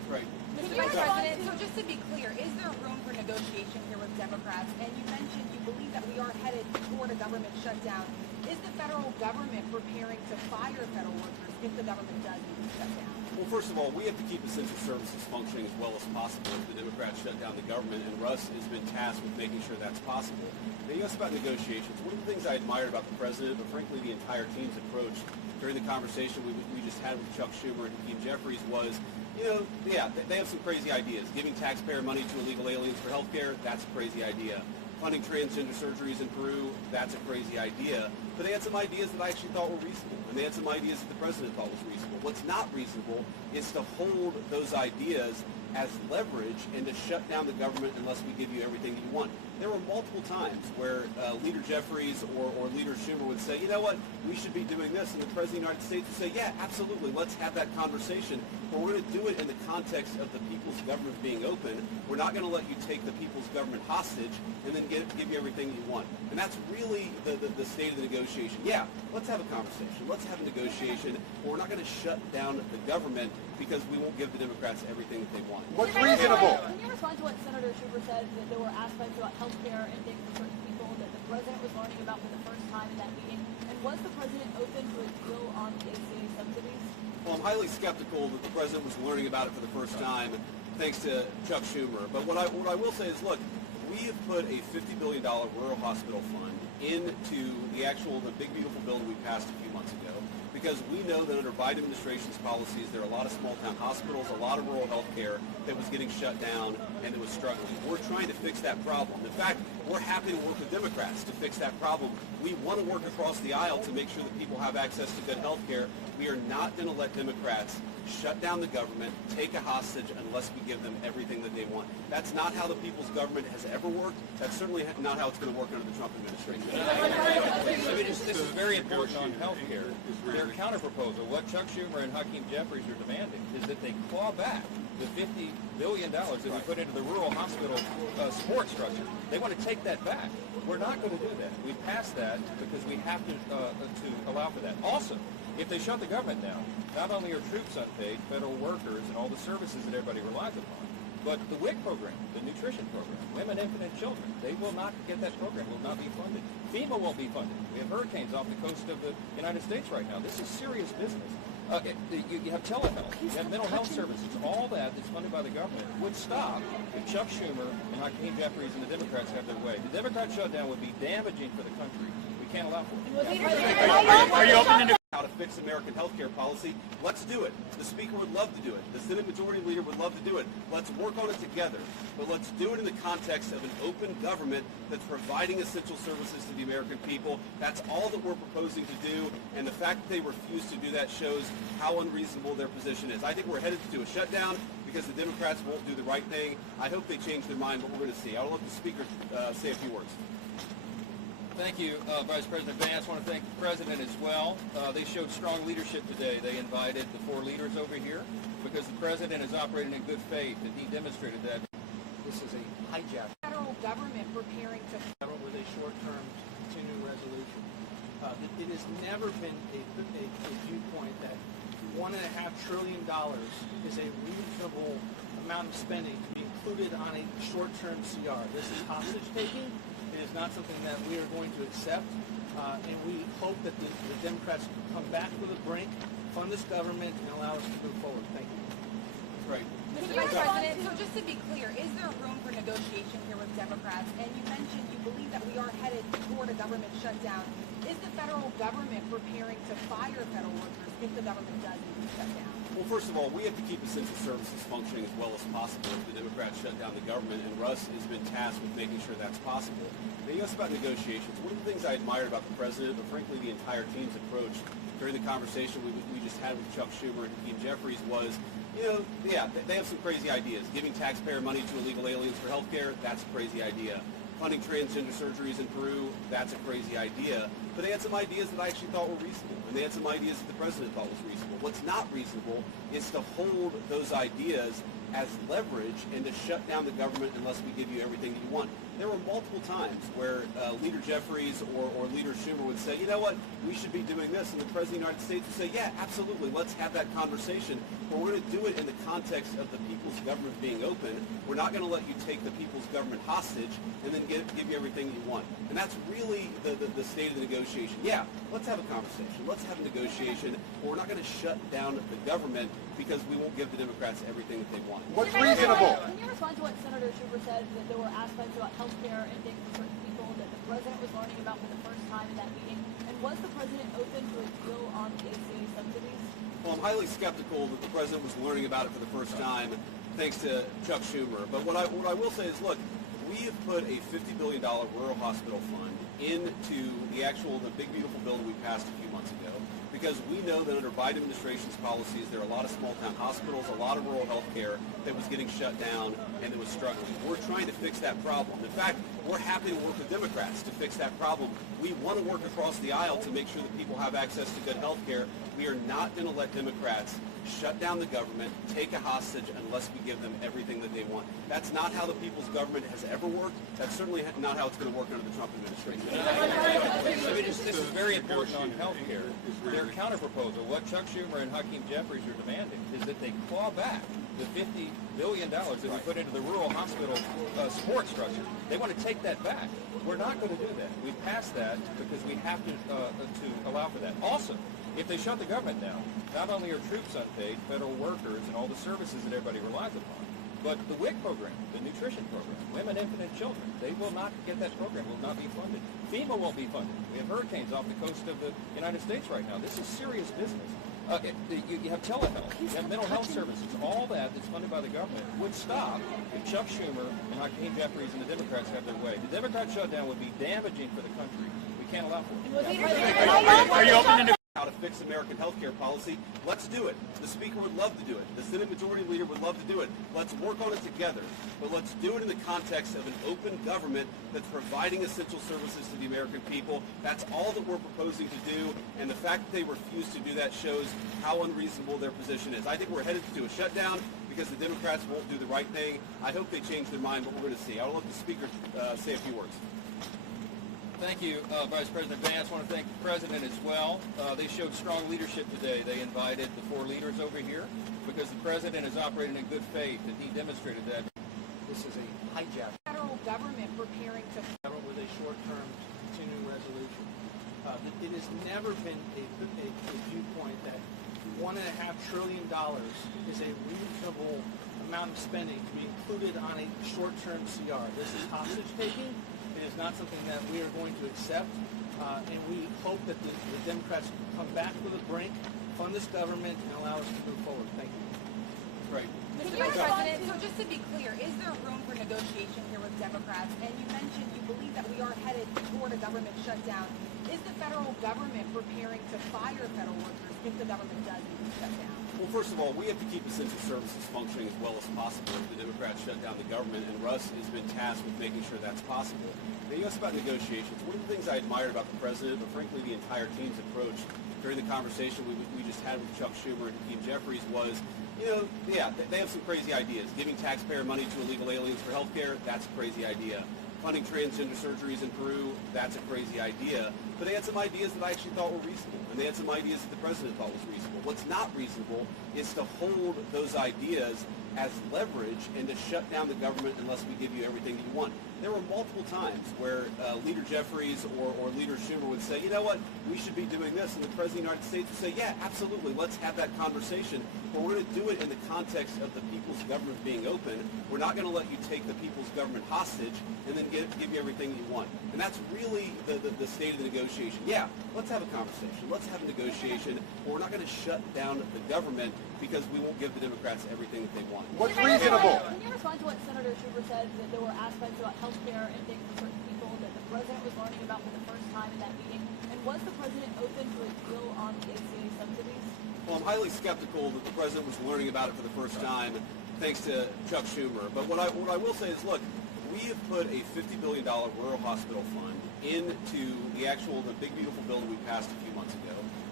Right. Mr. Vice President, so just to be clear, is there room for negotiation here with Democrats? And you mentioned you believe that we are headed toward a government shutdown. Is the federal government preparing to fire federal workers if the government does need to shut down? Well, first of all, we have to keep essential services functioning as well as possible if the Democrats shut down the government, and Russ has been tasked with making sure that's possible. Now, you asked about negotiations. One of the things I admired about the president, but frankly the entire team's approach during the conversation we just had with Chuck Schumer and Jeffries was, yeah, they have some crazy ideas. Giving taxpayer money to illegal aliens for health care, that's a crazy idea. Funding transgender surgeries in Peru, that's a crazy idea. But they had some ideas that I actually thought were reasonable, and they had some ideas that the president thought was reasonable. What's not reasonable is to hold those ideas as leverage and to shut down the government unless we give you everything that you want. There were multiple times where Leader Jeffries or Leader Schumer would say, you know what, we should be doing this, and the President of the United States would say, yeah, absolutely, let's have that conversation, but we're going to do it in the context of the people's government being open. We're not going to let you take the people's government hostage and then give you everything you want. And that's really the state of the negotiation. Yeah, let's have a conversation. Let's have a negotiation, but we're not going to shut down the government because we won't give the Democrats everything that they want. What's reasonable? Can you respond to what Senator Schumer said, that there were aspects about health care and things for certain people that the president was learning about for the first time in that meeting? And was the president open to a deal on the ACA subsidies? Well, I'm highly skeptical that the president was learning about it for the first time, thanks to Chuck Schumer. But what I will say is, look, we have put a $50 billion rural hospital fund into the big beautiful bill that we passed a few months ago, because we know that under Biden administration's policies, there are a lot of small-town hospitals, a lot of rural health care that was getting shut down and that was struggling. We're trying to fix that problem. In fact, we're happy to work with Democrats to fix that problem. We want to work across the aisle to make sure that people have access to good health care. We are not going to let Democrats shut down the government, take a hostage, unless we give them everything that they want. That's not how the people's government has ever worked. That's certainly not how it's going to work under the Trump administration. This is very important on health care. Their counterproposal, what Chuck Schumer and Jeffries are demanding, is that they claw back the $50 billion that we put into the rural hospital support structure. They want to take that back. We're not going to do that. We passed that because we have to allow for that. Also, if they shut the government down, not only are troops unpaid, federal workers, and all the services that everybody relies upon, but the WIC program, the nutrition program, women, infant, and children, they will not get that program, will not be funded. FEMA won't be funded. We have hurricanes off the coast of the United States right now. This is serious business. You have telehealth, you have mental health services, all that's funded by the government would stop if Chuck Schumer and Jeffries and the Democrats have their way. The Democrat shutdown would be damaging for the country. We can't allow for it. Are you open to how to fix American health care policy? Let's do it. The Speaker would love to do it. The Senate Majority Leader would love to do it. Let's work on it together. But let's do it in the context of an open government that's providing essential services to the American people. That's all that we're proposing to do. And the fact that they refuse to do that shows how unreasonable their position is. I think we're headed to a shutdown because the Democrats won't do the right thing. I hope they change their mind, but we're going to see. I'll let the Speaker say a few words. Thank you, Vice President Vance. I want to thank the President as well. They showed strong leadership today. They invited the four leaders over here because the President is operating in good faith, and he demonstrated that. This is a hijack. Federal government preparing to With a short-term continuing resolution. It has never been a viewpoint that $1.5 trillion is a reasonable amount of spending to be included on a short-term CR. This is hostage taking. It is not something that we are going to accept, and we hope that the Democrats come back to the brink, fund this government, and allow us to move forward. Thank you. Right. Mr. Vice President, so just to be clear, is there room for negotiation here with Democrats? And you mentioned you believe that we are headed toward a government shutdown. Is the federal government preparing to fire federal workers if the government does need to shut down? Well, first of all, we have to keep essential services functioning as well as possible if the Democrats shut down the government, and Russ has been tasked with making sure that's possible. Now, you asked about negotiations. One of the things I admired about the president, but frankly the entire team's approach during the conversation we just had with Chuck Schumer and Jeffries was, yeah, they have some crazy ideas. Giving taxpayer money to illegal aliens for health care, that's a crazy idea. Funding transgender surgeries in Peru, that's a crazy idea. But they had some ideas that I actually thought were reasonable, and they had some ideas that the president thought was reasonable. What's not reasonable is to hold those ideas as leverage and to shut down the government unless we give you everything that you want. There were multiple times where Leader Jeffries or Leader Schumer would say, you know what, we should be doing this, and the President of the United States would say, yeah, absolutely, let's have that conversation, but we're going to do it in the context of the people's government being open. We're not going to let you take the people's government hostage and then give you everything you want. And that's really the state of the negotiation. Yeah, let's have a conversation, let's have a negotiation, but we're not going to shut down the government because we won't give the Democrats everything that they want. What's reasonable? Can you respond to what Senator Schumer said, that there were aspects about health care and things for certain people that the president was learning about for the first time in that meeting? And was the president open to a deal on the ACA subsidies? Well, I'm highly skeptical that the president was learning about it for the first time, thanks to Chuck Schumer. But what I will say is, look, we have put a $50 billion rural hospital fund into the big beautiful bill that we passed a few months ago, because we know that under Biden administration's policies, there are a lot of small town hospitals, a lot of rural health care that was getting shut down and that was struggling. We're trying to fix that problem. In fact, we're happy to work with Democrats to fix that problem. We want to work across the aisle to make sure that people have access to good health care. We are not going to let Democrats shut down the government, take a hostage unless we give them everything that they want. That's not how the people's government has ever worked. That's certainly not how it's going to work under the Trump administration. This is very important on health care. Their counterproposal, what Chuck Schumer and Hakeem Jeffries are demanding, is that they claw back the $50 billion that we put into the rural hospital support structure. They want to take that back. We're not going to do that. We passed that because we have to allow for that. Also, if they shut the government down, not only are troops unpaid, federal workers, and all the services that everybody relies upon, but the WIC program, the nutrition program, women, infant, and children, they will not get that program, will not be funded. FEMA won't be funded. We have hurricanes off the coast of the United States right now. This is serious business. You have telehealth, you have mental health services, all that's funded by the government would stop if Chuck Schumer and Hakeem Jeffries and the Democrats have their way. The Democrat shutdown would be damaging for the country. We can't allow for it. Are you open to how to fix American health care policy? Let's do it. The Speaker would love to do it. The Senate Majority Leader would love to do it. Let's work on it together. But let's do it in the context of an open government that's providing essential services to the American people. That's all that we're proposing to do. And the fact that they refuse to do that shows how unreasonable their position is. I think we're headed to a shutdown because the Democrats won't do the right thing. I hope they change their mind, but we're going to see. I'll let the Speaker say a few words. Thank you, Vice President Vance. I want to thank the President as well. They showed strong leadership today. They invited the 4 leaders over here because the President is operating in good faith, and he demonstrated that. This is a hijack. Federal government preparing to With a short-term continuing resolution. It has never been a viewpoint that $1.5 trillion is a reasonable amount of spending to be included on a short-term CR. This is hostage taking. It is not something that we are going to accept, and we hope that the Democrats come back to the brink, fund this government, and allow us to move forward. Thank you. Right. Mr. Vice President, so just to be clear, is there room for negotiation here with Democrats? And you mentioned you believe that we are headed toward a government shutdown. Is the federal government preparing to fire federal workers if the government does need to shut down? Well, first of all, we have to keep essential services functioning as well as possible if the Democrats shut down the government, and Russ has been tasked with making sure that's possible. Now, you asked about negotiations. One of the things I admired about the President, but frankly the entire team's approach during the conversation we just had with Chuck Schumer and Hakeem Jeffries was, they have some crazy ideas. Giving taxpayer money to illegal aliens for health care, that's a crazy idea. Funding transgender surgeries in Peru, that's a crazy idea. But they had some ideas that I actually thought were reasonable, and they had some ideas that the President thought was reasonable. What's not reasonable is to hold those ideas as leverage and to shut down the government unless we give you everything that you want. There were multiple times where Leader Jeffries or Leader Schumer would say, you know what, we should be doing this, and the President of the United States would say, yeah, absolutely, let's have that conversation, but we're going to do it in the context of the people's government being open. We're not going to let you take the people's government hostage and then give you everything you want. And that's really the state of the negotiation. Yeah, let's have a conversation, let's have a negotiation, but we're not going to shut down the government because we won't give the Democrats everything that they want. What's reasonable? Can you respond to what Senator Schumer said, that there were aspects about health care and things for certain people that the president was learning about for the first time in that meeting? And was the president open to a deal on the ACA subsidies? Well, I'm highly skeptical that the President was learning about it for the first time, thanks to Chuck Schumer. But what I will say is, look, we have put a $50 billion rural hospital fund into the big beautiful bill that we passed a few months ago,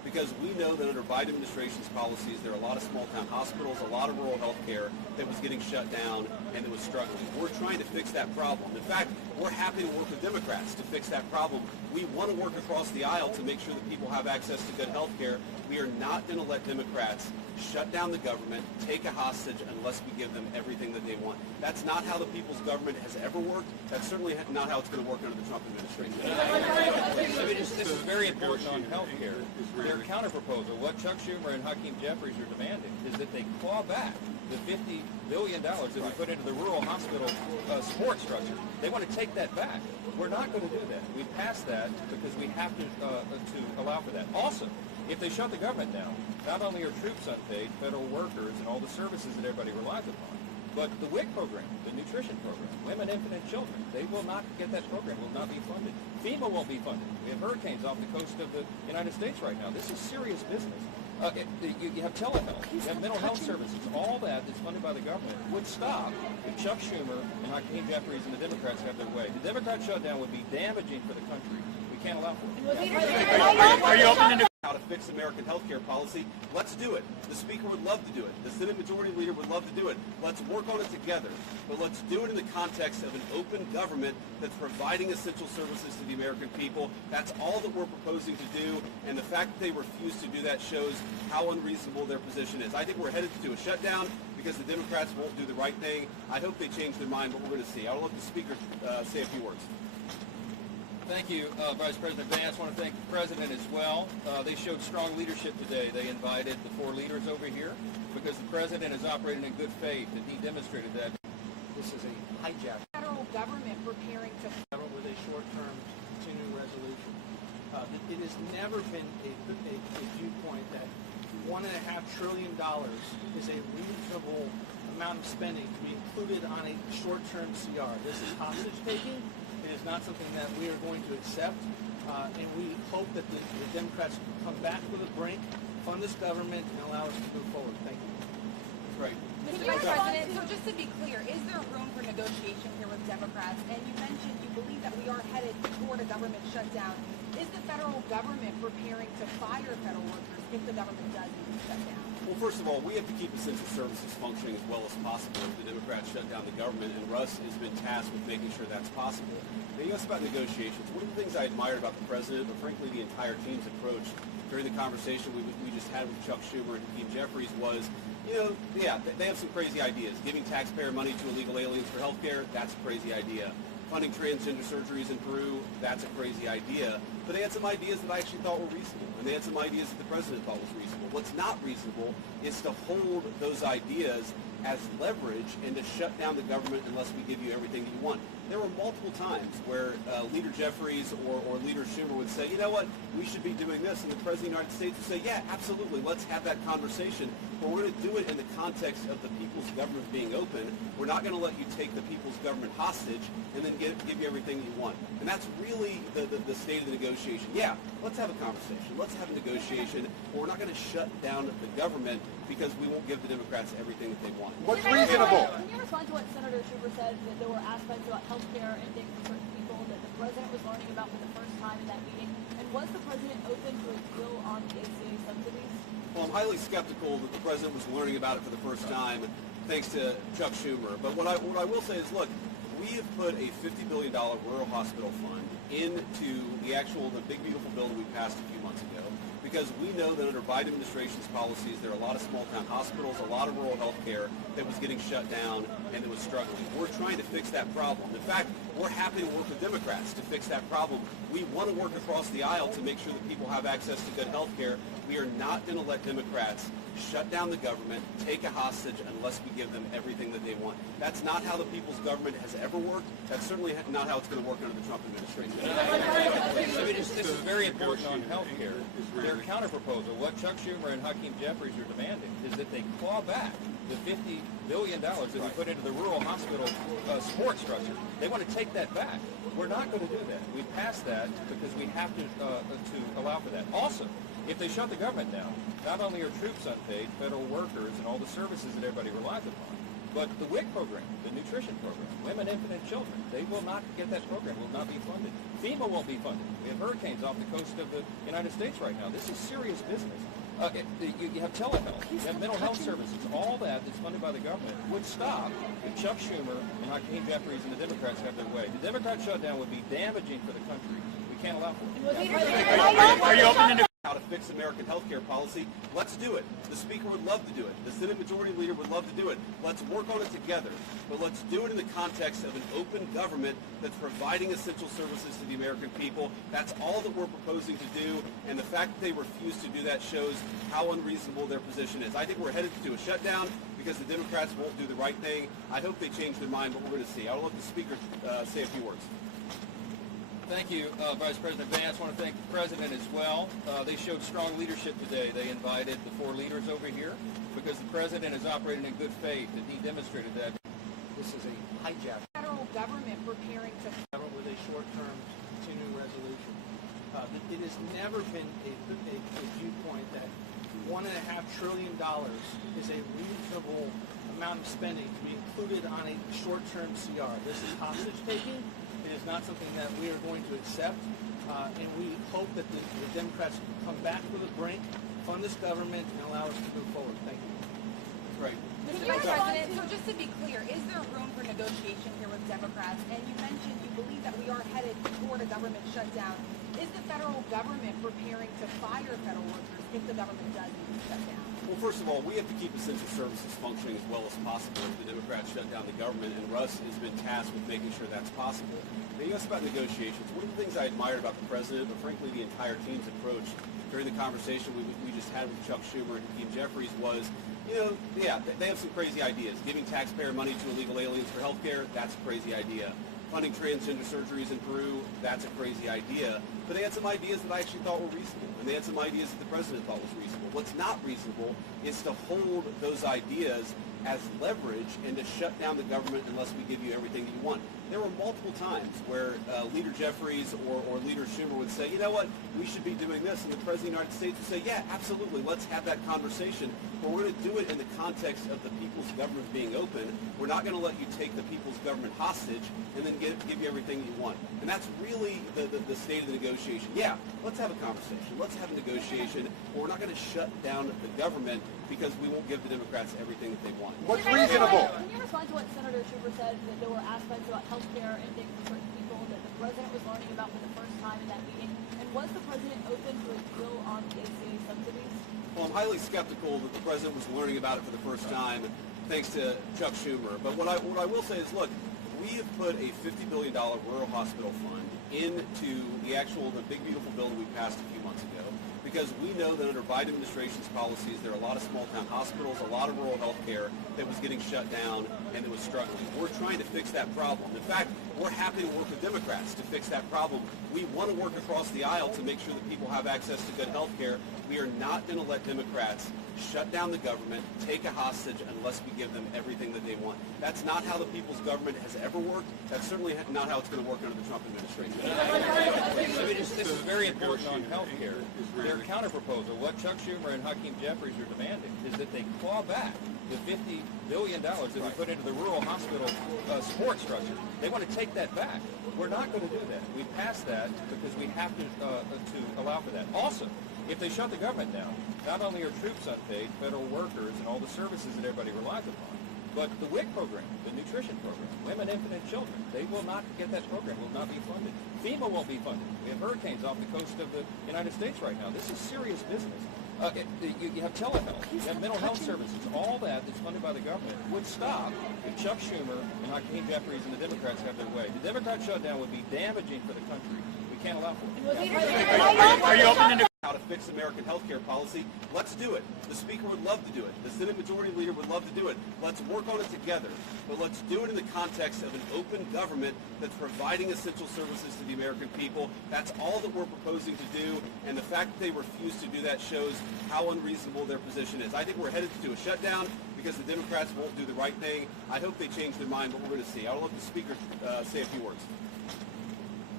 because we know that under Biden administration's policies, there are a lot of small-town hospitals, a lot of rural health care that was getting shut down and that was struggling. We're trying to fix that problem. In fact, we're happy to work with Democrats to fix that problem. We want to work across the aisle to make sure that people have access to good health care. We are not going to let Democrats shut down the government, take a hostage unless we give them everything that they want. That's not how the people's government has ever worked. That's certainly not how it's going to work under the Trump administration. This is very important on health care. Their counterproposal, what Chuck Schumer and Hakeem Jeffries are demanding, is that they claw back the $50 billion that we put into the rural hospital support structure. They want to take that back. We're not going to do that. We passed that because we have to allow for that. Also, if they shut the government down, not only are troops unpaid, federal workers, and all the services that everybody relies upon, but the WIC program, the nutrition program, women, infant, and children, they will not get that program, will not be funded. FEMA won't be funded. We have hurricanes off the coast of the United States right now. This is serious business. You have telehealth, you have mental health services, all that that's funded by the government would stop if Chuck Schumer and Hakeem Jeffries and the Democrats have their way. The Democrat shutdown would be damaging for the country. We can't allow for it. Are you open to How to fix American health care policy? Let's do it. The Speaker would love to do it. The Senate Majority Leader would love to do it. Let's work on it together. But let's do it in the context of an open government that's providing essential services to the American people. That's all that we're proposing to do. And the fact that they refuse to do that shows how unreasonable their position is. I think we're headed to a shutdown because the Democrats won't do the right thing. I hope they change their mind, but we're going to see. I'll let the Speaker say a few words. Thank you, Vice President Vance. I want to thank the President as well. They showed strong leadership today. They invited the 4 leaders over here because the President is operating in good faith, and he demonstrated that. This is a hijack. Federal government preparing to with a short-term continuing resolution. It has never been a viewpoint that $1.5 trillion is a reasonable amount of spending to be included on a short-term CR. This is hostage taking. It is not something that we are going to accept, and we hope that the Democrats come back to the brink, fund this government, and allow us to move forward. Thank you. Right. Mr. Vice President, so just to be clear, is there room for negotiation here with Democrats? And you mentioned you believe that we are headed toward a government shutdown. Is the federal government preparing to fire federal workers if the government does need to shut down? Well, first of all, we have to keep essential services functioning as well as possible if the Democrats shut down the government, and Russ has been tasked with making sure that's possible. Now, you asked about negotiations. One of the things I admired about the President, but frankly the entire team's approach during the conversation we just had with Chuck Schumer and Hakeem Jeffries was, they have some crazy ideas. Giving taxpayer money to illegal aliens for health care, that's a crazy idea. Funding transgender surgeries in Peru, that's a crazy idea. But they had some ideas that I actually thought were reasonable, and they had some ideas that the President thought was reasonable. What's not reasonable is to hold those ideas as leverage and to shut down the government unless we give you everything that you want. There were multiple times where Leader Jeffries or Leader Schumer would say, you know what, we should be doing this, and the President of the United States would say, yeah, absolutely, let's have that conversation, but we're going to do it in the context of the people's government being open. We're not going to let you take the people's government hostage and then give you everything you want. And that's really the state of the negotiation. Yeah, let's have a conversation. Let's have a negotiation, but we're not going to shut down the government because we won't give the Democrats everything that they want. What's reasonable? Can you respond to what Senator Schumer said, that there were aspects about health care and things for certain people that the President was learning about for the first time in that meeting? And was the President open to a deal on the ACA subsidies? Well, I'm highly skeptical that the President was learning about it for the first time thanks to Chuck Schumer. But what I will say is, look, we have put a $50 billion rural hospital fund into the big beautiful bill that we passed a few months ago, because we know that under Biden administration's policies, there are a lot of small-town hospitals, a lot of rural health care that was getting shut down and that was struggling. We're trying to fix that problem. In fact, we're happy to work with Democrats to fix that problem. We want to work across the aisle to make sure that people have access to good health care. We are not going to let Democrats shut down the government, take a hostage unless we give them everything that they want. That's not how the people's government has ever worked. That's certainly not how it's going to work under the Trump administration. This is very important on health care. Their counterproposal, what Chuck Schumer and Hakeem Jeffries are demanding, is that they claw back the $50 billion that we put into the rural hospital support structure. They want to take that back. We're not going to do that. We passed that because we have to allow for that. Also, if they shut the government down, not only are troops unpaid, federal workers, and all the services that everybody relies upon, but the WIC program, the nutrition program, women, infant, and children, they will not get that program, will not be funded. FEMA won't be funded. We have hurricanes off the coast of the United States right now. This is serious business. You have telehealth, you have mental health services, all that that's funded by the government would stop if Chuck Schumer and Hakeem Jeffries and the Democrats have their way. The Democrat shutdown would be damaging for the country. We can't allow for it. Are you open to How to fix American health care policy? Let's do it. The Speaker would love to do it. The Senate Majority Leader would love to do it. Let's work on it together. But let's do it in the context of an open government that's providing essential services to the American people. That's all that we're proposing to do. And the fact that they refuse to do that shows how unreasonable their position is. I think we're headed to a shutdown because the Democrats won't do the right thing. I hope they change their mind, but we're going to see. I'll let the Speaker say a few words. Thank you, Vice President Vance. I want to thank the President as well. They showed strong leadership today. They invited the 4 leaders over here because the President is operating in good faith, and he demonstrated that. This is a hijack. Federal government preparing to With a short-term continuing resolution. It has never been a viewpoint that $1.5 trillion is a reasonable amount of spending to be included on a short-term CR. This is hostage taking. It is not something that we are going to accept, and we hope that the Democrats come back to the brink, fund this government, and allow us to move forward. Thank you. Right. Mr. Vice President, so just to be clear, is there room for negotiation here with Democrats? And you mentioned you believe that we are headed toward a government shutdown. Is the federal government preparing to fire federal workers if the government does need to shut down? Well, first of all, we have to keep essential services functioning as well as possible if the Democrats shut down the government, and Russ has been tasked with making sure that's possible. Now, you asked about negotiations. One of the things I admired about the President, but frankly the entire team's approach during the conversation we just had with Chuck Schumer and Hakeem Jeffries was, they have some crazy ideas. Giving taxpayer money to illegal aliens for health care, that's a crazy idea. Funding transgender surgeries in Peru, that's a crazy idea. But they had some ideas that I actually thought were reasonable, and they had some ideas that the President thought was reasonable. What's not reasonable is to hold those ideas as leverage and to shut down the government unless we give you everything that you want. There were multiple times where Leader Jeffries or Leader Schumer would say, you know what, we should be doing this, and the President of the United States would say, yeah, absolutely, let's have that conversation, but we're going to do it in the context of the people's government being open. We're not going to let you take the people's government hostage and then give you everything you want. And that's really the state of the negotiation. Yeah, let's have a conversation. Let's have a negotiation, but we're not going to shut down the government because we won't give the Democrats everything that they want. What's reasonable? Can you respond to what Senator Schumer said, that there were aspects about health care and things for certain people that the President was learning about for the first time in that meeting? And was the President open to a deal on the ACA subsidies? Well, I'm highly skeptical that the President was learning about it for the first time, thanks to Chuck Schumer. But what I will say is, look, we have put a $50 billion rural hospital fund into the big, beautiful bill that we passed a few months ago, because we know that under Biden administration's policies, there are a lot of small-town hospitals, a lot of rural health care that was getting shut down and that was struggling. We're trying to fix that problem. In fact, we're happy to work with Democrats to fix that problem. We want to work across the aisle to make sure that people have access to good health care. We are not going to let Democrats shut down the government, take a hostage, unless we give them everything that they want. That's not how the people's government has ever worked. That's certainly not how it's going to work under the Trump administration. This is very important on health care. Their counterproposal, what Chuck Schumer and Hakeem Jeffries are demanding, is that they claw back the $50 billion that we put into the rural hospital support structure. They want to take that back. We're not going to do that. We passed that because we have to allow for that. Also, if they shut the government down, not only are troops unpaid, federal workers, and all the services that everybody relies upon, but the WIC program, the nutrition program, women, infant, and children, they will not get that program, will not be funded. FEMA won't be funded. We have hurricanes off the coast of the United States right now. This is serious business. You have telehealth, you have mental health services, all that that's funded by the government would stop if Chuck Schumer and Hakeem Jeffries and the Democrats have their way. The Democrat shutdown would be damaging for the country. We can't allow for it. Are you open to How to fix American health care policy? Let's do it. The Speaker would love to do it. The Senate Majority Leader would love to do it. Let's work on it together. But let's do it in the context of an open government that's providing essential services to the American people. That's all that we're proposing to do. And the fact that they refuse to do that shows how unreasonable their position is. I think we're headed to a shutdown because the Democrats won't do the right thing. I hope they change their mind, but we're going to see. I'll let the Speaker say a few words.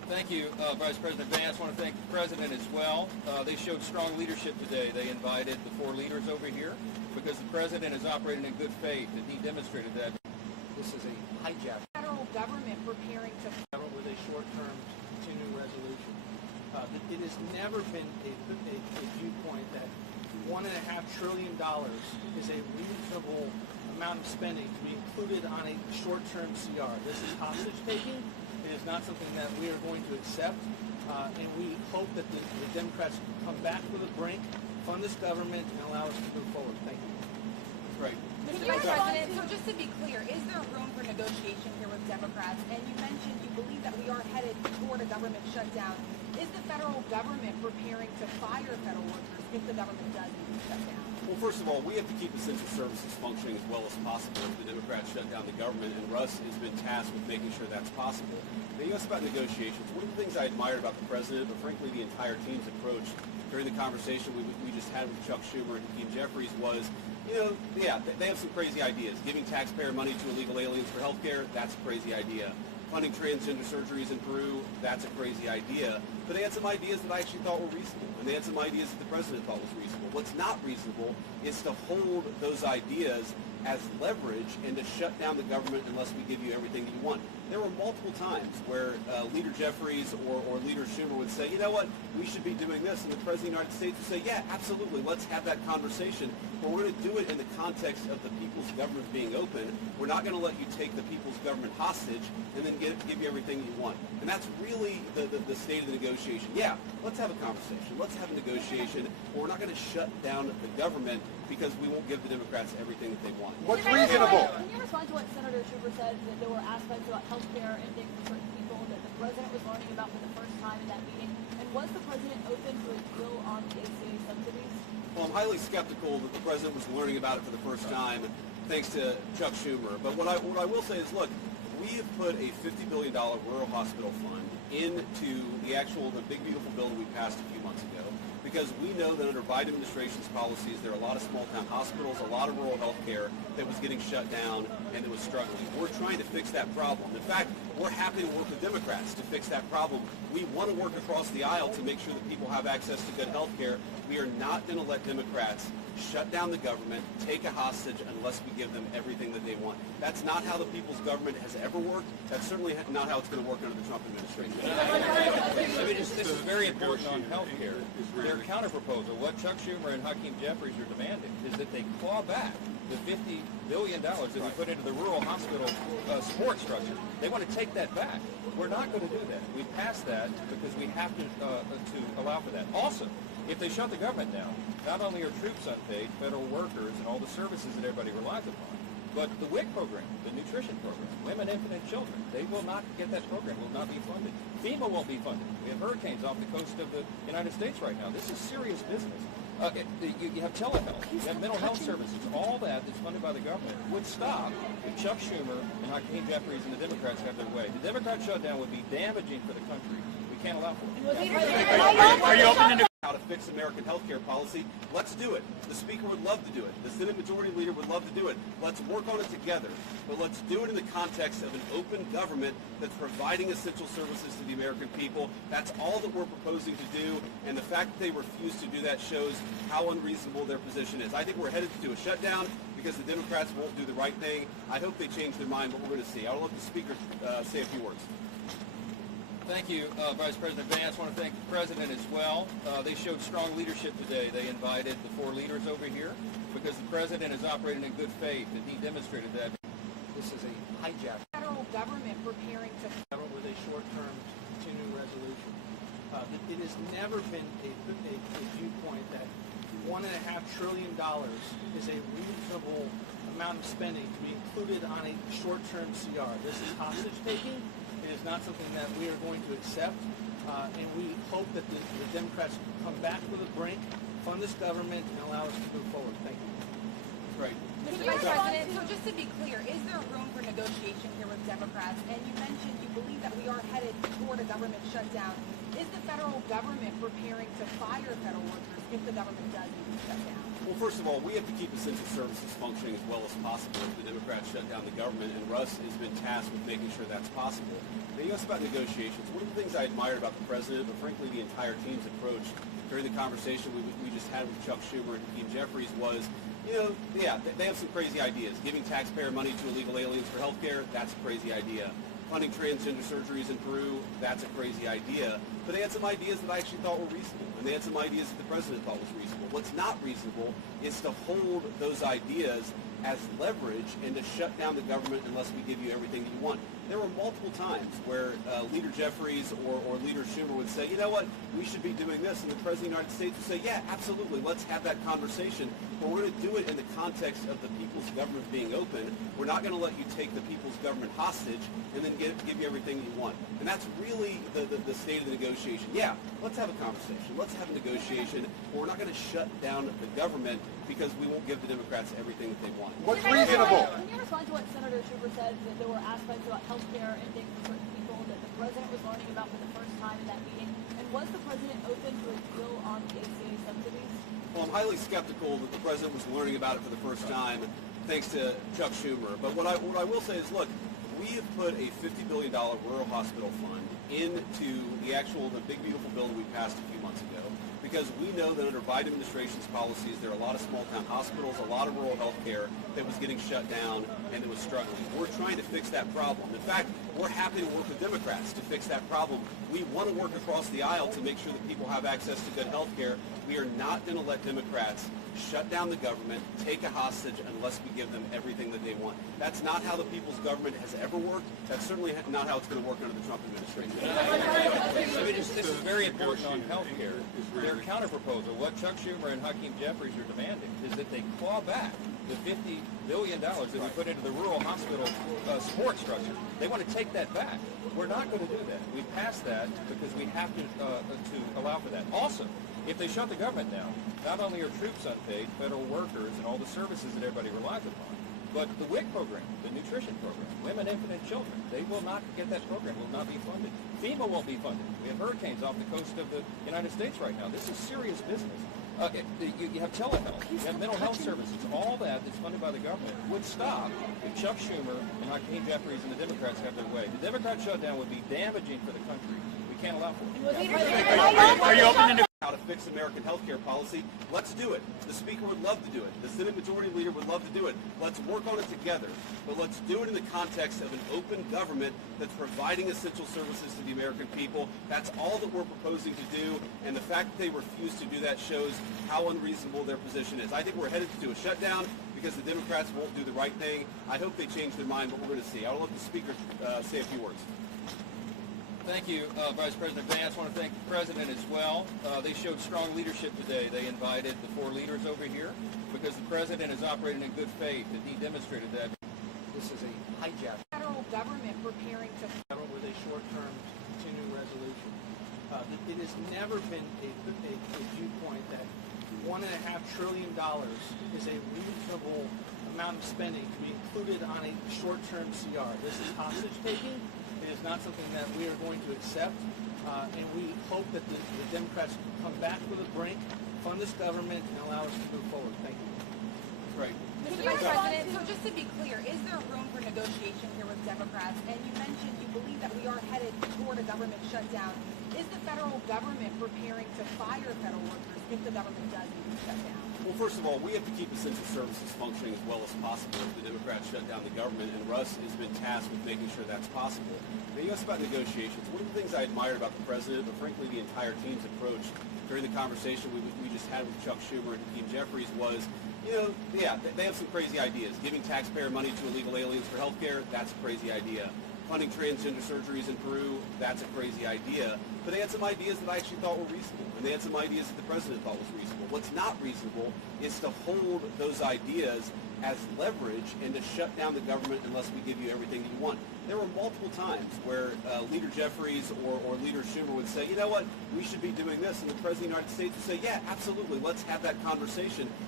Thank you, Vice President Vance. I want to thank the President as well. They showed strong leadership today. They invited the 4 leaders over here because the President is operating in good faith, and he demonstrated that. This is a hijack. Federal government preparing to with a short-term continuing resolution. It has never been a viewpoint that $1.5 trillion is a reasonable amount of spending to be included on a short-term CR. This is hostage taking. It is not something that we are going to accept, and we hope that the Democrats come back to the brink, fund this government, and allow us to move forward. Thank you. Right. Mr. Vice President, so just to be clear, is there room for negotiation here with Democrats? And you mentioned you believe that we are headed toward a government shutdown. Is the federal government preparing to fire federal workers if the government does need to shut down? Well, first of all, we have to keep essential services functioning as well as possible if the Democrats shut down the government, and Russ has been tasked with making sure that's possible. Now, you asked about negotiations. One of the things I admired about the President, but frankly the entire team's approach during the conversation we just had with Chuck Schumer and Jeffries was, they have some crazy ideas. Giving taxpayer money to illegal aliens for health care, that's a crazy idea. Funding transgender surgeries in Peru, that's a crazy idea. But they had some ideas that I actually thought were reasonable, and they had some ideas that the President thought was reasonable. What's not reasonable is to hold those ideas as leverage and to shut down the government unless we give you everything that you want. There were multiple times where Leader Jeffries or Leader Schumer would say, you know what, we should be doing this, and the President of the United States would say, yeah, absolutely, let's have that conversation, but we're going to do it in the context of the people's government being open. We're not going to let you take the people's government hostage and then give you everything you want. And that's really the state of the negotiation. Yeah, let's have a conversation. Let's have a negotiation, but we're not going to shut down the government because we won't give the Democrats everything that they want. What's reasonable? Can you respond to what Senator Schumer said, that there were aspects about health care and things for certain people that the President was learning about for the first time in that meeting? And was the President open to a deal on the ACA subsidies? Well, I'm highly skeptical that the President was learning about it for the first time, thanks to Chuck Schumer. But what I will say is, look, we have put a $50 billion rural hospital fund into the big, beautiful bill that we passed a few months ago, because we know that under Biden administration's policies, there are a lot of small-town hospitals, a lot of rural health care that was getting shut down and that was struggling. We're trying to fix that problem. In fact, we're happy to work with Democrats to fix that problem. We want to work across the aisle to make sure that people have access to good health care. We are not going to let Democrats shut down the government, take a hostage, unless we give them everything that they want. That's not how the people's government has ever worked. That's certainly not how it's going to work under the Trump administration. This is very important on health care. Their counterproposal, what Chuck Schumer and Jeffries are demanding, is that they claw back the $50 billion that we put into the rural hospital support structure. They want to take that back. We're not going to do that. We passed that because we have to allow for that. Also, if they shut the government down, not only are troops unpaid, federal workers, and all the services that everybody relies upon, but the WIC program, the nutrition program, women, infant, and children, they will not get that program, will not be funded. FEMA won't be funded. We have hurricanes off the coast of the United States right now. This is serious business. You have telehealth, you have mental health services, all that's funded by the government would stop if Chuck Schumer and Hakeem Jeffries and the Democrats have their way. The Democrat shutdown would be damaging for the country. We can't allow for it. Are you open to How to fix American health care policy? Let's do it. The Speaker would love to do it. The Senate Majority Leader would love to do it. Let's work on it together. But let's do it in the context of an open government that's providing essential services to the American people. That's all that we're proposing to do. And the fact that they refuse to do that shows how unreasonable their position is. I think we're headed to a shutdown because the Democrats won't do the right thing. I hope they change their mind, but we're going to see. I'll let the Speaker say a few words. Thank you, Vice President Vance. I want to thank the President as well. They showed strong leadership today. They invited the 4 leaders over here because the President is operating in good faith, and he demonstrated that. This is a hijack. Federal government preparing to With a short-term continuing resolution. It has never been a viewpoint that $1.5 trillion is a reasonable amount of spending to be included on a short-term CR. This is hostage taking. It is not something that we are going to accept, and we hope that the Democrats come back to the brink, fund this government, and allow us to move forward. Thank you. Right. Mr. Vice President, so just to be clear, is there room for negotiation here with Democrats? And you mentioned you believe that we are headed toward a government shutdown. Is the federal government preparing to fire federal workers if the government does need to shut down? Well, first of all, we have to keep essential services functioning as well as possible if the Democrats shut down the government, and Russ has been tasked with making sure that's possible. Now, you asked about negotiations. One of the things I admired about the president, but frankly the entire team's approach during the conversation we just had with Chuck Schumer and Jeffries was, they have some crazy ideas. Giving taxpayer money to illegal aliens for health care, that's a crazy idea. Funding transgender surgeries in Peru, that's a crazy idea. But they had some ideas that I actually thought were reasonable, and they had some ideas that the president thought was reasonable. What's not reasonable is to hold those ideas as leverage and to shut down the government unless we give you everything that you want. There were multiple times where Leader Jeffries or Leader Schumer would say, you know what, we should be doing this, and the President of the United States would say, yeah, absolutely, let's have that conversation, but we're going to do it in the context of the people's government being open. We're not going to let you take the people's government hostage and then give you everything you want. And that's really the state of the negotiation. Yeah, let's have a conversation. Let's have a negotiation, but we're not going to shut down the government because we won't give the Democrats everything that they want. What's reasonable? Can you respond to what Senator Schumer said, that there were aspects about health care and things for certain people that the president was learning about for the first time in that meeting? And was the president open to a deal on the ACA subsidies? Well, I'm highly skeptical that the president was learning about it for the first time, thanks to Chuck Schumer. But what I will say is, look, we have put a $50 billion rural hospital fund into the big beautiful bill that we passed a few months ago, because we know that under Biden administration's policies, there are a lot of small town hospitals, a lot of rural health care that was getting shut down and that was struggling. We're trying to fix that problem. In fact, we're happy to work with Democrats to fix that problem. We want to work across the aisle to make sure that people have access to good health care. We are not going to let Democrats shut down the government, take a hostage, unless we give them everything that they want. That's not how the people's government has ever worked. That's certainly not how it's going to work under the Trump administration. This is very important on health care. Their counterproposal, what Chuck Schumer and Jeffries are demanding, is that they claw back the $50 billion that we put into the rural hospital support structure. They want to take that back. We're not going to do that. We passed that because we have to allow for that. Also, if they shut the government down, not only are troops unpaid, federal workers, and all the services that everybody relies upon, but the WIC program, the nutrition program, women, infant, and children, they will not get that program, will not be funded. FEMA won't be funded. We have hurricanes off the coast of the United States right now. This is serious business. You have telehealth, you have mental health services, all that's funded by the government would stop if Chuck Schumer and Hakeem Jeffries and the Democrats have their way. The Democrat shutdown would be damaging for the country. We can't allow for it. Are you open to how to fix American health care policy? Let's do it. The Speaker would love to do it. The Senate Majority Leader would love to do it. Let's work on it together. But let's do it in the context of an open government that's providing essential services to the American people. That's all that we're proposing to do. And the fact that they refuse to do that shows how unreasonable their position is. I think we're headed to a shutdown because the Democrats won't do the right thing. I hope they change their mind, but we're going to see. I'll let the Speaker say a few words. Thank you, Vice President Vance. I want to thank the President as well. They showed strong leadership today. They invited the four leaders over here because the President is operating in good faith, and he demonstrated that. This is a hijack. Federal government preparing to with a short-term continuing resolution. It has never been a viewpoint that $1.5 trillion is a reasonable amount of spending to be included on a short-term CR. This is hostage taking. It is not something that we are going to accept, and we hope that the Democrats come back to the brink, fund this government, and allow us to move forward. Thank you. Right. Mr. Vice President, so just to be clear, is there room for negotiation here with Democrats? And you mentioned you believe that we are headed toward a government shutdown. Is the federal government preparing to fire federal workers if the government does need to shut down? Well, first of all, we have to keep essential services functioning as well as possible if the Democrats shut down the government, and Russ has been tasked with making sure that's possible. Now, you asked about negotiations. One of the things I admired about the president, but frankly the entire team's approach during the conversation we just had with Chuck Schumer and Jeffries was, they have some crazy ideas. Giving taxpayer money to illegal aliens for health care, that's a crazy idea. Funding transgender surgeries in Peru, that's a crazy idea. But they had some ideas that I actually thought were reasonable, and they had some ideas that the president thought was reasonable. What's not reasonable is to hold those ideas as leverage and to shut down the government unless we give you everything that you want. There were multiple times where Leader Jeffries or Leader Schumer would say, you know what, we should be doing this, and the President of the United States would say, yeah, absolutely, let's have that conversation,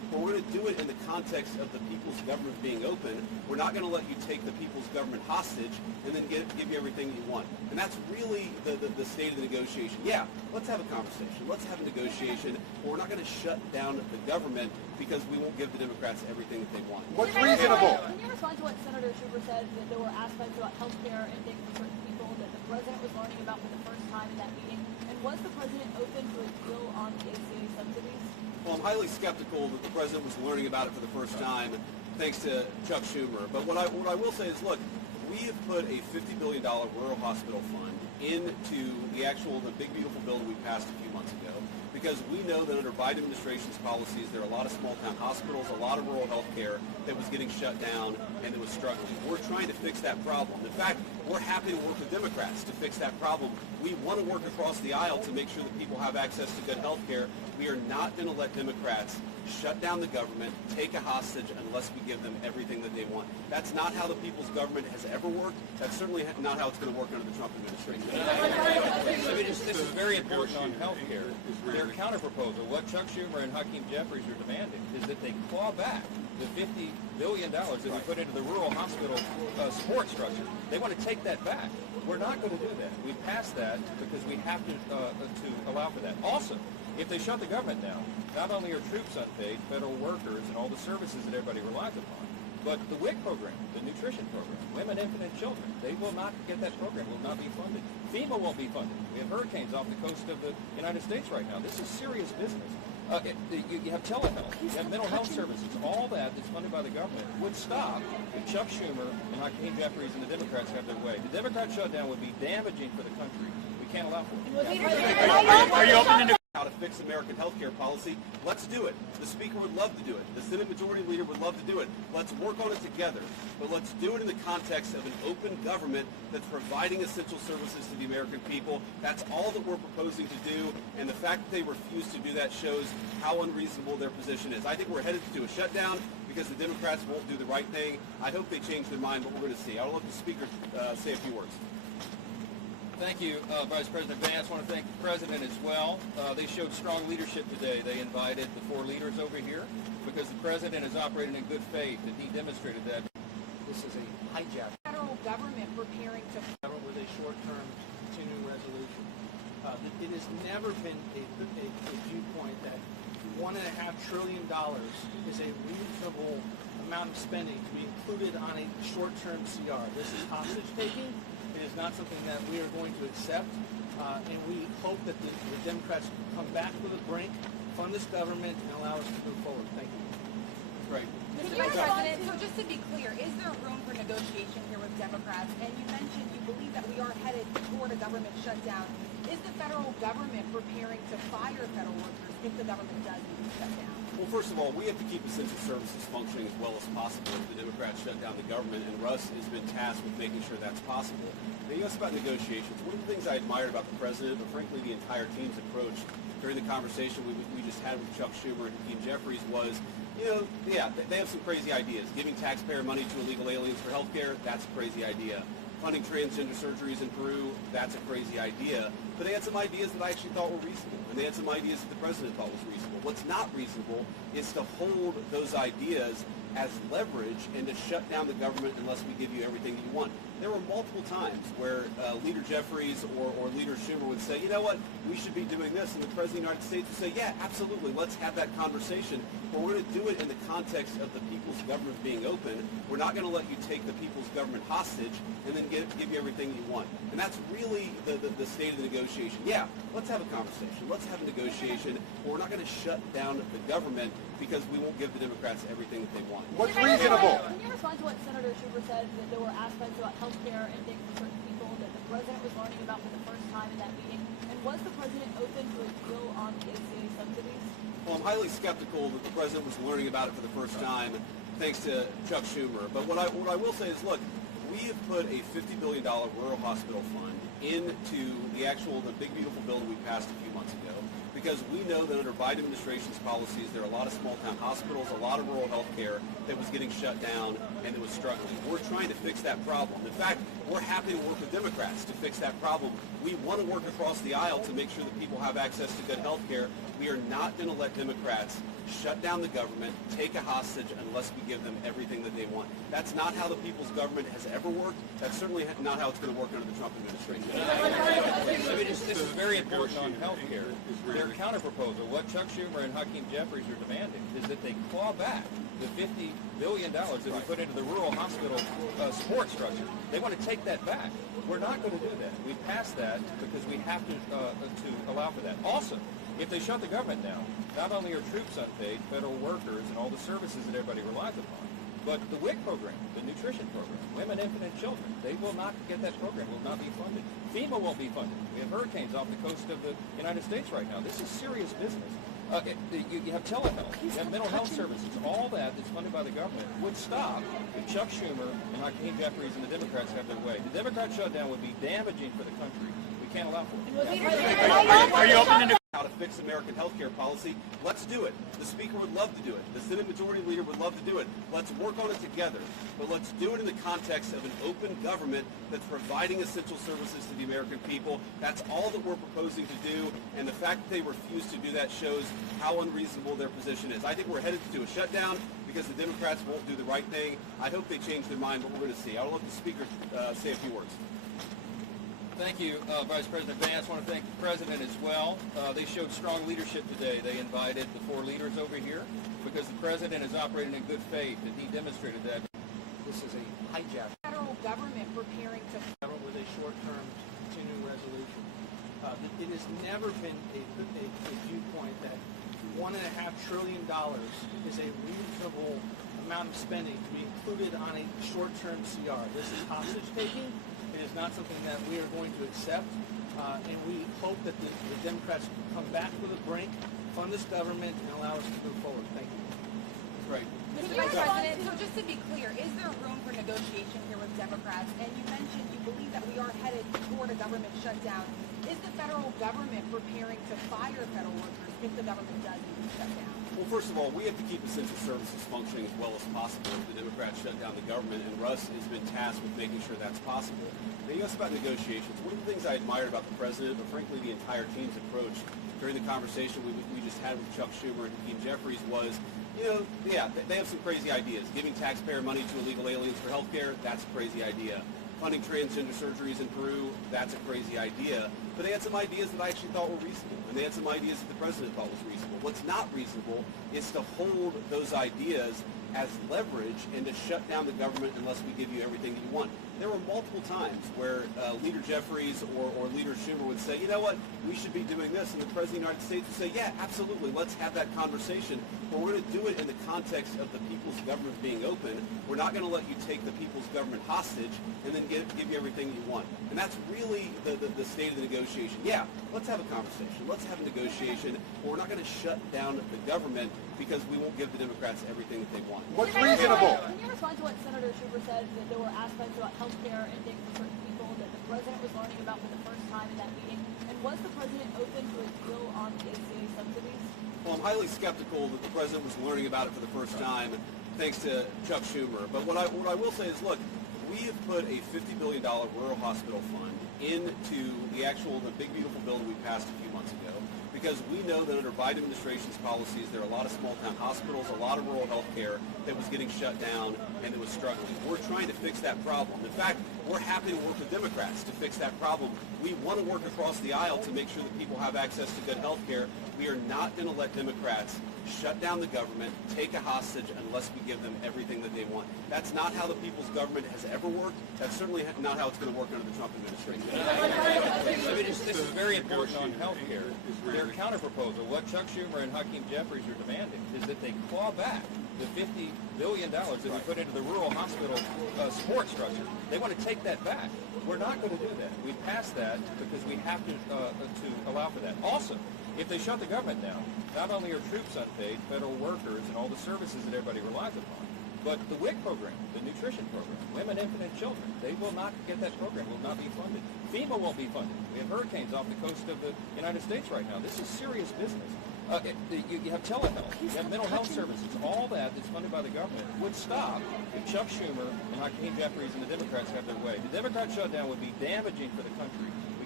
but we're going to do it in the context of the people's government being open. We're not going to let you take the people's government hostage and then give you everything you want. And that's really the state of the negotiation. Yeah, let's have a conversation. Let's have a negotiation, but we're not going to shut down the government because we won't give the Democrats everything that they want. What's reasonable? Can you respond to what Senator Schumer said, that there were aspects about health care and things for certain people that the president was learning about for the first time in that meeting? And was the president open to a deal on the ACA subsidies? Well, I'm highly skeptical that the president was learning about it for the first time, thanks to Chuck Schumer. But what I will say is, look, we have put a $50 billion rural hospital fund into the big beautiful bill that we passed a few months ago, because we know that under Biden administration's policies, there are a lot of small town hospitals, a lot of rural health care that was getting shut down and that was struggling. We're trying to fix that problem. In fact, we're happy to work with Democrats to fix that problem. We want to work across the aisle to make sure that people have access to good health care. We are not going to let Democrats shut down the government, take a hostage, unless we give them everything that they want. That's not how the people's government has ever worked. That's certainly not how it's going to work under the Trump administration. This is very important on health care. Their counterproposal, what Chuck Schumer and Hakeem Jeffries are demanding, is that they claw back the $50 billion that we put into the rural hospital support structure. They want to take that back. We're not going to do that. We passed that because we have to allow for that. Also, if they shut the government down, not only are troops unpaid, federal workers, and all the services that everybody relies upon, but the WIC program, the nutrition program, Women, Infant, and Children, they will not get that program, will not be funded. FEMA won't be funded. We have hurricanes off the coast of the United States right now. This is serious business. You have telehealth, you have mental health services, all that's funded by the government would stop if Chuck Schumer and Hakeem Jeffries and the Democrats have their way. The Democrat shutdown would be damaging for the country. We can't allow for it. Are you open to how to fix American health care policy? Let's do it. The Speaker would love to do it. The Senate Majority Leader would love to do it. Let's work on it together. But let's do it in the context of an open government that's providing essential services to the American people. That's all that we're proposing to do. And the fact that they refuse to do that shows how unreasonable their position is. I think we're headed to a shutdown because the Democrats won't do the right thing. I hope they change their mind, but we're going to see. I'll let the Speaker say a few words. Thank you, Vice President Vance. I want to thank the President as well. They showed strong leadership today. They invited the four leaders over here because the President is operating in good faith, and he demonstrated that. This is a hijack. Federal government preparing to with a short-term continuing resolution. It has never been a viewpoint that $1.5 trillion is a reasonable amount of spending to be included on a short-term CR. This is hostage taking. It is not something that we are going to accept, and we hope that the Democrats come back to the brink, fund this government, and allow us to move forward. Thank you. Right. Mr. Vice President, so just to be clear, is there room for negotiation here with Democrats? And you mentioned you believe that we are headed toward a government shutdown. Is the federal government preparing to fire federal workers if the government does need to shut down? Well, first of all, we have to keep essential services functioning as well as possible if the Democrats shut down the government, and Russ has been tasked with making sure that's possible. Now, you asked about negotiations. One of the things I admired about the President, but frankly the entire team's approach during the conversation we just had with Chuck Schumer and Hakeem Jeffries was, they have some crazy ideas. Giving taxpayer money to illegal aliens for health care, that's a crazy idea. Funding transgender surgeries in Peru, that's a crazy idea. But they had some ideas that I actually thought were reasonable, and they had some ideas that the President thought was reasonable. What's not reasonable is to hold those ideas as leverage and to shut down the government unless we give you everything that you want. There were multiple times where Leader Jeffries or Leader Schumer would say, you know what, we should be doing this, and the President of the United States would say, yeah, absolutely, let's have that conversation, but we're going to do it in the context of the people's government being open. We're not going to let you take the people's government hostage and then give you everything you want. And that's really the state of the negotiation. Yeah, let's have a conversation. Let's have a negotiation, but we're not going to shut down the government because we won't give the Democrats everything that they want. What's reasonable? Can you respond to what Senator Schumer said, that there were aspects about health care and things for certain people that the president was learning about for the first time in that meeting? And was the president open to a deal on the ACA subsidies? Well, I'm highly skeptical that the President was learning about it for the first time, thanks to Chuck Schumer. But what I will say is, look, we have put a $50 billion rural hospital fund into the big beautiful bill that we passed a few months ago, because we know that under Biden administration's policies, there are a lot of small town hospitals, a lot of rural health care that was getting shut down and that was struggling. We're trying to fix that problem. In fact, we're happy to work with Democrats to fix that problem. We want to work across the aisle to make sure that people have access to good health care. We are not going to let Democrats shut down the government, take a hostage unless we give them everything that they want. That's not how the people's government has ever worked. That's certainly not how it's going to work under the Trump administration. I mean, this is very important on health care. Their counterproposal, what Chuck Schumer and Hakeem Jeffries are demanding, is that they claw back the $50 billion that we put into the rural hospital support structure. They want to take that back. We're not going to do that. We passed that because we have to allow for that. Also, if they shut the government down, not only are troops unpaid, federal workers, and all the services that everybody relies upon, but the WIC program, the nutrition program, women, infant, and children, they will not get that program, will not be funded. FEMA won't be funded. We have hurricanes off the coast of the United States right now. This is serious business. You have telehealth, you have mental health services, all that that's funded by the government would stop if Chuck Schumer and Hakeem Jeffries and the Democrats have their way. The Democrat shutdown would be damaging for the country. We can't allow for it. Are you open to how to fix American health care policy? Let's do it. The Speaker would love to do it. The Senate Majority Leader would love to do it. Let's work on it together. But let's do it in the context of an open government that's providing essential services to the American people. That's all that we're proposing to do. And the fact that they refuse to do that shows how unreasonable their position is. I think we're headed to a shutdown because the Democrats won't do the right thing. I hope they change their mind, but we're going to see. I'll let the Speaker say a few words. Thank you, Vice President Vance. I want to thank the President as well. They showed strong leadership today. They invited the four leaders over here because the President is operating in good faith, and he demonstrated that. This is a hijack. Federal government preparing to with a short-term continuing resolution. It has never been a viewpoint that $1.5 trillion is a reasonable amount of spending to be included on a short-term CR. This is hostage taking. It is not something that we are going to accept, and we hope that the Democrats come back to the brink, fund this government, and allow us to move forward. Thank you. Right. Mr. Vice President, so just to be clear, is there room for negotiation here with Democrats? And you mentioned you believe that we are headed toward a government shutdown. Is the federal government preparing to fire federal workers if the government does need to shut down? Well, first of all, we have to keep essential services functioning as well as possible if the Democrats shut down the government, and Russ has been tasked with making sure that's possible. Now, you asked about negotiations. One of the things I admired about the President, but frankly the entire team's approach during the conversation we just had with Chuck Schumer and Hakeem Jeffries was, they have some crazy ideas. Giving taxpayer money to illegal aliens for health care, that's a crazy idea. Funding transgender surgeries in Peru, that's a crazy idea. But they had some ideas that I actually thought were reasonable, and they had some ideas that the President thought was reasonable. What's not reasonable is to hold those ideas as leverage and to shut down the government unless we give you everything that you want. There were multiple times where Leader Jeffries or Leader Schumer would say, you know what, we should be doing this, and the President of the United States would say, yeah, absolutely, let's have that conversation, but we're going to do it in the context of the people's government being open. We're not going to let you take the people's government hostage and then give you everything you want. And that's really the state of the negotiation. Yeah, let's have a conversation. Let's have a negotiation, but we're not going to shut down the government because we won't give the Democrats everything that they want. What's reasonable? Can you respond to what Senator Schumer said, that there were aspects about health care and things for certain people that the President was learning about for the first time in that meeting? And was the President open to a deal on the ACA subsidies? Well, I'm highly skeptical that the President was learning about it for the first time, thanks to Chuck Schumer. But what I will say is, look, we have put a $50 billion rural hospital fund into the big beautiful bill that we passed a few months ago, because we know that under Biden administration's policies, there are a lot of small-town hospitals, a lot of rural health care that was getting shut down and that was struggling. We're trying to fix that problem. In fact, we're happy to work with Democrats to fix that problem. We want to work across the aisle to make sure that people have access to good health care. We are not going to let Democrats shut down the government, take a hostage unless we give them everything that they want. That's not how the people's government has ever worked. That's certainly not how it's going to work under the Trump administration. I mean, this is very important on health care. Their counterproposal, what Chuck Schumer and Hakeem Jeffries are demanding, is that they claw back the $50 billion that we put into the rural hospital support structure. They want to take that back. We're not going to do that. We passed that because we have to allow for that. Also, if they shut the government down, not only are troops unpaid, federal workers, and all the services that everybody relies upon, but the WIC program, the nutrition program, women, infant, and children, they will not get that program, will not be funded. FEMA won't be funded. We have hurricanes off the coast of the United States right now. This is serious business. You have telehealth, you have mental health services, all that that's funded by the government would stop if Chuck Schumer and Hakeem Jeffries and the Democrats have their way. The Democrat shutdown would be damaging for the country. We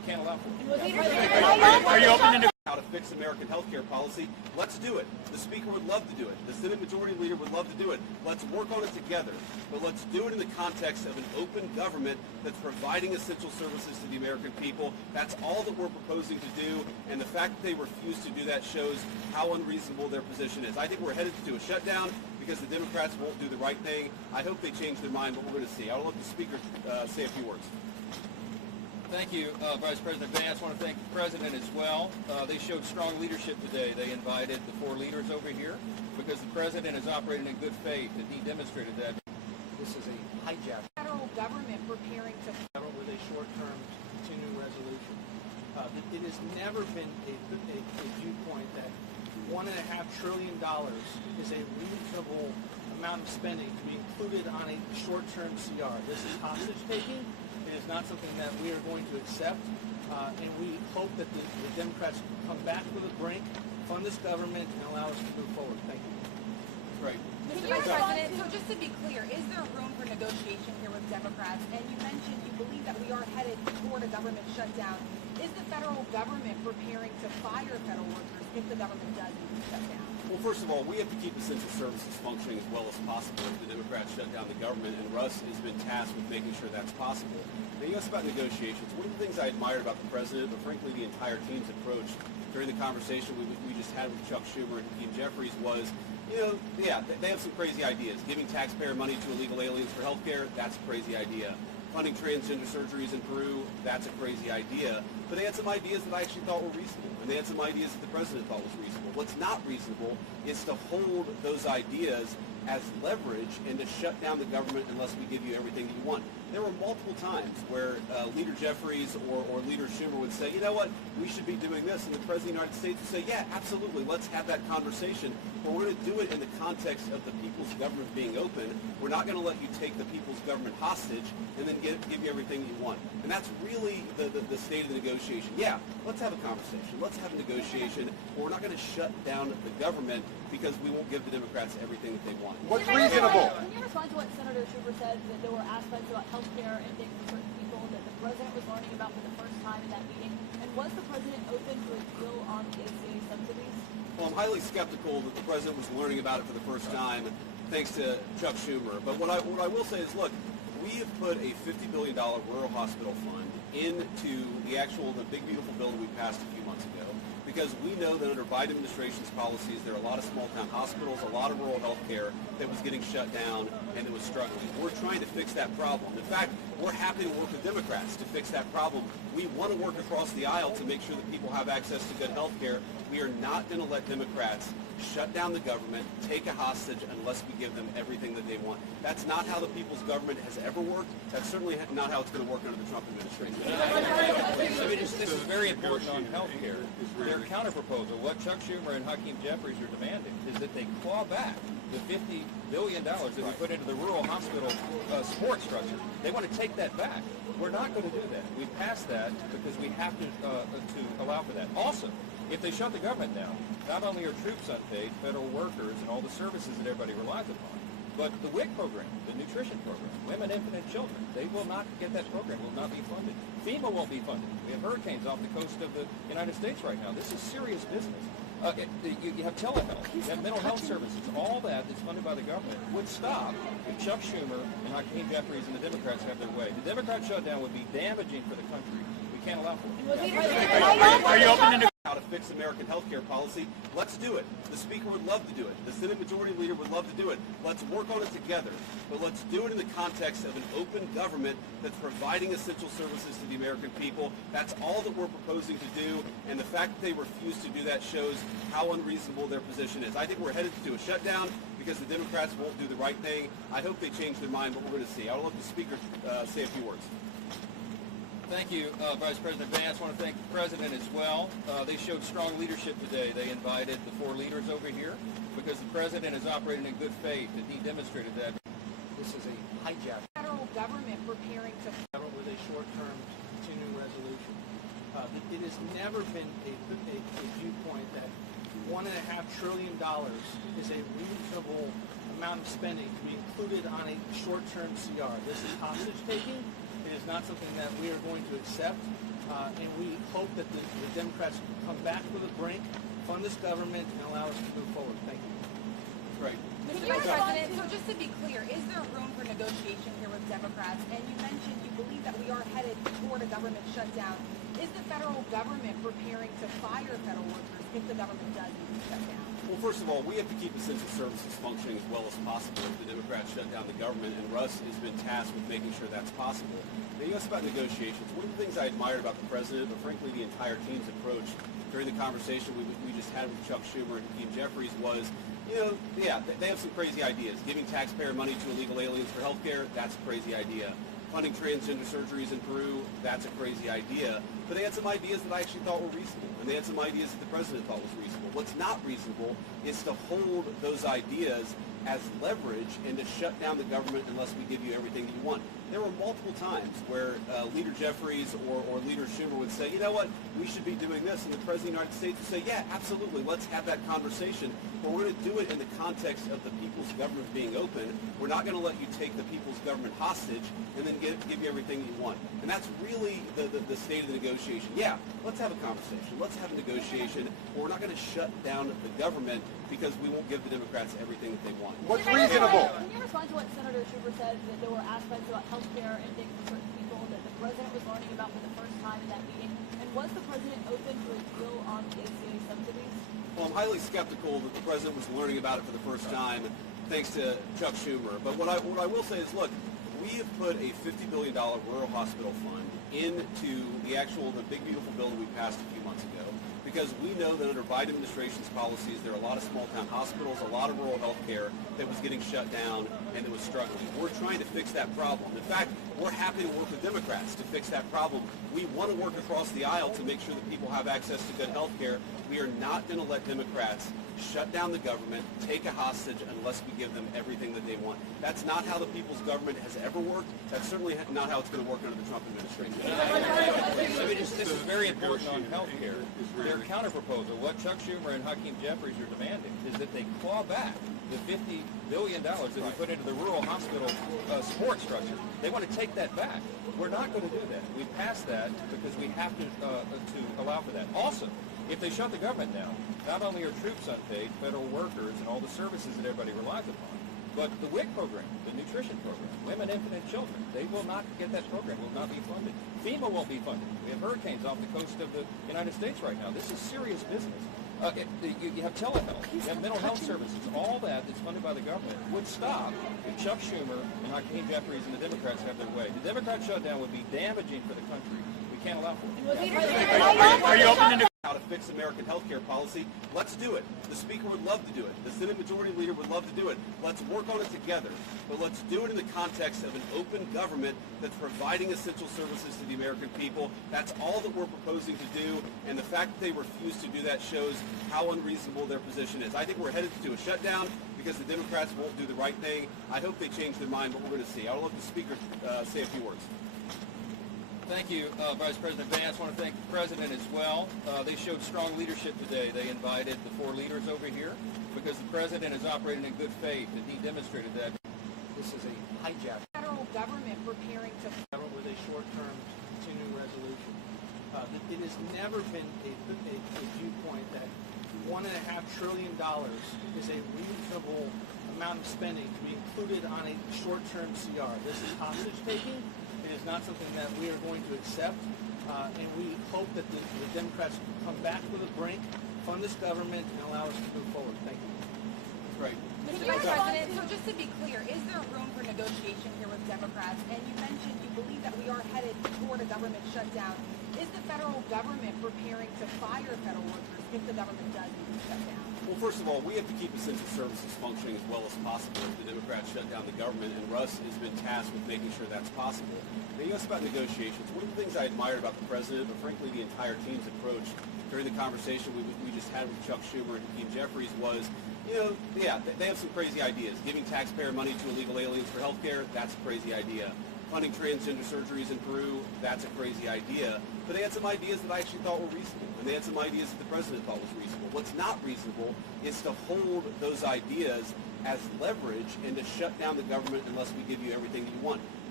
can't allow for it. Are you open to How to fix American health care policy. Let's do it. The Speaker would love to do it. The Senate Majority Leader would love to do it. Let's work on it together. But let's do it in the context of an open government that's providing essential services to the American people. That's all that we're proposing to do. And the fact that they refuse to do that shows how unreasonable their position is. I think we're headed to a shutdown because the Democrats won't do the right thing. I hope they change their mind, but we're going to see. I'll let the Speaker say a few words. Thank you, Vice President Vance. I want to thank the President as well. They showed strong leadership today. They invited the 4 leaders over here because the President is operating in good faith, and he demonstrated that. This is a hijack. Federal government preparing to With a short-term continuing resolution. It has never been a viewpoint that $1.5 trillion is a reasonable amount of spending to be included on a short-term CR. This is hostage taking. It is not something that we are going to accept, and we hope that the Democrats come back to the brink, fund this government, and allow us to move forward. Thank you. Right. Mr. Vice President, so just to be clear, is there room for negotiation here with Democrats? And you mentioned you believe that we are headed toward a government shutdown. Is the federal government preparing to fire federal workers if the government does need to shut down? Well, first of all, we have to keep essential services functioning as well as possible if the Democrats shut down the government, and Russ has been tasked with making sure that's possible. Now, you asked about negotiations. One of the things I admired about the President, but frankly the entire team's approach during the conversation we just had with Chuck Schumer and Jeffries was, they have some crazy ideas. Giving taxpayer money to illegal aliens for health care, that's a crazy idea. Funding transgender surgeries in Peru, that's a crazy idea. But they had some ideas that I actually thought were reasonable, and they had some ideas that the President thought was reasonable. What's not reasonable is to hold those ideas as leverage and to shut down the government unless we give you everything that you want. There were multiple times where Leader Jeffries or Leader Schumer would say, you know what, we should be doing this, and the President of the United States would say, yeah, absolutely, let's have that conversation, but we're going to do it in the context of the people's government being open. We're not going to let you take the people's government hostage and then give you everything you want. And that's really the state of the negotiation. Yeah, let's have a conversation. Let's have a negotiation, but we're not going to shut down the government because we won't give the Democrats everything that they want. What's reasonable? Can you respond to what Senator Schumer said, that there were aspects about health care and things for certain people that the President was learning about for the first time in that meeting? And was the President open to a deal on the ACA subsidies? Well, I'm highly skeptical that the President was learning about it for the first time thanks to Chuck Schumer. But what I will say is, look, we have put a $50 billion rural hospital fund into the big beautiful bill that we passed a few months ago, because we know that under Biden administration's policies, there are a lot of small town hospitals, a lot of rural health care that was getting shut down and that was struggling. We're trying to fix that problem. In fact, we're happy to work with Democrats to fix that problem. We want to work across the aisle to make sure that people have access to good health care. We are not going to let Democrats shut down the government, take a hostage unless we give them everything that they want. That's not how the people's government has ever worked. That's certainly not how it's going to work under the Trump administration. This is very important on health care. Their counterproposal, what Chuck Schumer and Hakeem Jeffries are demanding, is that they claw back the $50 billion that we put into the rural hospital support structure. They want to take that back. We're not going to do that. We passed that because we have to allow for that. Also, if they shut the government down, not only are troops unpaid, federal workers, and all the services that everybody relies upon, but the WIC program, the nutrition program, women, infant, and children, they will not get that program, will not be funded. FEMA won't be funded. We have hurricanes off the coast of the United States right now. This is serious business. You have telehealth, you have mental health services, all that that's funded by the government would stop if Chuck Schumer and Hakeem Jeffries and the Democrats have their way. The Democrat shutdown would be damaging for the country. We can't allow for it. Are you open to How to fix American health care policy. Let's do it. The Speaker would love to do it. The Senate Majority Leader would love to do it. Let's work on it together. But let's do it in the context of an open government that's providing essential services to the American people. That's all that we're proposing to do. And the fact that they refuse to do that shows how unreasonable their position is. I think we're headed to a shutdown because the Democrats won't do the right thing. I hope they change their mind, but we're going to see. I'll let the Speaker say a few words. Thank you, Vice President Vance. I want to thank the President as well. They showed strong leadership today. They invited the 4 leaders over here because the President is operating in good faith, and he demonstrated that. This is a hijack. Federal government preparing to With a short-term continuing resolution. It has never been a viewpoint that $1.5 trillion is a reasonable amount of spending to be included on a short-term CR. This is hostage taking. It is is not something that we are going to accept, and we hope that the Democrats come back to the brink, fund this government, and allow us to move forward. Thank you. Right. Mr. President, so just to be clear, is there room for negotiation here with Democrats? And you mentioned you believe that we are headed toward a government shutdown. Is the federal government preparing to fire federal workers if the government does need to shut down? Well, first of all, we have to keep essential services functioning as well as possible if the Democrats shut down the government, and Russ has been tasked with making sure that's possible. Now, you asked about negotiations. One of the things I admired about the president, but frankly the entire team's approach during the conversation we just had with Chuck Schumer and Jeffries was, they have some crazy ideas. Giving taxpayer money to illegal aliens for health care, that's a crazy idea. Funding transgender surgeries in Peru, that's a crazy idea. But they had some ideas that I actually thought were reasonable, and they had some ideas that the president thought was reasonable. What's not reasonable is to hold those ideas as leverage and to shut down the government unless we give you everything that you want. There were multiple times where Leader Jeffries or Leader Schumer would say, you know what, we should be doing this, and the President of the United States would say, yeah, absolutely, let's have that conversation, but we're going to do it in the context of the people's government being open. We're not going to let you take the people's government hostage and then give you everything you want. And that's really the state of the negotiation. Yeah, let's have a conversation. Let's have a negotiation, but we're not going to shut down the government because we won't give the Democrats everything that they want. What's reasonable? Can you respond to what Senator Schumer said, that there were aspects about health care and things for certain people that the president was learning about for the first time in that meeting? And was the president open to a deal on the ACA subsidies? Well, I'm highly skeptical that the president was learning about it for the first time thanks to Chuck Schumer. But what I will say is, look, we have put a $50 billion rural hospital fund into the big, beautiful bill that we passed a few months ago, because we know that under Biden administration's policies, there are a lot of small-town hospitals, a lot of rural health care that was getting shut down and that was struggling. We're trying to fix that problem. In fact, we're happy to work with Democrats to fix that problem. We want to work across the aisle to make sure that people have access to good health care. We are not going to let Democrats shut down the government, take a hostage unless we give them everything that they want. That's not how the people's government has ever worked. That's certainly not how it's going to work under the Trump administration. This is very important on health care. Their counterproposal, what Chuck Schumer and Jeffries are demanding, is that they claw back the $50 billion that we put into the rural hospital support structure. They want to take that back. We're not going to do that. We passed that because we have to allow for that. Also, if they shut the government down, not only are troops unpaid, federal workers, and all the services that everybody relies upon, but the WIC program, the nutrition program, Women, Infant, and Children, they will not get that program, will not be funded. FEMA won't be funded. We have hurricanes off the coast of the United States right now. This is serious business. You have telehealth, you have mental health services, all that's funded by the government would stop if Chuck Schumer and Jeffries and the Democrats have their way. The Democrat shutdown would be damaging for the country. We can't allow for it. Are you open to how to fix American health care policy? Let's do it. The Speaker would love to do it. The Senate Majority Leader would love to do it. Let's work on it together. But let's do it in the context of an open government that's providing essential services to the American people. That's all that we're proposing to do. And the fact that they refuse to do that shows how unreasonable their position is. I think we're headed to a shutdown because the Democrats won't do the right thing. I hope they change their mind, but we're going to see. I'll let the Speaker say a few words. Thank you, Vice President Vance. I want to thank the President as well. They showed strong leadership today. They invited the 4 leaders over here because the President is operating in good faith, and he demonstrated that. This is a hijack. Federal government preparing to With a short-term continuing resolution. It has never been a viewpoint that $1.5 trillion is a reasonable amount of spending to be included on a short-term CR. This is hostage-taking. It is not something that we are going to accept, and we hope that the Democrats come back to the brink, fund this government, and allow us to move forward. Thank you. Right. Mr. President, so just to be clear, is there room for negotiation here with Democrats? And you mentioned you believe that we are headed toward a government shutdown. Is the federal government preparing to fire federal workers if the government does need to shut down? Well, first of all, we have to keep essential services functioning as well as possible if the Democrats shut down the government, and Russ has been tasked with making sure that's possible. Now, you asked about negotiations. One of the things I admired about the president, but frankly the entire team's approach during the conversation we just had with Chuck Schumer and Jeffries was, they have some crazy ideas. Giving taxpayer money to illegal aliens for health care, that's a crazy idea. Funding transgender surgeries in Peru, that's a crazy idea. But they had some ideas that I actually thought were reasonable, and they had some ideas that the president thought was reasonable. What's not reasonable is to hold those ideas as leverage and to shut down the government unless we give you everything that you want.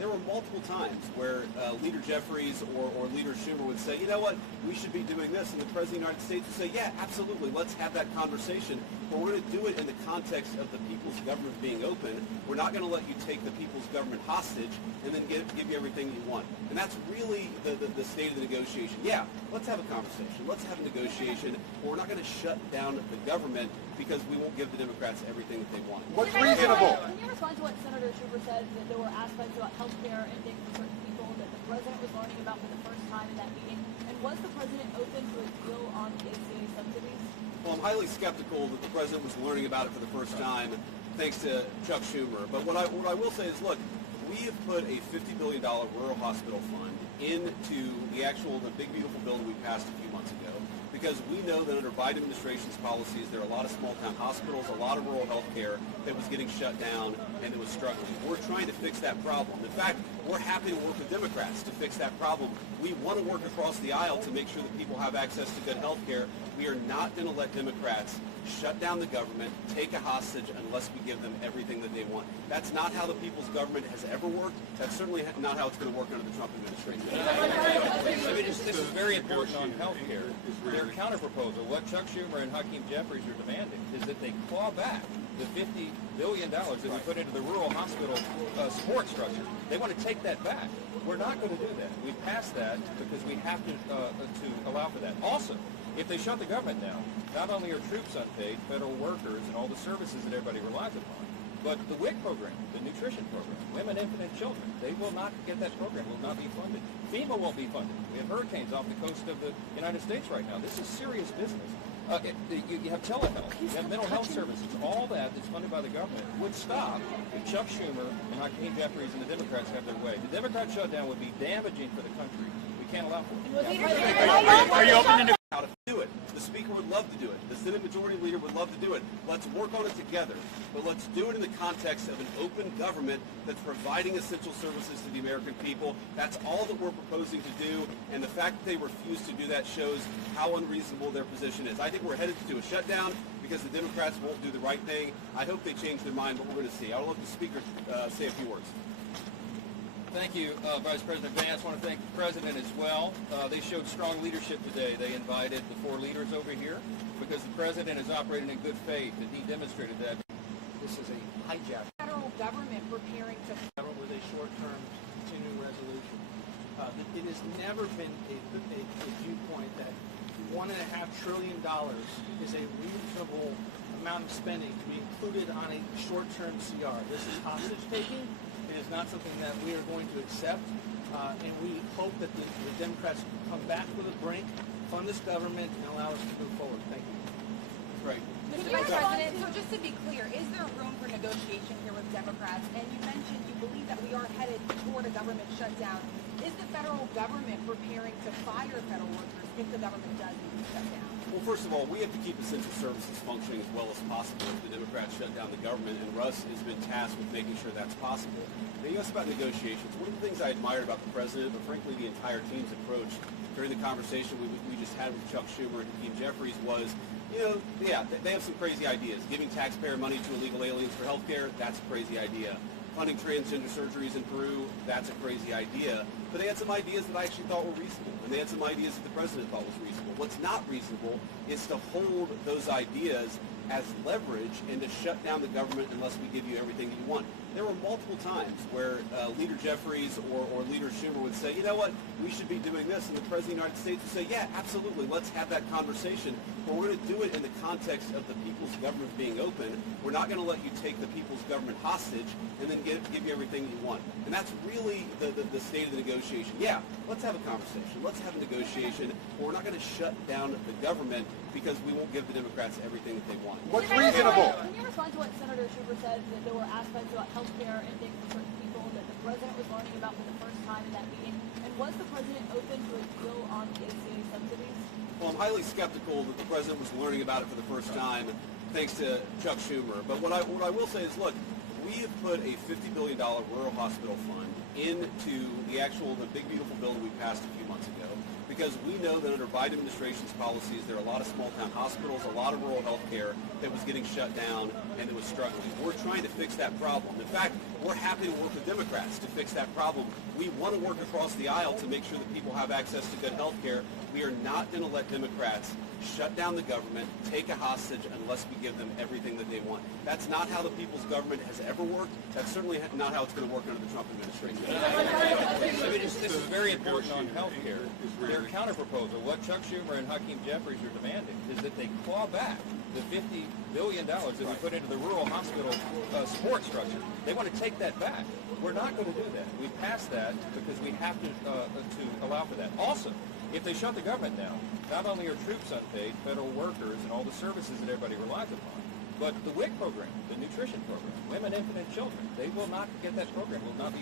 There were multiple times where Leader Jeffries or Leader Schumer would say, you know what, we should be doing this, and the President of the United States would say, yeah, absolutely, let's have that conversation, but we're going to do it in the context of the people's government being open. We're not going to let you take the people's government hostage and then give you everything you want. And that's really the state of the negotiation. Yeah, let's have a conversation, let's have a negotiation, but we're not going to shut down the government because we won't give the Democrats everything that they want. What's reasonable? Can you respond to what Senator Schumer said, that there were aspects about health care and things for certain people that the president was learning about for the first time in that meeting? And was the president open to a deal on the ACA subsidies? Well, I'm highly skeptical that the president was learning about it for the first time, thanks to Chuck Schumer. But what I will say is, look, we have put a $50 billion rural hospital fund into the big beautiful bill that we passed a few months ago, because we know that under Biden administration's policies, there are a lot of small-town hospitals, a lot of rural health care that was getting shut down and that was struggling. We're trying to fix that problem. In fact, we're happy to work with Democrats to fix that problem. We want to work across the aisle to make sure that people have access to good health care. We are not going to let Democrats shut down the government, take a hostage unless we give them everything that they want. That's not how the people's government has ever worked. That's certainly not how it's going to work under the Trump administration. This is very important on health care. Their counterproposal, what Chuck Schumer and Hakeem Jeffries are demanding, is that they claw back the $50 billion that we put into the rural hospital support structure. They want to take that back. We're not going to do that. We passed that because we have to allow for that. Also, if they shut the government down, not only are troops unpaid, federal workers, and all the services that everybody relies upon, but the WIC program, the nutrition program, women, infant, and children, they will not get that program, will not be funded. FEMA won't be funded. We have hurricanes off the coast of the United States right now. This is serious business. You have telehealth, you have mental health services, all that's funded by the government would stop if Chuck Schumer and Hakeem Jeffries and the Democrats have their way. The Democrat shutdown would be damaging for the country. We can't allow for it. Are you open to How to do it. The Speaker would love to do it. The Senate Majority Leader would love to do it. Let's work on it together. But let's do it in the context of an open government that's providing essential services to the American people. That's all that we're proposing to do. And the fact that they refuse to do that shows how unreasonable their position is. I think we're headed to a shutdown because the Democrats won't do the right thing. I hope they change their mind, but we're going to see. I'll let the Speaker say a few words. Thank you, Vice President Vance. I want to thank the President as well. They showed strong leadership today. They invited the 4 leaders over here because the President is operating in good faith, and he demonstrated that. This is a hijack. Federal government preparing to With a short-term continuing resolution. It has never been a viewpoint that $1.5 trillion is a reasonable amount of spending to be included on a short-term CR. This is hostage taking. It is not something that we are going to accept, and we hope that the Democrats come back to the brink, fund this government, and allow us to move forward. Thank you. Right. Mr. President, so just to be clear, is there room for negotiation here with Democrats? And you mentioned you believe that we are headed toward a government shutdown. Is the federal government preparing to fire federal workers if the government does need to shut down? Well, first of all, we have to keep essential services functioning as well as possible if the Democrats shut down the government, and Russ has been tasked with making sure that's possible. Now, you asked about negotiations. One of the things I admired about the President, but frankly the entire team's approach during the conversation we just had with Chuck Schumer and Hakeem Jeffries was, they have some crazy ideas. Giving taxpayer money to illegal aliens for health care, that's a crazy idea. Funding transgender surgeries in Peru, that's a crazy idea. But they had some ideas that I actually thought were reasonable, and they had some ideas that the President thought was reasonable. What's not reasonable is to hold those ideas as leverage and to shut down the government unless we give you everything that you want. There were multiple times where Leader Jeffries or Leader Schumer would say, you know what, we should be doing this, and the President of the United States would say, yeah, absolutely, let's have that conversation, but we're going to do it in the context of the people's government being open. We're not going to let you take the people's government hostage and then give you everything you want. And that's really the state of the negotiation. Yeah, let's have a conversation, let's have a negotiation, but we're not going to shut down the government because we won't give the Democrats everything that they want. What's reasonable? Can you respond to what Senator Schumer said, that there were aspects about health care and things for certain people that the president was learning about for the first time in that meeting? And was the president open to a deal on the ACA subsidies? Well, I'm highly skeptical that the President was learning about it for the first time, thanks to Chuck Schumer. But what I will say is, look, we have put a $50 billion rural hospital fund into the big beautiful bill that we passed a few months ago, because we know that under Biden administration's policies, there are a lot of small-town hospitals, a lot of rural health care that was getting shut down and that was struggling. We're trying to fix that problem. In fact, we're happy to work with Democrats to fix that problem. We want to work across the aisle to make sure that people have access to good health care. We are not going to let Democrats shut down the government, take a hostage, unless we give them everything that they want. That's not how the people's government has ever worked. That's certainly not how it's going to work under the Trump administration. This is very important on health care. Their counterproposal, what Chuck Schumer and Hakeem Jeffries are demanding, is that they claw back the $50 billion that we put into the rural hospital support structure. They want to take that back. We're not going to do that. We passed that because we have to allow for that. Also, if they shut the government down, not only are troops unpaid, federal workers, and all the services that everybody relies upon, but the WIC program, the nutrition program, women, infant, and children, they will not get that program, will not be